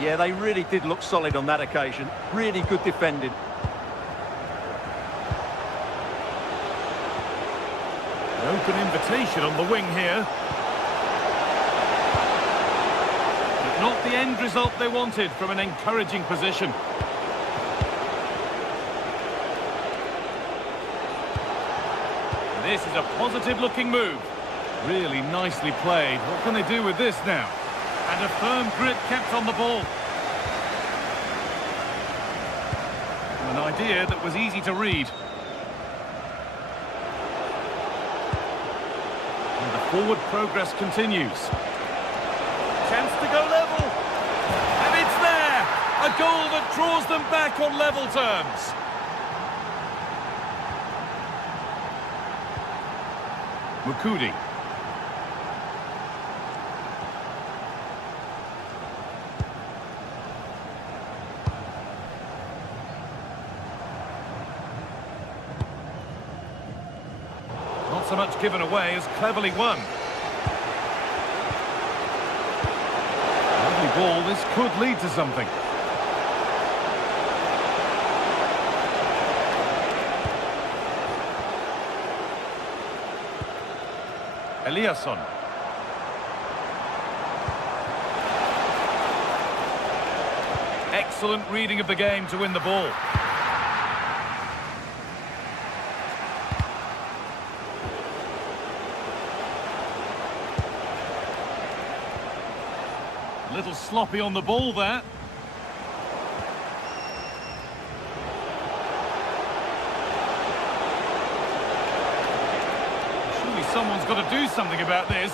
Yeah, they really did look solid on that occasion. Really good defending. An open invitation on the wing here. But not the end result they wanted from an encouraging position. And This is a positive-looking move. Really nicely played. What can they do with this now? And a firm grip kept on the ball. An idea that was easy to read. And the forward progress continues. Chance to go level. And it's there! A goal that draws them back on level terms. Mukudi. Not so much given away as cleverly won. Lovely ball, this could lead to something. Eliasson. Excellent reading of the game to win the ball. A little sloppy on the ball there. Someone's got to do something about this.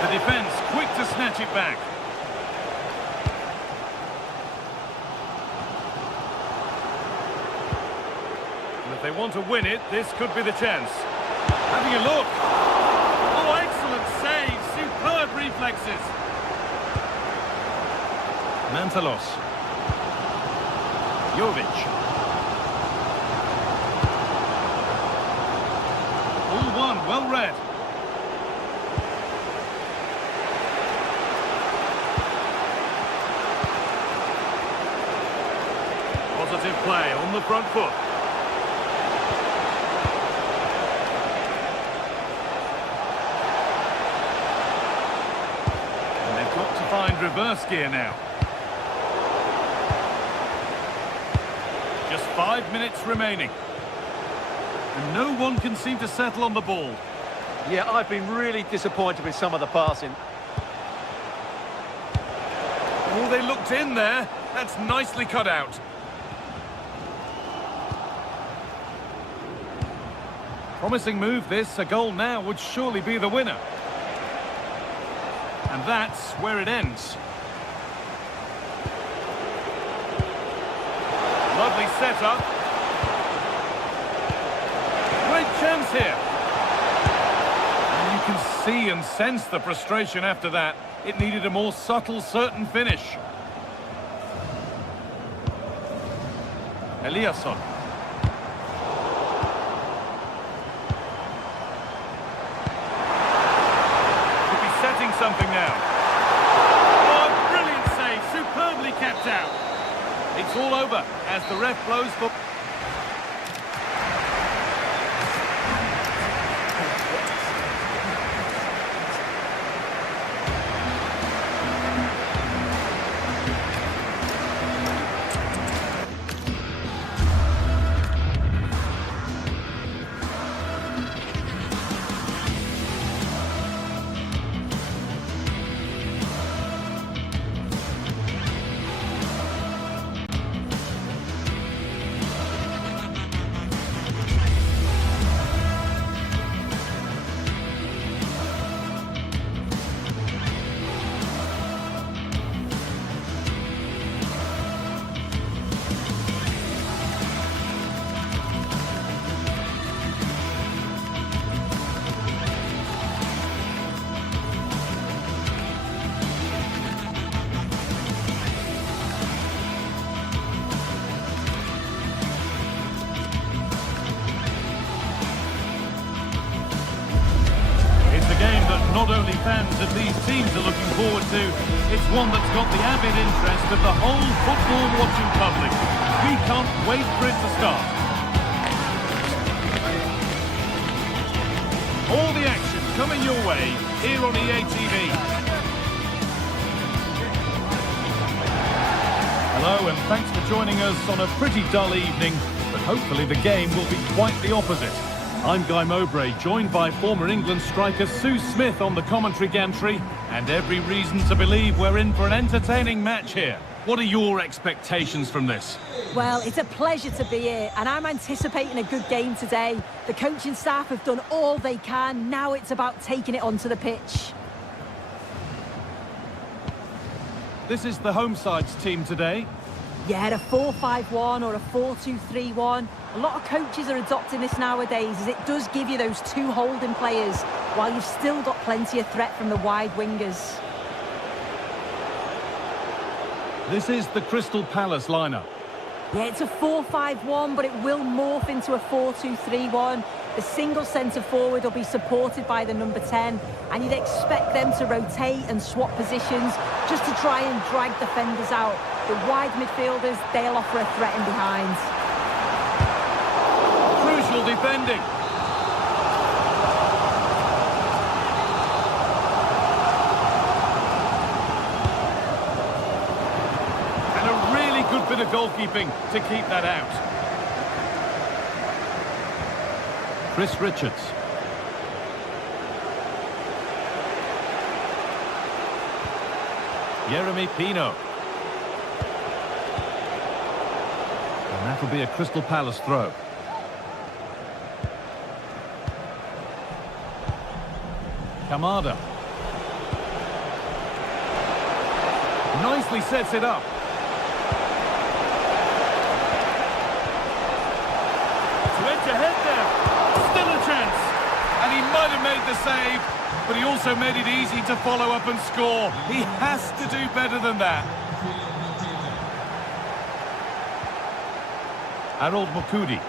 The defence quick to snatch it back. And if they want to win it, this could be the chance. Having a look. Oh, excellent save. Superb reflexes. Mantalos. Jovic. All one, well read. Positive play on the front foot. And they've got to find reverse gear now. Just 5 minutes remaining. And no one can seem to settle on the ball. Yeah, I've been really disappointed with some of the passing. Oh, they looked in there. That's nicely cut out. Promising move this. A goal now would surely be the winner. And that's where it ends. Lovely setup. Great chance here. And you can see and sense the frustration after that. It needed a more subtle, certain finish. Eliasson. Could be setting something now. Oh, brilliant save. Superbly kept out. It's all over as the ref blows for... Not only fans of these teams are looking forward to, it's one that's got the avid interest of the whole football-watching public. We can't wait for it to start. All the action coming your way here on EA TV. A Hello, and thanks for joining us on a pretty dull evening, but hopefully the game will be quite the opposite. I'm Guy Mowbray, joined by former England striker Sue Smith on the commentary gantry, and every reason to believe we're in for an entertaining match here. What are your expectations from this? Well, it's a pleasure to be here, and I'm anticipating a good game today. The coaching staff have done all they can. Now it's about taking it onto the pitch. This is the home side's team today. Yeah, a 4-5-1 or a 4-2-3-1. A lot of coaches are adopting this nowadays, as it does give you those two holding players, while you've still got plenty of threat from the wide wingers. This is the Crystal Palace lineup. Yeah, it's a 4-5-1, but it will morph into a 4-2-3-1. The single centre-forward will be supported by the number 10, and you'd expect them to rotate and swap positions just to try and drag defenders out. The wide midfielders, they'll offer a threat in behind. Crucial defending. And a really good bit of goalkeeping to keep that out. Chris Richards. Jeremy Pino. And that'll be a Crystal Palace throw. Kamada. Nicely sets it up. To edge ahead there. Still a chance. And he might have made the save, but he also made it easy to follow up and score. He has to do better than that. Harold Mukudi.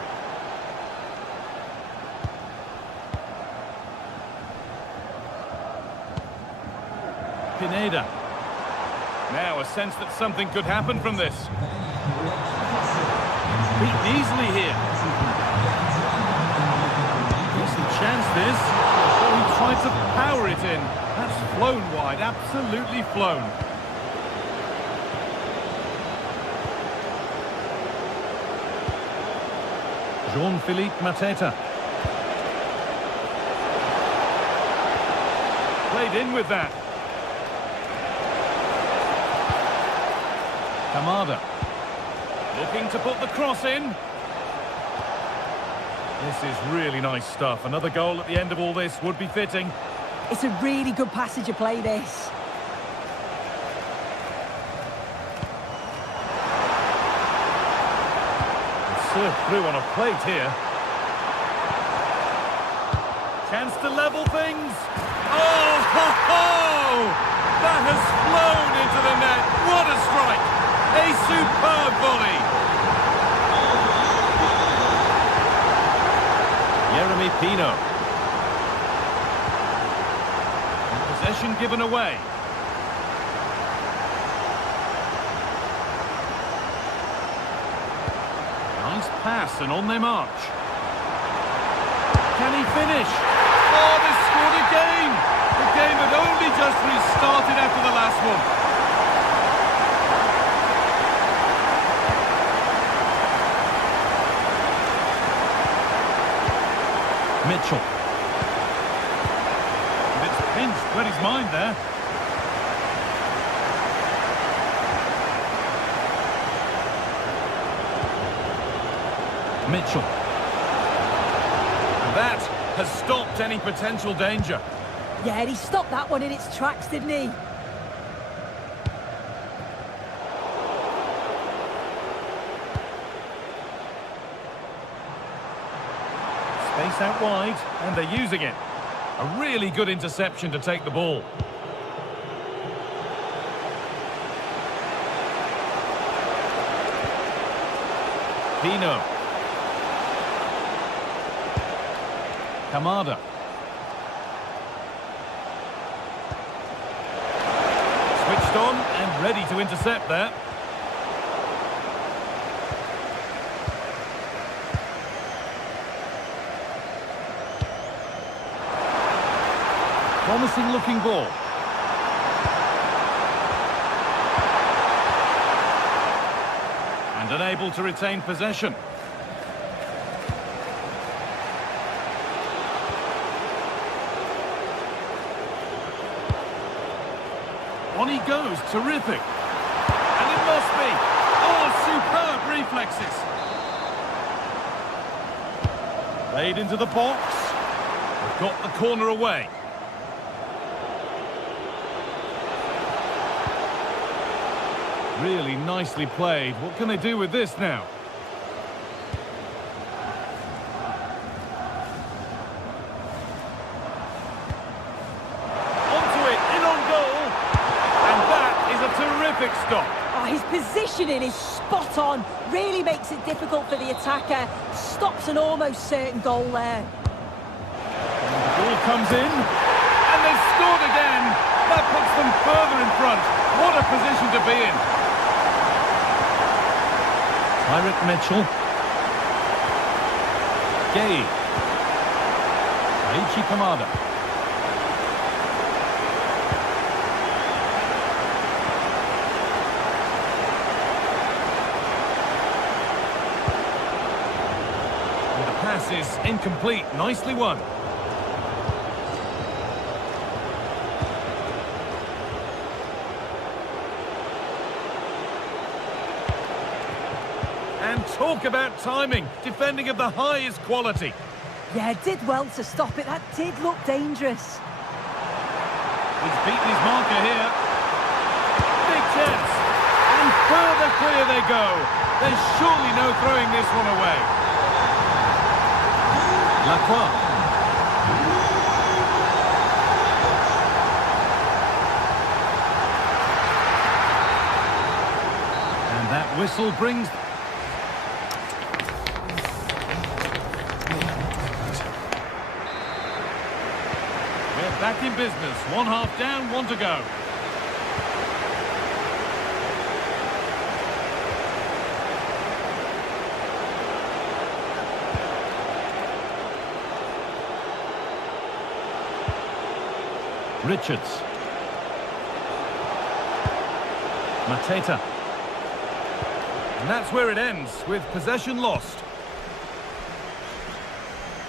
Pineda. Now a sense that something could happen from this. Beaten easily here. Decent chance this. Oh, he tried to power it in. That's flown wide, absolutely flown. Jean-Philippe Mateta. Played in with that. Kamada. Looking to put the cross in. This is really nice stuff. Another goal at the end of all this would be fitting. It's a really good passage of play, this. Served through on a plate here. Chance to level things. Oh, ho, ho! That has flown into the net. What a strike! A superb volley. Jeremy Pino. And possession given away. Nice pass, and on they march. Can he finish? Oh, they scored again! The game had only just restarted after the last one. Mitchell. And it's pinched, read his mind there. Mitchell. And that has stopped any potential danger. Yeah, and he stopped that one in its tracks, didn't he? Space out wide, and they're using it. A really good interception to take the ball. Pino. Kamada. Switched on and ready to intercept there. Promising looking ball. unable to retain possession. On he goes, terrific. And it must be. Oh, superb reflexes. Played into the box. They've got the corner away. Really nicely played. What can they do with this now? Onto it, in on goal. And that is a terrific stop. Oh, his positioning is spot on. Really makes it difficult for the attacker. Stops an almost certain goal there. And the ball comes in. And they've scored again. That puts them further in front. What a position to be in. Tyrick Mitchell. Gay. Aichi Kamada. And the pass is incomplete. Nicely won. And talk about timing, defending of the highest quality. Yeah, did well to stop it. That did look dangerous. He's beaten his marker here. Big chance. And further clear they go. There's surely no throwing this one away. Lacroix. And that whistle brings... Back in business. One half down, one to go. Richards. Mateta. And that's where it ends, with possession lost.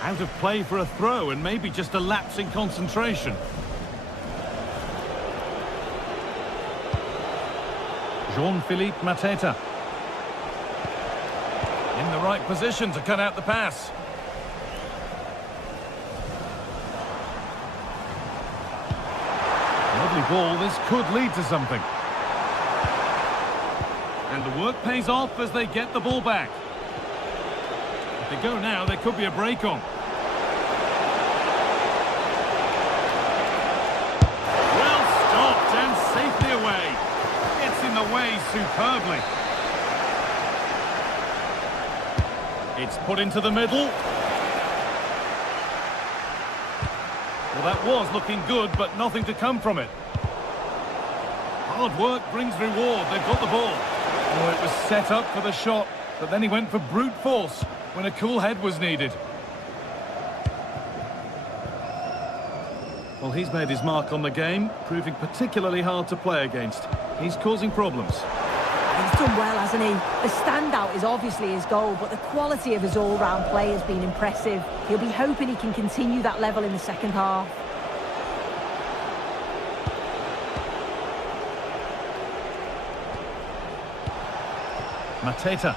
Out of play for a throw and maybe just a lapse in concentration. Jean-Philippe Mateta. In the right position to cut out the pass. Lovely ball, this could lead to something. And the work pays off as they get the ball back. If they go now, there could be a break on. Well stopped and safely away. Gets in the way superbly. It's put into the middle. Well, that was looking good, but nothing to come from it. Hard work brings reward. They've got the ball. Oh, it was set up for the shot, but then he went for brute force when a cool head was needed. Well, he's made his mark on the game, proving particularly hard to play against. He's causing problems. He's done well, hasn't he? The standout is obviously his goal, but the quality of his all-round play has been impressive. He'll be hoping he can continue that level in the second half. Mateta.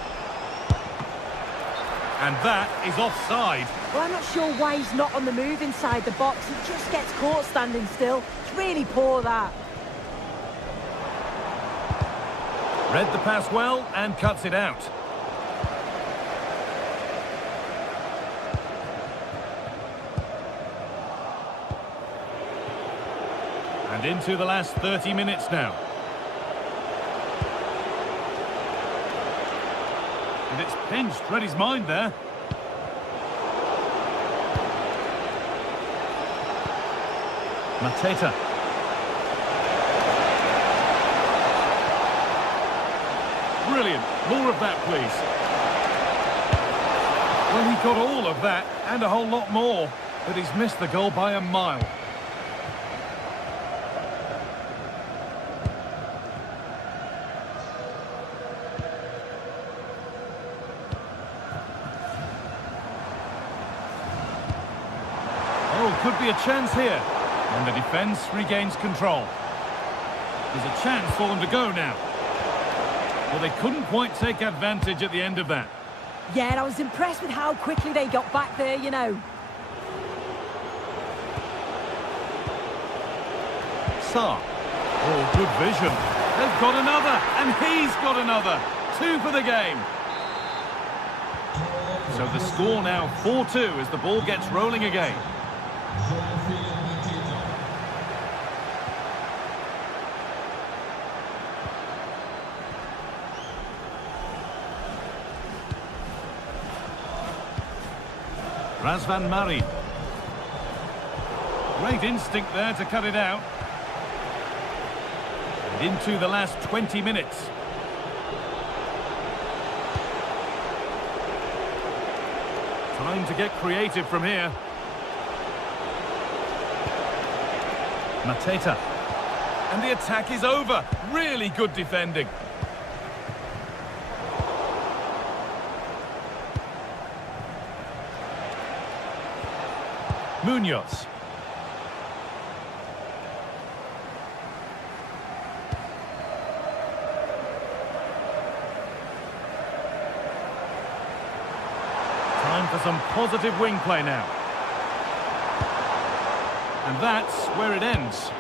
And that is offside. Well, I'm not sure why he's not on the move inside the box. He just gets caught standing still. It's really poor, that. Read the pass well and cuts it out. And into the last 30 minutes now. And it's pinched, read his mind there. Mateta. Brilliant. More of that, please. Well, he got all of that and a whole lot more, but he's missed the goal by a mile. Could be a chance here. And the defence regains control. There's a chance for them to go now. Well, they couldn't quite take advantage at the end of that. Yeah, I was impressed with how quickly they got back there, you know. Sarr. Oh, good vision. They've got another, and he's got another. 2 for the game. So the score now 4-2 as the ball gets rolling again. Razvan Mari. Great instinct there to cut it out. And into the last 20 minutes. Time to get creative from here. Mateta. And the attack is over. Really good defending. Munoz. Time for some positive wing play now. And that's where it ends.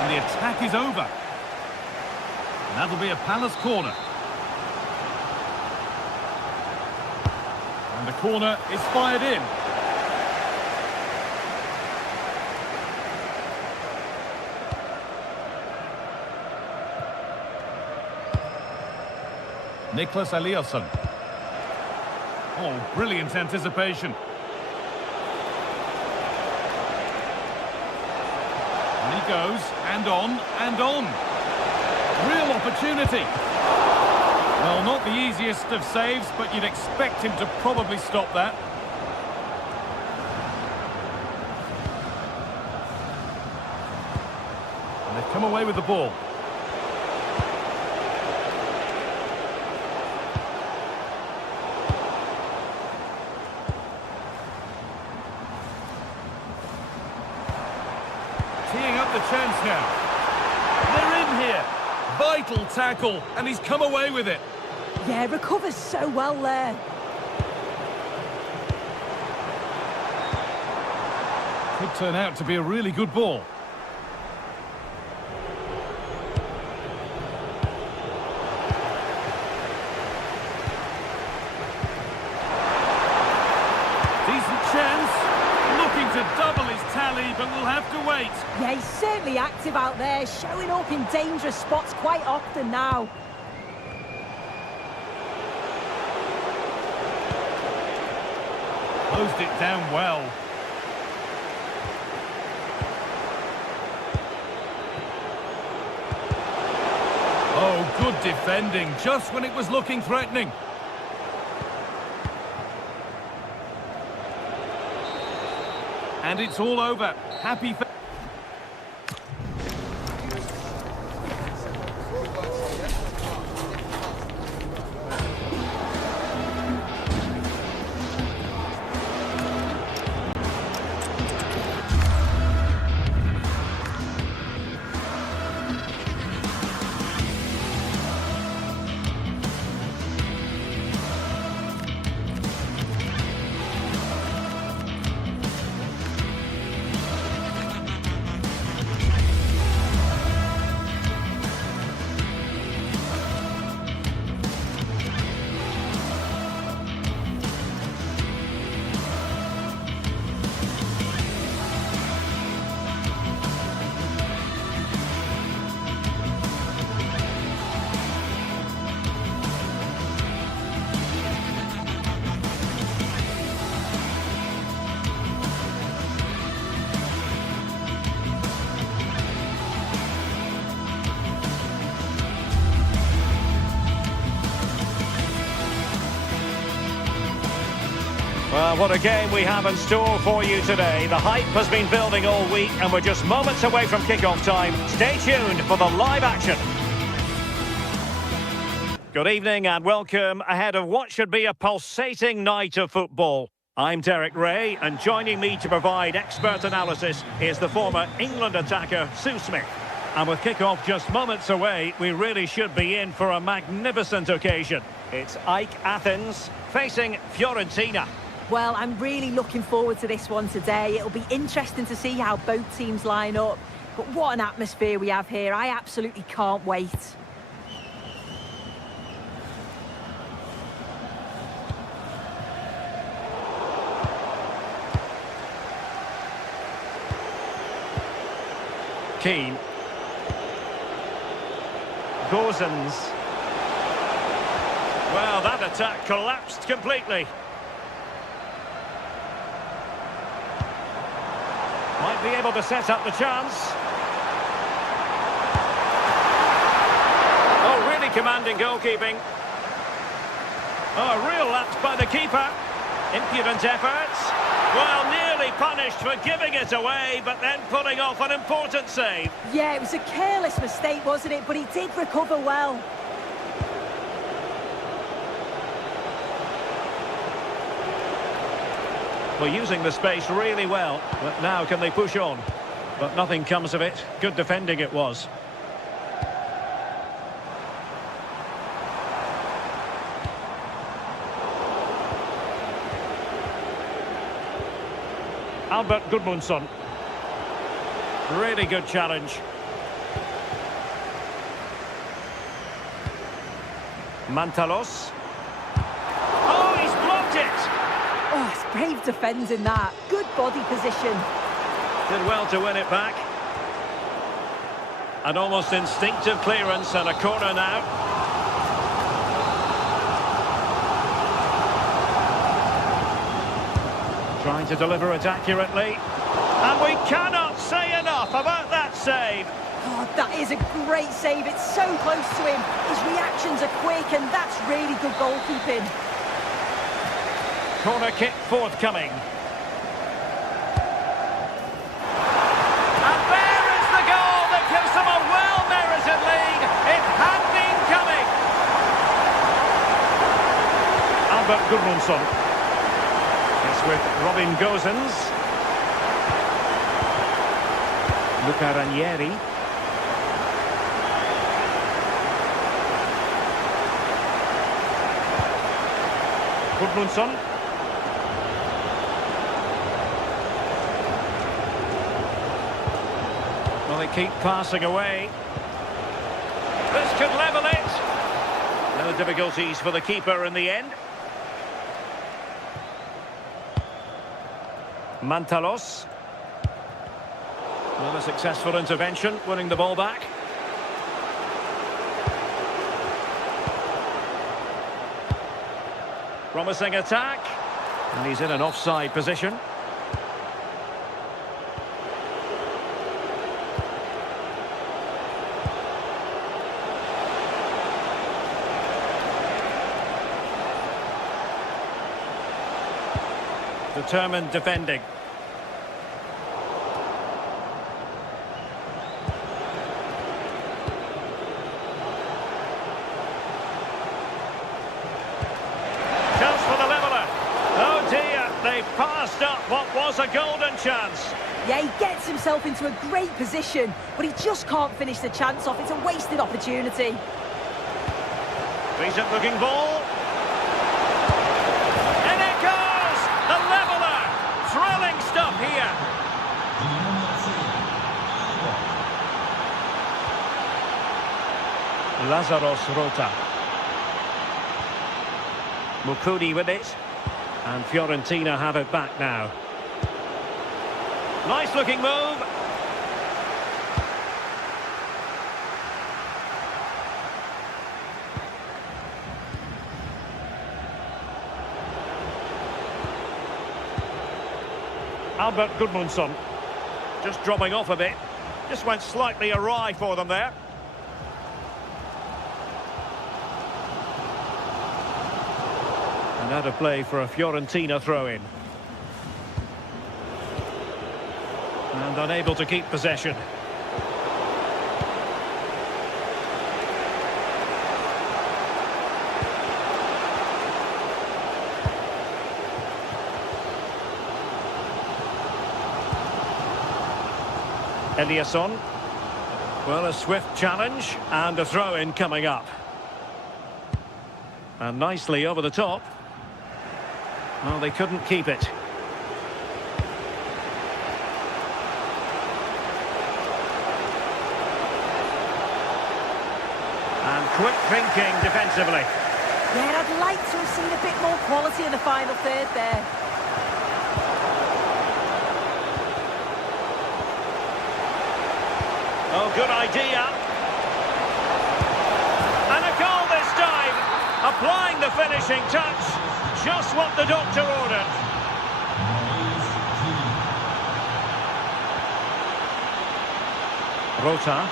And the attack is over. And that'll be a Palace corner. And the corner is fired in. Nicholas Eliasson. Oh, brilliant anticipation. And he goes, and on, and on. Real opportunity. Well, not the easiest of saves, but you'd expect him to probably stop that. And they've come away with the ball. Teeing up the chance now. They're in here. Vital tackle, and he's come away with it. Yeah, recovers so well there. Could turn out to be a really good ball. Decent chance. Looking to double his tally, but we'll have to wait. Yeah, he's certainly active out there, showing up in dangerous spots quite often now. Closed it down well. Oh, good defending, just when it was looking threatening. And it's all over. Happy. Well, what a game we have in store for you today. The hype has been building all week and we're just moments away from kick-off time. Stay tuned for the live action. Good evening and welcome ahead of what should be a pulsating night of football. I'm Derek Ray, and joining me to provide expert analysis is the former England attacker Sue Smith. And with kick-off just moments away, we really should be in for a magnificent occasion. It's AEK Athens facing Fiorentina. Well, I'm really looking forward to this one today. It'll be interesting to see how both teams line up. But what an atmosphere we have here. I absolutely can't wait. Keane. Gozens. Well, that attack collapsed completely. Might be able to set up the chance. Oh, really commanding goalkeeping. Oh, a real lapse by the keeper. Impudent efforts. Well, nearly punished for giving it away, but then pulling off an important save. Yeah, it was a careless mistake, wasn't it? But he did recover well. Well, using the space really well, but now can they push on? But nothing comes of it. Good defending it was. Albert Gudmundsson. Really good challenge. Mantalos. Oh, he's blocked it! Oh, it's brave defending that. Good body position. Did well to win it back. An almost instinctive clearance and a corner now. Trying to deliver it accurately. And we cannot say enough about that save. Oh, that is a great save. It's so close to him. His reactions are quick and that's really good goalkeeping. Corner kick forthcoming. And there is the goal that gives them a well-merited lead. It had been coming. Albert Gudmundsson. It's with Robin Gozens. Luca Ranieri. Gudmundsson. Well, they keep passing away. This could level it. No difficulties for the keeper in the end. Mantalos. Well, a successful intervention, winning the ball back. Promising attack. And he's in an offside position. Determined defending. Chance for the leveller. Oh dear, they passed up what was a golden chance. Yeah, he gets himself into a great position, but he just can't finish the chance off. It's a wasted opportunity. Decent looking ball. And it goes! The leveller! Thrilling stuff here. Lazaros Rota. Mukudi with it. And Fiorentina have it back now. Nice looking move. Albert Gudmundsson. Just dropping off a bit. Just went slightly awry for them there. And out of play for a Fiorentina throw-in. And unable to keep possession. Eliasson. Well, a swift challenge and a throw-in coming up. And nicely over the top. Well, they couldn't keep it. And quick thinking defensively. Yeah, I'd like to have seen a bit more quality in the final third there. Oh, good idea. And a goal this time. Applying the finishing touch. Just what the doctor ordered. Rota.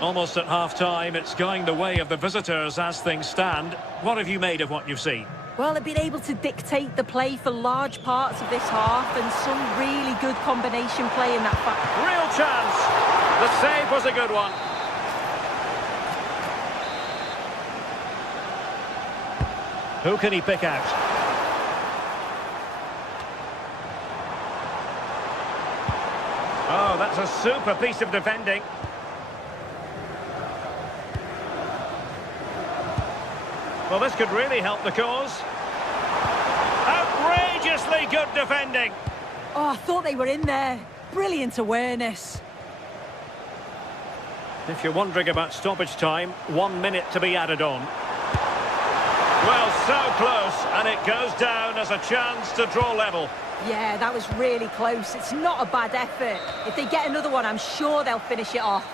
Almost at half-time, it's going the way of the visitors as things stand. What have you made of what you've seen? Well, they've been able to dictate the play for large parts of this half, and some really good combination play in that fact. Real chance. The save was a good one. Who can he pick out? Oh, that's a super piece of defending. Well, this could really help the cause. Outrageously good defending. Oh, I thought they were in there. Brilliant awareness. If you're wondering about stoppage time, 1 minute to be added on. Well, so close, and it goes down as a chance to draw level. Yeah, that was really close. It's not a bad effort. If they get another one, I'm sure they'll finish it off.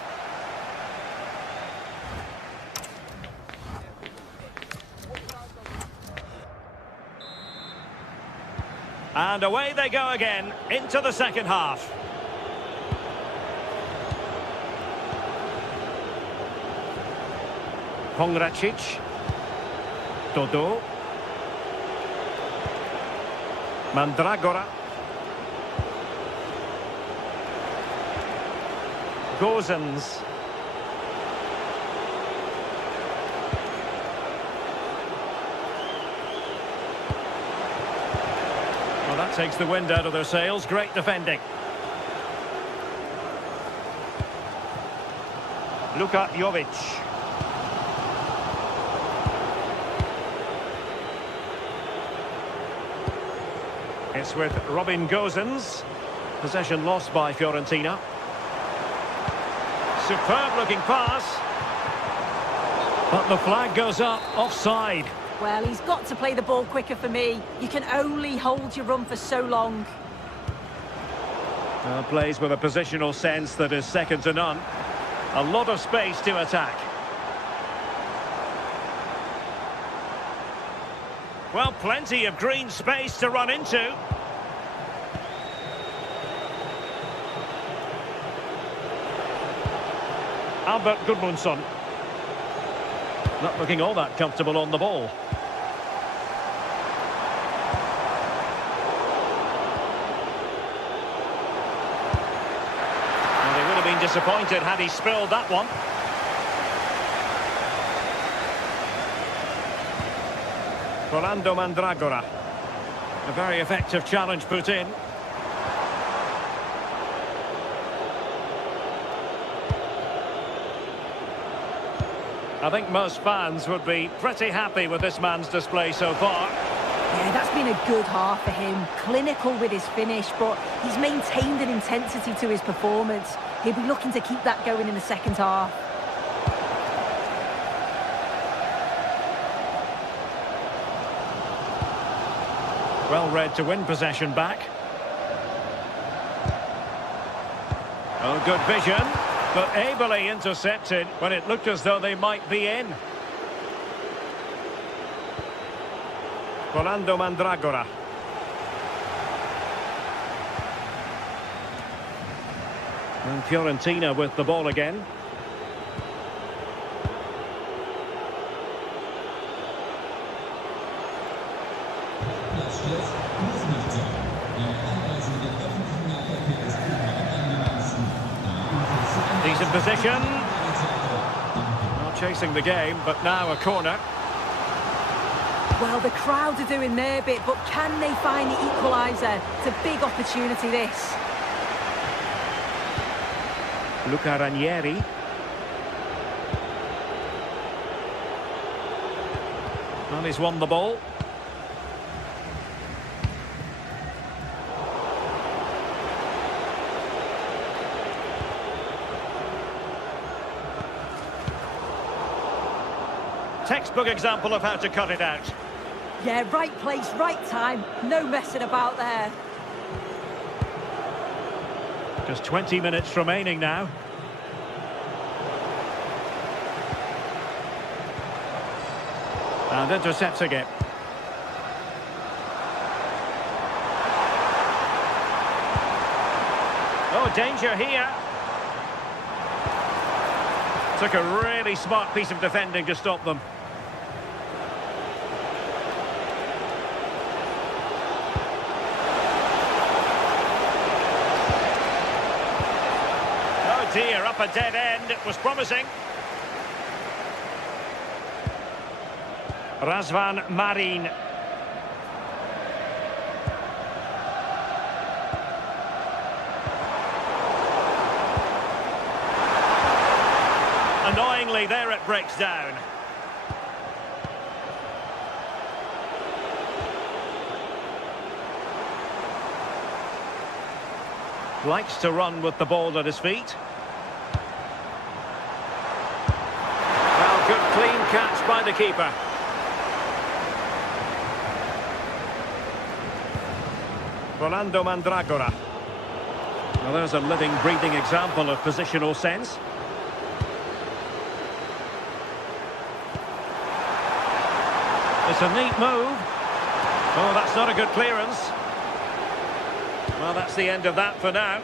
And away they go again, into the second half. Pongracic. Dodo. Mandragora. Gozens. Well, that takes the wind out of their sails. Great defending. Luka Jovic. It's with Robin Gozens. Possession lost by Fiorentina. Superb looking pass. But the flag goes up, offside. Well, he's got to play the ball quicker for me. You can only hold your run for so long. Plays with a positional sense that is second to none. A lot of space to attack. Well, plenty of green space to run into. Albert Gudmundsson. Not looking all that comfortable on the ball. Well, he would have been disappointed had he spilled that one. Rolando Mandragora. A very effective challenge put in. I think most fans would be pretty happy with this man's display so far. Yeah, that's been a good half for him. Clinical with his finish, but he's maintained an intensity to his performance. He'll be looking to keep that going in the second half. Well read to win possession back. Oh, good vision, but ably intercepted when it looked as though they might be in. Rolando And Fiorentina with the ball again. Decent position. Not chasing the game, but now a corner. Well, the crowd are doing their bit, but can they find the equaliser? It's a big opportunity, this. Luca Ranieri. And he's won the ball. Textbook example of how to cut it out. Yeah, right place, right time. No messing about there. Just 20 minutes remaining now. And intercepting it. Oh, danger here. Took a really smart piece of defending to stop them. Oh dear, up a dead end. It was promising. Razvan Marin. Annoyingly, there it breaks down. Likes to run with the ball at his feet. Well, good clean catch by the keeper. Rolando Mandragora. Well, there's a living, breathing example of positional sense. It's a neat move. Oh, that's not a good clearance. Well, that's the end of that for now.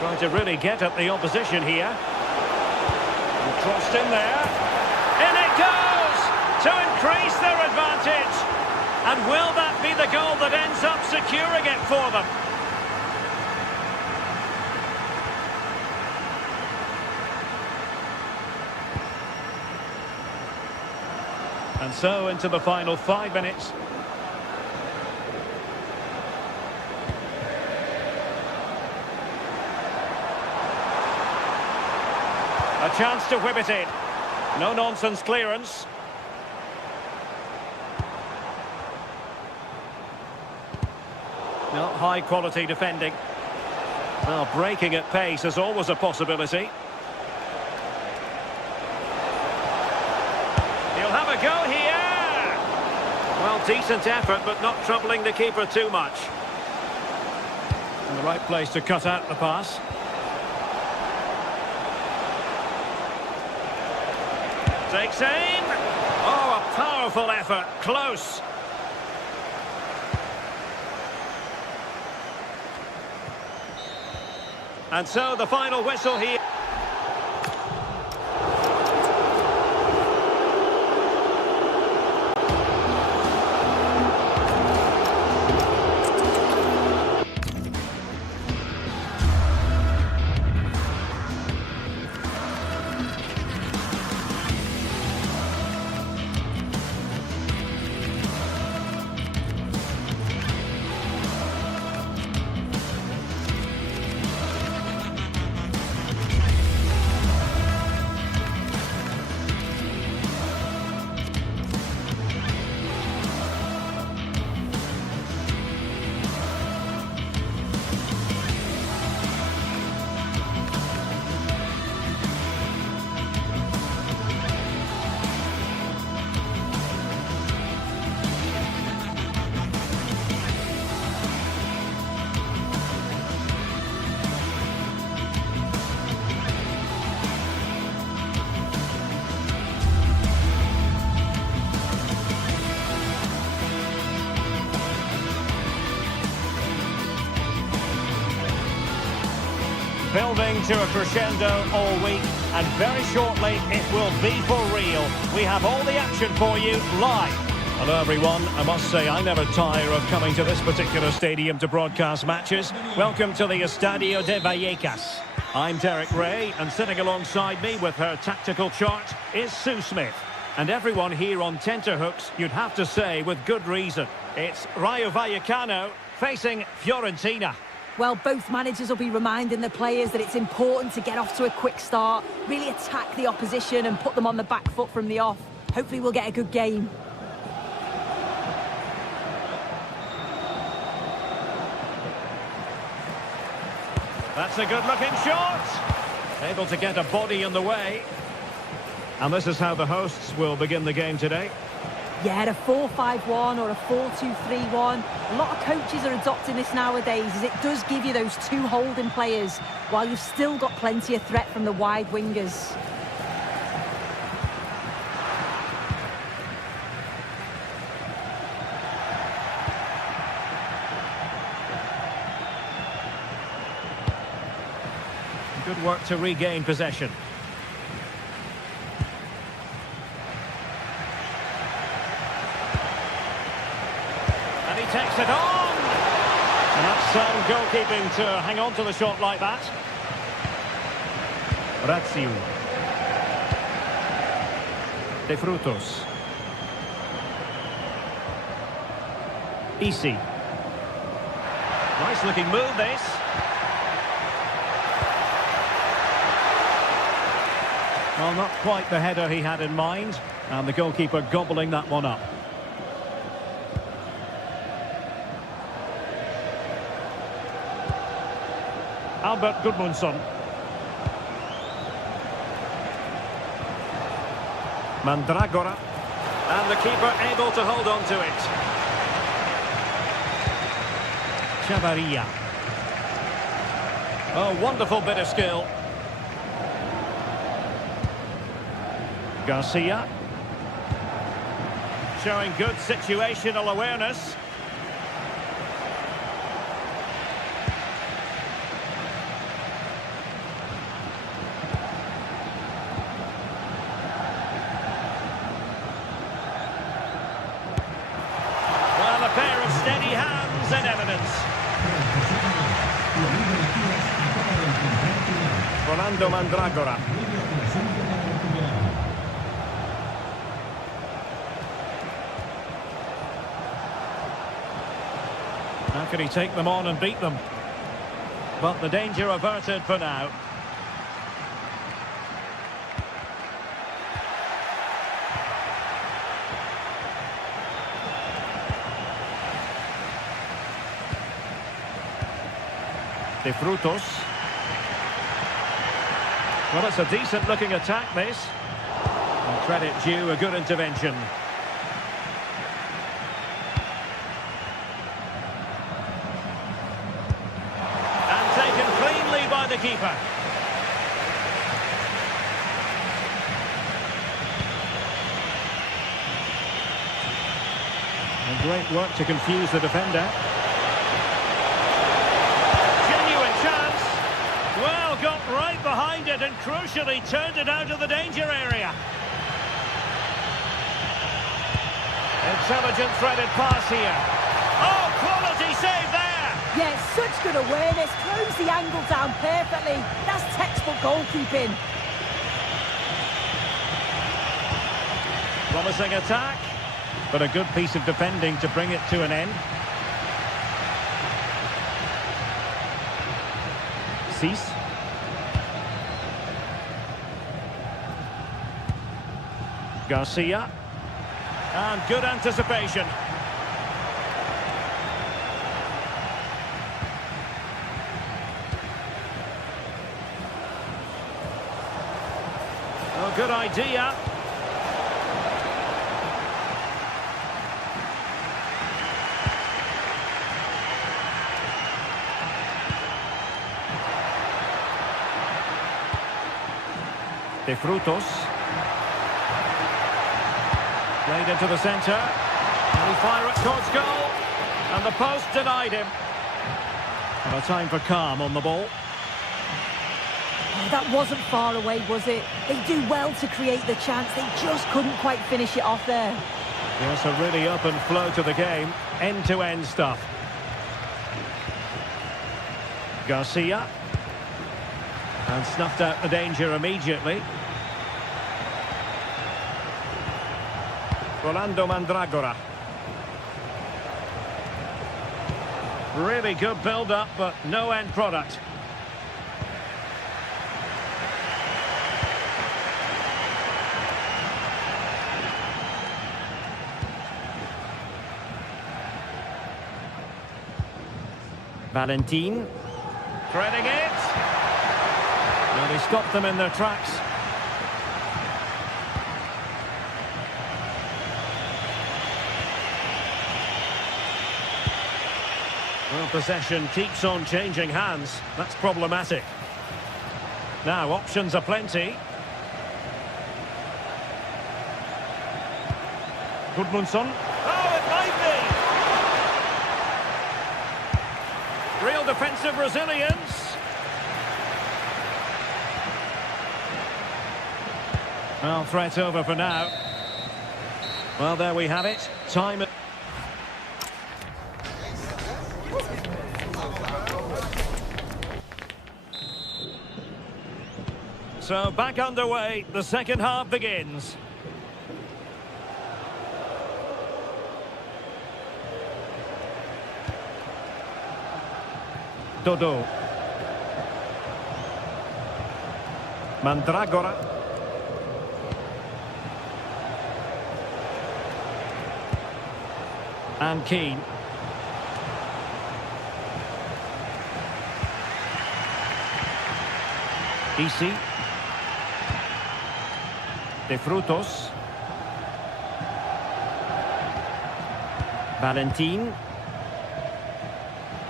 Trying to really get at the opposition here. And crossed in there. In it goes! To increase their advantage. And will that be the goal that ends up securing it for them? And so into the final 5 minutes. A chance to whip it in. No-nonsense clearance. Not high-quality defending. Well, breaking at pace is always a possibility. He'll have a go here! Well, decent effort, but not troubling the keeper too much. In the right place to cut out the pass. Takes aim. Oh, a powerful effort. Close. And so the final whistle here. building to a crescendo all week, and very shortly it will be for real. We have all the action for you live. Hello everyone, I must say I never tire of coming to this particular stadium to broadcast matches. Welcome to the Estadio de Vallecas. I'm Derek Ray, and sitting alongside me with her tactical chart is Sue Smith. And everyone here on tenterhooks, you'd have to say with good reason. It's Rayo Vallecano facing Fiorentina. Well, both managers will be reminding the players that it's important to get off to a quick start, really attack the opposition and put them on the back foot from the off. Hopefully we'll get a good game. That's a good-looking shot. Able to get a body in the way. And this is how the hosts will begin the game today. Yeah, a 4-5-1 or a 4-2-3-1. A lot of coaches are adopting this nowadays, as it does give you those two holding players, while you've still got plenty of threat from the wide wingers. Good work to regain possession. And he takes it on! And that's sound goalkeeping to hang on to the shot like that. Razziu. De Frutos. Easy. Nice looking move, this. Well, not quite the header he had in mind, and the goalkeeper gobbling that one up. Albert Gudmundsson. Mandragora. And the keeper able to hold on to it. Chavarria. Oh, wonderful bit of skill. Garcia. Showing good situational awareness. Well, a pair of steady hands and evidence. Rolando Mandragora. How can he take them on and beat them? But the danger averted for now. De Frutos. Well, it's a decent looking attack, this. And credit due, a good intervention. By the keeper. And great work to confuse the defender. Genuine chance. Well, got right behind it and crucially turned it out of the danger area. Intelligent threaded pass here. Oh, quality save there. Yeah, such good awareness, closed the angle down perfectly. That's textbook goalkeeping. Promising attack, but a good piece of defending to bring it to an end. Cease. Garcia. And good anticipation. Oh, good idea. De Frutos. Played into the centre. And he fire it towards goal. And the post denied him. And a time for calm on the ball. that wasn't far away, was it? They do well to create the chance. They just couldn't quite finish it off there. Yes, a really open flow to the game. End-to-end stuff. Garcia. And snuffed out the danger immediately. Rolando Mandragora. Really good build-up, but no end product. Valentin. Threading it. Now they stopped them in their tracks. Well, possession keeps on changing hands. That's problematic. Now, options are plenty. Gudmundsson. Oh, it might be! Real defensive resilience. Well, threat over for now. Well, there we have it. Time... So back underway, the second half begins. Dodo. Mandragora. And Keane. Easy. De Frutos. Valentin.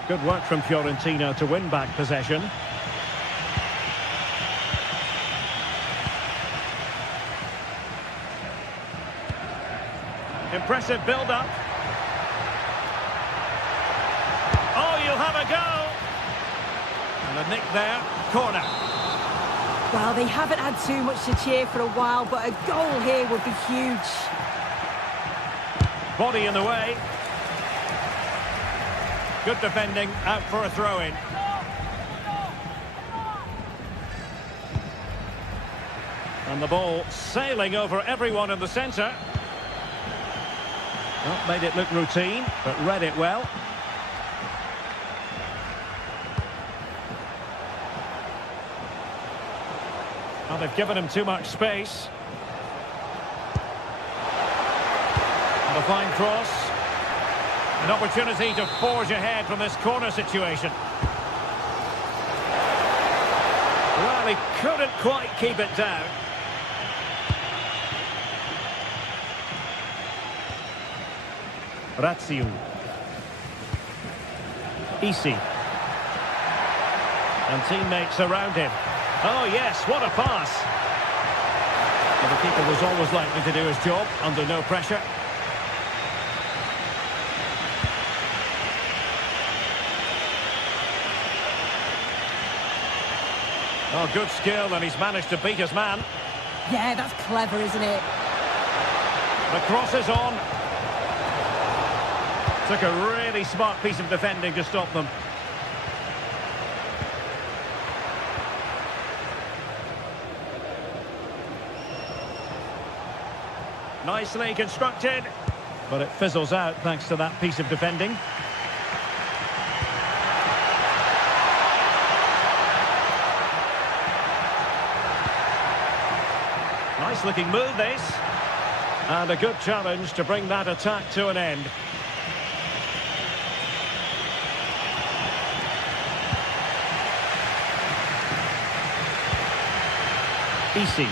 Good work from Fiorentina to win back possession. Impressive build-up. Oh, you'll have a go. And a nick there. Corner. Well, they haven't had too much to cheer for a while, but a goal here would be huge. Body in the way. Good defending, out for a throw-in. And the ball sailing over everyone in the centre. Well, made it look routine, but read it well. Well, they've given him too much space. And a fine cross. An opportunity to forge ahead from this corner situation. Well, he couldn't quite keep it down. Razziu. Easy. And teammates around him. Oh, yes, what a pass. Well, the keeper was always likely to do his job under no pressure. Oh, good skill, and he's managed to beat his man. Yeah, that's clever, isn't it? The cross is on. Took a really smart piece of defending to stop them. Nicely constructed, but it fizzles out thanks to that piece of defending. Nice looking move this, and a good challenge to bring that attack to an end. Easy.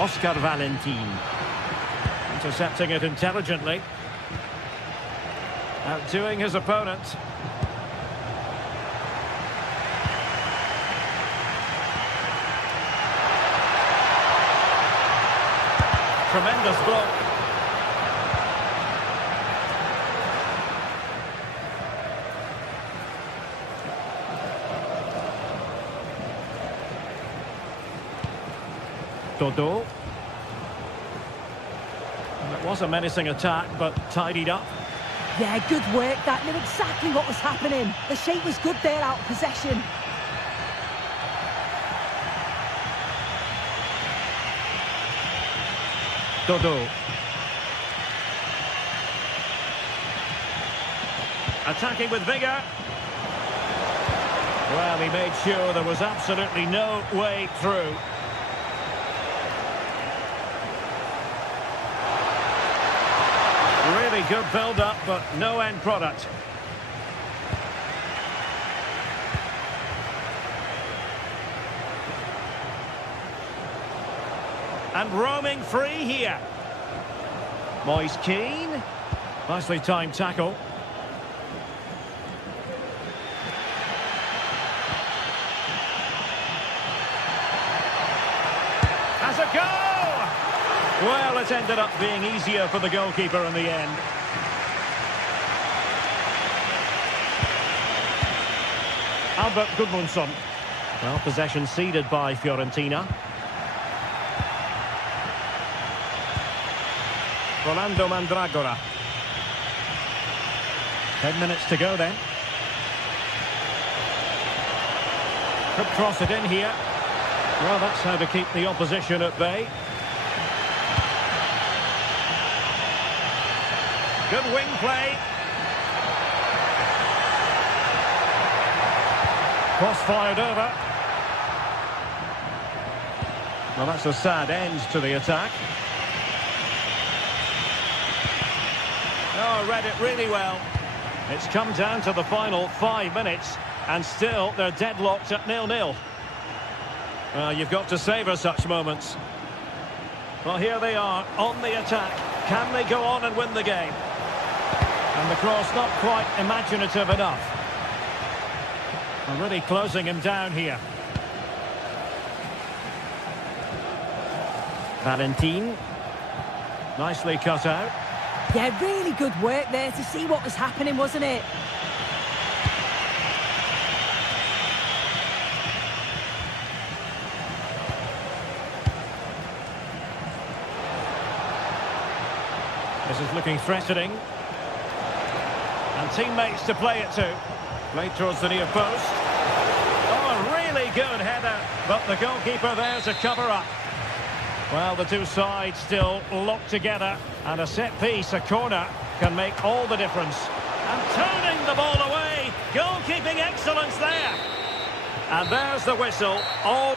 Oscar Valentin. Intercepting it intelligently. Outdoing his opponent. Tremendous block. Dodo. And it was a menacing attack, but tidied up. Yeah, good work. That knew exactly what was happening. The shape was good there out of possession. Dodo. Attacking with vigour. Well, he made sure there was absolutely no way through. Really good build-up, but no end product. And roaming free here. Moise Keane. Nicely timed tackle. Has a go! Well, it ended up being easier for the goalkeeper in the end. Albert Gudmundsson. Well, possession ceded by Fiorentina. Rolando Mandragora. 10 minutes to go then. Could cross it in here. Well, that's how to keep the opposition at bay. Good wing play. Cross fired over. Well, that's a sad end to the attack. Oh, read it really well. It's come down to the final 5 minutes, and still they're deadlocked at 0-0. Well, you've got to savour such moments. Well, here they are on the attack. Can they go on and win the game? And the cross not quite imaginative enough. Well, really closing him down here. Valentin. Nicely cut out. Yeah, really good work there to see what was happening, wasn't it? This is looking threatening. And teammates to play it to. Played towards the near post. Oh, a really good header. But the goalkeeper there to cover up. Well, the two sides still locked together. And a set piece, a corner, can make all the difference. And turning the ball away. Goalkeeping excellence there. And there's the whistle. All...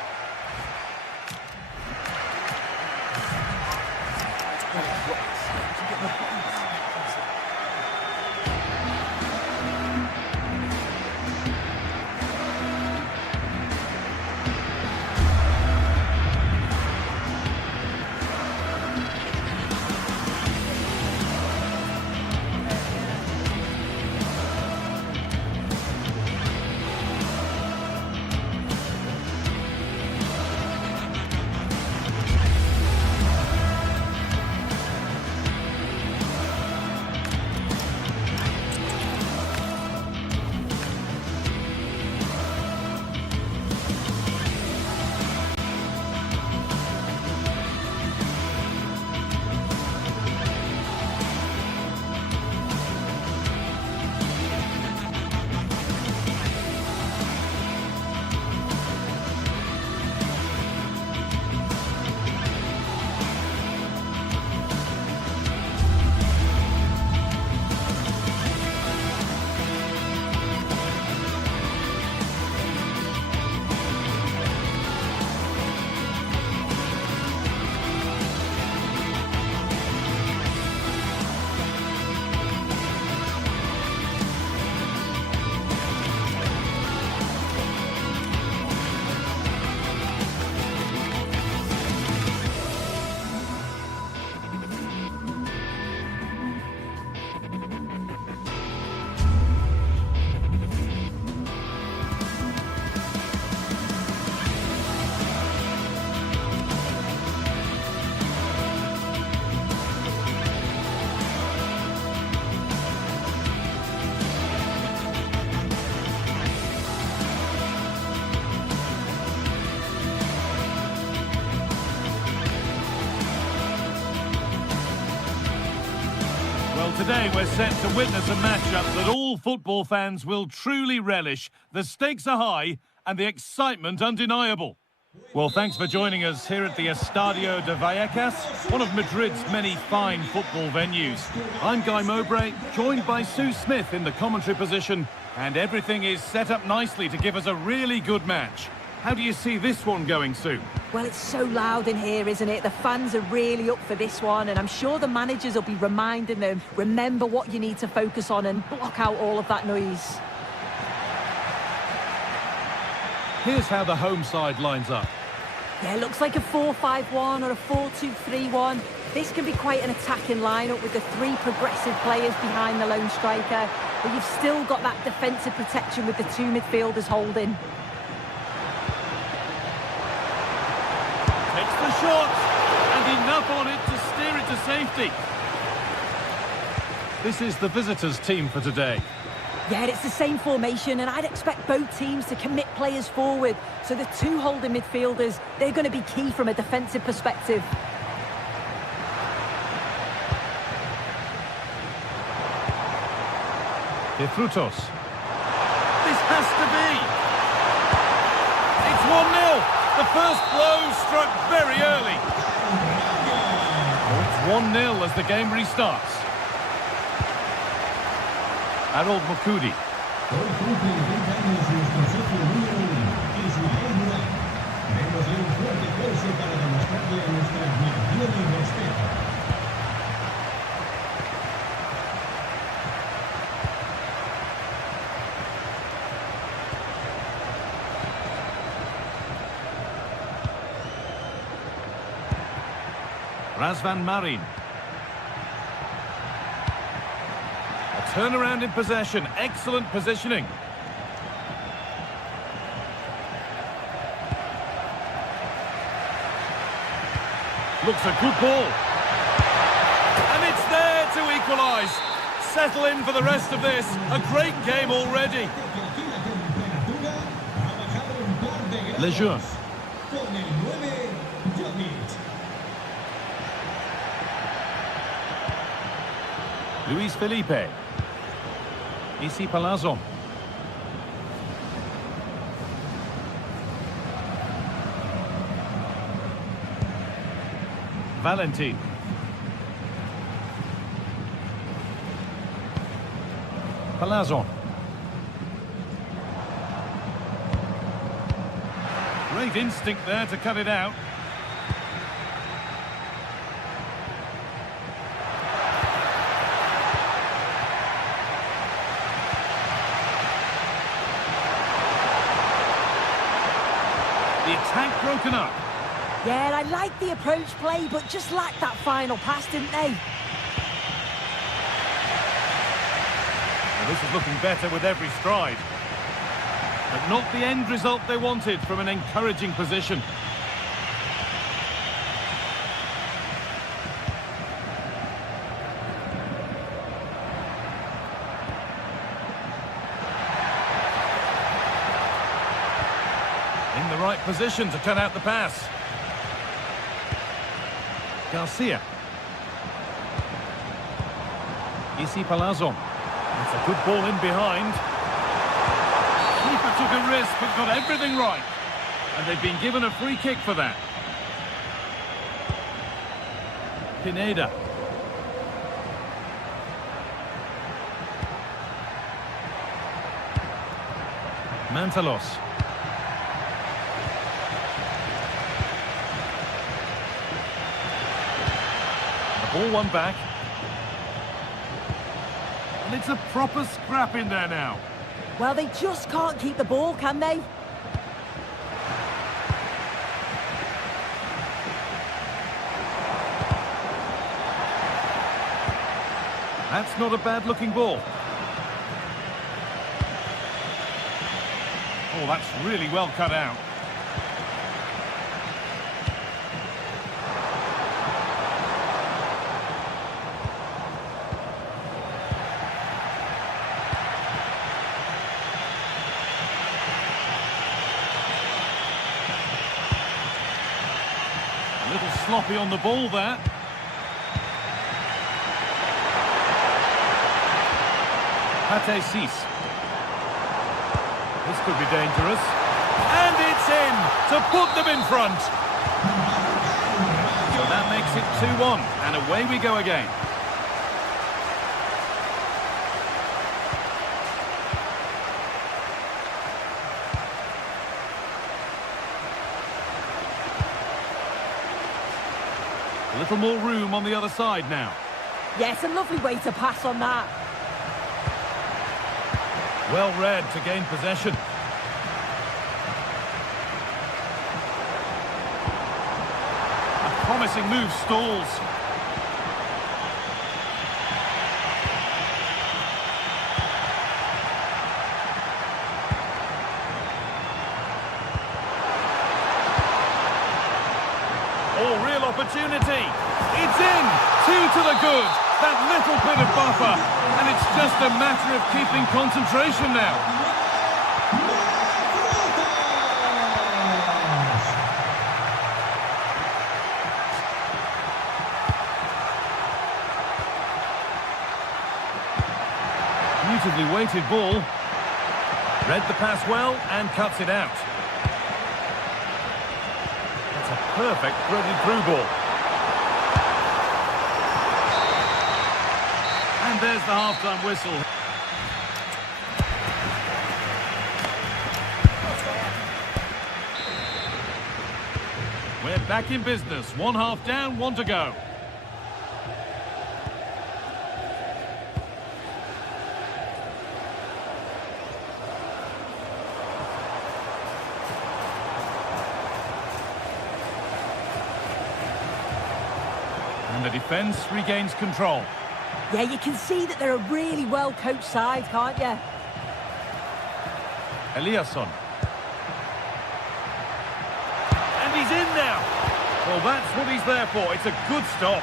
Today we're set to witness a matchup that all football fans will truly relish. The stakes are high and the excitement undeniable. Well, thanks for joining us here at the Estadio de Vallecas, one of Madrid's many fine football venues. I'm Guy Mowbray, joined by Sue Smith in the commentary position, and everything is set up nicely to give us a really good match. How do you see this one going, Sue? Well, it's so loud in here, isn't it? The fans are really up for this one, and I'm sure the managers will be reminding them, remember what you need to focus on and block out all of that noise. Here's how the home side lines up. Yeah, it looks like a 4-5-1 or a 4-2-3-1. This can be quite an attacking lineup with the three progressive players behind the lone striker, but you've still got that defensive protection with the two midfielders holding. Takes the shot, and enough on it to steer it to safety. This is the visitors' team for today. Yeah, it's the same formation, and I'd expect both teams to commit players forward. So the two holding midfielders, they're going to be key from a defensive perspective. De Frutos. This has to be. It's 1-0. The first blow struck very early. It's 1-0 as the game restarts. Harold Mukudi. Razvan Marin. Turnaround in possession, excellent positioning. Looks a good ball. And it's there to equalise. Settle in for the rest of this. A great game already. Lejeune. Luis Felipe. Isi Palazzo. Valentin. Palazzo. Great instinct there to cut it out. The attack broken up. Yeah, I like the approach play, but just lacked that final pass, didn't they? Well, this is looking better with every stride. But not the end result they wanted from an encouraging position. In the right position to cut out the pass. Garcia. Isi Palazzo. It's a good ball in behind. Keeper took a risk but got everything right. And they've been given a free kick for that. Pineda. Mantalos. Ball one back. And it's a proper scrap in there now. Well, they just can't keep the ball, can they? That's not a bad-looking ball. Oh, that's really well cut out. A little sloppy on the ball there. Sis. This could be dangerous. And it's in to put them in front. So that makes it 2-1. And away we go again. A little more room on the other side now. Yes, a lovely way to pass on that. Well read to gain possession. A promising move stalls. Oh, real opportunity. It's in. 2 to the good. That little bit of buffer. And it's just a matter of keeping concentration now. Beautifully weighted ball. Read the pass well and cuts it out. That's a perfect threaded through ball. And there's the half-time whistle. We're back in business. 1 half down, 1 to go. And the defence regains control. Yeah, you can see that they're a really well-coached side, can't you? Eliasson. And he's in now. Well, that's what he's there for. It's a good stop.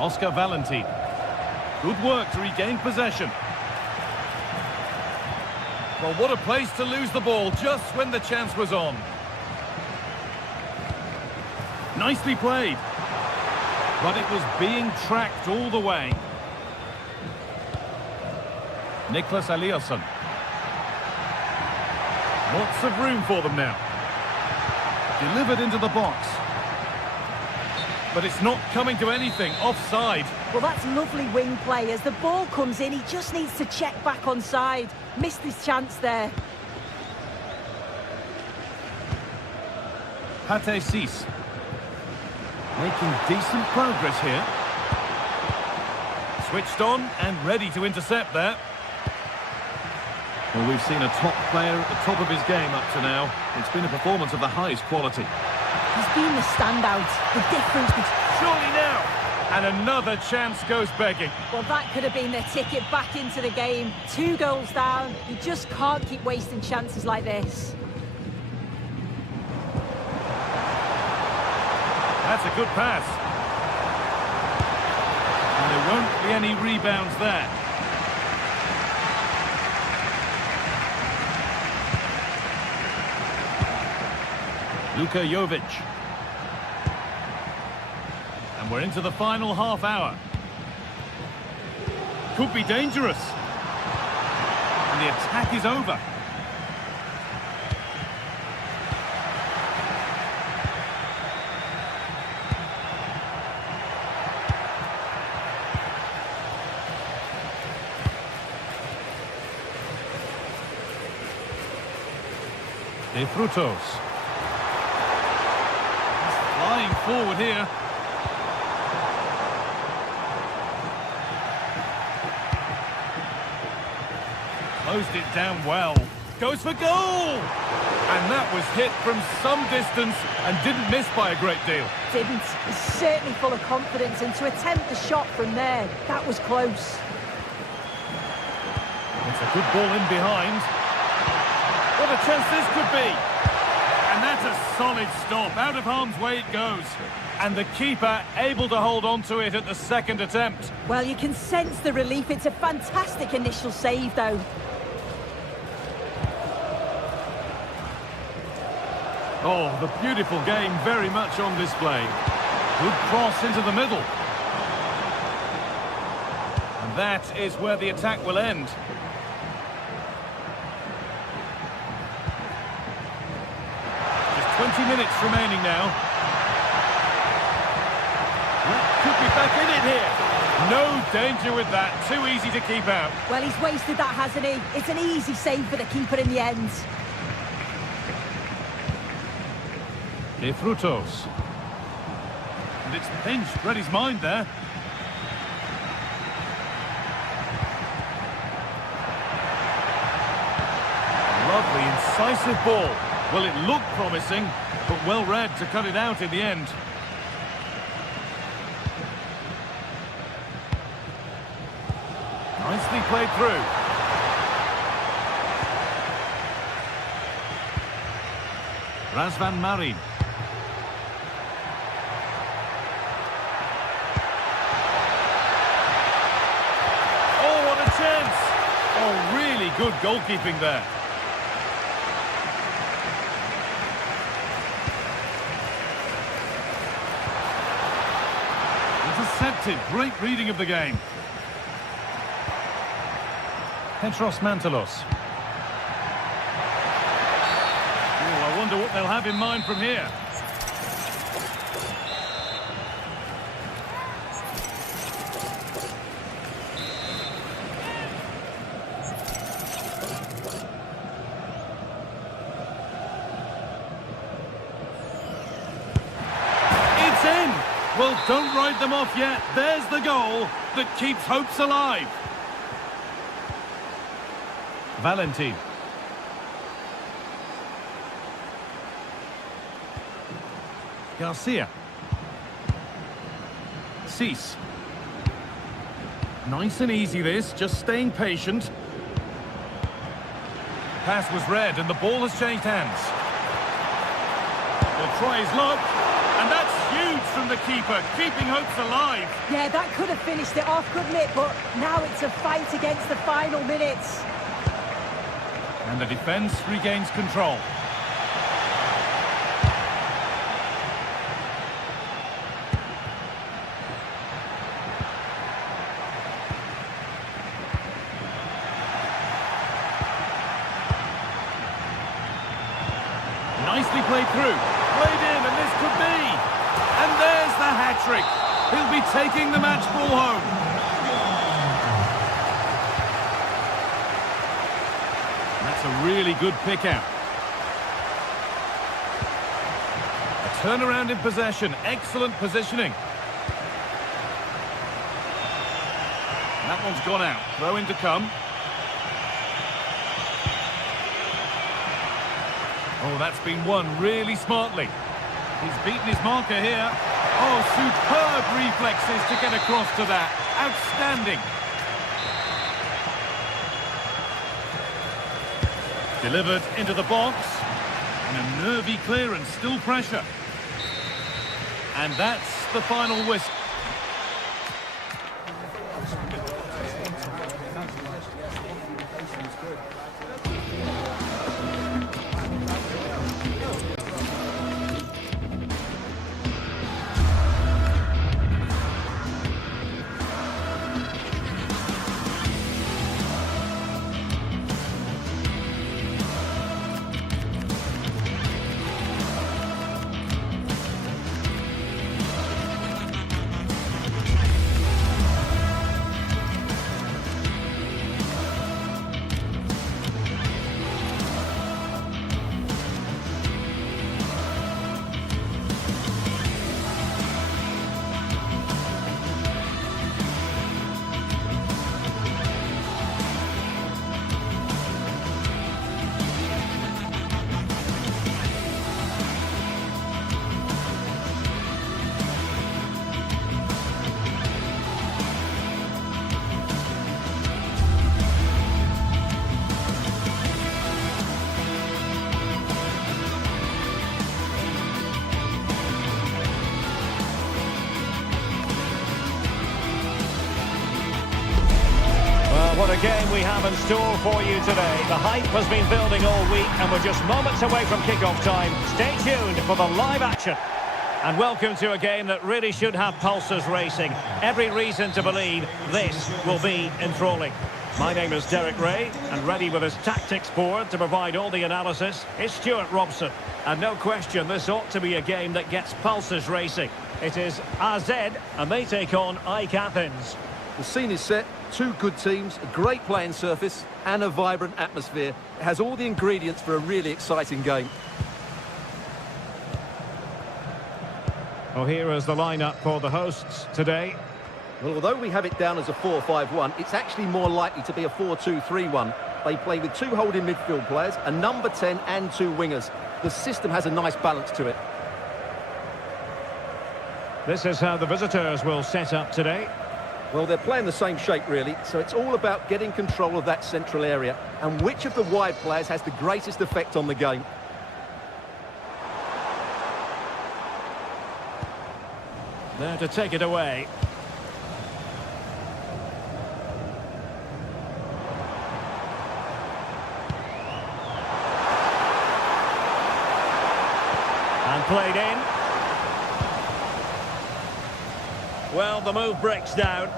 Oscar Valentin. Good work to regain possession. Well, what a place to lose the ball just when the chance was on. Nicely played. But it was being tracked all the way. Nicholas Eliasson. Lots of room for them now. Delivered into the box. But it's not coming to anything. Offside. Well, that's lovely wing play. As the ball comes in, he just needs to check back onside. Missed his chance there. Sis. Making decent progress here. Switched on and ready to intercept there. Well, we've seen a top player at the top of his game up to now. It's been a performance of the highest quality. He's been the standout. The difference between... Surely now! And another chance goes begging. Well, that could have been their ticket back into the game. 2 goals down. You just can't keep wasting chances like this. That's a good pass. And there won't be any rebounds there. Luka Jovic. And we're into the final half hour. Could be dangerous. And the attack is over. De Frutos. Flying forward here. Closed it down well. Goes for goal! And that was hit from some distance and didn't miss by a great deal. Didn't. He's certainly full of confidence, and to attempt the shot from there, that was close. It's a good ball in behind. What a chance this could be! And that's a solid stop. Out of harm's way it goes. And the keeper able to hold on to it at the second attempt. Well, you can sense the relief. It's a fantastic initial save, though. Oh, the beautiful game very much on display. Good cross into the middle. And that is where the attack will end. Just 20 minutes remaining now. Could be back in it here. No danger with that. Too easy to keep out. Well, he's wasted that, hasn't he? It's an easy save for the keeper in the end. De Frutos. And it's pinched. Read his mind there. Lovely, incisive ball. Well, it looked promising, but well read to cut it out in the end. Nicely played through. Razvan Marin. Oh, what a chance! Oh, really good goalkeeping there. Intercepted. Great reading of the game. Petros Mantalos. Oh, I wonder what they'll have in mind from here. It's in! Well, don't write them off yet. There's the goal that keeps hopes alive. Valentin. Garcia. Cease. Nice and easy this, just staying patient. Pass was read and the ball has changed hands. They'll try his luck, and that's huge from the keeper, keeping hopes alive. Yeah, that could have finished it off, couldn't it? But now it's a fight against the final minutes. And the defence regains control. Nicely played through. Played in, and this could be. And there's the hat-trick. He'll be taking the match ball home. That's a really good pick out. A turnaround in possession. Excellent positioning. That one's gone out. Throw in to come. Oh, that's been won really smartly. He's beaten his marker here. Oh, superb reflexes to get across to that. Outstanding. Delivered into the box. And a nervy clearance, still pressure. And that's the final whistle. game we have in store for you today. The hype has been building all week and we're just moments away from kick-off time. Stay tuned for the live action. And welcome to a game that really should have pulses racing. Every reason to believe this will be enthralling. My name is Derek Ray, and ready with his tactics board to provide all the analysis is Stuart Robson. And no question, this ought to be a game that gets pulses racing. It is AZ, and they take on AEK Athens. The scene is set, two good teams, a great playing surface and a vibrant atmosphere. It has all the ingredients for a really exciting game. Well, here is the lineup for the hosts today. Well, although we have it down as a 4-5-1, it's actually more likely to be a 4-2-3-1. They play with two holding midfield players, a number 10 and two wingers. The system has a nice balance to it. This is how the visitors will set up today. Well, they're playing the same shape, really, so it's all about getting control of that central area and which of the wide players has the greatest effect on the game. There to take it away. And played in. Well, the move breaks down.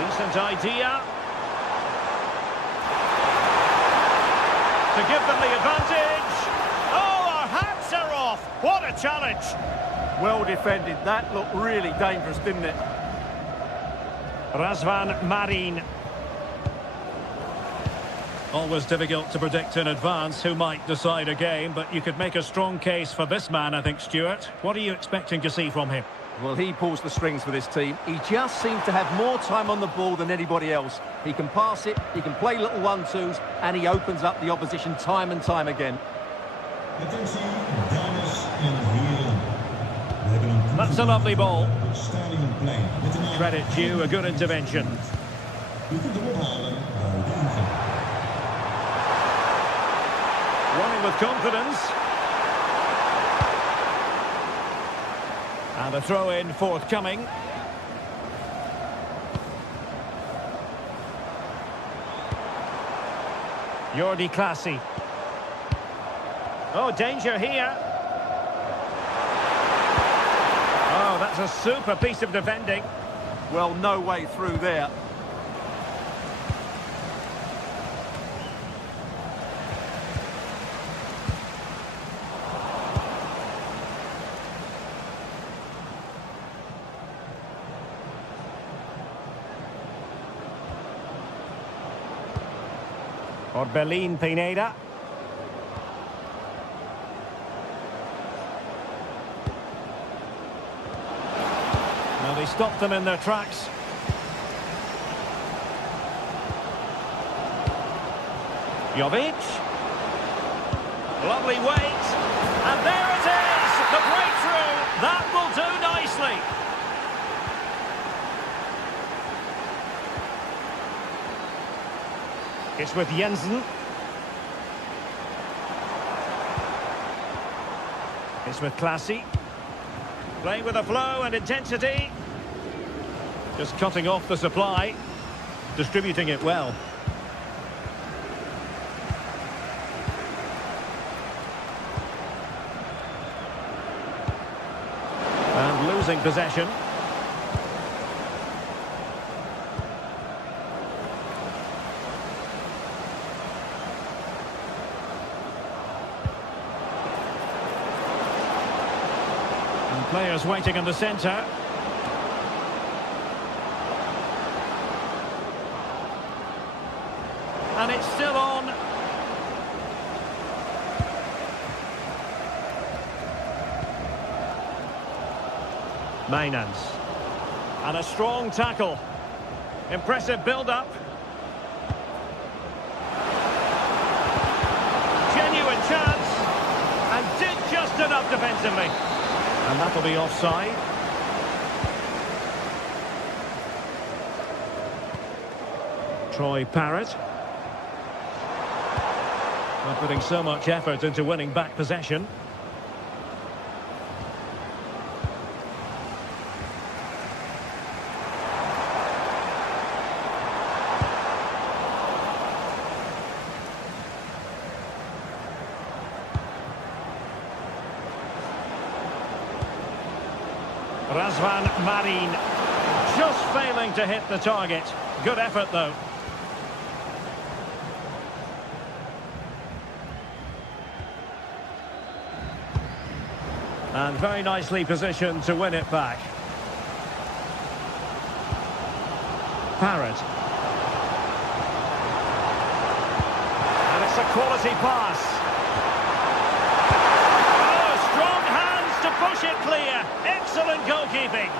Decent idea. To give them the advantage. Oh, our hats are off. What a challenge. Well defended. That looked really dangerous, didn't it? Razvan Marin. Always difficult to predict in advance who might decide a game, but you could make a strong case for this man, I think, Stuart. What are you expecting to see from him? Well, he pulls the strings for this team. He just seems to have more time on the ball than anybody else. He can pass it, he can play little 1-2s, and he opens up the opposition time and time again. That's a lovely ball. Credit due, a good intervention. Running with confidence. And a throw-in forthcoming. Jordi Classy. Oh, danger here. Oh, that's a super piece of defending. Well, no way through there. Orbelin Pineda. Now they stopped them in their tracks. Jovic. Lovely weight. And there it is! The breakthrough! That will do nicely. It's with Jensen. It's with Classy. Playing with a flow and intensity. Just cutting off the supply. Distributing it well. And losing possession. Players waiting in the centre. And it's still on. Mainans. And a strong tackle. Impressive build-up. Genuine chance. And did just enough defensively. And that'll be offside. Troy Parrott. Not putting so much effort into winning back possession. Razvan Marin. Just failing to hit the target. Good effort, though. And very nicely positioned to win it back. Parrott. And it's a quality pass. Oh, strong hands to push it clear. Excellent goalkeeping.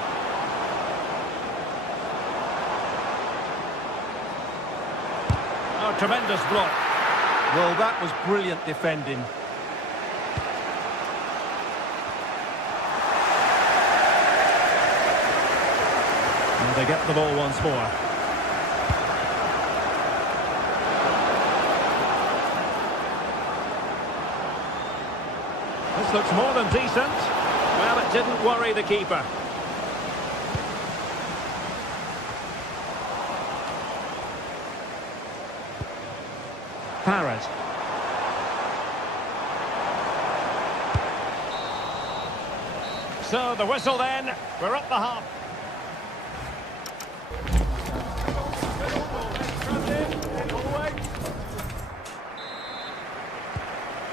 Oh, tremendous block. Well, that was brilliant defending. And they get the ball once more. This looks more than decent. Well, it didn't worry the keeper. Parrott. So the whistle then. We're up the half.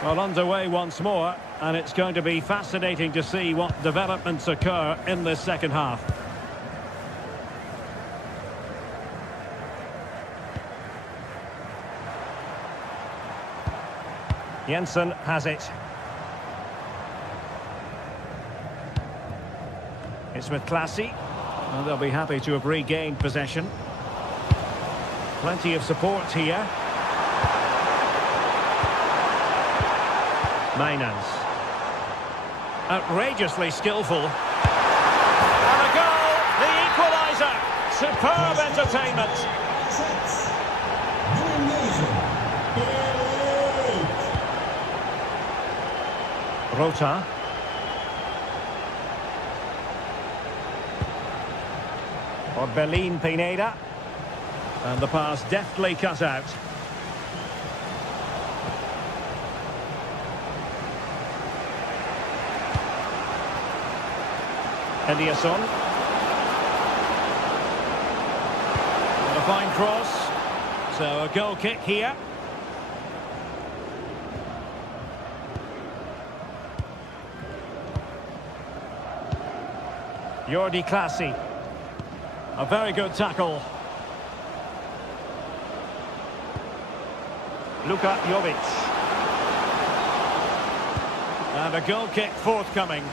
Well, underway once more, and it's going to be fascinating to see what developments occur in this second half. Jensen has it. It's with Classy, and they'll be happy to have regained possession. Plenty of support here. Mainans. Outrageously skillful. And a goal, the equaliser. Superb entertainment. Rota. Orbelin Pineda. And the pass deftly cut out. Eliasson. And a fine cross. So a goal kick here. Jordi Classy. A very good tackle. Luka Jovic. And a goal kick forthcoming.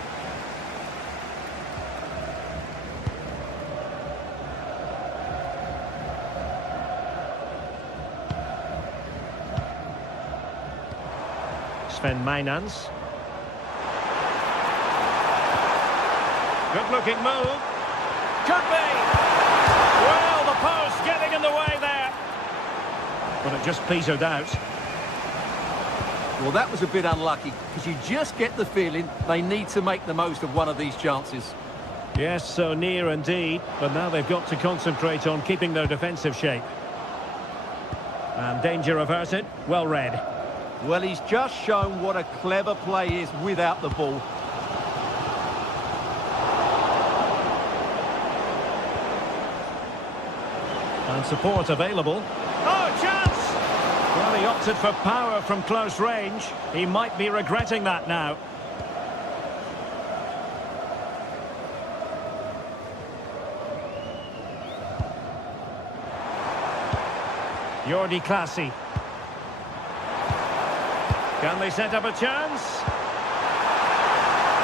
Sven Mainans. Good-looking move. Could be. Well, the post getting in the way there. But it just petered out. Well, that was a bit unlucky, because you just get the feeling they need to make the most of one of these chances. Yes, so near indeed. But now they've got to concentrate on keeping their defensive shape. And danger averted. Well read. Well, he's just shown what a clever play is without the ball. And support available. Oh, chance! Well, he opted for power from close range. He might be regretting that now. Jordi Classy. Can they set up a chance?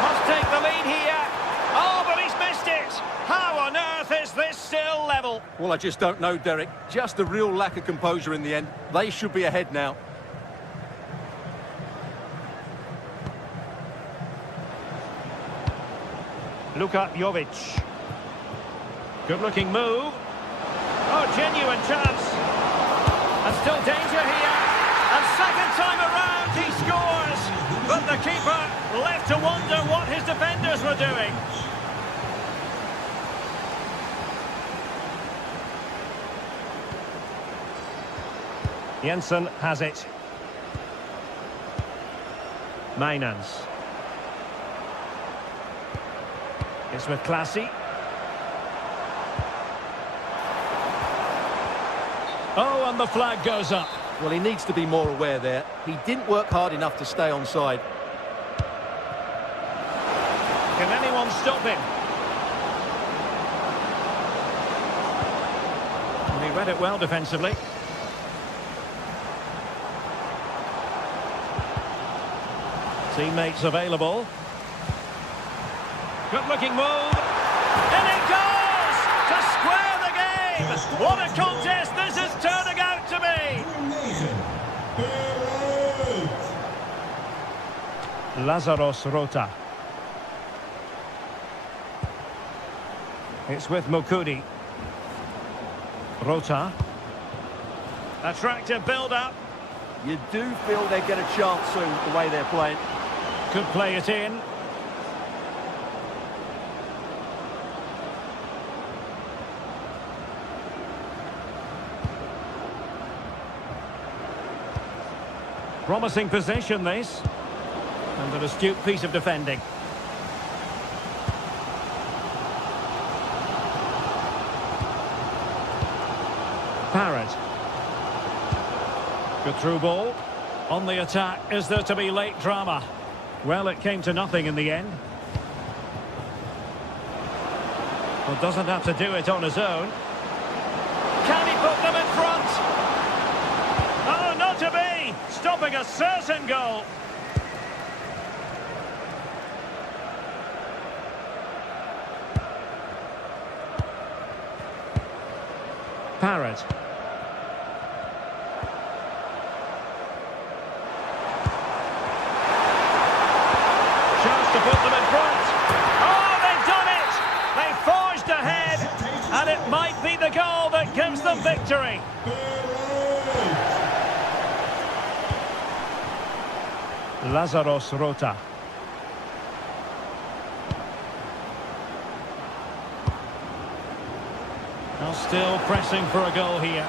Must take the lead here. Oh, but he's missed it. How on earth is this still level? Well, I just don't know, Derek. Just a real lack of composure in the end. They should be ahead now. Luka Jovic. Good-looking move. Oh, genuine chance. And still danger here. And second time around, he scores. But the keeper left to wonder what his defenders were doing. Jensen has it. Mainans. It's with Classy. Oh, and the flag goes up. Well, he needs to be more aware there. He didn't work hard enough to stay onside. Can anyone stop him? And he read it well defensively. Teammates available. Good-looking move. And it goes! To square the game! What a contest this is turning out to be! Lazaros Rota. It's with Mukudi. Rota. Attractive build-up. You do feel they get a chance soon, the way they're playing. Could play it in. Promising position, this. And an astute piece of defending. Parrott. Good through ball. On the attack, is there to be late drama? Well, it came to nothing in the end. Well, doesn't have to do it on his own. Can he put them in front? Oh, not to be! Stopping a certain goal. Parrott. Chance to put them in front. Oh, they've done it! They forged ahead, and it might be the goal that gives them victory. Lazaros Rota. Now still pressing for a goal here.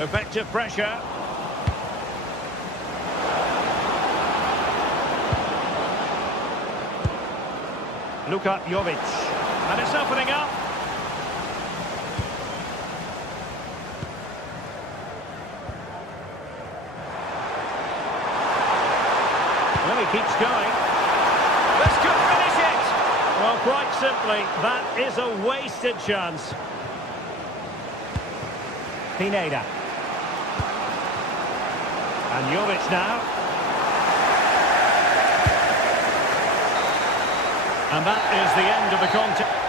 Effective pressure. Luka Jovic. And it's opening up. Well, he keeps going. This could finish it. Well, quite simply, that is a wasted chance. Pineda. And Jovic now. And that is the end of the contest.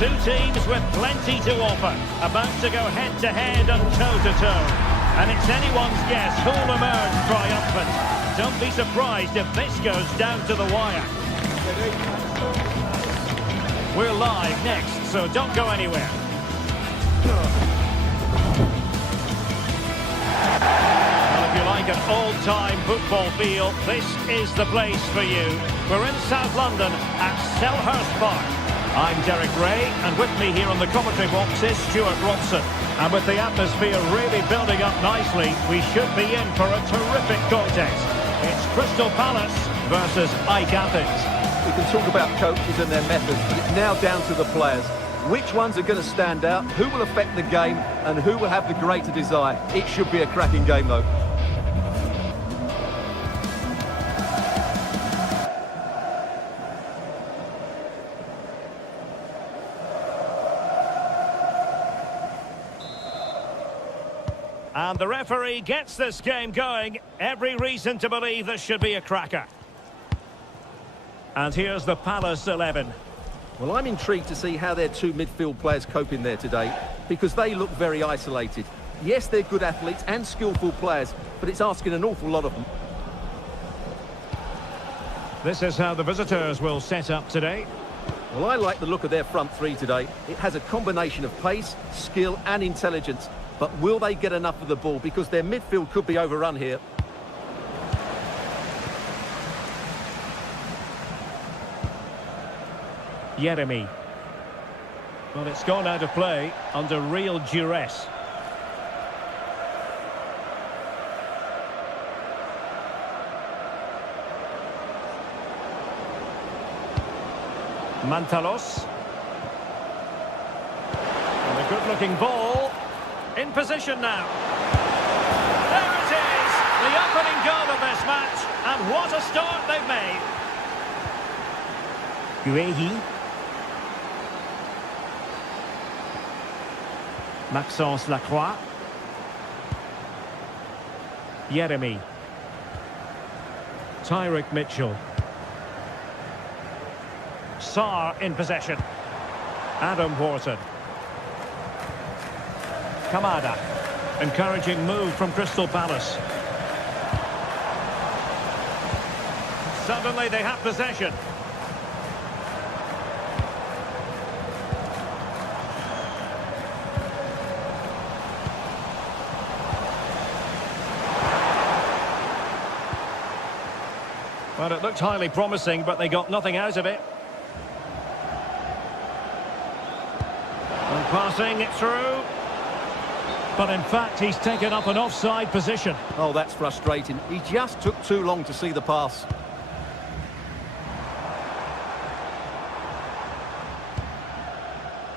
Two teams with plenty to offer, about to go head-to-head and toe-to-toe. And it's anyone's guess who'll emerge triumphant. Don't be surprised if this goes down to the wire. We're live next, so don't go anywhere. Well, if you like an old-time football feel, this is the place for you. We're in South London at Selhurst Park. I'm Derek Ray, and with me here on the commentary box is Stuart Robson. And with the atmosphere really building up nicely, we should be in for a terrific contest. It's Crystal Palace versus Ike Athens. We can talk about coaches and their methods, but it's now down to the players. Which ones are going to stand out, who will affect the game, and who will have the greater desire? It should be a cracking game, though. And the referee gets this game going. Every reason to believe this should be a cracker. And here's the Palace 11. Well, I'm intrigued to see how their two midfield players cope in there today, because they look very isolated. Yes, they're good athletes and skillful players, but it's asking an awful lot of them. This is how the visitors will set up today. Well, I like the look of their front three today. It has a combination of pace, skill and intelligence. But will they get enough of the ball? Because their midfield could be overrun here. Yeremy. Well, it's gone out of play under real duress. Mantalos. And a good-looking ball. In position now. There it is! The opening goal of this match. And what a start they've made. Guehi. Maxence Lacroix. Yeremy. Tyrick Mitchell. Sarr in possession. Adam Wharton. Kamada. Encouraging move from Crystal Palace. Suddenly they have possession. Well, it looked highly promising, but they got nothing out of it. And passing it through. But in fact, he's taken up an offside position. Oh, that's frustrating. He just took too long to see the pass.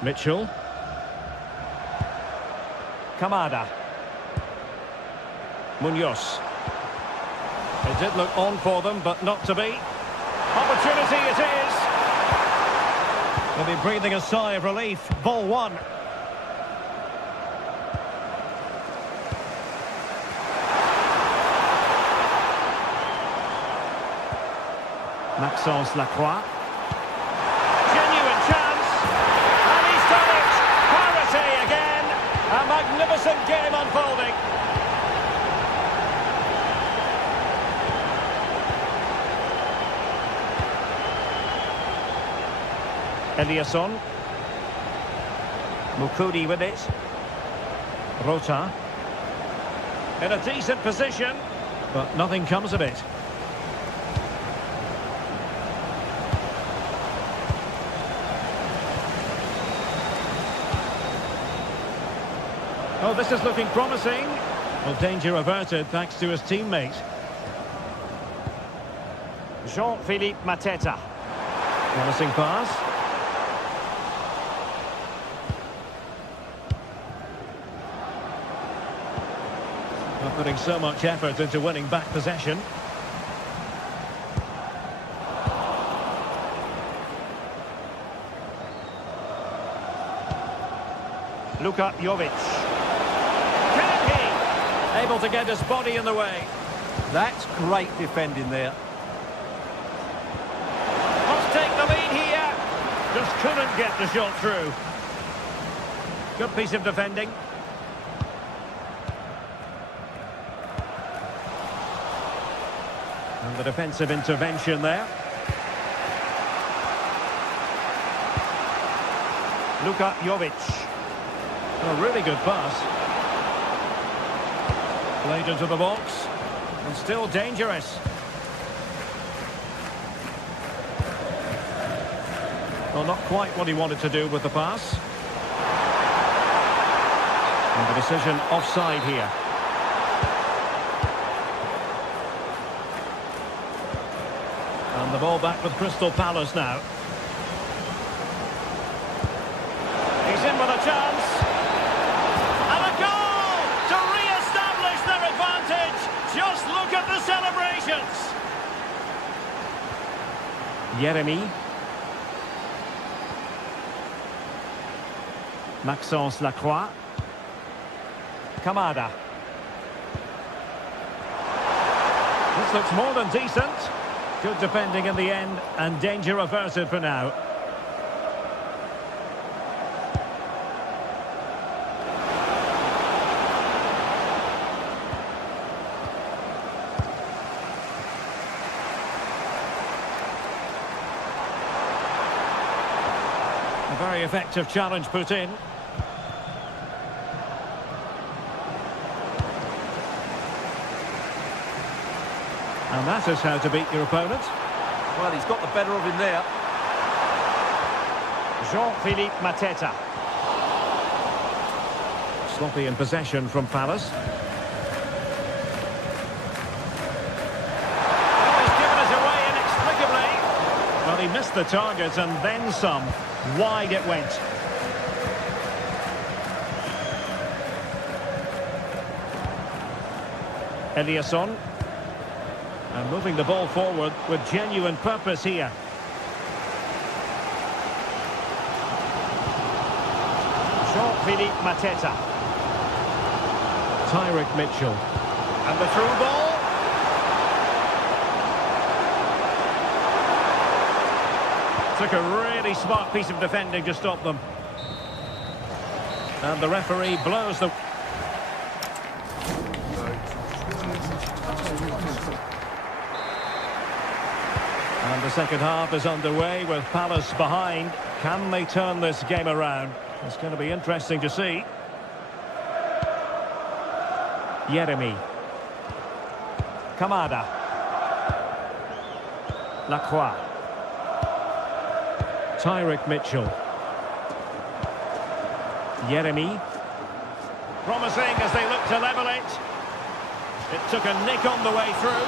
Mitchell. Kamada. Munoz. It did look on for them, but not to be. Opportunity it is. They'll be breathing a sigh of relief. Ball one. Maxence Lacroix. Genuine chance. And he's done it. Parity again. A magnificent game unfolding. Eliasson. Mukudi with it. Rota. In a decent position, but nothing comes of it. Oh, this is looking promising. Well, danger averted thanks to his teammate. Jean-Philippe Mateta. Promising pass. Not putting so much effort into winning back possession. Luka Jovic. Can he? Able to get his body in the way. That's great defending there. Must take the lead here. Just couldn't get the shot through. Good piece of defending. And the defensive intervention there. Luka Jovic. A really good pass. Played into the box. And still dangerous. Well, not quite what he wanted to do with the pass. And the decision offside here. And the ball back with Crystal Palace now. He's in with a chance. And a goal to re-establish their advantage. Just look at the celebrations. Yeremy. Maxence Lacroix. Kamada. This looks more than decent. Good defending in the end, and danger averted for now. A very effective challenge put in. And that is how to beat your opponent. Well, he's got the better of him there. Jean-Philippe Mateta. Sloppy in possession from Palace. Oh, he's given us away inexplicably. Well, he missed the target and then some. Wide it went. Eliasson. And moving the ball forward with genuine purpose here. Jean-Philippe Mateta. Tyrick Mitchell. And the through ball. Took a really smart piece of defending to stop them. And the referee blows the... And the second half is underway with Palace behind. Can they turn this game around? It's going to be interesting to see. Yeremy. Kamada. Lacroix. Tyrick Mitchell. Yeremy. Promising as they look to level it. It took a nick on the way through.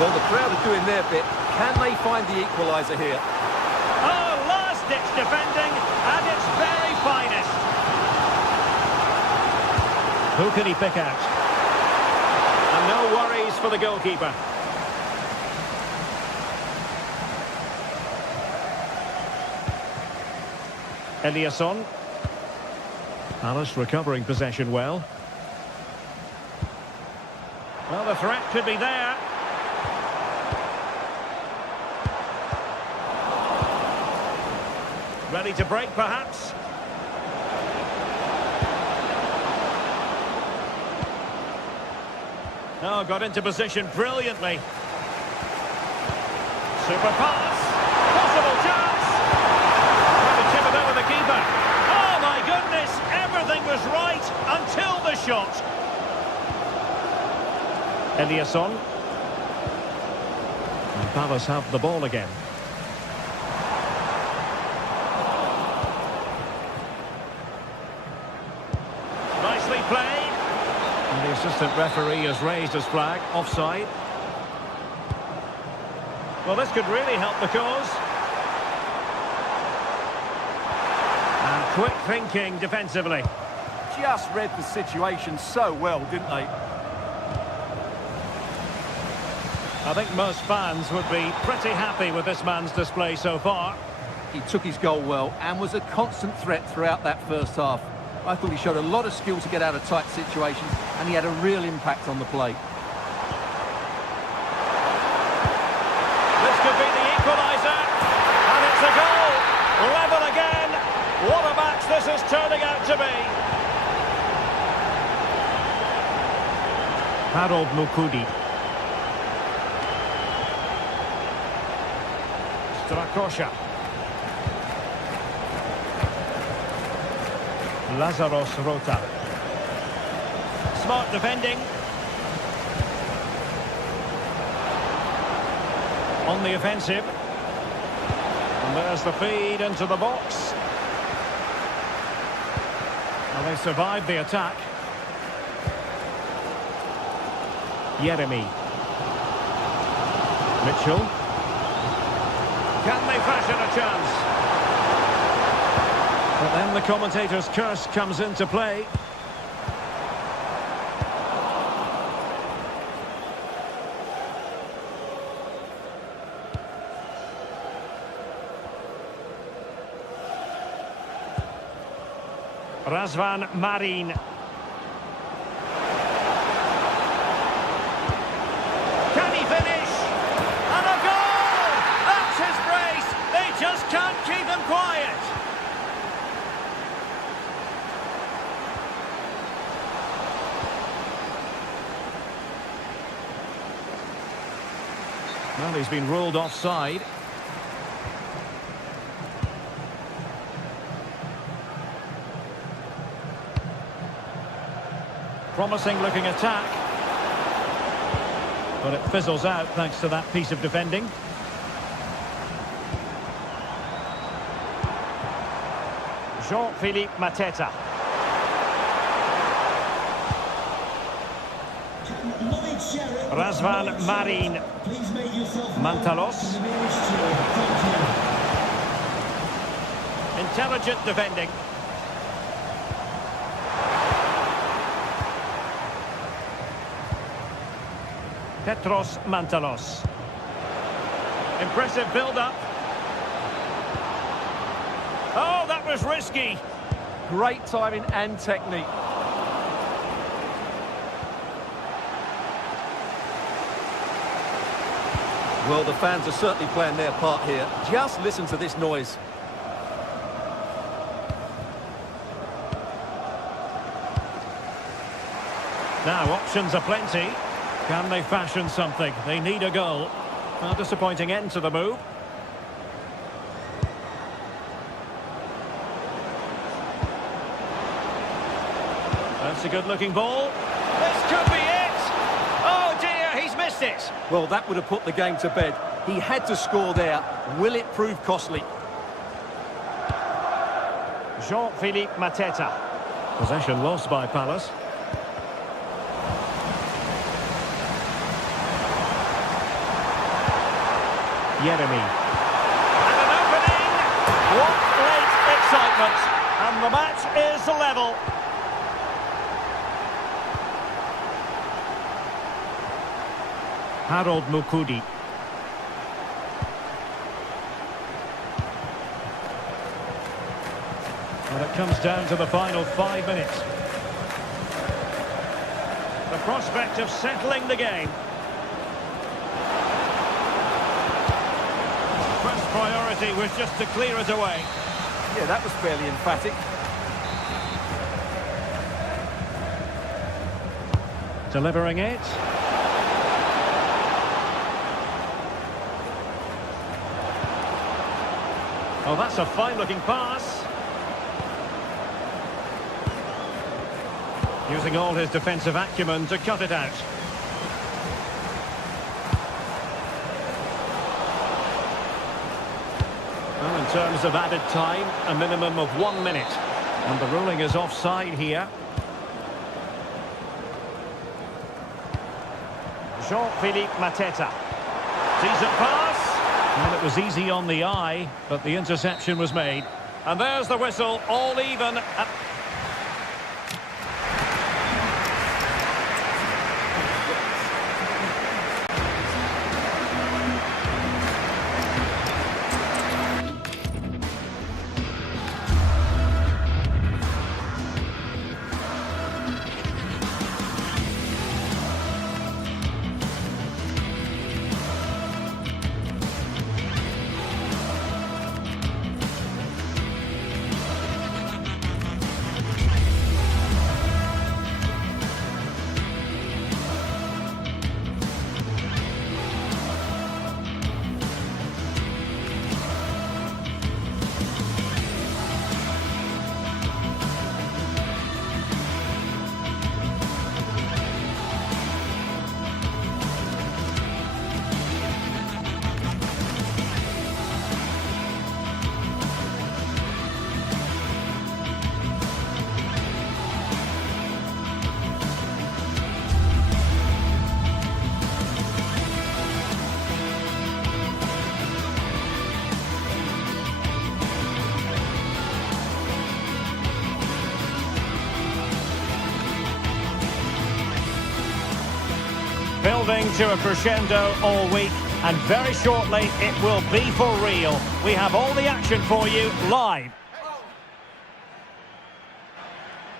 Well, the crowd are doing their bit. Can they find the equaliser here? Oh, last-ditch defending at its very finest. Who can he pick out? And no worries for the goalkeeper. Eliasson. Palace recovering possession well. Well, the threat could be there. Ready to break, perhaps? Oh, got into position brilliantly. Super pass. Possible chance. Trying to chip it over the keeper. Oh, my goodness. Everything was right until the shot. Eliasson. And Palace have the ball again. Played. And the assistant referee has raised his flag, offside. Well, this could really help the cause. And quick thinking defensively. Just read the situation so well, didn't they? I think most fans would be pretty happy with this man's display so far. He took his goal well and was a constant threat throughout that first half. I thought he showed a lot of skill to get out of tight situations, and he had a real impact on the play. This could be the equaliser, and it's a goal. Level again. What a match this is turning out to be. Harold Mukudi. Strakosha. Lazaros Rota. Smart defending. On the offensive. And there's the feed into the box. Well, they survived the attack. Yeremy. Mitchell. Can they fashion a chance? But then the commentator's curse comes into play. Razvan Marin. Well, he's been ruled offside. Promising looking attack. But it fizzles out thanks to that piece of defending. Jean-Philippe Mateta. Razvan Marin. Mantalos. Intelligent defending. Petros Mantalos. Impressive build-up. Oh, that was risky. Great timing and technique. Well, the fans are certainly playing their part here. Just listen to this noise. Now, options are plenty. Can they fashion something? They need a goal. A disappointing end to the move. That's a good-looking ball. This could be it! Oh, dear, he's missed it. Well, that would have put the game to bed. He had to score there. Will it prove costly? Jean-Philippe Mateta. Possession lost by Palace. Jeremy. And an opening! What late excitement! And the match is level. Harold Mukudi. Well, it comes down to the final 5 minutes. The prospect of settling the game. First priority was just to clear it away. Yeah, that was fairly emphatic. Delivering it. Oh, that's a fine-looking pass. Using all his defensive acumen to cut it out. Well, in terms of added time, a minimum of 1 minute. And the ruling is offside here. Jean-Philippe Mateta. Decent pass. Well, it was easy on the eye, but the interception was made. And there's the whistle, all even. Building to a crescendo all week, and very shortly it will be for real. We have all the action for you live.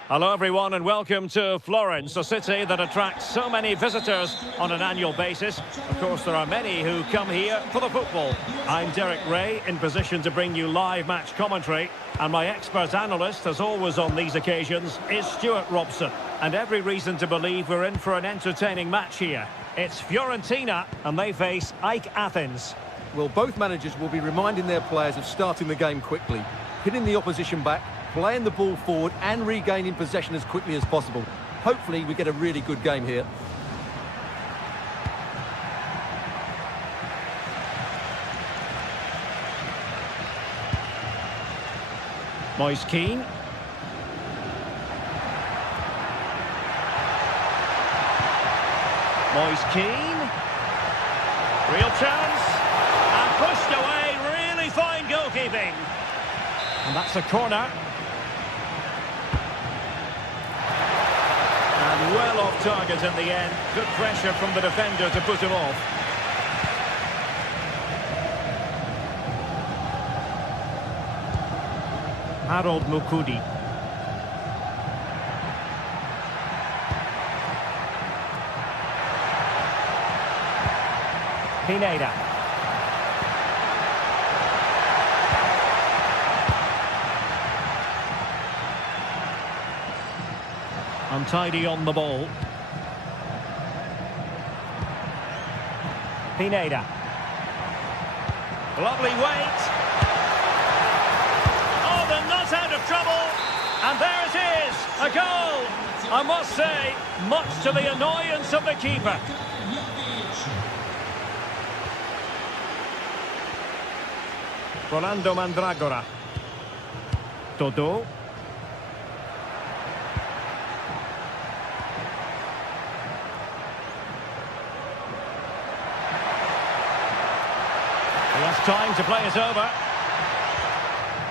Hello everyone and welcome to Florence, a city that attracts so many visitors on an annual basis. Of course, there are many who come here for the football. I'm Derek Ray, in position to bring you live match commentary, and my expert analyst, as always on these occasions, is Stuart Robson. And every reason to believe we're in for an entertaining match here. It's Fiorentina, and they face AEK Athens. Well, both managers will be reminding their players of starting the game quickly, hitting the opposition back, playing the ball forward and regaining possession as quickly as possible. Hopefully we get a really good game here. Moise Keane. Moise Keane. Real chance. And pushed away. Really fine goalkeeping. And that's a corner. And well off target in the end. Good pressure from the defender to put him off. Harold Mukudi. Pineda. Untidy on the ball. Pineda. Lovely weight. Oh, they're not out of trouble. And there it is, a goal. I must say, much to the annoyance of the keeper. Rolando Mandragora. Todo. He has time to play it over.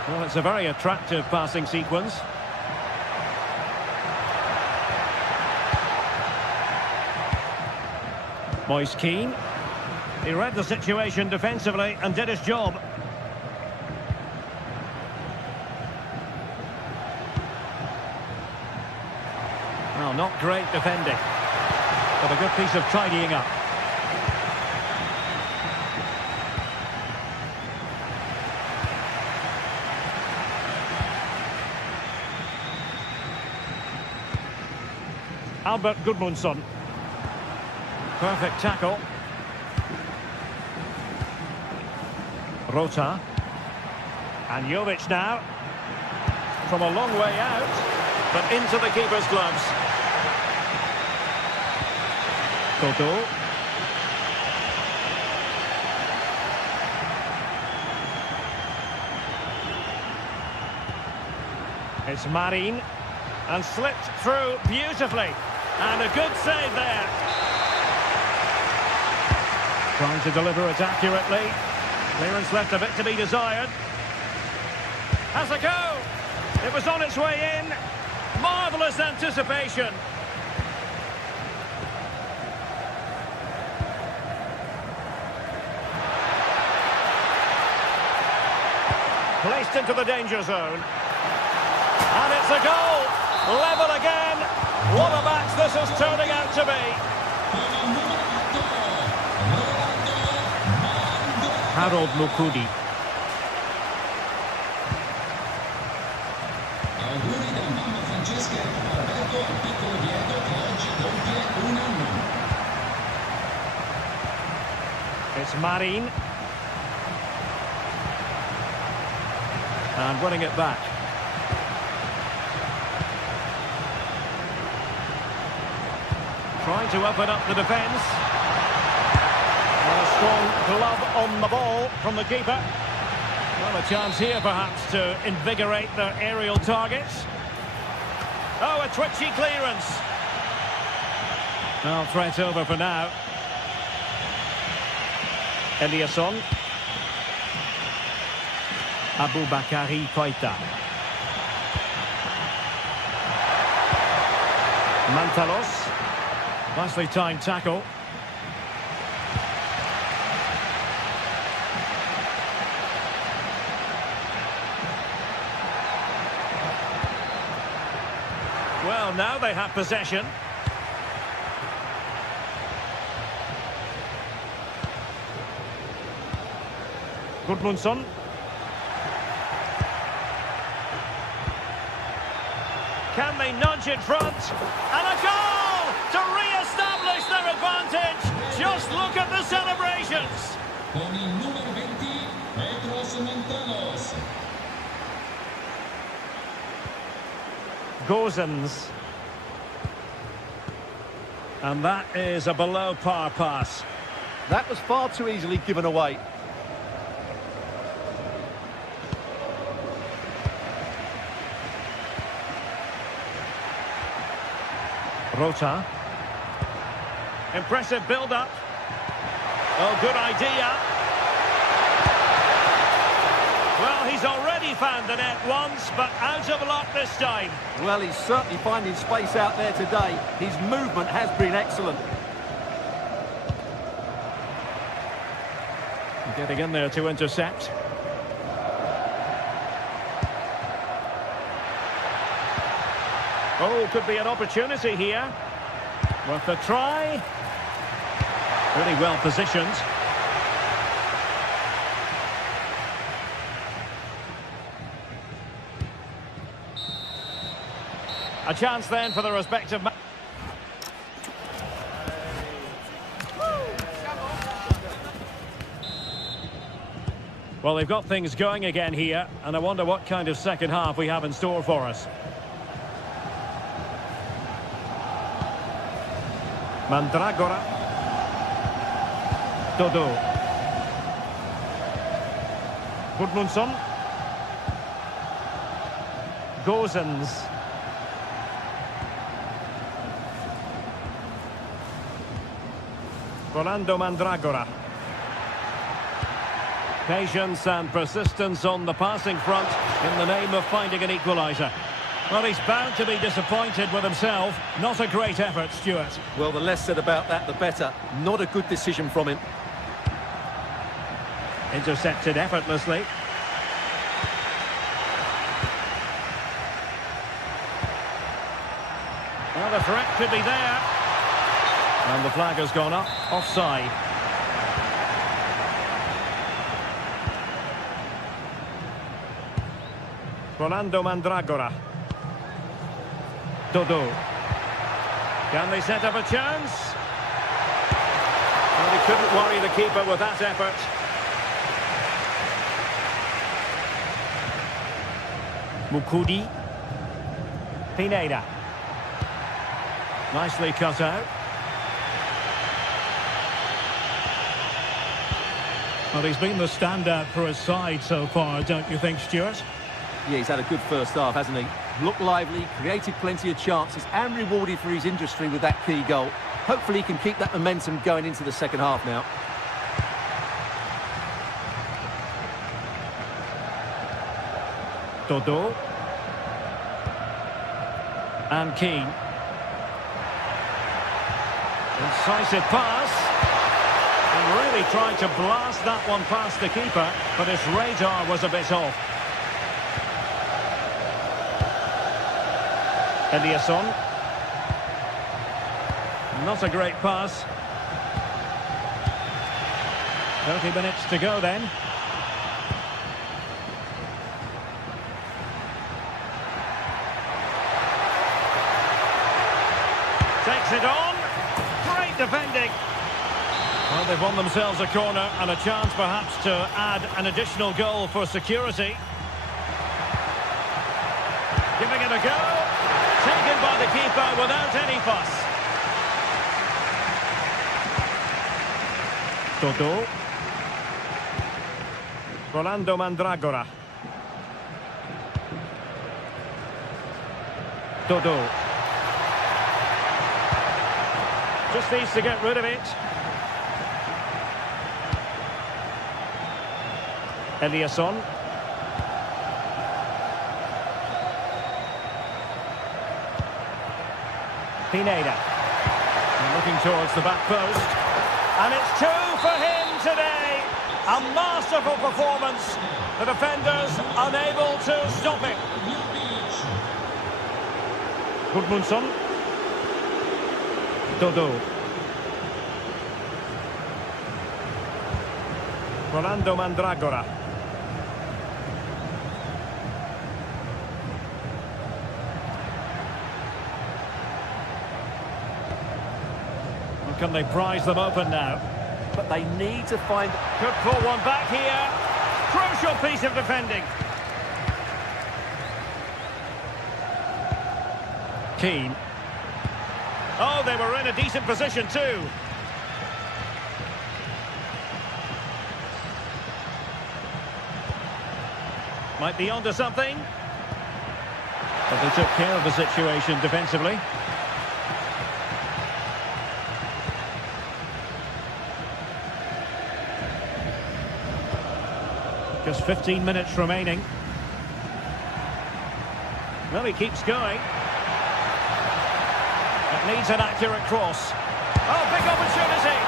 Well, it's a very attractive passing sequence. Moise Keane. He read the situation defensively and did his job. Well, not great defending, but a good piece of tidying up. Albert Gudmundsson. Perfect tackle. Rota. And Jovic now. From a long way out, but into the keeper's gloves. Toto. It's Marin. And slipped through beautifully. And a good save there. Trying to deliver it accurately. Clearance left a bit to be desired. Has a go. It was on its way in. Marvellous anticipation. Placed into the danger zone. And it's a goal. Level again. What a match this is turning out to be. Harold Mukudi. It's Marin. And winning it back. Trying to open up the defence. And a strong glove on the ball from the keeper. Well, a chance here perhaps to invigorate their aerial targets. Oh, a twitchy clearance. Well, threat over for now. Eliasson. Aboubakari Koita. Mantalos. Nicely timed tackle. Well, now they have possession. Gudmundsson. Can they nudge in front? And a goal to re-establish their advantage. celebrations! Con il numero 20, Petros Montanos. Gozens. And that is a below par pass. That was far too easily given away. Rota. Impressive build-up. Oh, good idea. Well, he's already found the net once, but out of luck this time. Well, he's certainly finding space out there today. His movement has been excellent. Getting in there to intercept. Oh, could be an opportunity here. Worth a try. Really well positioned. A chance then for the respective... Well, they've got things going again here, and I wonder what kind of second half we have in store for us. Mandragora. Dodo. Gudmundsson. Gozens. Rolando Mandragora. Patience and persistence on the passing front in the name of finding an equaliser. Well, he's bound to be disappointed with himself. Not a great effort, Stuart. Well, the less said about that, the better. Not a good decision from him. Intercepted effortlessly. Well, the threat could be there. And the flag has gone up. Offside. Rolando Mandragora. Dodo. Can they set up a chance? Well, he couldn't worry the keeper with that effort. Mukudi. Pineda. Nicely cut out. Well, he's been the standout for his side so far, don't you think, Stuart? Yeah, he's had a good first half, hasn't he? Looked lively, created plenty of chances and rewarded for his industry with that key goal. Hopefully he can keep that momentum going into the second half now. Dodo. And Keane. Incisive pass. And really tried to blast that one past the keeper, but his radar was a bit off. Eliasson. Not a great pass. 30 minutes to go then. Takes it on. Great defending. Well, they've won themselves a corner and a chance perhaps to add an additional goal for security. Giving it a go. Taken by the keeper without any fuss. Dodo. Rolando Mandragora. Dodo. Just needs to get rid of it. Eliasson. Pineda. And looking towards the back post. And it's 2 for him today. A masterful performance. The defenders unable to stop him. Gudmundsson. Dodo. Rolando Mandragora. Can they prize them open now? but they need to find... Could pull one back here. Crucial piece of defending. Keane. Oh, they were in a decent position too. Might be onto something. But they took care of the situation defensively. Just 15 minutes remaining. Well, he keeps going. It needs an accurate cross. Oh, big opportunity.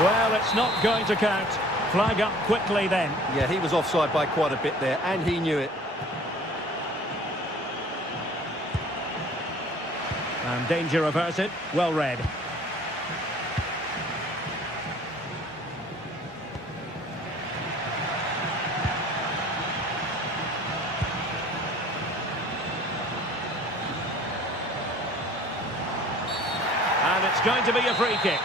Well, it's not going to count. Flag up quickly then. Yeah, he was offside by quite a bit there, and he knew it. And danger averted. Well read. And it's going to be a free kick.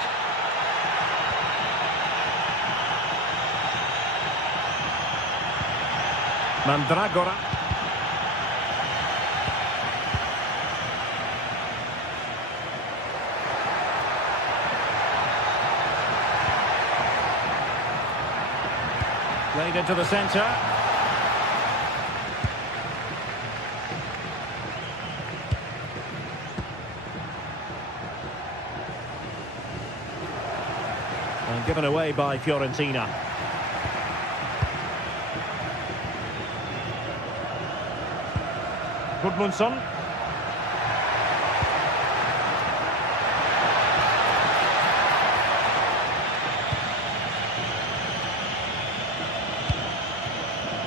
Mandragora. Played into the centre. And given away by Fiorentina. Gudmundsson.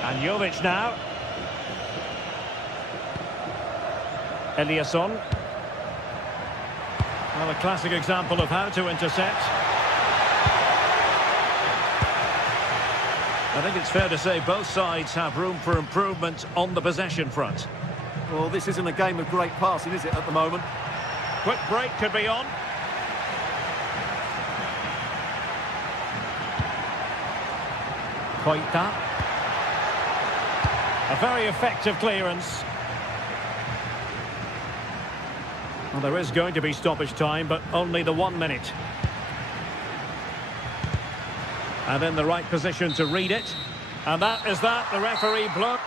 And Jovic now. Eliasson. Well, a classic example of how to intercept. I think it's fair to say both sides have room for improvement on the possession front. Well, this isn't a game of great passing, is it, at the moment? Quick break could be on. Koita. A very effective clearance. Well, there is going to be stoppage time, but only the 1 minute. And in the right position to read it. And that is that. The referee blows.